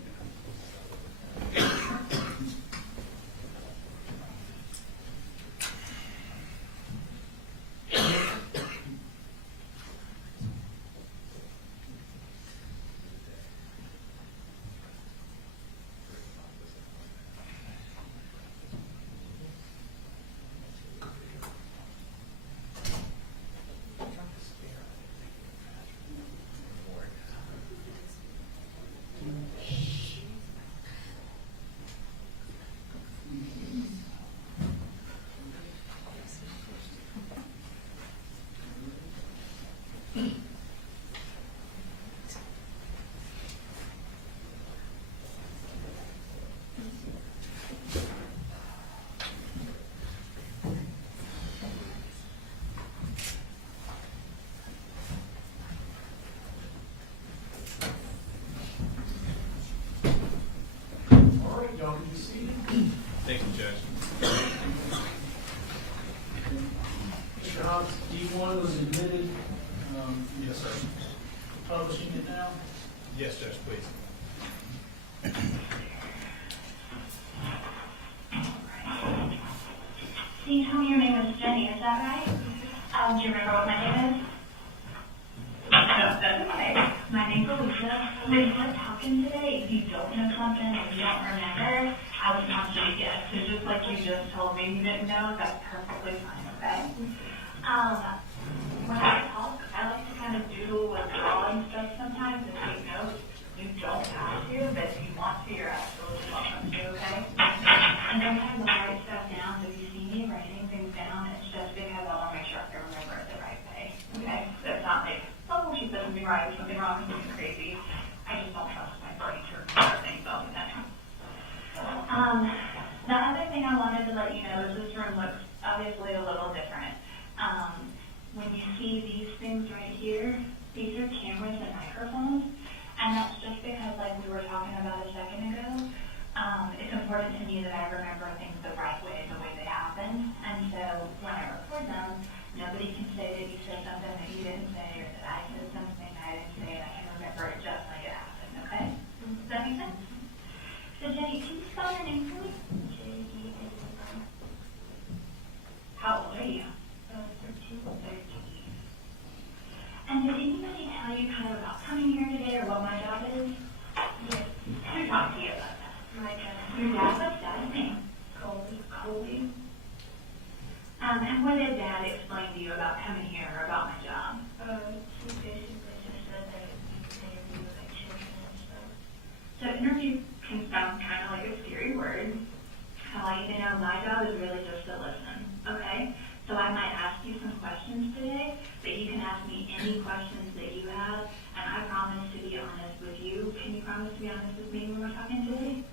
All right, y'all can be seated. Thank you, Judge. Mr. Hobbs, D1 was admitted. Yes, sir. Publishing it now. Yes, Judge, please. You told me your name was Jenny, is that right? Do you remember what my name is? No, that's okay. My name's Alicia. When we're talking today, if you don't know something or you don't remember, I would want you to guess. So just like you just told me you didn't know, that's perfectly fine, okay? When I talk, I like to kind of doodle and draw and stuff sometimes and take notes. You don't have to, but if you want to, you're absolutely welcome to, okay? And sometimes I'll write stuff down, so if you see me writing things down, it's just because I want to make sure I can remember it the right way, okay? So it's not like, oh, she said something right or something wrong, something crazy. I just don't trust my brain to remember things all the time. The other thing I wanted to let you know is this room looks obviously a little different. When you see these things right here, these are cameras and microphones, and that's just because, like we were talking about a second ago, it's important to me that I remember things the right way, the way they happen. And so when I record them, nobody can say that you said something that you didn't say, or that I said something I didn't say, and I can remember it just like it happened, okay? Does that make sense? So Jenny, can you spell your name for me? J-E-N-Y. How old are you? 13. And did anybody tell you kind of about coming here today or what my job is? Yes. Who talked to you about that? My dad. Your dad? What's dad's name? Colby. Colby. And what did Dad explain to you about coming here or about my job? He basically just said that you can interview with like children and stuff. So interview can sound kind of like a scary word. I want you to know my job is really just to listen, okay? So I might ask you some questions today, but you can ask me any questions that you have, and I promise to be honest with you. Can you promise to be honest with me when we're talking today?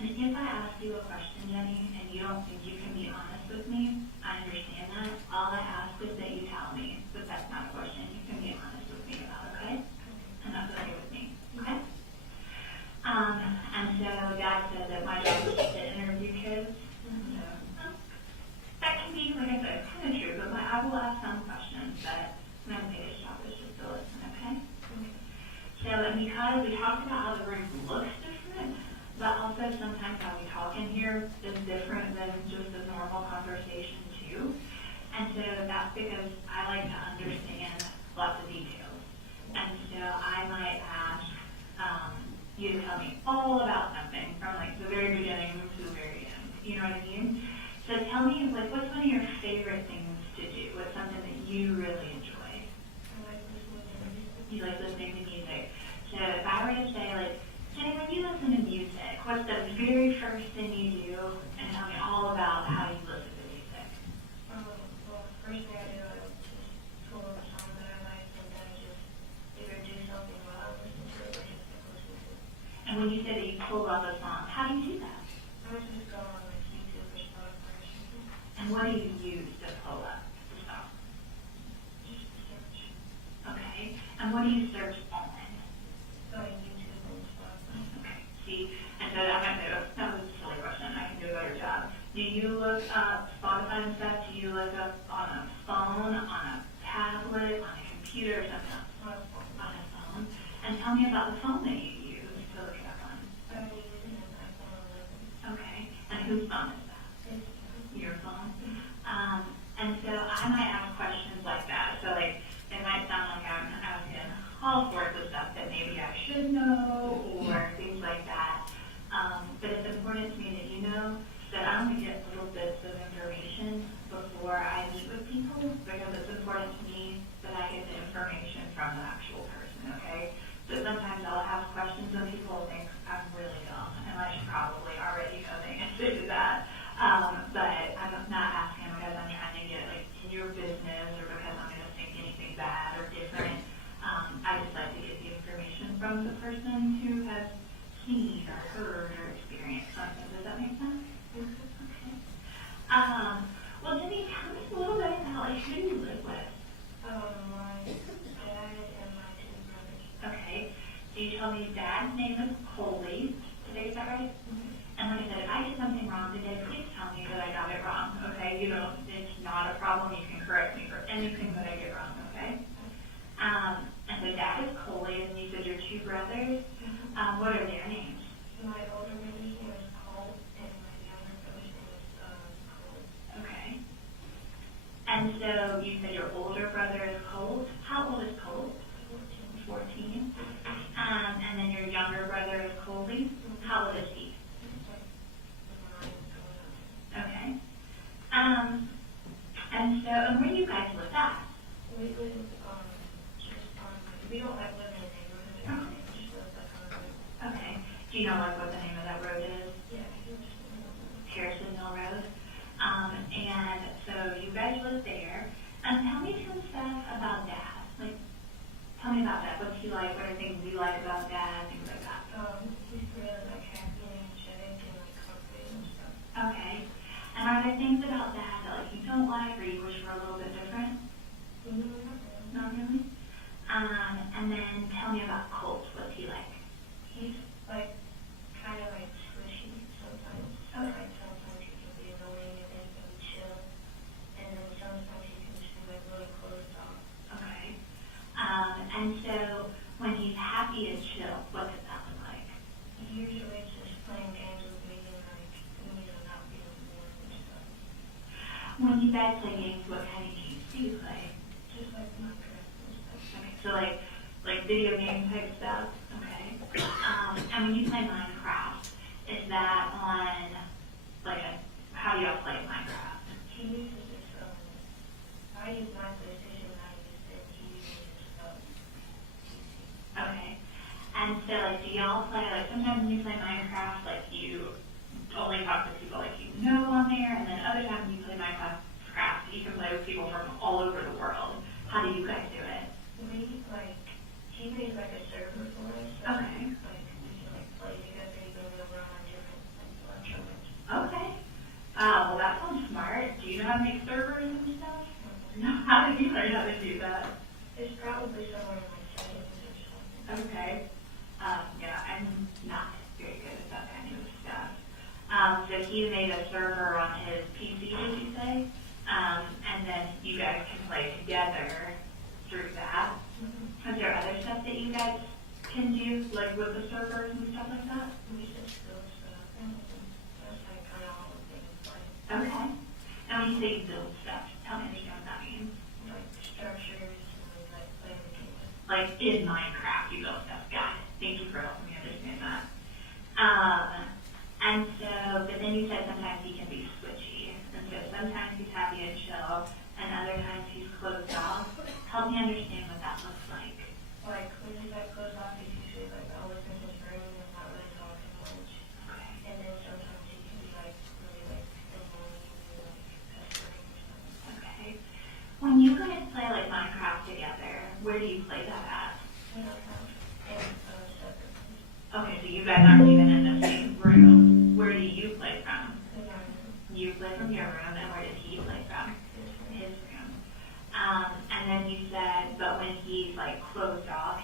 And if I ask you a question, Jenny, and you don't think you can be honest with me, I understand that. All I ask is that you tell me that that's not a question you can be honest with me about, okay? And that's okay with me, okay? And so Dad said that my job is just to interview kids. And so that can be, like I said, kind of true, but I will ask some questions, but my biggest job is just to listen, okay? So, and because we talked about how the room looks different, but also sometimes how we talk in here is different than just a normal conversation too. And so that's because I like to understand lots of details. And so I might ask you to tell me all about something from like the very beginning to the very end. You know what I mean? So tell me, like, what's one of your favorite things to do? What's something that you really enjoy? I like listening to music. You like listening to music. So if I were to say, like, Jenny, when you listen to music, what's the very first thing you do? And tell me all about how you listen to music. Well, first thing I do is just pull up a song that I like and what do you search on? So YouTube and stuff. Okay, see, and so I'm gonna say, that was a silly question, I can do a better job. Do you look up Spotify and stuff? Do you look up on a phone, on a tablet, on a computer, or something else? On a phone? And tell me about the phone that you use to look it up on. I'm using an iPhone 11. Okay, and whose phone is that? Your phone? And so I might ask questions like that. So like, it might sound like I'm asking all sorts of stuff that maybe I should know or things like that. But it's important to me that you know that I only get little bits of information before I meet with people, because it's important to me that I get the information from the actual person, okay? So sometimes I'll have questions and people will think I'm really dumb, and I should probably already know the answer to that. But I'm not asking because I'm trying to get like in your business or because I'm going to think anything bad or different. I just like to get the information from the person who has seen or heard or experienced something. Does that make sense? Okay. Well, Jimmy, tell me a little bit about like who you live with. My dad and my two brothers. Okay. So you told me your dad's name is Coley. Did I get that right? And like I said, if I get something wrong today, please tell me that I got it wrong, okay? You know, it's not a problem. You can correct me for anything that I get wrong, okay? And so dad is Coley, and you said your two brothers. What are their names? My older brother's name is Colt, and my younger brother's name is Colt. Okay. And so you said your older brother is Colt. How old is Colt? 14. And then your younger brother is Coley. How old is he? Okay. And so, and where do you guys live at? We live we don't like live in a neighborhood. Okay. We just live on a road. Okay. Do you know like what the name of that road is? Yeah, Harrison Mill Road. And so you guys live there. Tell me some stuff about Dad. Like, tell me about Dad. What's he like? What are things you like about Dad? Things like that. He's really like happy and energetic and like confident and stuff. Okay. And are there things about Dad that like you don't like or you wish were a little bit different? Not really. And then tell me about Colt. What's he like? He's like kind of like squishy sometimes. Okay. Like sometimes he can be annoying and then he can be chill. And then sometimes he can just be like really closed off. Okay. And so when he's happy and chill, what does that look like? Usually it's just playing games with me and like not being bored and stuff. When you guys play games, what kind of games do you play? Just like Minecraft and stuff. Okay, so like video game type stuff. Okay. And when you play Minecraft, is that on like how do y'all play Minecraft? He uses his phone. I use my PlayStation and I use it. He uses his phone. Okay. And so like do y'all play like sometimes when you play Minecraft like you only talk to people like you know on there, and then other times when you play Minecraft you can play with people from all over the world. How do you guys do it? We like he made like a server for us. So okay. Like we can like play together even though we're on different electronics. Okay. Well that sounds smart. Do you know how to make servers and stuff? No. How did you learn how to do that? It's probably somewhere in my settings or something. Okay. Yeah, I'm not very good at that kind of stuff. So he made a server on his PC, did you say? And then you guys can play together through that. Mm-hmm. Is there other stuff that you guys can do, like with the servers and stuff like that? We just build stuff. That's like kind of all the things like. Okay. And when you say you build stuff, tell me what that means. Like structures and like play the game. Like in Minecraft, you build stuff. Got it. Thank you for helping me understand that. And so, but then you said sometimes he can be switchy. And so sometimes he's happy and chill, and other times he's closed off. Help me understand what that looks like. Like when he's like closed off, he's usually like always in his room and not really talking much. Okay. And then sometimes he can be like really like annoying and like pestering or something. Okay. When you guys play like Minecraft together, where do you play that at? In our house. And separate rooms. Okay, so you guys aren't even in the same room. Where do you play from? In our room. You play from your room, and where does he play from? His room. And then you said, but when he's like closed off,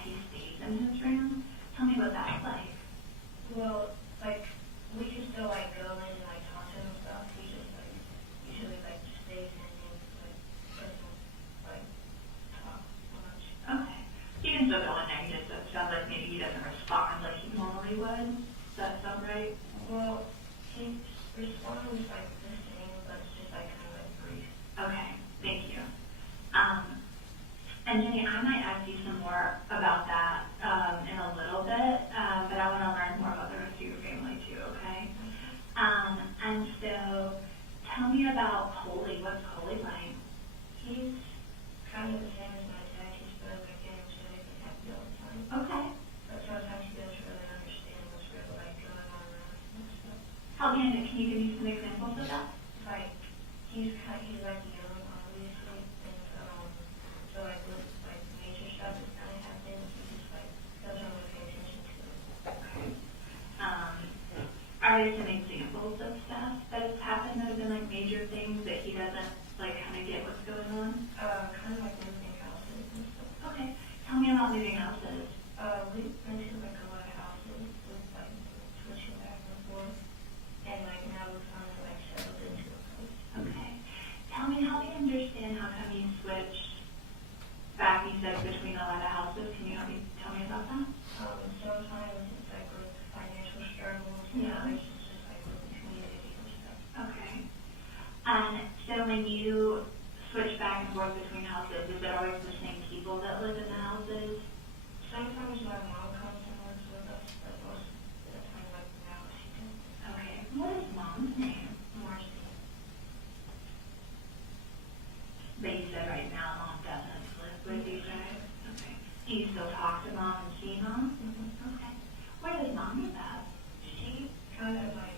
And Jenny, I might ask you some more about that in a little bit, but I want to learn more about the rest of your family too, okay? And so, tell me about Coley. What's Coley like? He's kind of the same as my dad. He's been like getting genetically happy all the time. Okay. But sometimes he doesn't really understand what's really like going on around him and stuff. How can you give me some examples of that? Like he's like young, obviously, and so like with like major stuff that's kind of happening, he just like doesn't really pay attention to it. Okay. Are there some examples of stuff that has happened that have been like major things that he doesn't like kind of get what's going on? Kind of like moving houses and stuff. Okay. Tell me about moving houses. We've been to like a lot of houses with like switching back and forth, and like now we've finally like settled into a place. Okay. Help me understand how come you switched back, you said, between a lot of houses. Can you tell me about that? Sometimes it's like with financial struggles, Yeah. it's just like with the community and stuff. Okay. So when you switch back and forth between houses, is it always the same people that live in the houses? Sometimes my mom comes and lives with us, but most of the time, like now, she does. Okay. What is mom's name? Marcy. But you said right now mom doesn't live with you guys? Okay. Do you still talk to mom and see mom? Okay. Where does mom live at? She kind of like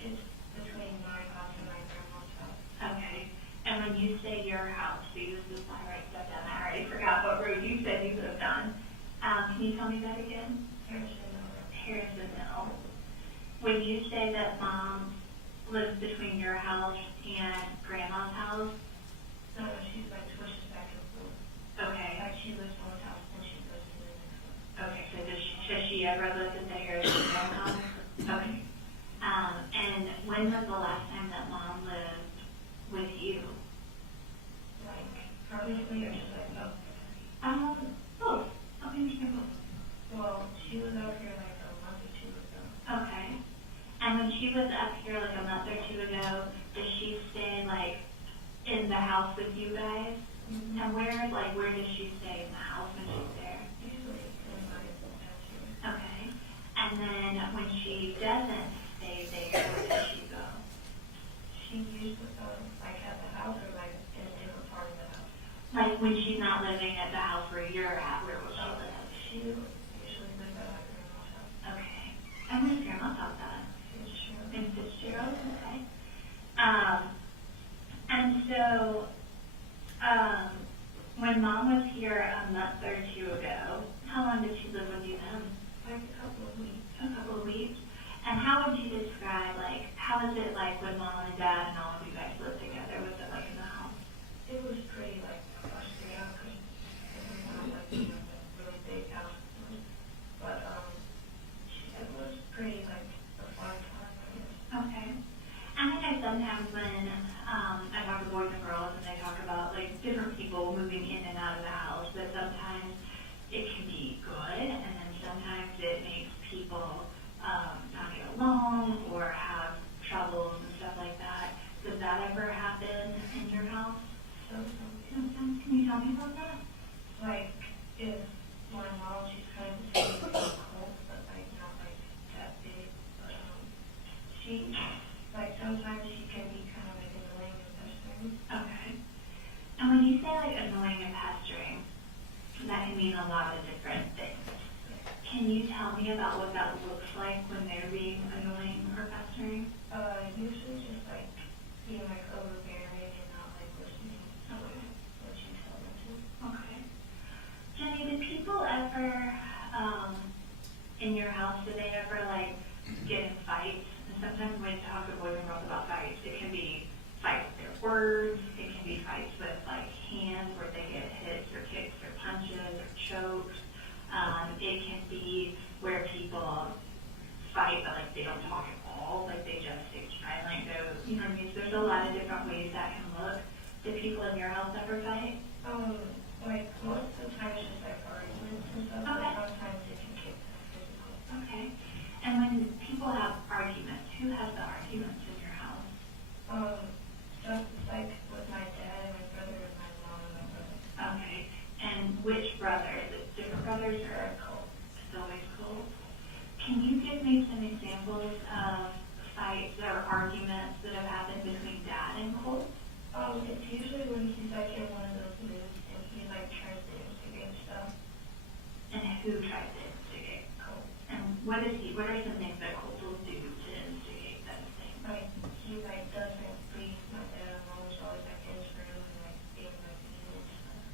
is between my house and my grandma's house. Okay. And when you say your house, so you just I write stuff down. I already forgot what road you said you lived on. Can you tell me that again? Harrison Mill. When you say that mom lives between your house and grandma's house? No, she's like switches back and forth. Okay. Like she lives in one house and she goes to the next one. Okay, so does she ever live in the Harrison Mill house? Okay. And when was the last time that mom lived with you? Like permanently or just like both? Both. Okay, understand both. Well, she was out here like a month or two ago. Okay. And when she was up here like a month or two ago, does she stay like in the house with you guys? Mm-hmm. And where does she stay in the house when she's there? Usually in my house here. Okay. And then when she doesn't stay there, where does she go? She usually like at the house or like in a different part of the house. Like when she's not living at the house where you're at, where will she live? She usually lives at my grandma's house. Okay. And where's grandma's house at? Fitzgerald. In Fitzgerald, okay. And so, when mom was here a month or two ago, how long did she live with you then? Like a couple of weeks. A couple of weeks. And how would you describe, like, how is it like when mom and dad and all of you guys lived together? What's it like in the house? It was pretty like frustrating because it was like a really big house. But it was pretty like a fun time, I guess. Okay. And I know sometimes when I talk to boys and girls and they talk about like different people moving in and out of the house, that sometimes it can be good and then sometimes it makes people not get along or have troubles and stuff like that. Does that ever happen in your house? Sometimes. Can you tell me about that? Like if my mom, she's kind of the same as Colt, but like not like that big. But she like sometimes she can be kind of like annoying and pestering. Okay. And when you say like annoying and pestering, that can mean a lot of different things. Can you tell me about what that looks like when they're being annoying or pestering? Usually just like being like overbearing and not like listening to what you tell them to. Okay. Jenny, do people ever, in your house, do they ever like get in fights? And sometimes when you talk to boys and girls about fights, it can be fights with their words, it can be fights with like hands where they get hits or kicks or punches or chokes. It can be where people fight but which brother? Is it different brothers or a Colt? It's always Colt. Can you give me some examples of fights or arguments that have happened between Dad and Colt? It's usually when he's like in one of those moods and he like tries to instigate stuff. And who tries to instigate Colt? And what are some things that Colt will do to instigate those things? Like he like doesn't leave my dad alone, so always like in his room and like being like evil and stuff.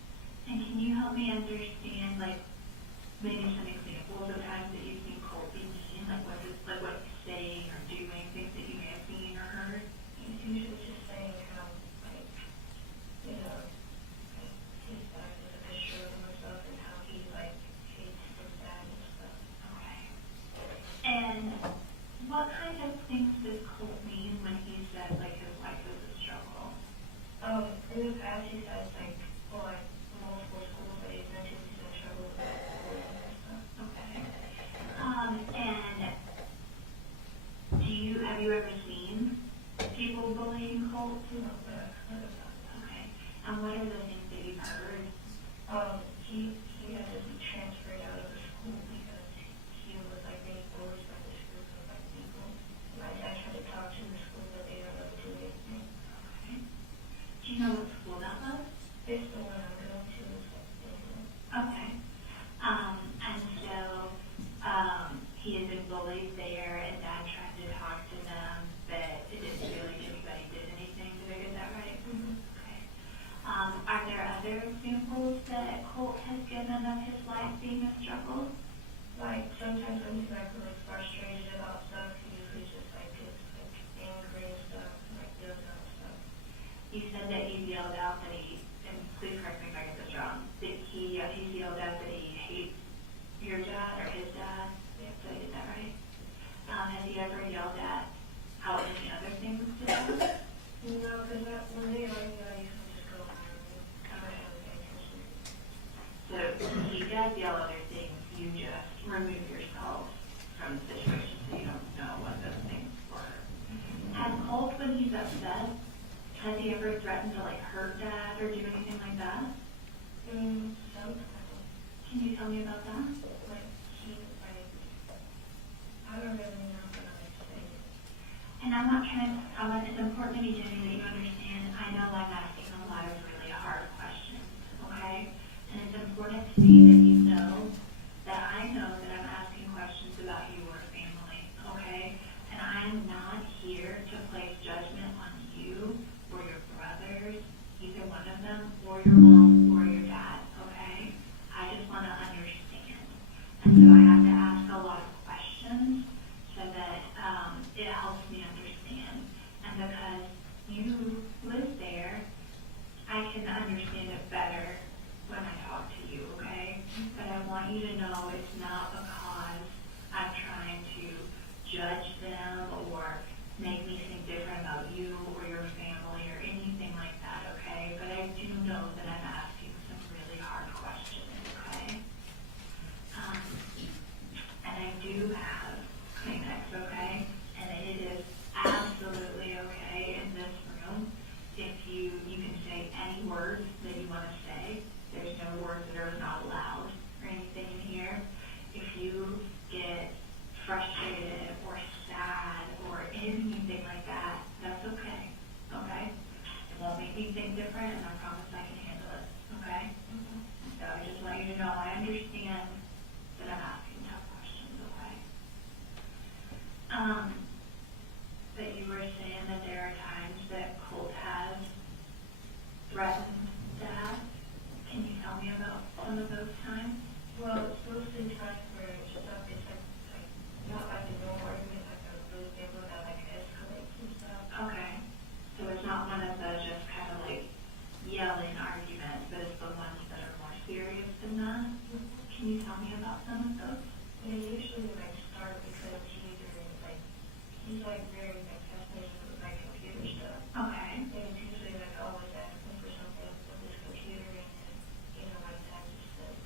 And can you help me understand, like, maybe some examples of times that you've seen Colt be mean, like what he's saying or doing, things that you may have seen or heard? He's usually just saying how like, you know, like, his dad is a bit short of himself and how he like hates his dad and stuff. Okay. And what kind of things does Colt mean when he says, like, his life is a struggle? In the past he says like, well, like multiple schools that he's mentioned he's in trouble with bullying and stuff. Okay. And have you ever seen people bullying Colt? No, but I've heard about that. Okay. And what are the things that you've heard? He had to be transferred out of the school because he was like being bullied by this group of like people. My dad tried to talk to the school, but they don't let him do anything. Okay. Do you know what school that was? It's the one I'm going to. Okay. And so, he had been bullied there, and Dad tried to talk to them, but it didn't feel like anybody did anything. Did I get that right? Mm-hmm. Okay. Are there other examples that Colt has given of his life being a struggle? Like sometimes when he's like really frustrated about stuff, he usually just like gets like angry and stuff, and like yells out stuff. You said that he yelled out that and please correct me if I get this wrong, that he's yelled out that he hates your dad or his dad. Did I get that right? Has he ever yelled out any other things to them? No, because when they argue, I usually just go home and I don't have any attention. So he does yell other things, you just remove yourself from the situation so you don't know what those things were. Has Colt, when he's upset, has he ever threatened to like hurt Dad or do anything like that? Sometimes. Can you tell me about that? Like he like, I don't really know what I'm saying. And I'm not trying to, it's important to me, Jenny, that you understand, I know I'm asking a lot of really hard questions, okay? And it's important to me that you know that I know that I'm asking questions about your family, okay? And I'm not here to place judgment on you or your brothers, either one of them, or your mom or your dad, okay? I just want to understand. And so I have to ask a lot of questions so that it helps me understand. And because you live there, I can understand it better when I talk to you, okay? But I want you to know it's not because I'm trying to judge them or make me think different about you or your family or anything like that, okay? But I do know that I'm asking some really hard questions, okay? And I do have Kleenex, okay? And it is absolutely okay in this room if you can say any words that you want to say. There's no words that are not allowed or anything in here. If you get frustrated or sad or anything like that, that's okay, okay? It won't make me think different, and I promise I can handle it, okay? So I just want you to know I understand that I'm asking tough questions, okay? But you were saying that there are times that Colt has threatened Dad. Can you tell me about some of those times? Well, it's mostly times where stuff is like not like a normal argument, like a really big one that like escalates and stuff. Okay. So it's not one of the just kind of like yelling arguments, but it's the ones that are more serious than that. Can you tell me about some of those? They usually like start because he's like very like fascinated with like computer stuff. Okay. And it's usually like always asking for something with his computer and you know like that just says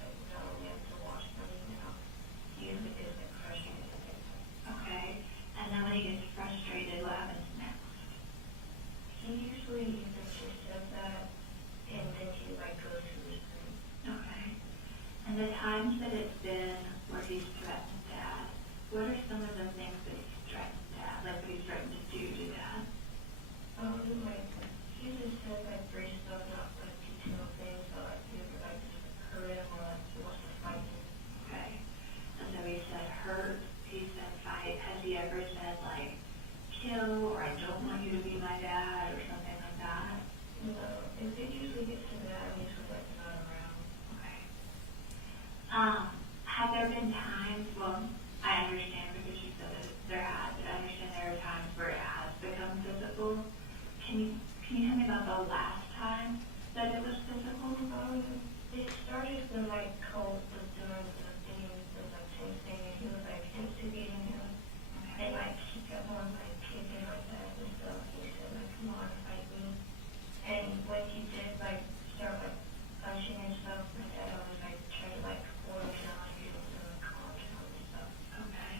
times that it's been where he's threatened Dad, what are some of the things that he's threatened Dad, like what he's threatened to do to Dad? Like, he just said, like, brief stuff, not, like, detailed things, but, like, he would, like, hurt him or, like, he wants to fight him. Okay. And so he said hurt, he said fight. Has he ever said, like, kill, or I don't want you to be my dad, or something like that? No, if it usually gets to that, he's like not around. Okay. Have there been times, well, I understand because you said that there has, I understand there are times where it has become physical. Can you tell me about the last time that it was physical? It started when, like, Colt was doing the thing, like, same thing, and he was, like, instigating him. And, like, he kept on, like, kicking like that and stuff. He said, like, come on, fight me. And when he did, like, start, like, punching and stuff, my dad always, like, tried to, like, hold him down and he was doing, like, calm down and stuff. Okay.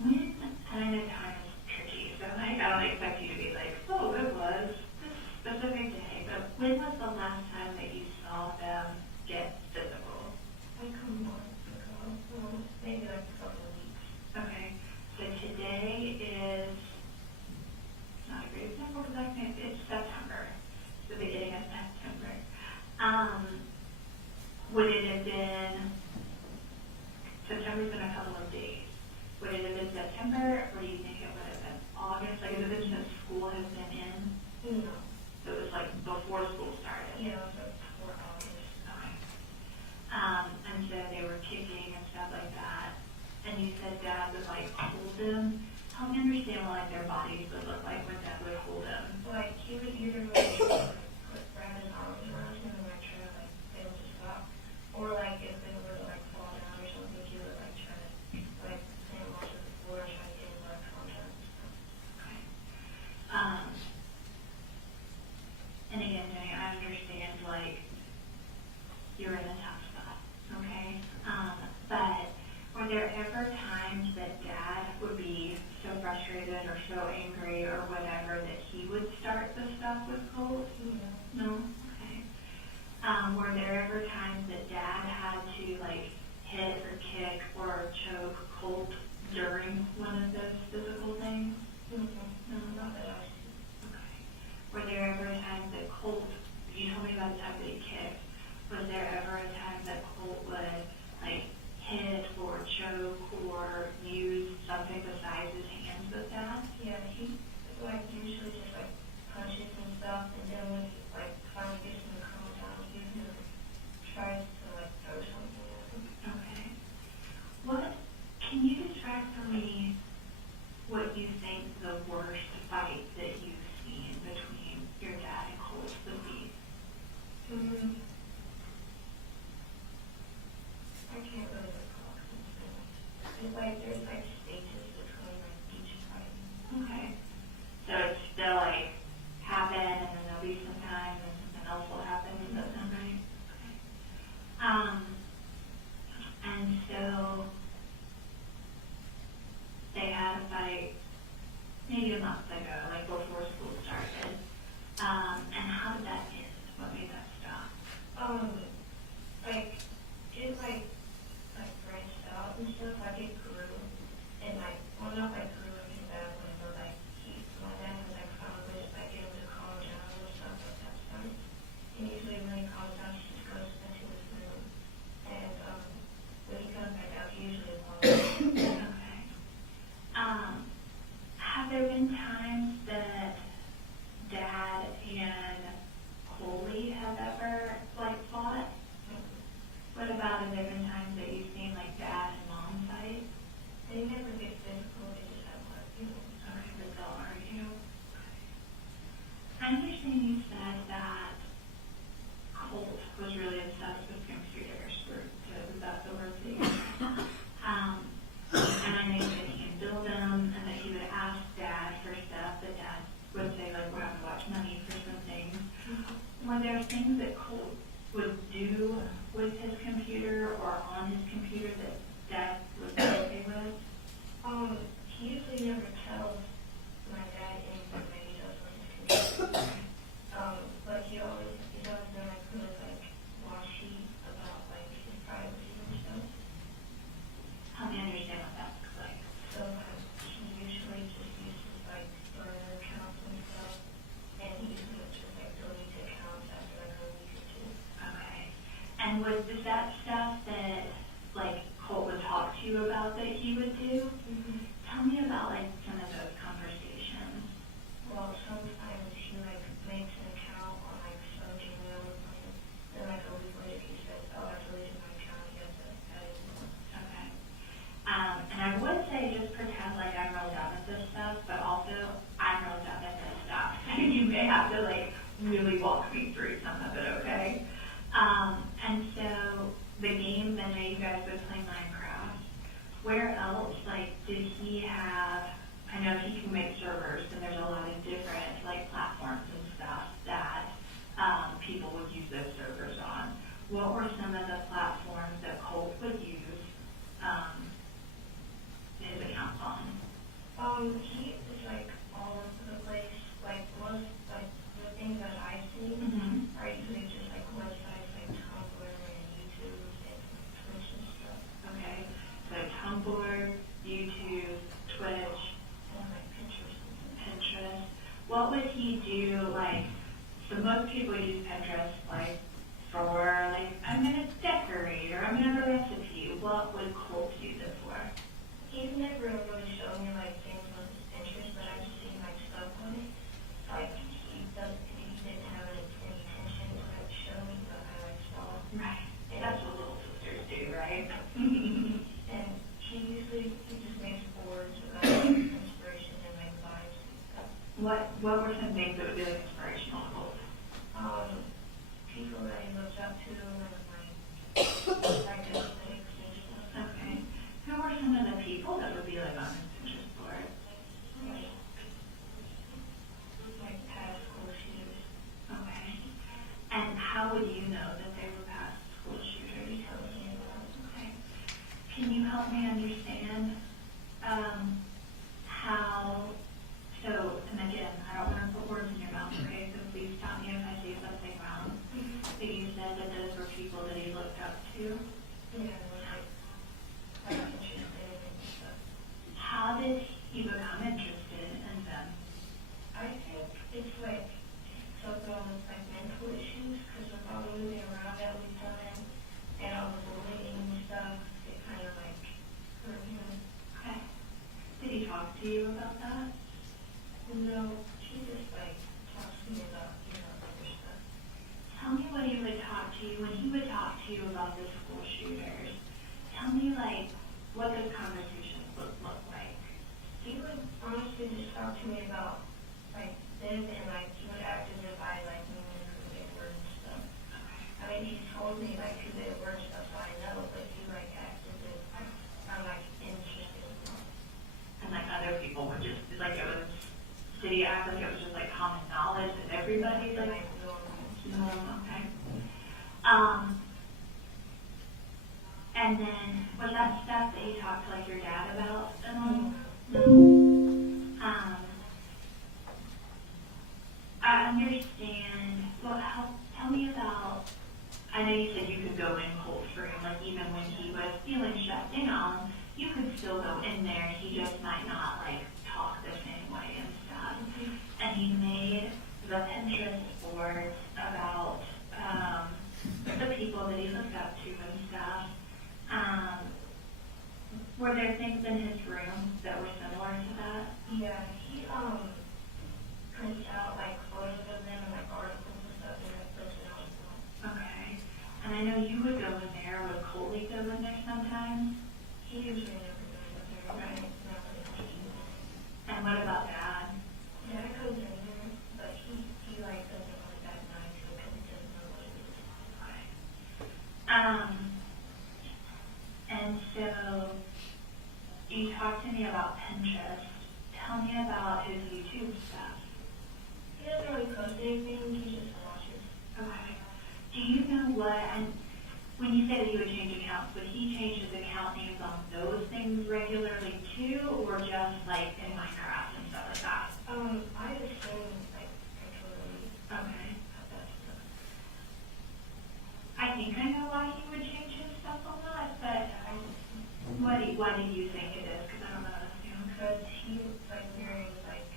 When, and I know time is tricky, so like, I don't expect you to be like, oh, it was this specific day, but when was the last time that you saw them get physical? Like a month ago, maybe like a couple of weeks. Okay, so today is not a great example because I think it's September, the beginning of September. Would it have been, September's been a couple of days. Would it have been September, or do you think it would have been August? Like, has it been since school has been in? No. So it was like before school started? Yeah, it was like before August. Okay. And so they were kicking and stuff like that. And you said Dad would like hold them. Help me understand what like their bodies would look like when Dad would hold them. Like, he would either like put Brad his arms around him and like try to like get him to stop. Or like if they were to like fall down or something, he would like try to like stand him onto the floor and try to get him like contact and stuff. Okay. And again, Jenny, I understand like you're in a tough spot, okay? But were there ever times that Dad would be so frustrated or so angry or whatever that he would start the stuff with Colt? No? Okay. Were there ever times that Dad had to like hit or kick or choke Colt during one of those physical things? No, not that I see. Okay. Were there ever times that Colt, you told me about the time that he kicked, was there ever a time that Colt would like hit or choke or use something besides his hands with that? Yeah, he like usually just like punches and stuff, and then when he like finally gets him to calm down, he tries to like throw something at him. Okay. What, can you describe for me what you think the worst fight that you've seen between your dad and Colt would be? I can't really recall. It's like there's like stages between like each fight. Okay. So it's still like happen and then there'll be some time and something else will happen, does that sound right? Okay. And so they had a fight maybe a month ago, like before school started. And how did that end? What made that stop? Like it like branched out and stuff, like it grew, and like, well not like grew like in a bad way, but like my dad was like finally just like get him to calm down or stuff like that stuff. And usually when he calms down, he just goes into his room, and when he comes back out, he usually apologizes. Okay. Have there been times that Dad and Coley have ever like fought? What about have there been times that you've seen like Dad and Mom fight? They never get physical, they just have arguments. Okay, but they'll argue. I understand you said that Colt was really obsessed with computers. Was that the word that you used? And I know that he can build them and that he would ask Dad for stuff that Dad would say like, we're going to watch money for some things. Were there things that Colt would do with his computer or on his computer that Dad was okay with? He usually never tells my dad anything that he does with his computer. But he's always been like really like washy about like his privacy and stuff. And is that stuff that, like, Colt would talk to you about that he would do? Tell me about, like, some of those conversations. Well, sometimes he like makes an account on like some Gmail, and then like a week later he says, "Oh, I deleted my account. You have to edit it." Okay. And I would say just pretend like I'm real dumb at this stuff, but also I'm real dumb at this stuff. You may have to like really walk me through some of it, okay? And so the games, I know you guys would play Minecraft. Where else, like, did he have, I know he can make servers, and there's a lot of different, like, platforms and stuff that people would use those servers on. What were some of the platforms that Colt would use his accounts on? He is like all over the place. Like most like the things that I see are usually just like websites like Tumblr and YouTube and Twitch and stuff. Okay, so Tumblr, YouTube, Twitch, And like Pinterest. Pinterest. What would he do, like, so most people use Pinterest, like, for, like, I'm gonna decorate, or I'm gonna have a recipe. What would Colt use it for? He's never really shown me like things on his Pinterest, but I've seen like stuff on it. Like he didn't have any intention to like show me, but I like saw. Right. And that's what little sisters do, right? And he just makes boards about like, inspiration and like vibes and stuff. What were some things that would be, like, inspirational to Colt? People that he looks up to and like aesthetics and stuff. Okay. Who were some of the people that would be, like, on his Pinterest board? Like past school shooters. Okay. And how would you know that they were past school shooters? Okay. Can you help me understand how, so, and again, I don't want to put words in your mouth, okay, so please stop me if I say something wrong. But you said that those were people that he looked up to. Yeah, like interested and stuff. How did he become interested in them? I think it's like something with like mental issues, because with all the moving around all the time and all the bullying and stuff, it kind of like hurt him. Okay. Did he talk to you about that? No, she just like talks to me about, other stuff. Tell me what he would talk to you, when he would talk to you about the school shooters. Tell me, like, what those conversations would look like. He would honestly just talk to me about like them, and like he would act as if I like knew who they were and stuff. I mean, he told me like who they were and stuff, so I know, but he like acts as if I'm like interested in them. And, like, other people would just, like, it was, did he act like it was just, like, common knowledge that everybody, like, okay. And then, was that stuff that you talked to, like, your dad about at all? No. I understand, well, tell me about, I know you said you could go in Colt for him, like, even when he was feeling shut down, you could still go in there, he just might not, like, talk the same way and stuff. And he made the Pinterest boards about the people that he looked up to and stuff. Were there things in his room that were similar to that? Yeah, he prints out like photos of them and like articles and stuff, and like puts it on his wall. Okay. And I know you would go in there, would Coley go in there sometimes? He usually never goes up there, right? Not really interested. And what about Dad? Yeah, I goes in there, but he like doesn't like that night because he doesn't know what it is. And so you talked to me about Pinterest. Tell me about his YouTube stuff. He doesn't really post anything, he just watches. Okay. Do you know what, and when you said that he would change accounts, would he change his account names on those things regularly too, or just like in Minecraft and stuff like that? I assume like regularly. Okay. That stuff. I think I know why he would change his stuff a lot, but why do you think it is? Because I don't know what to assume. Because he like very like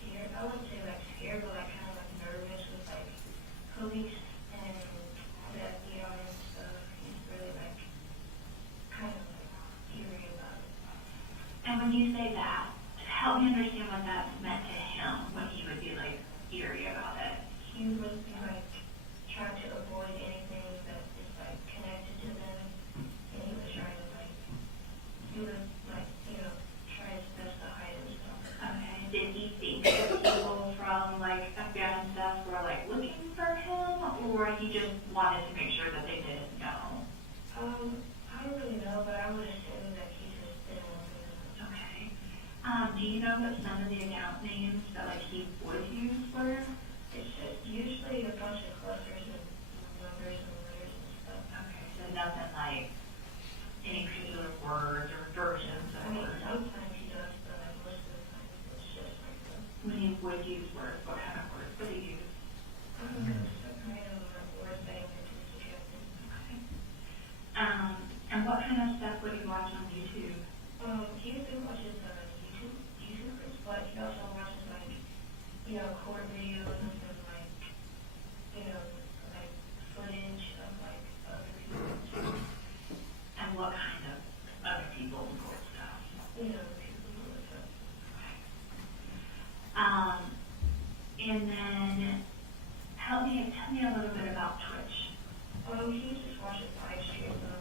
scared. I wouldn't say like scared, but like kind of like nervous with like police and the when you say that, help me understand what that meant to him when he would be like eerie about it. He would be like trying to avoid anything that is like connected to them, and he was trying to like, he was like, try his best to hide himself. Okay. Did he think that people from like FBI and stuff were like looking for him, or he just wanted to make sure that they didn't know? I don't really know, but I would assume that he just didn't want to know. Okay. Do you know what some of the account names that like he would use were? It's just usually a bunch of clusters and numbers and letters and stuff. Okay, so nothing like any particular words or versions of I mean, words. sometimes he does, but like most of the time it's just like When he would use words, what kind of words would he use? some random words that he went to suggested. Okay. And what kind of stuff would he watch on YouTube? He usually watches YouTubers, but he also watches like, court videos and like, like footage of like other people. And what kind of other people in court stuff? People who look up. And then tell me a little bit about Twitch. He just watches live streams of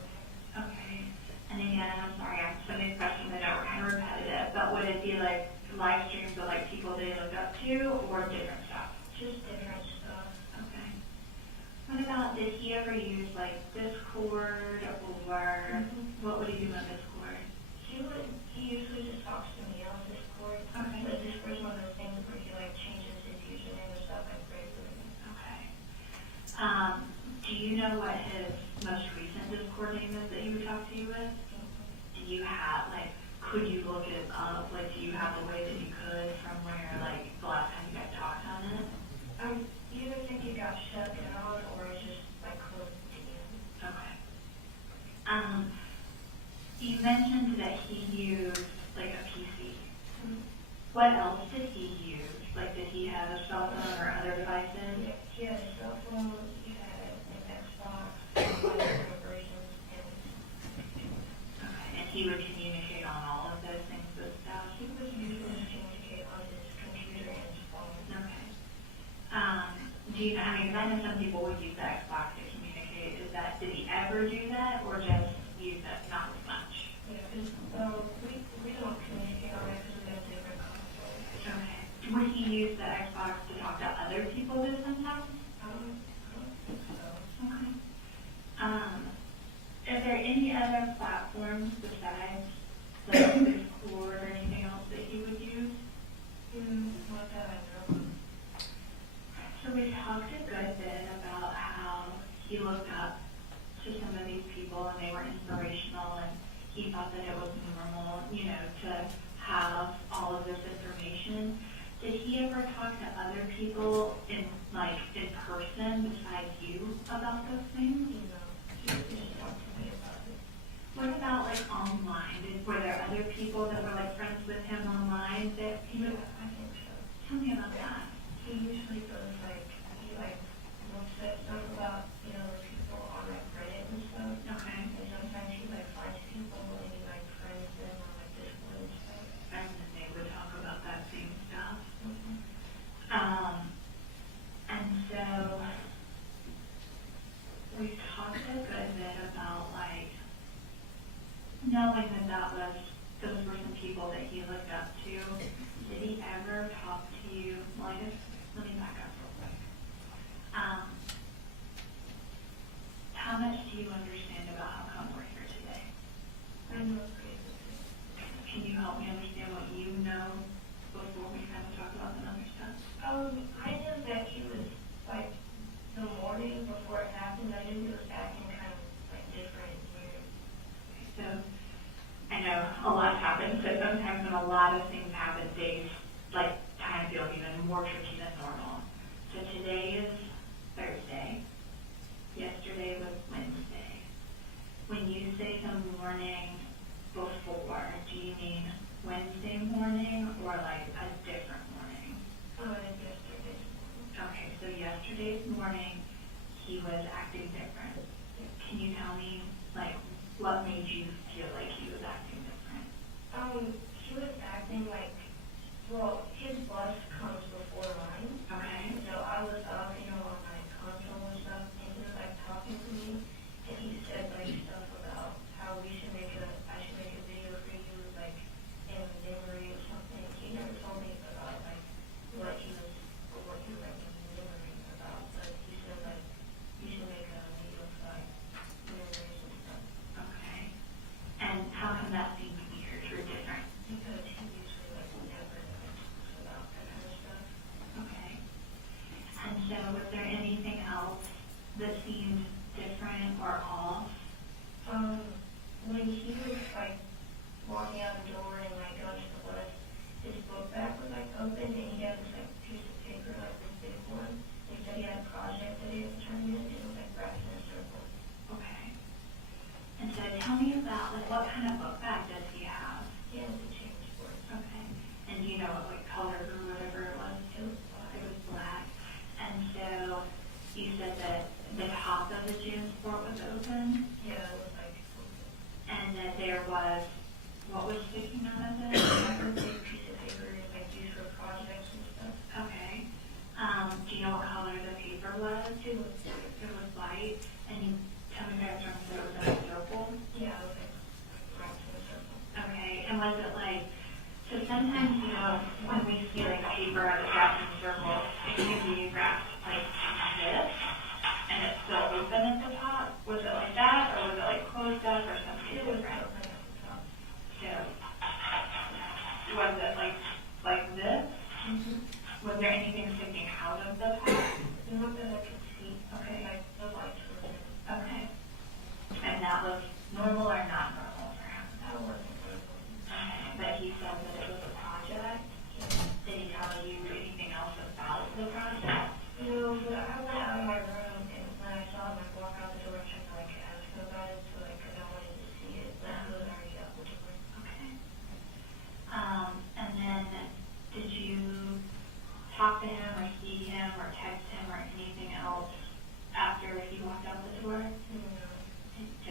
Okay. And again, I'm sorry, some of these questions I know are kind of repetitive, but would it be like live streams of like people they look up to or different stuff? just different stuff. Okay. What about, did he ever use like Discord or what would he do on Discord? He usually just talks to me on Discord. Okay. But Discord's one of those things where he like changes his username and stuff like regularly. Okay. Do you know what his most recent Discord name is that he would talk to you with? Do you have, like, could you look it up? Like, do you have a way that you could from where, like, the last time you guys talked on it? I either think he got shut down or it's just like closed again. Okay. You mentioned that he used, like, a PC. What else did he use? Like, did he have a cell phone or other devices? Yeah, he had a cell phone, he had an Xbox, different versions, and Okay. And he would communicate on all of those things with stuff? he would usually communicate on his computer and his phone. Okay. Do you, I mean, 'cause I know some people would use the Xbox to communicate. Did he ever do that or just use it not as much? Yeah, because we don't communicate on it because we have different consoles. Okay. Would he use the Xbox to talk to other people then sometimes? I don't think so. Okay. Are there any other platforms besides like Discord or anything else that he would use? Not that I know of. So we talked a good bit about how he looked up to some of these people and they were inspirational and he thought that it was normal, to have all of this information. Did he ever talk to other people in person besides you about those things? He just talked to me about it. What about like online? Were there other people that were like friends with him online that he would? I think so. Tell me about that. He usually goes he looks at stuff about, people on Reddit and stuff. Okay. And sometimes he finds people and he friends them on Discord and stuff. And then they would talk about that same stuff. And so we talked a good bit about knowing that those were some people that he looked up to. Did he ever talk to you? Well, I guess, let me back up real quick. How much do you understand about how come we're here today? I know pretty good. Can you help me understand what you know before we kind of talk about the other stuff? I knew that he was the morning before it happened. I knew he was acting kind of different and weird. So I know a lot happens, but sometimes when a lot of things happen, days, time feel even more tricky than normal. So today is Thursday. Yesterday was Wednesday. When you say the morning before, do you mean Wednesday morning or a different morning? Yesterday's morning. Okay, so yesterday's morning, he was acting different. Can you tell me, what made you feel like he was acting different? He was what kind of book bag does he have? He has a change for it. Okay. And do you know what like color or whatever it was? It was black. And so you said that the top of the JanSport was open? Yeah, it was like, And that there was, what was sticking out of it? like a big piece of paper, like used for projects and stuff. Okay. Do you know what color the paper was? It was like, It was white. And you tell me that it was in a circle? yeah, it was like wrapped in a circle. Okay. And was it like, so sometimes, you know, when we see like paper that's wrapped in a circle, it can be wrapped like this, and it's still open at the top. Was it like that, or was it like closed up, or something It was different? open at the top. So, was it like this? Was there anything sticking out of the top? Not that I could see. Okay. Like the lights were in. Okay. And that was normal or not normal for him? That wasn't good. Okay. But he said that it was a project. Did he tell you anything else about the project? No, but I went out of my room and when I saw him, I walked out the door and tried to like ask him about it, so like, cause I wanted to see it, but he was already out the door. Okay. And then did you talk to him or see him or text him or anything else after he walked out the door? No.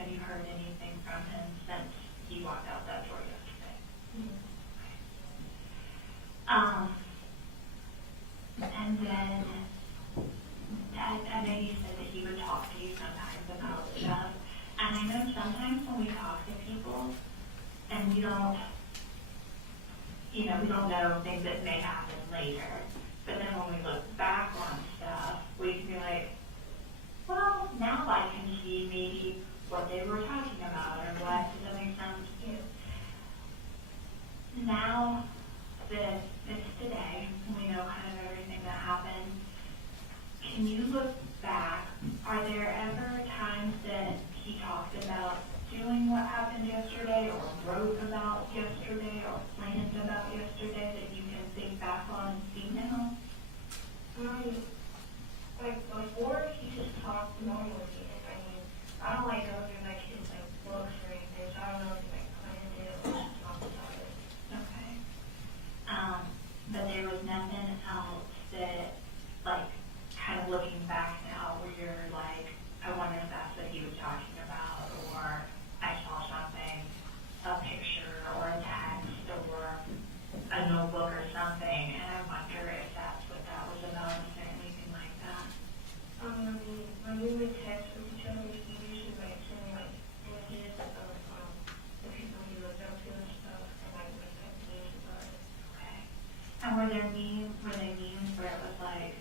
Have you heard anything from him since he walked out that door yesterday? And then I know you said that he would talk to you sometimes about stuff. And I know sometimes when we talk to people and we don't, you know, we don't know things that may happen later. But then when we look back on stuff, we can be like, well, now I can see maybe what they were talking about or what. Does that make sense? Yeah. Now that it's today, and we know kind of everything that happened, can you look back? Are there ever times that he talked about doing what happened yesterday or wrote about yesterday or planned about yesterday that you can think back on and see now? Like before, he just talked normally. I mean, I don't like go through my kids' like books or anything, so I don't know if he like planned it or just talked about it. Okay. But there was nothing else that, like, kind of looking back now where you're like, I wonder if that's what he was talking about, or I saw something, a picture or a text or a notebook or something, and I wonder if that's what that was about. Is there anything like that? I mean, when we would text with each other, he usually like send me like images of the people he looked up to and stuff, and like memes about it. Okay. And were there memes where it was like,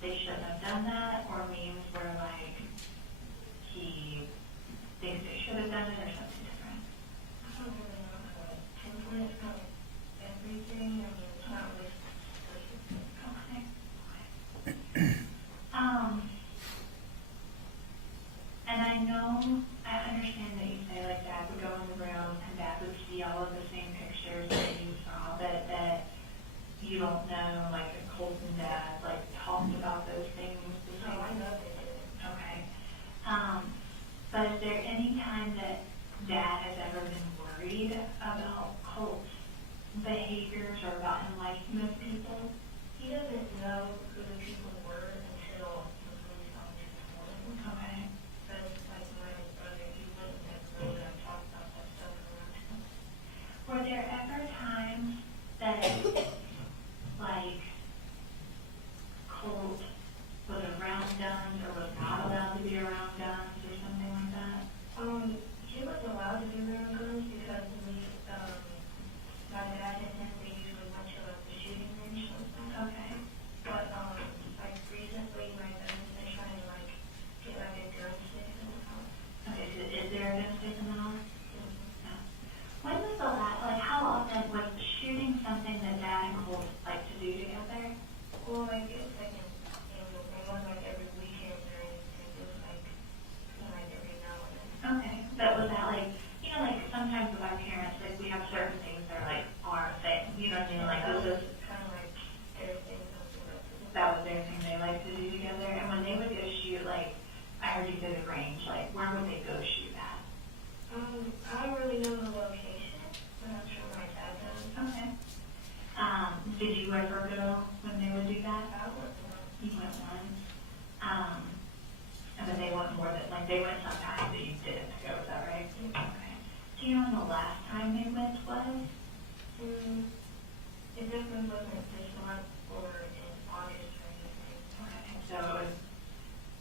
they shouldn't have done that, or memes where like, he thinks they should have done it, or something different? I don't really know how to pinpoint kind of everything. I mean, it's not really specific. Okay. And I know, I understand that you say like Dad would go in the room and Dad would see all of the same pictures that you saw, that you don't know, like if Colt and Dad like talked about those things the same. No, I know they did. Okay. But is there any time that Dad has ever been worried about Colt's behaviors or about him liking those people? He doesn't know who the people were until the police officer told him. Okay. But like my brother, he wouldn't have known that I talked about that stuff around him. Were there ever times that, like, Colt was around guns or was not allowed to be around guns or something like that? He was allowed to be around guns because we, my dad and him, we usually went to a that, like, they went sometimes that you didn't go, is that right? Okay. Do you know when the last time they went was? It definitely wasn't this month or in August or anything. Okay, so it was,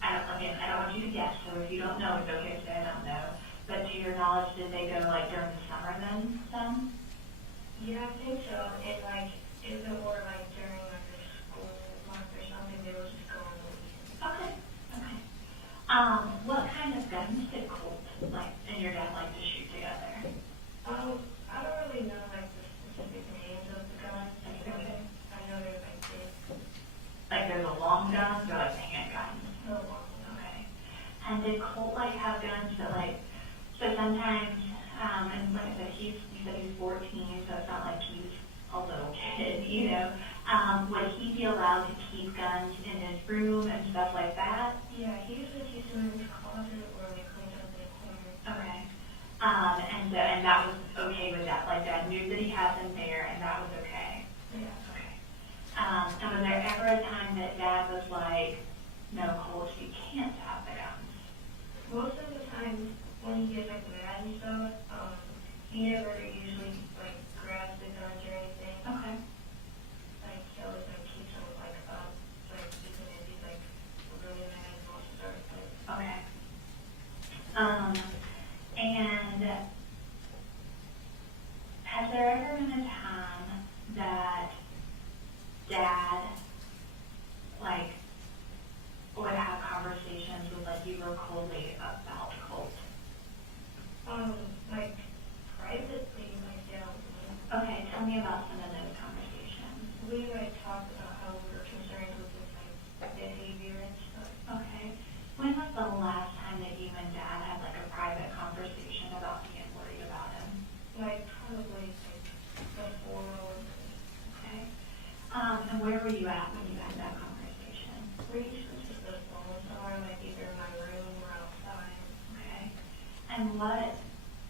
I don't want you to guess, so if you don't know, it's okay to say I don't know. But to your knowledge, did they go like during the summer then, some? Yeah, I think so. It like, if it were like during like a school month or something, they would just go on the weekend. Okay, okay. What kind of guns did Colt, like, and your dad like to shoot together? I don't really know like the specific names of the guns. Okay. I know they're like big. Like there's a long guns or like handguns? No long. Okay. And did Colt like have guns that like, so sometimes, and like I said, you said he's 14, so it's not like he's a little kid, you know. Would he be allowed to keep guns in his room and stuff like that? Yeah, he usually keeps them in his closet or like cleans up in the corner. Okay. And that was okay with that, like Dad knew that he had them there and that was okay? Yeah. Okay. And was there ever a time that Dad was like, no, Colt, you can't have the guns? Most of the time when he gets like mad and stuff, he never usually like grabs the guns or anything. Okay. Like he always like keeps them like up, like even if he's like really mad and wants to start a fight. Okay. And has there ever been a time that Dad, like, would have conversations with, like, you or Coley about Colt? Like privately, like yeah. Okay, tell me about some of those conversations. We like talked about how we were concerned with his like behavior and stuff. Okay. When was the last time that you and Dad had, like, a private conversation about being worried about him? Like probably like before or Okay. And where were you at when you had that conversation? we usually just go phone somewhere, like either in my room or outside. Okay. And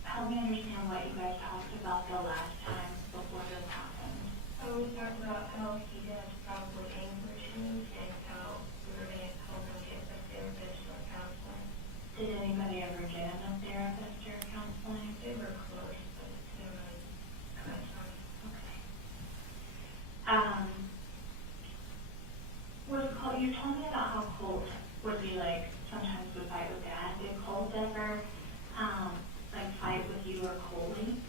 help me understand what you guys talked about the last time before this happened. We talked about how he has probably anger issues and how we were going to help him get a therapist or counseling. Did anybody ever get him a therapist or counseling? They were close, but it didn't really come time. Okay. You told me about how Colt would be like, sometimes would fight with Dad. Did Colt ever, like fight with you or Coley?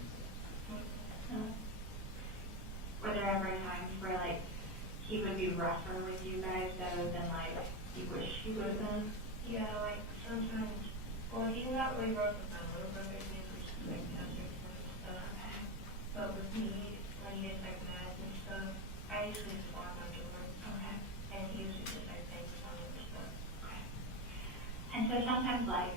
No? Were there ever times where like he would be rougher with you guys though than like you wish he would have been? Yeah, like sometimes, well, he's not really rough with my little brother, he's just like counseling and stuff. But with me, when he gets like mad and stuff, I usually just lock my door. Okay. And he usually just like thanks on it and stuff. Okay. And so sometimes like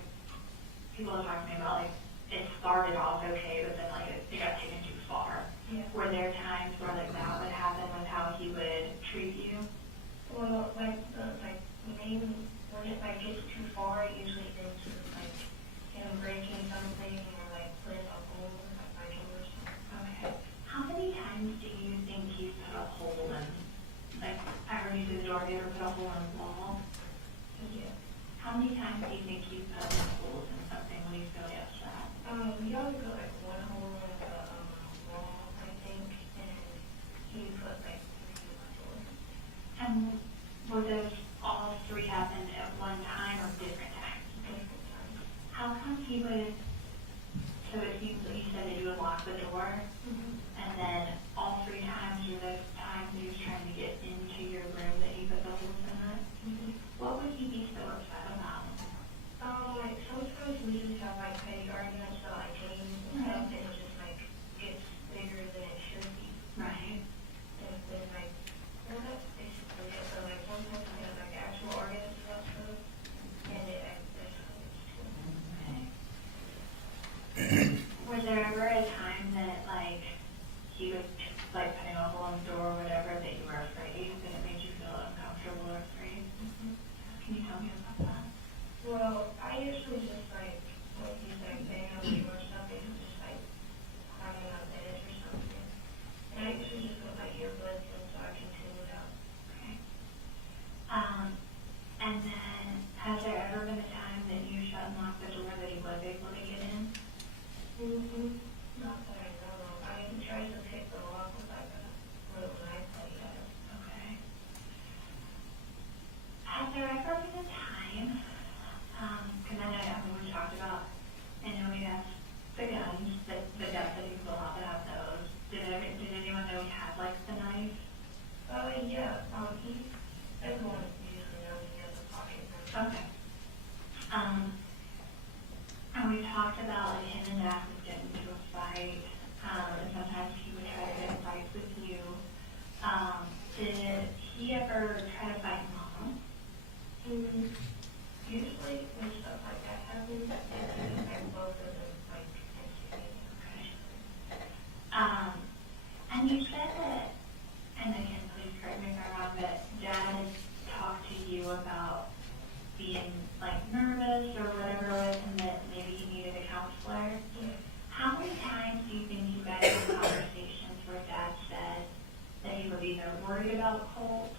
people are talking about like it started off okay, but then like it got taken too far. Yeah. Were there times where like that would happen with how he would treat you? Well, like maybe when it like gets too far, it usually ends with like him breaking something or like putting a hole in like my door or something. Okay. How many times do you think he's put a hole in, like, I heard you say the door, have you ever put a hole in a wall? Yeah. How many times do you think he's put holes in something when he's really upset? We always put like one hole in the wall, I think, and he put like 3 in my door. And were those all 3 happen at one time or different times? Different times. How come he would, so it seems that you said that you would lock the door, and then all 3 times were those times he was trying to get into your room that he put the holes in it? What would he be so upset about? Like sometimes we just have like petty arguments about like games and stuff, and it just like gets bigger than it should be. Right. And then like, well, that's basically it. So like sometimes we have like actual arguments about stuff, and it escalates too. Okay. unlock the door that he was able to get in? Not that I know of. I mean, he tries to pick the lock with like a little knife that he has. Okay. Has there ever been a time, because I know we talked about, I know we have the guns, the death that he's allowed to have those. Did anyone know he had like the knife? Yeah, everyone usually knows he has a pocket knife. Okay. And we talked about like him and Dad would get into a fight, and sometimes he would try to get in fights with you. Did he ever try to fight Mom? Usually when stuff like that happens, and both of them like okay. And you said that, and again, please correct me if I'm wrong, but Dad talked to you about being like nervous or whatever it was, and that maybe he needed a counselor. Yeah. How many times do you think you guys had conversations where Dad said that he was either worried about Colt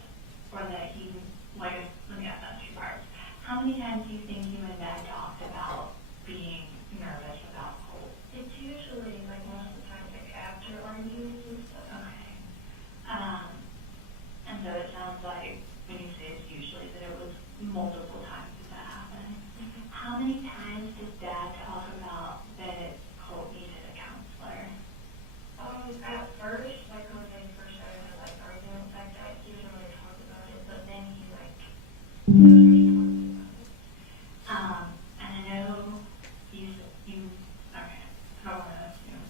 or that he, like, let me ask that in two parts. How many times do you think you and Dad talked about being nervous about Colt? It's usually like most of the time like after arguments and stuff. Okay. And so it sounds like when you say it's usually that it was multiple times that happened. Mm-hmm. How many times did Dad talk about that Colt needed a counselor? At first, like when they first started like arguing like that, he didn't really talk about it, but then he like and I know you okay, I don't wanna assume.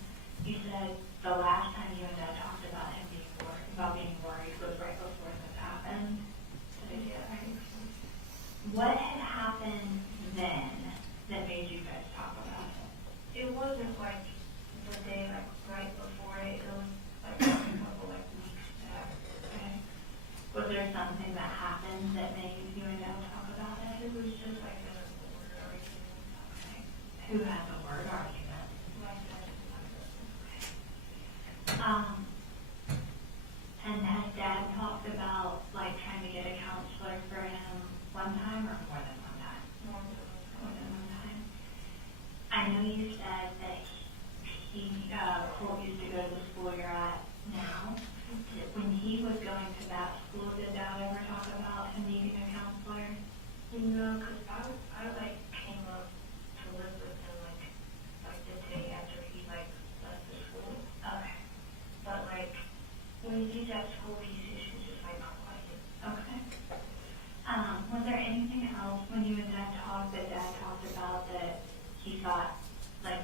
You said the last time you and Dad talked about him being worried was right before this happened. What had happened then that made you guys talk about it? It wasn't like the day like right before it. It was like a couple like weeks back. Okay. Was there something that happened that made you and Dad talk about it? It was just like a word argument. Okay. Who had the word argument? My dad and my brother. Okay. And has Dad talked about like trying to get a counselor for him one time or more than one time? More than one time. I know you said that Colt used to go to the school you're at now. When he was going to that school, did Dad ever talk about him needing a counselor? No, because I like came up to live with him like the day after he like left the school. Okay. But like when he's at school, he's just like quiet. Okay. Was there anything else when you and Dad talked that Dad talked about that he thought like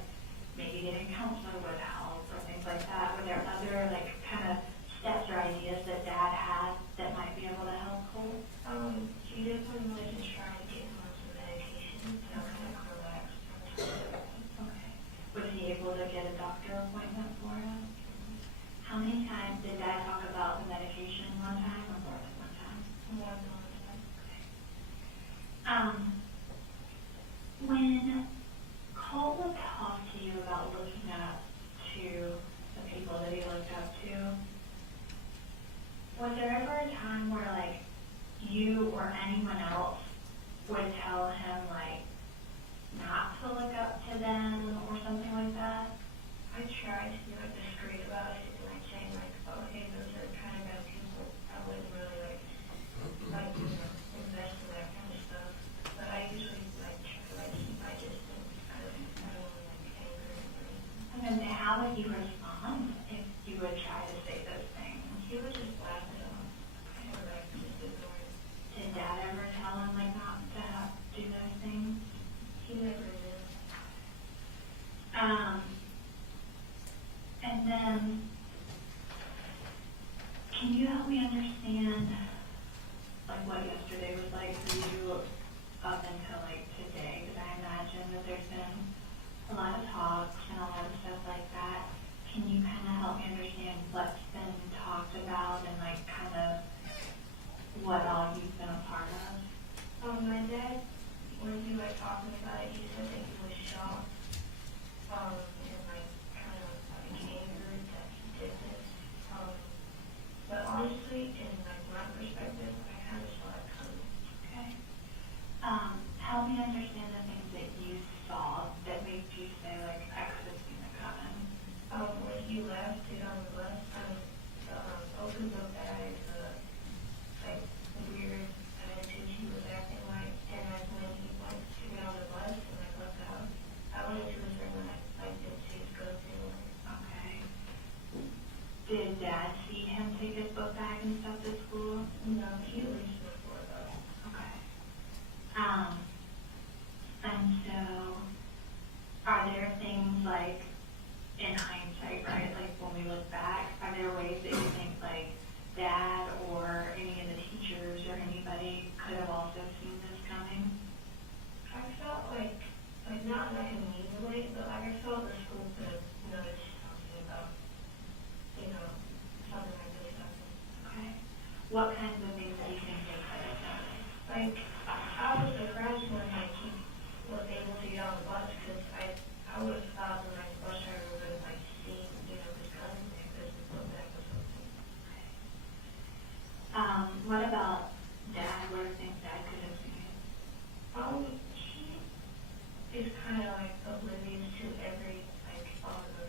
maybe getting a counselor would help or things like that? Were there other like kind of steps or ideas that Dad had that might be able to help Colt? He definitely wanted to try to get him on some medication to kind of relax. Okay. Was he able to get a doctor appointment for him? How many times did Dad talk about the medication? One time or more than one time? More than one time. Okay. When Colt would talk to you about looking up to the people that he looked up to, was there ever a time where like you or anyone else would tell him like not to look up to them or something like that? I tried to be like discreet about it and like saying like, oh hey, those are kind of bad people. I wouldn't really like invest in that kind of stuff. But I usually like try to like keep my distance. I don't want to like anger anybody. And then how would you respond if you would try to say those things? He would just laugh at them. Or like just ignore it. Did Dad ever tell him like not to do those things? He never did. And then, can you help me understand, like, what yesterday was like for you up until, like, today? Because I imagine that there's been a lot of talks and a lot of stuff like that. Can you kind of help me understand what's been talked about and, like, kind of what all you've been a part of? My dad, when he was talking about it, he said that he was shocked. And like kind of like angry that he did this. But honestly, in like my perspective, I kind of saw it coming. Okay. Help me understand the things that you right, but like I felt the school could notice something about, something like this happening. Okay. What kinds of things do you think they could have done? Like, I was surprised when like he was able to get on the bus because I would have thought when like the bus driver would have like seen, his gun because it looked back or something. What about Dad? What are things Dad could have seen? He is kind of like oblivious to every like all the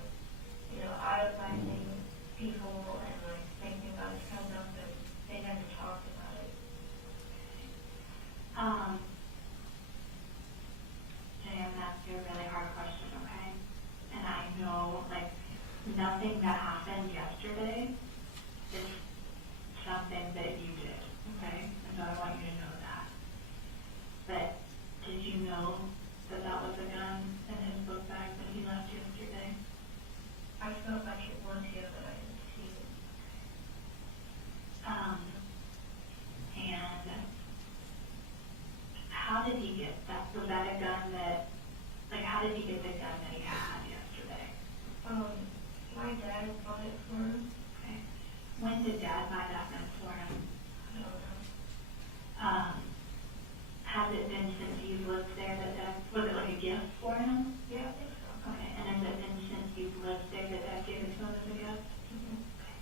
idolizing people and like thinking about this kind of stuff, but they never talked about it. Jay, I'm gonna ask you a really hard question, okay? And I know, like, nothing that happened yesterday is something that you did, okay? And so I want you to know that. But did you know that that was a gun in his book bag that he left yesterday? I felt like it was here, but I didn't see it. And how did he get that? Was that a gun that, like, how did he get the gun that he had yesterday? My dad bought it for him. Okay. When did Dad buy that gun for him? I don't know. Has it been since you've lived there that Dad, was it like a gift for him? Yeah, I think so. Okay, and has it been since you've lived there that Dad gave it to him as a gift? Mm-hmm. Okay.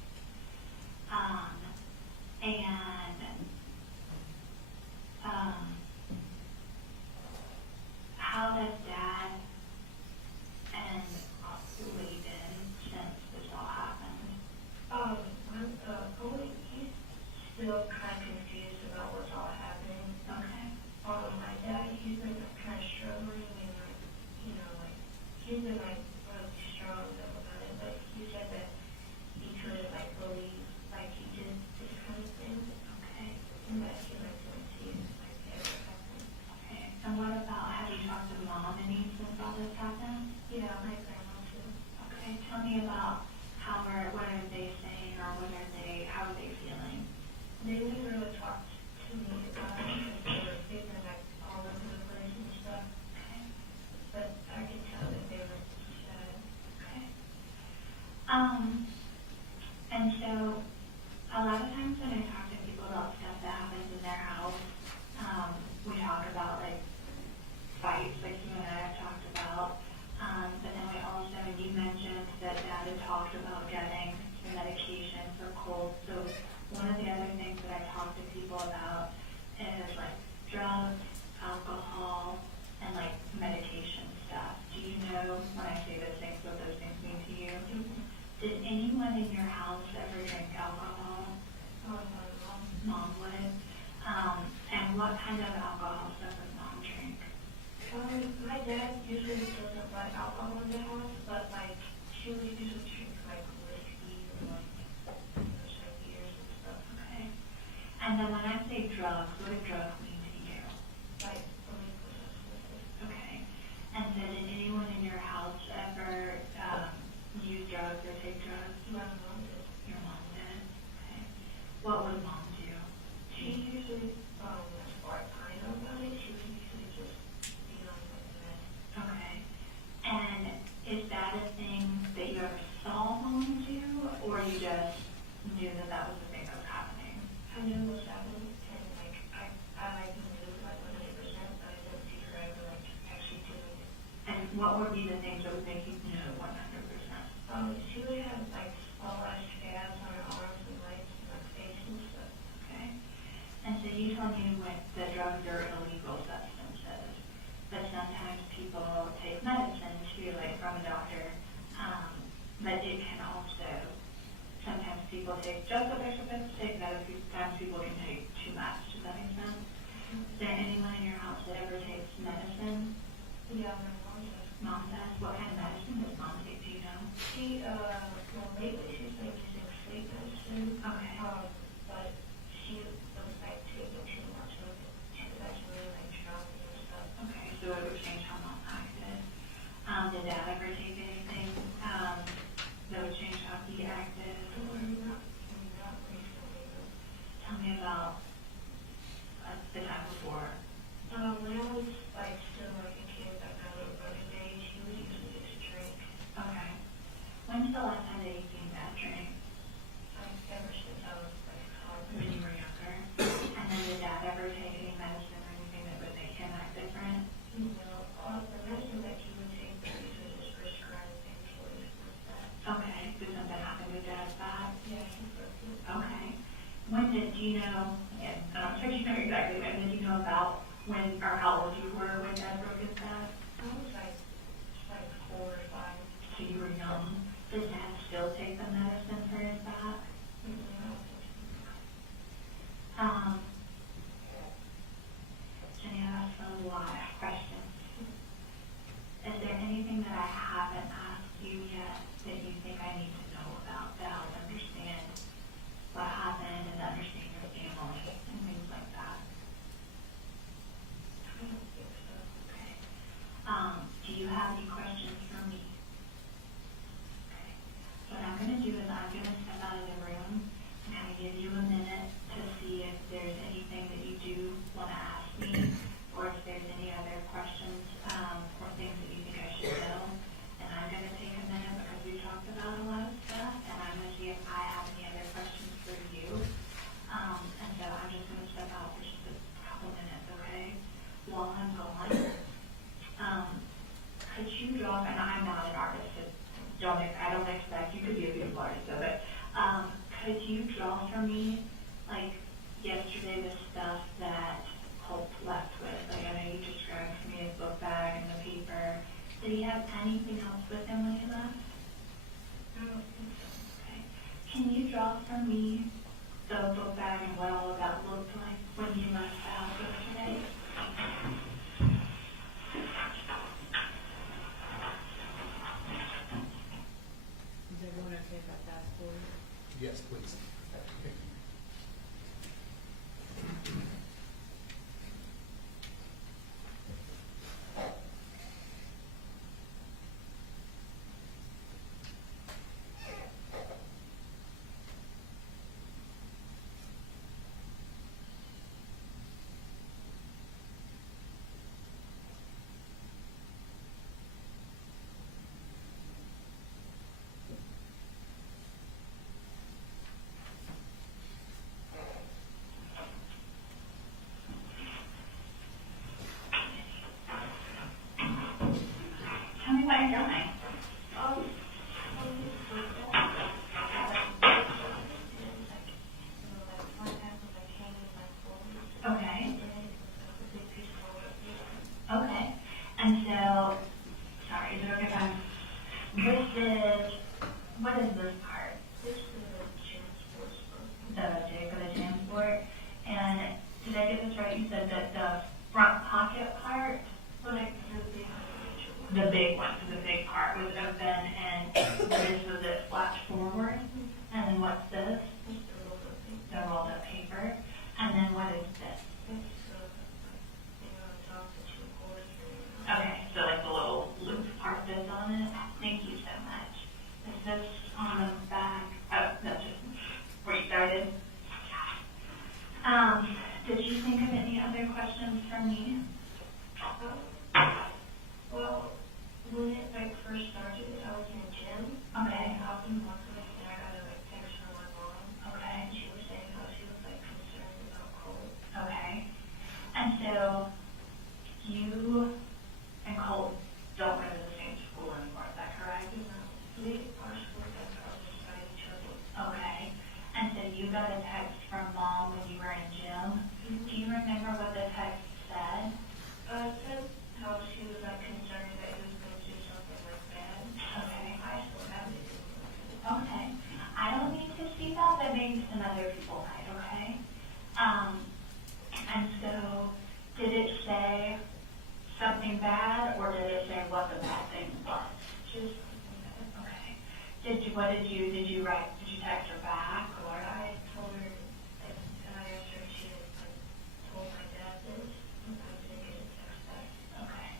How has Dad and Lee been since this all happened? He's still kind of confused about what's all happening. Okay. My dad, he's been kind of struggling and he's been really strong about it, but he said that he couldn't believe he did this kind of thing. Okay. And that he couldn't see it ever happen. Okay. And what about, have you talked to Mom any since all this happened? Yeah, my grandma too. Okay. Tell me about what are they saying or how are they feeling? They didn't really talk to me about it because they've been all over the place and stuff. Okay. But I could tell that they were sad. Okay. And so a lot of times when I talk to people about stuff that happens in their house, we talk about fights like you and I have talked about. But then we also, you mentioned that Dad had talked about getting some medication for cold. So one of the other things that I talk to people about is drugs, alcohol, and medication stuff. Do you know when I say those things, what those things mean to you? Mm-hmm. Did anyone in your house ever drink alcohol? Mom would. And what kind of alcohol stuff does Mom drink? My dad usually doesn't like alcohol in the house, but she would usually drink whiskey or beers and stuff. Okay. And then when I say drugs, what do drugs mean to you? Illegal substances. Okay. And so did anyone in your house ever use drugs or take drugs? My mom did. Your mom did? Okay. What would Mom do? She usually, as far as I know about it, she would usually just be on meth. Okay. And is that a thing that you ever saw Mom do, or you just knew that that was the thing that was happening? I knew it was happening, and I knew 100%, but I didn't see her ever actually doing it. And what would be the things that would make you know 100%? She would have small scabs on her arms and legs and her face and stuff. Okay. And so you told me the drugs are illegal substances, but sometimes people take medicine too, from a doctor. But it can also, sometimes people take just what they're supposed to take, and other times people can take too much. Does that make sense? Is there anyone in your house that ever takes medicine? Yeah, my mom does. Mom does? What kind of medicine does Mom take? Do you know? She, lately she's been using sleep medicine. Okay. But she was taking too much of it. She was actually drowning and stuff. Okay, so it would change how Mom acted. Did Dad ever take anything that would change how he acted? Not recently. Tell me about the time before. When I was still a kid, back in my little brother's age, he would usually when's the last time that you've seen bad training? Like ever since I was like when you were younger. And then did Dad ever take any medicine or anything that would make him act different? No, the medicine that he would take was his prescribed painkillers. Okay, did something happen with Dad's back? Yeah, he broke it. Okay. When did you know, again, I don't expect you to know exactly, but did you know about when, or how old you were when Dad broke his back? I was like 4 or 5. So you were young. Does Dad still take the medicine for his back? Jenny, I've asked a lot of questions. Is there anything that I haven't asked you yet that you think I need to know about to help understand what happened and understand your family and things like that? I don't think so. Okay. Do you have any questions for me? Okay. What I'm going to do is I'm going to step out of the room and kind of give you a minute to see if there's anything that you do want to ask me or if there's any other questions or things that you think I should know. And I'm going to take a minute because we talked about a lot of stuff and I'm going to see if I have any other questions for you. And so I'm just going to step out for just a couple minutes, okay? While I'm gone, could you draw, and I'm not an artist, so I don't expect, you could be a beautiful artist, though, but could you draw for me, like, yesterday the stuff that Colt left with? Like, I know you described for me his book bag and the paper. Did he have anything else with him when he left? I don't think so. Okay. Can you draw for me the book bag and what all of that looked like when he left the house yesterday? Is everyone okay if I fast forward? Yes, please. Tell me what you're doing. Okay. Okay. And so, sorry, is it okay if I'm, what is this part? This is the J for the transport. And did I get this right? You said that the front pocket part, the big one, so the big part was open and this was it flapped forward. And then what's this? The rolled up paper. And then what is this? Okay, so like the little loop part that's on it. Thank you so much. Is this on the back? Oh, that's just, were you excited? Did you think of any other questions for me? Well, when it like first started, I was in the gym. Okay. And I got a like text from my mom. Okay. And she was saying how she was like concerned about Colt. Okay. And so you and Colt don't go to the same school anymore, is that correct? No. Our schools are beside each other. Okay. And so you got a text from Mom when you were in gym. Mm-hmm. Do you remember what the text said? It said how she was like concerned that he was going to do something like bad. Okay. I still have it. Okay. I don't need to see that, but maybe some other people might, okay? And so, did it say something bad, or did it say what the bad thing was? Just something bad. Okay. Did you text her back, or? I told her, and I asked her if she had like told my dad this, and I didn't get a text back. Okay.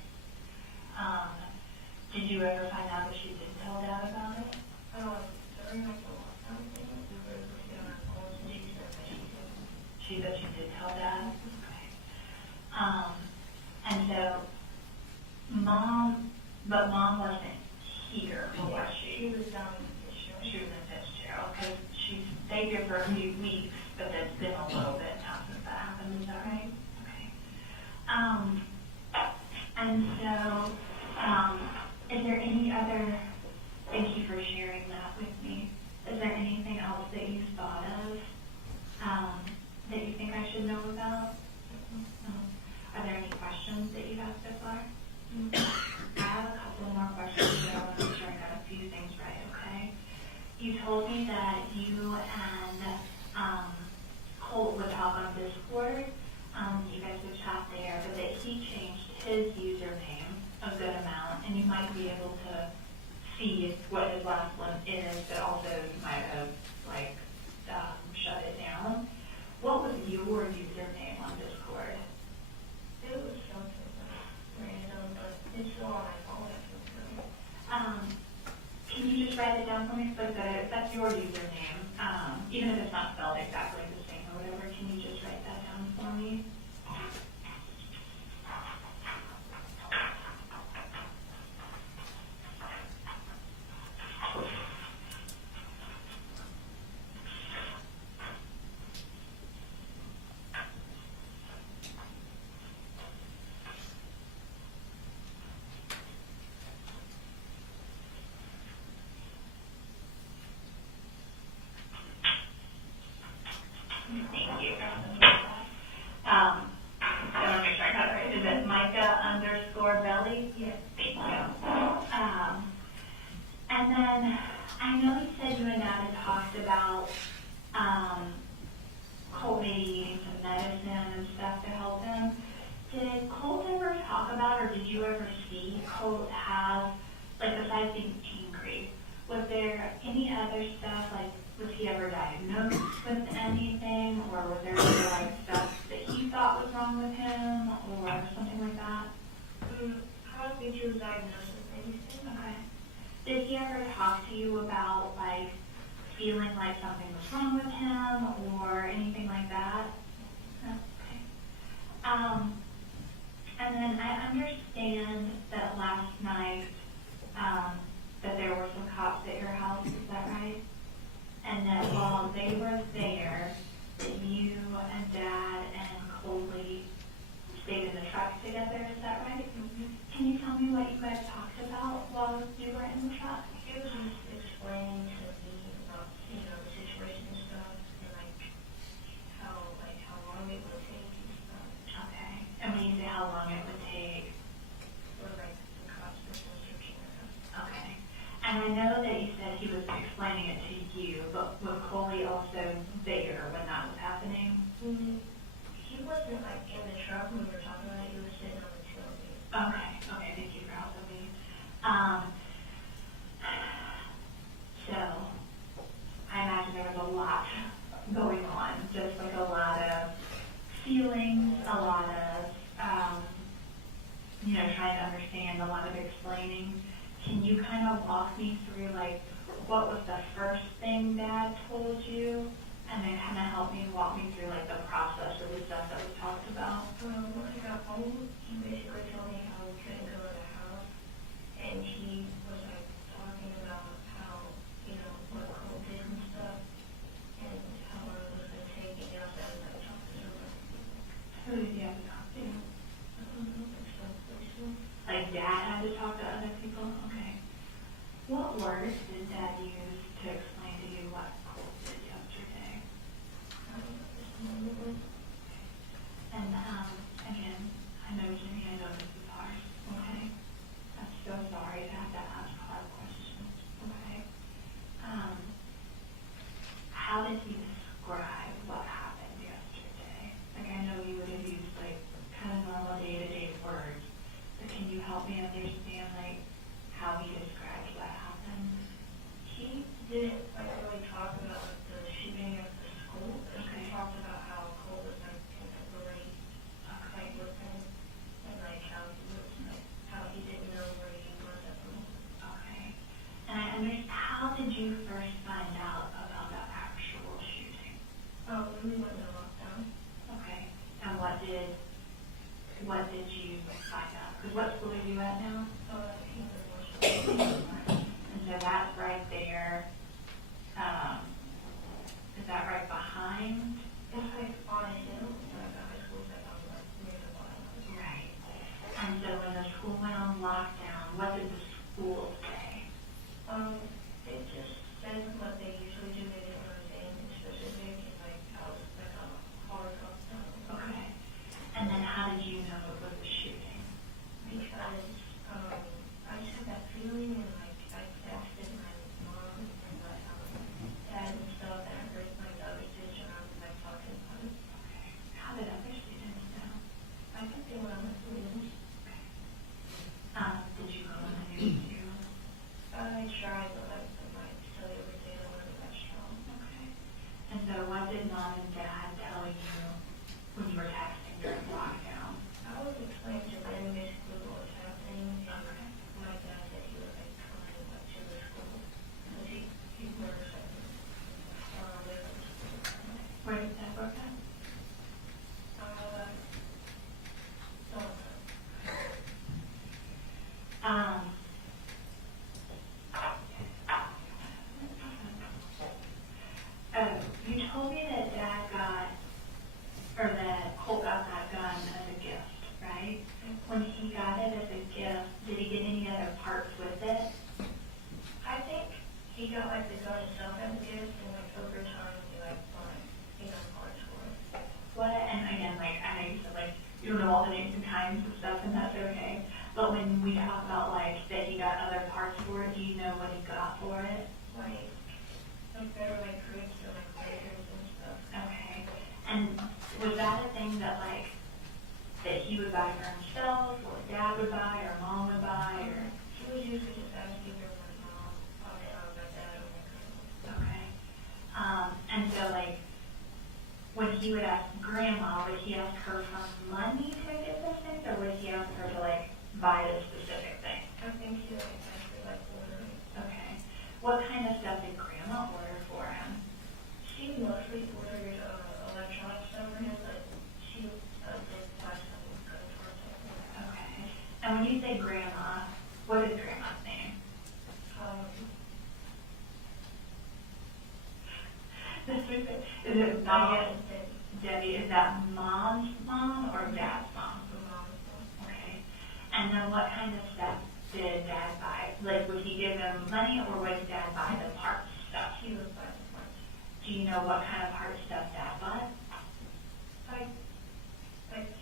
Did you ever find out that she did tell Dad about it? During like the lockdown thing, we were looking at our phones, and she said that she did. She said she did tell Dad? Okay. And so, Mom wasn't here, was she? She was down might be able to see what his last one is, but also you might have like shut it down. What was your username on Discord? It was something random, but it's still on my phone. Can you just write it down for me? Like that's your username, even if it's not spelled exactly the same or whatever. Can you just write that down for me? Thank you. I want to make sure I got it right. Is it Micah_Belly? Yes. Thank you. And then I know you said you and Dad had talked about Colt maybe eating some medicine and stuff to help him. Did Colt ever talk about, or did you ever see Colt have, like besides being angry, was there any other stuff, like was he ever diagnosed with anything, or was there any like stuff that he thought was wrong with him, or something like that? I don't think he was diagnosed with anything. Okay. Did he ever talk to you about like feeling like something was wrong with him, or anything like that? Okay. And then I understand that last night that there were some cops at your house. Is that right? And that while they were there, that you and Dad and Coley stayed in the truck together, is that right? Mm-hmm. Can you tell me what you guys talked about while you were in the truck? It was just explaining to me about, the situation and stuff, and how long it would take and stuff. Okay. And when you say how long it would take? Or the cops were searching around. Okay. And I know that you said he was explaining it to you, but was Coley also there when that was happening? Mm-hmm. He wasn't in the truck when we were talking about it. He was sitting on the tailgate. Okay. Okay. Thank you for helping me. So I imagine there was a lot going on, just like a lot of feelings, a lot of trying to understand, a lot of explaining. Can you kind of walk me through what was the first thing Dad told you, and then kind of help me walk me through the process of the stuff that we talked about? When I got home, he basically told me how we couldn't go to the house, and he was talking about how what Colt did and stuff, and how long it was going to take, and he also had to talk to someone. Who did you have to talk to? I don't know, Like Dad had to talk to other people? Okay. What words did Dad use to explain to you what Colt did yesterday? And again, I know Jimmy, I know this is hard, okay? I'm so sorry to have to ask hard questions, okay? How did he describe what happened yesterday? I know you would have used kind of normal day-to-day words, but can you help me understand how he described what happened? He didn't really talk about the shooting at the school. Okay. He talked about how Colt was really fight with him, and how he was how he didn't know where he was at the moment. Okay. And I understand. How did you first find out about the actual shooting? When we went into lockdown. Okay. And what did you find out? Because what school are you at now? And so that's right there. Is that right behind? It's on a hill, the high school's near the bottom. Right. And so when the school went on lockdown, what did the school say? They just said what they usually do. They didn't really say anything specific, and how it was a hard lockdown. Okay. And then how did you know it was a shooting? Because I just had that feeling, and I texted my mom and my dad and stuff, and I heard the other students around talking about it. Okay. How did other students know? I think they were on the news. Did you go on the news he would ask grandma, would he ask her for money to get those things, or would he ask her to like buy the specific thing? I think he like asked for like ordering. Okay. What kind of stuff did grandma order for him? She mostly ordered electronic stuff for him, but she did buy some good for him. Okay. And when you say grandma, what is grandma's name? Is it mom? Debbie, is that mom's mom or dad's mom? Mom's mom. Okay. And then what kind of stuff did dad buy? Like, would he give them money or would dad buy the parts stuff? He would buy the parts. Do you know what kind of parts stuff dad bought? Like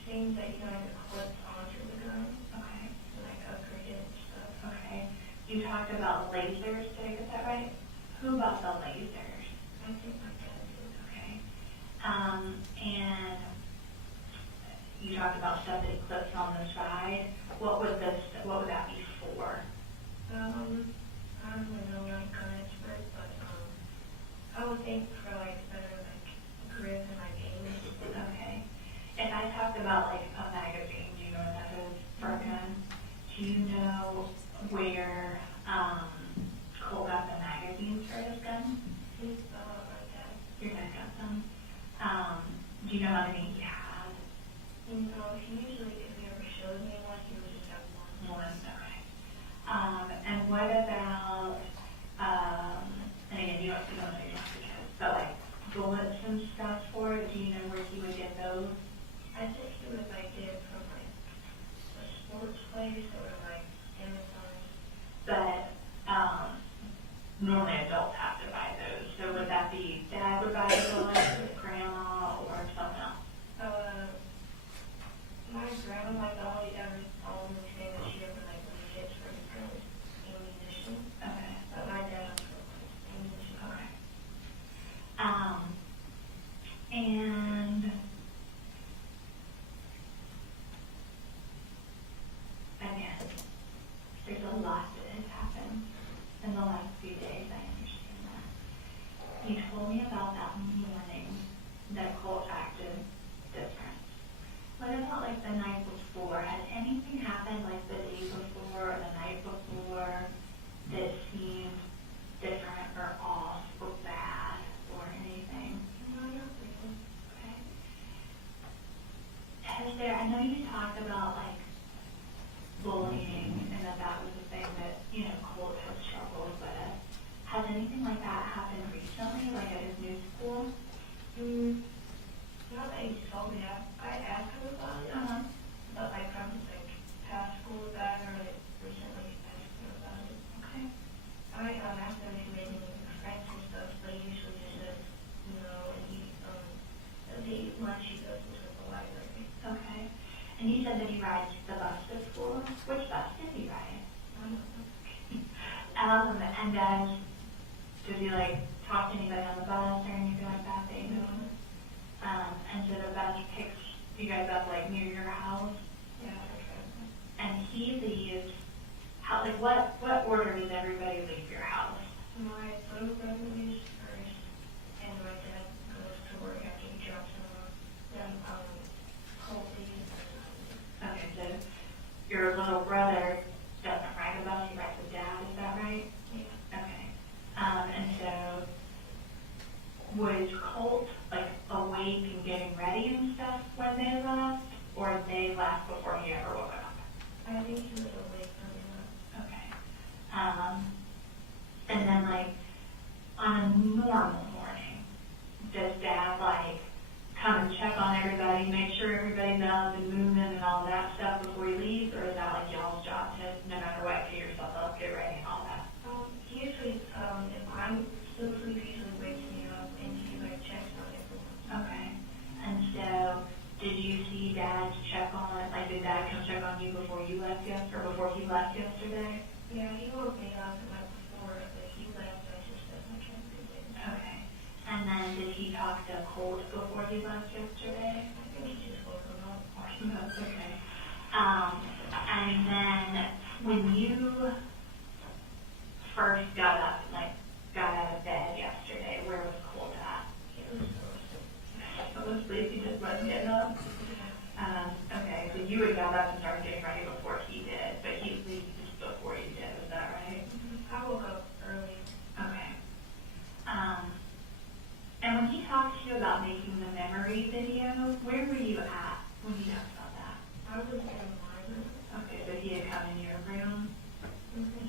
things that you know like clip onto the gun. Okay. And like upgrade it and stuff. Okay. You talked about lasers, did I get that right? Who bought the lasers? I think my dad did. Okay. And you talked about stuff that clips on the side. What would that be for? I don't really know, like gun expert, but I would think for like better like grip and like aim. Okay. If I talked about like a magazine, do you know what that is for a gun? Do you know where Colt got the magazines for his gun? He's my dad. Your dad got them. Do you know how many he had? No, he usually, if he ever showed me one, he would just have one. One, okay. And what about, and again, you don't know your kids, but like bullets and stuff for it, do you know where he would get those? I think he would like get it from like a sports place or like Amazon. But, normally adults have to buy those, so would that be dad would buy the bullets, or grandma, or something else? My grandma, like only thing that she ever like really gets for his gun is ammunition. Okay. But my dad also likes ammunition. Okay. And again, there's a lot that has happened in the last few days, I understand that. You told me about that morning that Colt acted different. What about like the night before? Had anything happened like the day before or the night before that seemed different or off or bad or anything? No, I don't think so. Okay. Has there, I know you talked about like bullying and that was a thing that, you know, Colt has struggled with. Has anything like that happened recently, like at his new school? Not that he told me. I asked him about it. But like from like past school with that or like recently asked him about it. Okay. I asked him if he made any friends and stuff, but he usually just says no, and he lunch he goes into the library. Okay. And you said that he rides the bus to school. Which bus did he ride? I don't know. And then, does he like talk to anybody on the bus or anything like that? They know. And so the bus picks you guys up like near your house. Yeah, okay. And he leaves. How like what order does everybody leave your house? My little brother leaves first, and my dad goes to work after he drops him off. Then Colt leaves. Okay, so your little brother doesn't ride a bus, he rides with dad, is that right? Yeah. Okay. And so was Colt like awake and getting ready and stuff when they left, or they left before he ever woke up? I think he was awake when he left. Okay. And then like on a normal morning, does dad like come and check on everybody, make sure everybody knows and moving and all that stuff before he leaves, or is that like y'all's job?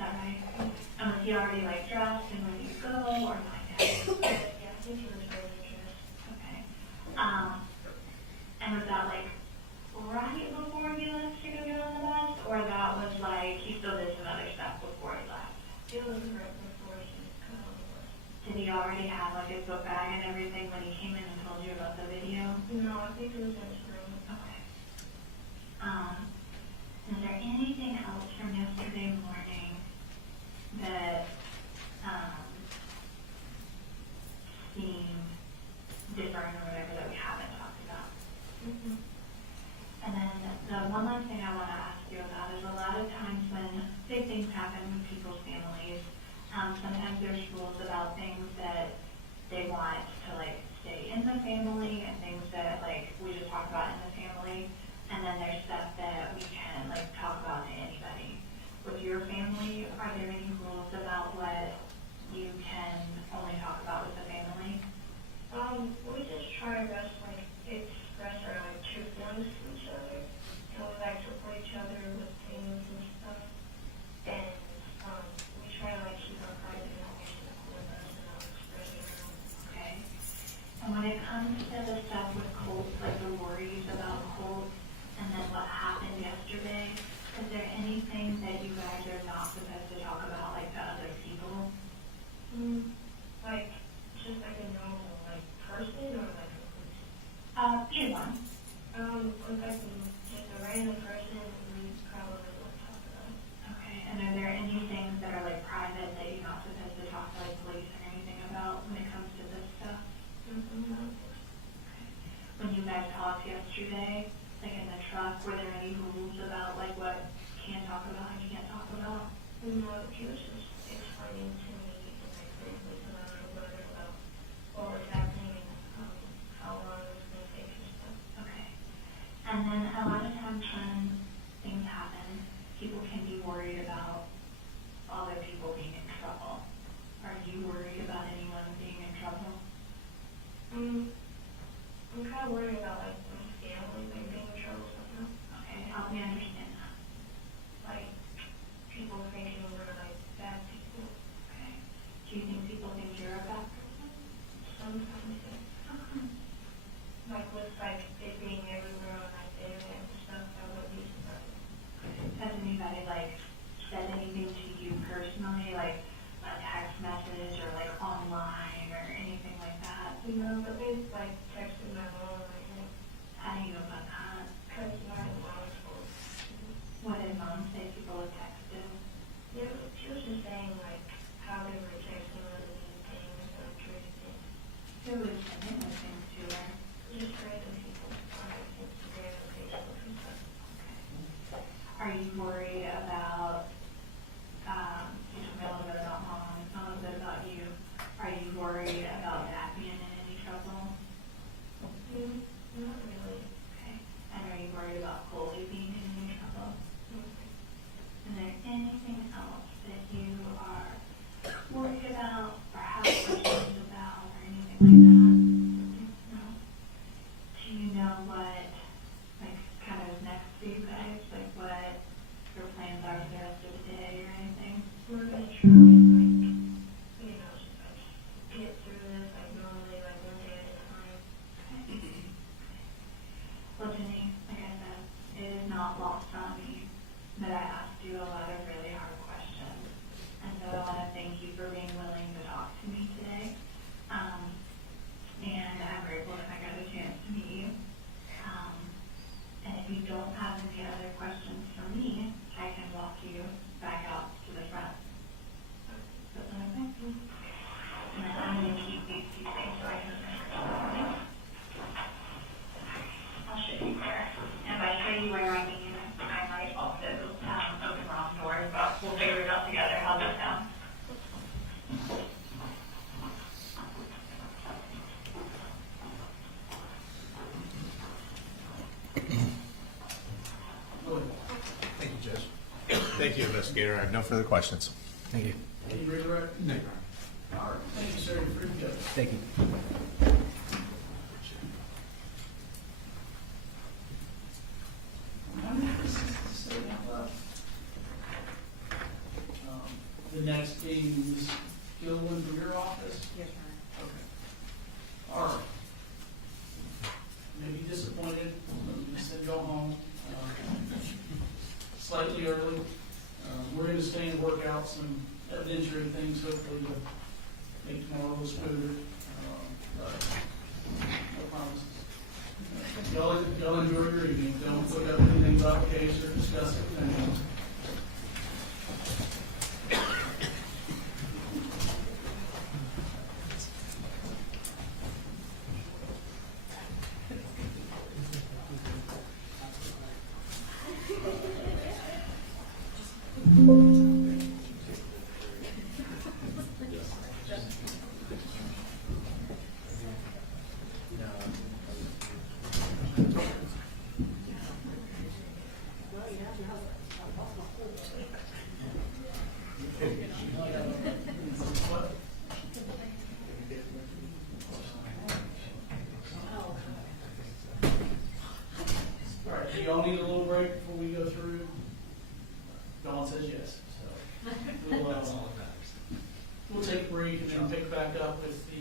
that right? And was he already like dressed and ready to go, or not yet? Yeah, I think he was ready to dress. Okay. And was that like right before he left to go get on the bus, or that was like he still did some other stuff before he left? It was right before he got on the bus. Did he already have like his book bag and everything when he came in and told you about the video? No, I think it was in his room. Okay. Is there anything else from yesterday morning that seemed different or whatever that we haven't talked about? Mm-hmm. And then the one last thing I want to ask you about is a lot of times when big things happen with people's families, sometimes there's rules about things that they want to like stay in the family and things that like we just talk about in the family. And then there's stuff that we can like talk about to anybody. With your family, are there any rules about what you can only talk about with the family? We just try our best to like express our like true feelings to each other. And we like support each other with things and stuff. And we try to like keep our private information with us and not express it around. Okay. And when it comes to the stuff with Colt, like the worries about Colt, and then what happened yesterday, is there anything that you guys are not supposed to talk about, like to other people? Like, just like a normal, like, person or like a police? Either one. Like, just a random person, we probably won't talk about. Okay, and are there any things that are like private that you're not supposed to talk to like police or anything about when it comes to this stuff? No. Okay. When you guys talked yesterday, like in the truck, were there any rules about like what you can talk about and you can't talk about? No, he was just explaining to me and my family about what was happening and how long it was going to take and stuff. Okay. And then a lot of times when things happen, people can be worried about other people being in trouble. Are you worried about anyone being in trouble? I'm kind of worried about like my family being in trouble somehow. Okay, help me understand that. Like people thinking we're like bad people. Okay. Do you think people think you're a bad person? Sometimes, yeah. Like with like it being everywhere on like the internet and stuff, I wouldn't be surprised. Has anybody like said anything to you personally, like a text message or like online or anything like that? No, but they like texted my mom like, how do you know about that? Because my mom told me. What did mom say people had texted? Yeah, she was just saying like how they were texting other things and crazy things. Who was sending those things to her? Just random people on like Instagram and Facebook and stuff. Okay. Are you worried about, you told me a little bit about mom, a little bit about you. Are you worried about that being in any trouble? Not really. Okay. And are you worried about Colby being in any trouble? Is there anything else that you are worried about or have questions about or anything like that? No? Do you know what, like, kind of next for you guys? Like, what your plans are for the rest of the day or anything? We're going to try and, like, you know, just, like, get through this, like, normally, like, one day at a time. Okay. Well, Jenny, like I said, it is not lost on me that I asked you a lot of really hard questions. And so I want to thank you for being willing to talk to me today. And I'm grateful that I got a chance to meet you. And if you don't have any other questions for me, I can walk you back out to the front. So, thank you. And then I'm going to keep these two things so I can remember. I'll show you where. And if I show you where I mean, I might also open wrong doors, but we'll figure it out together. How's that sound? Thank you, Judge. Thank you, Investigator. I have no further questions. Thank you. Can you redirect? No. All right, thank you, sir. You're free to go. Thank you. How many pieces to say out loud? The next being Ms. Gilliland from your office? Yes, sir. Okay. All right. Maybe disappointed, I said go home, slightly early. We're gonna stay and work out some evidentiary things, hopefully to make tomorrow a little smoother. But no promises. Y'all enjoy your evening. Don't look up anything about the case or discuss it with anyone. All right, do y'all need a little break before we go through? Dawn says yes, so we'll take a break and then pick back up with the